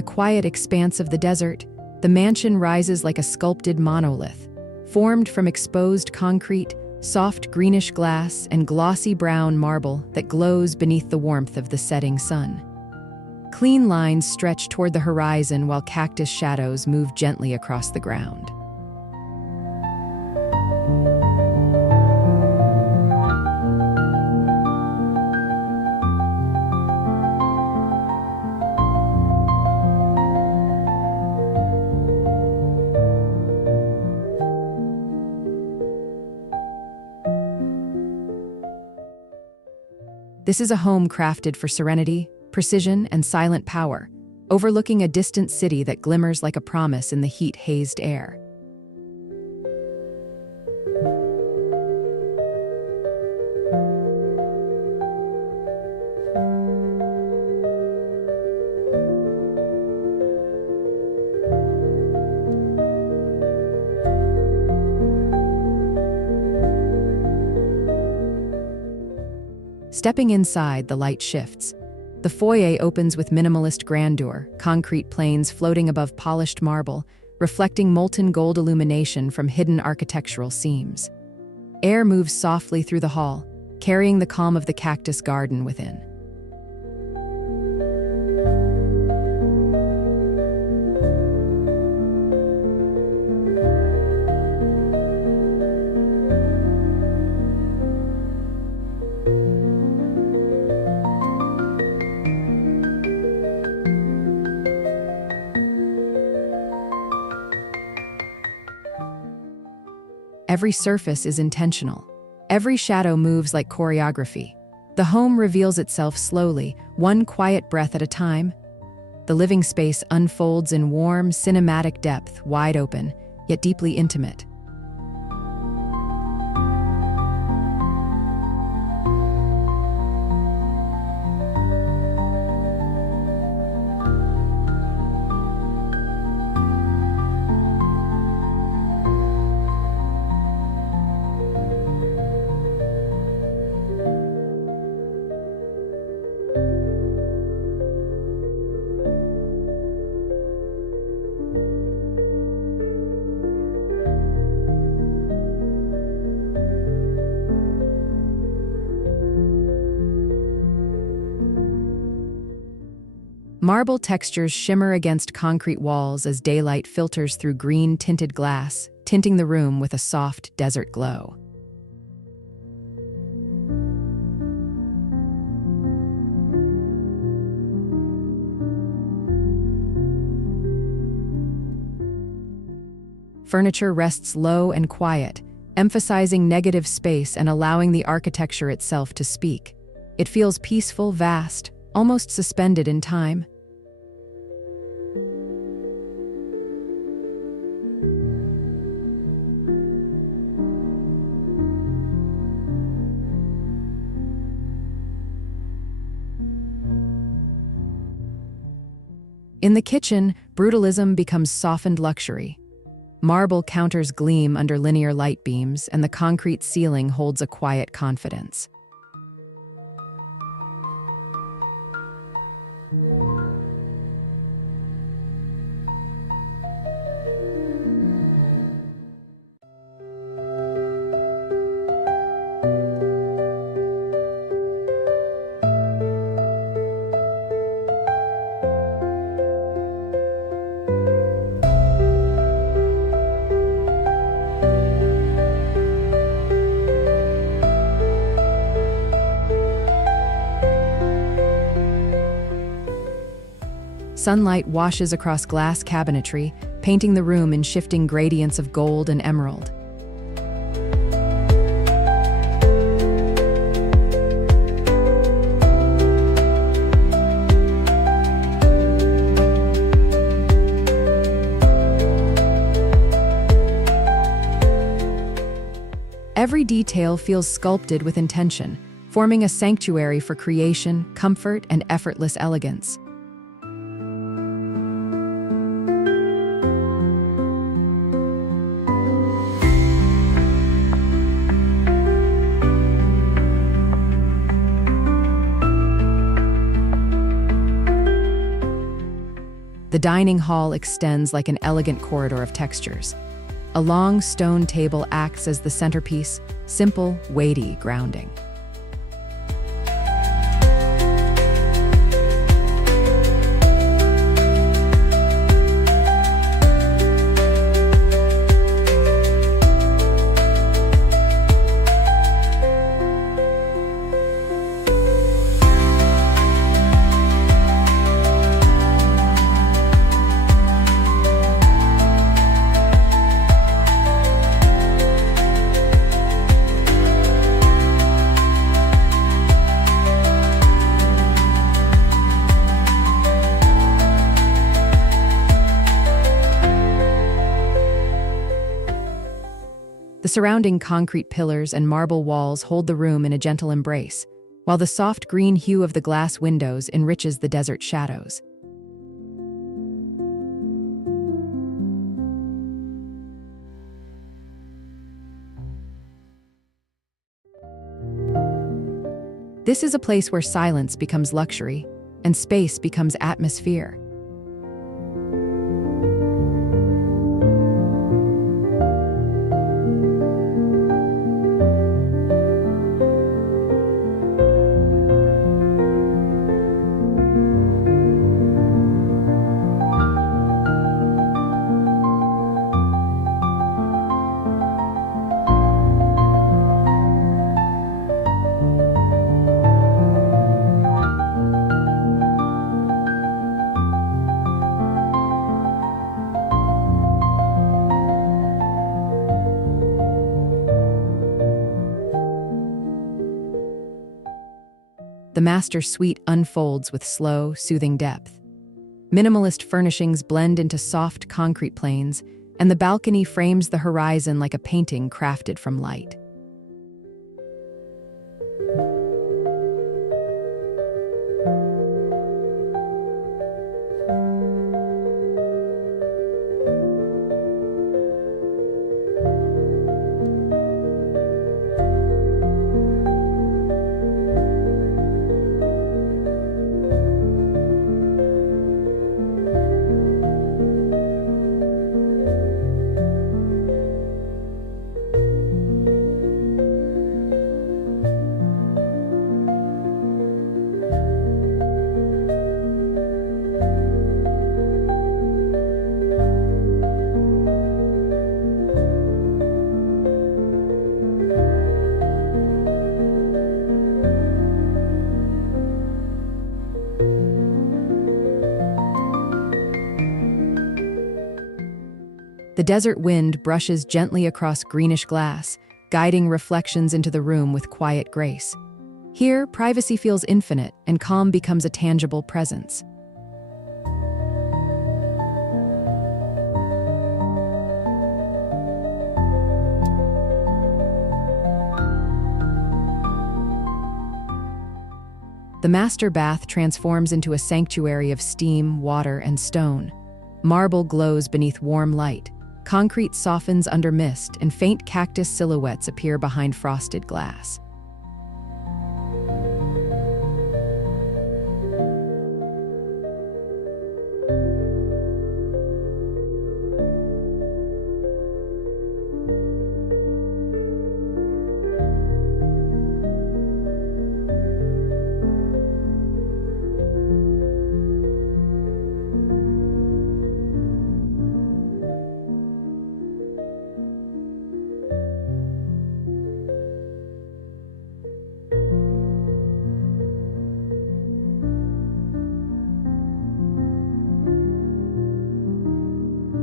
quiet expanse of the desert, the mansion rises like a sculpted monolith, formed from exposed concrete, soft greenish glass, and glossy brown marble that glows beneath the warmth of the setting sun. Clean lines stretch toward the horizon while cactus shadows move gently across the ground. This is a home crafted for serenity, precision, and silent power, overlooking a distant city that glimmers like a promise in the heat-hazed air. Stepping inside, the light shifts. The foyer opens with minimalist grandeur, concrete planes floating above polished marble, reflecting molten gold illumination from hidden architectural seams. Air moves softly through the hall, carrying the calm of the cactus garden within. Every surface is intentional. Every shadow moves like choreography. The home reveals itself slowly, one quiet breath at a time. The living space unfolds in warm, cinematic depth, wide open, yet deeply intimate. Marble textures shimmer against concrete walls as daylight filters through green-tinted glass, tinting the room with a soft desert glow. Furniture rests low and quiet, emphasizing negative space and allowing the architecture itself to speak. It feels peaceful, vast, almost suspended in time. In the kitchen, brutalism becomes softened luxury. Marble counters gleam under linear light beams, and the concrete ceiling holds a quiet confidence. Sunlight washes across glass cabinetry, painting the room in shifting gradients of gold and emerald. Every detail feels sculpted with intention, forming a sanctuary for creation, comfort, and effortless elegance. The The dining hall extends like an elegant corridor of textures. A long stone table acts as the centerpiece, simple, weighty, grounding. The surrounding concrete pillars and marble walls hold the room in a gentle embrace, while the soft green hue of the glass windows enriches the desert shadows. This is a place where silence becomes luxury and space becomes atmosphere. The master suite unfolds with slow, soothing depth. Minimalist furnishings blend into soft concrete planes, and the balcony frames the horizon like a painting crafted from light. The desert wind brushes gently across greenish glass, guiding reflections into the room with quiet grace. Here, privacy feels infinite, and calm becomes a tangible presence. The master bath transforms into a sanctuary of steam, water, and stone. Marble glows beneath warm light. Concrete softens under mist, and faint cactus silhouettes appear behind frosted glass.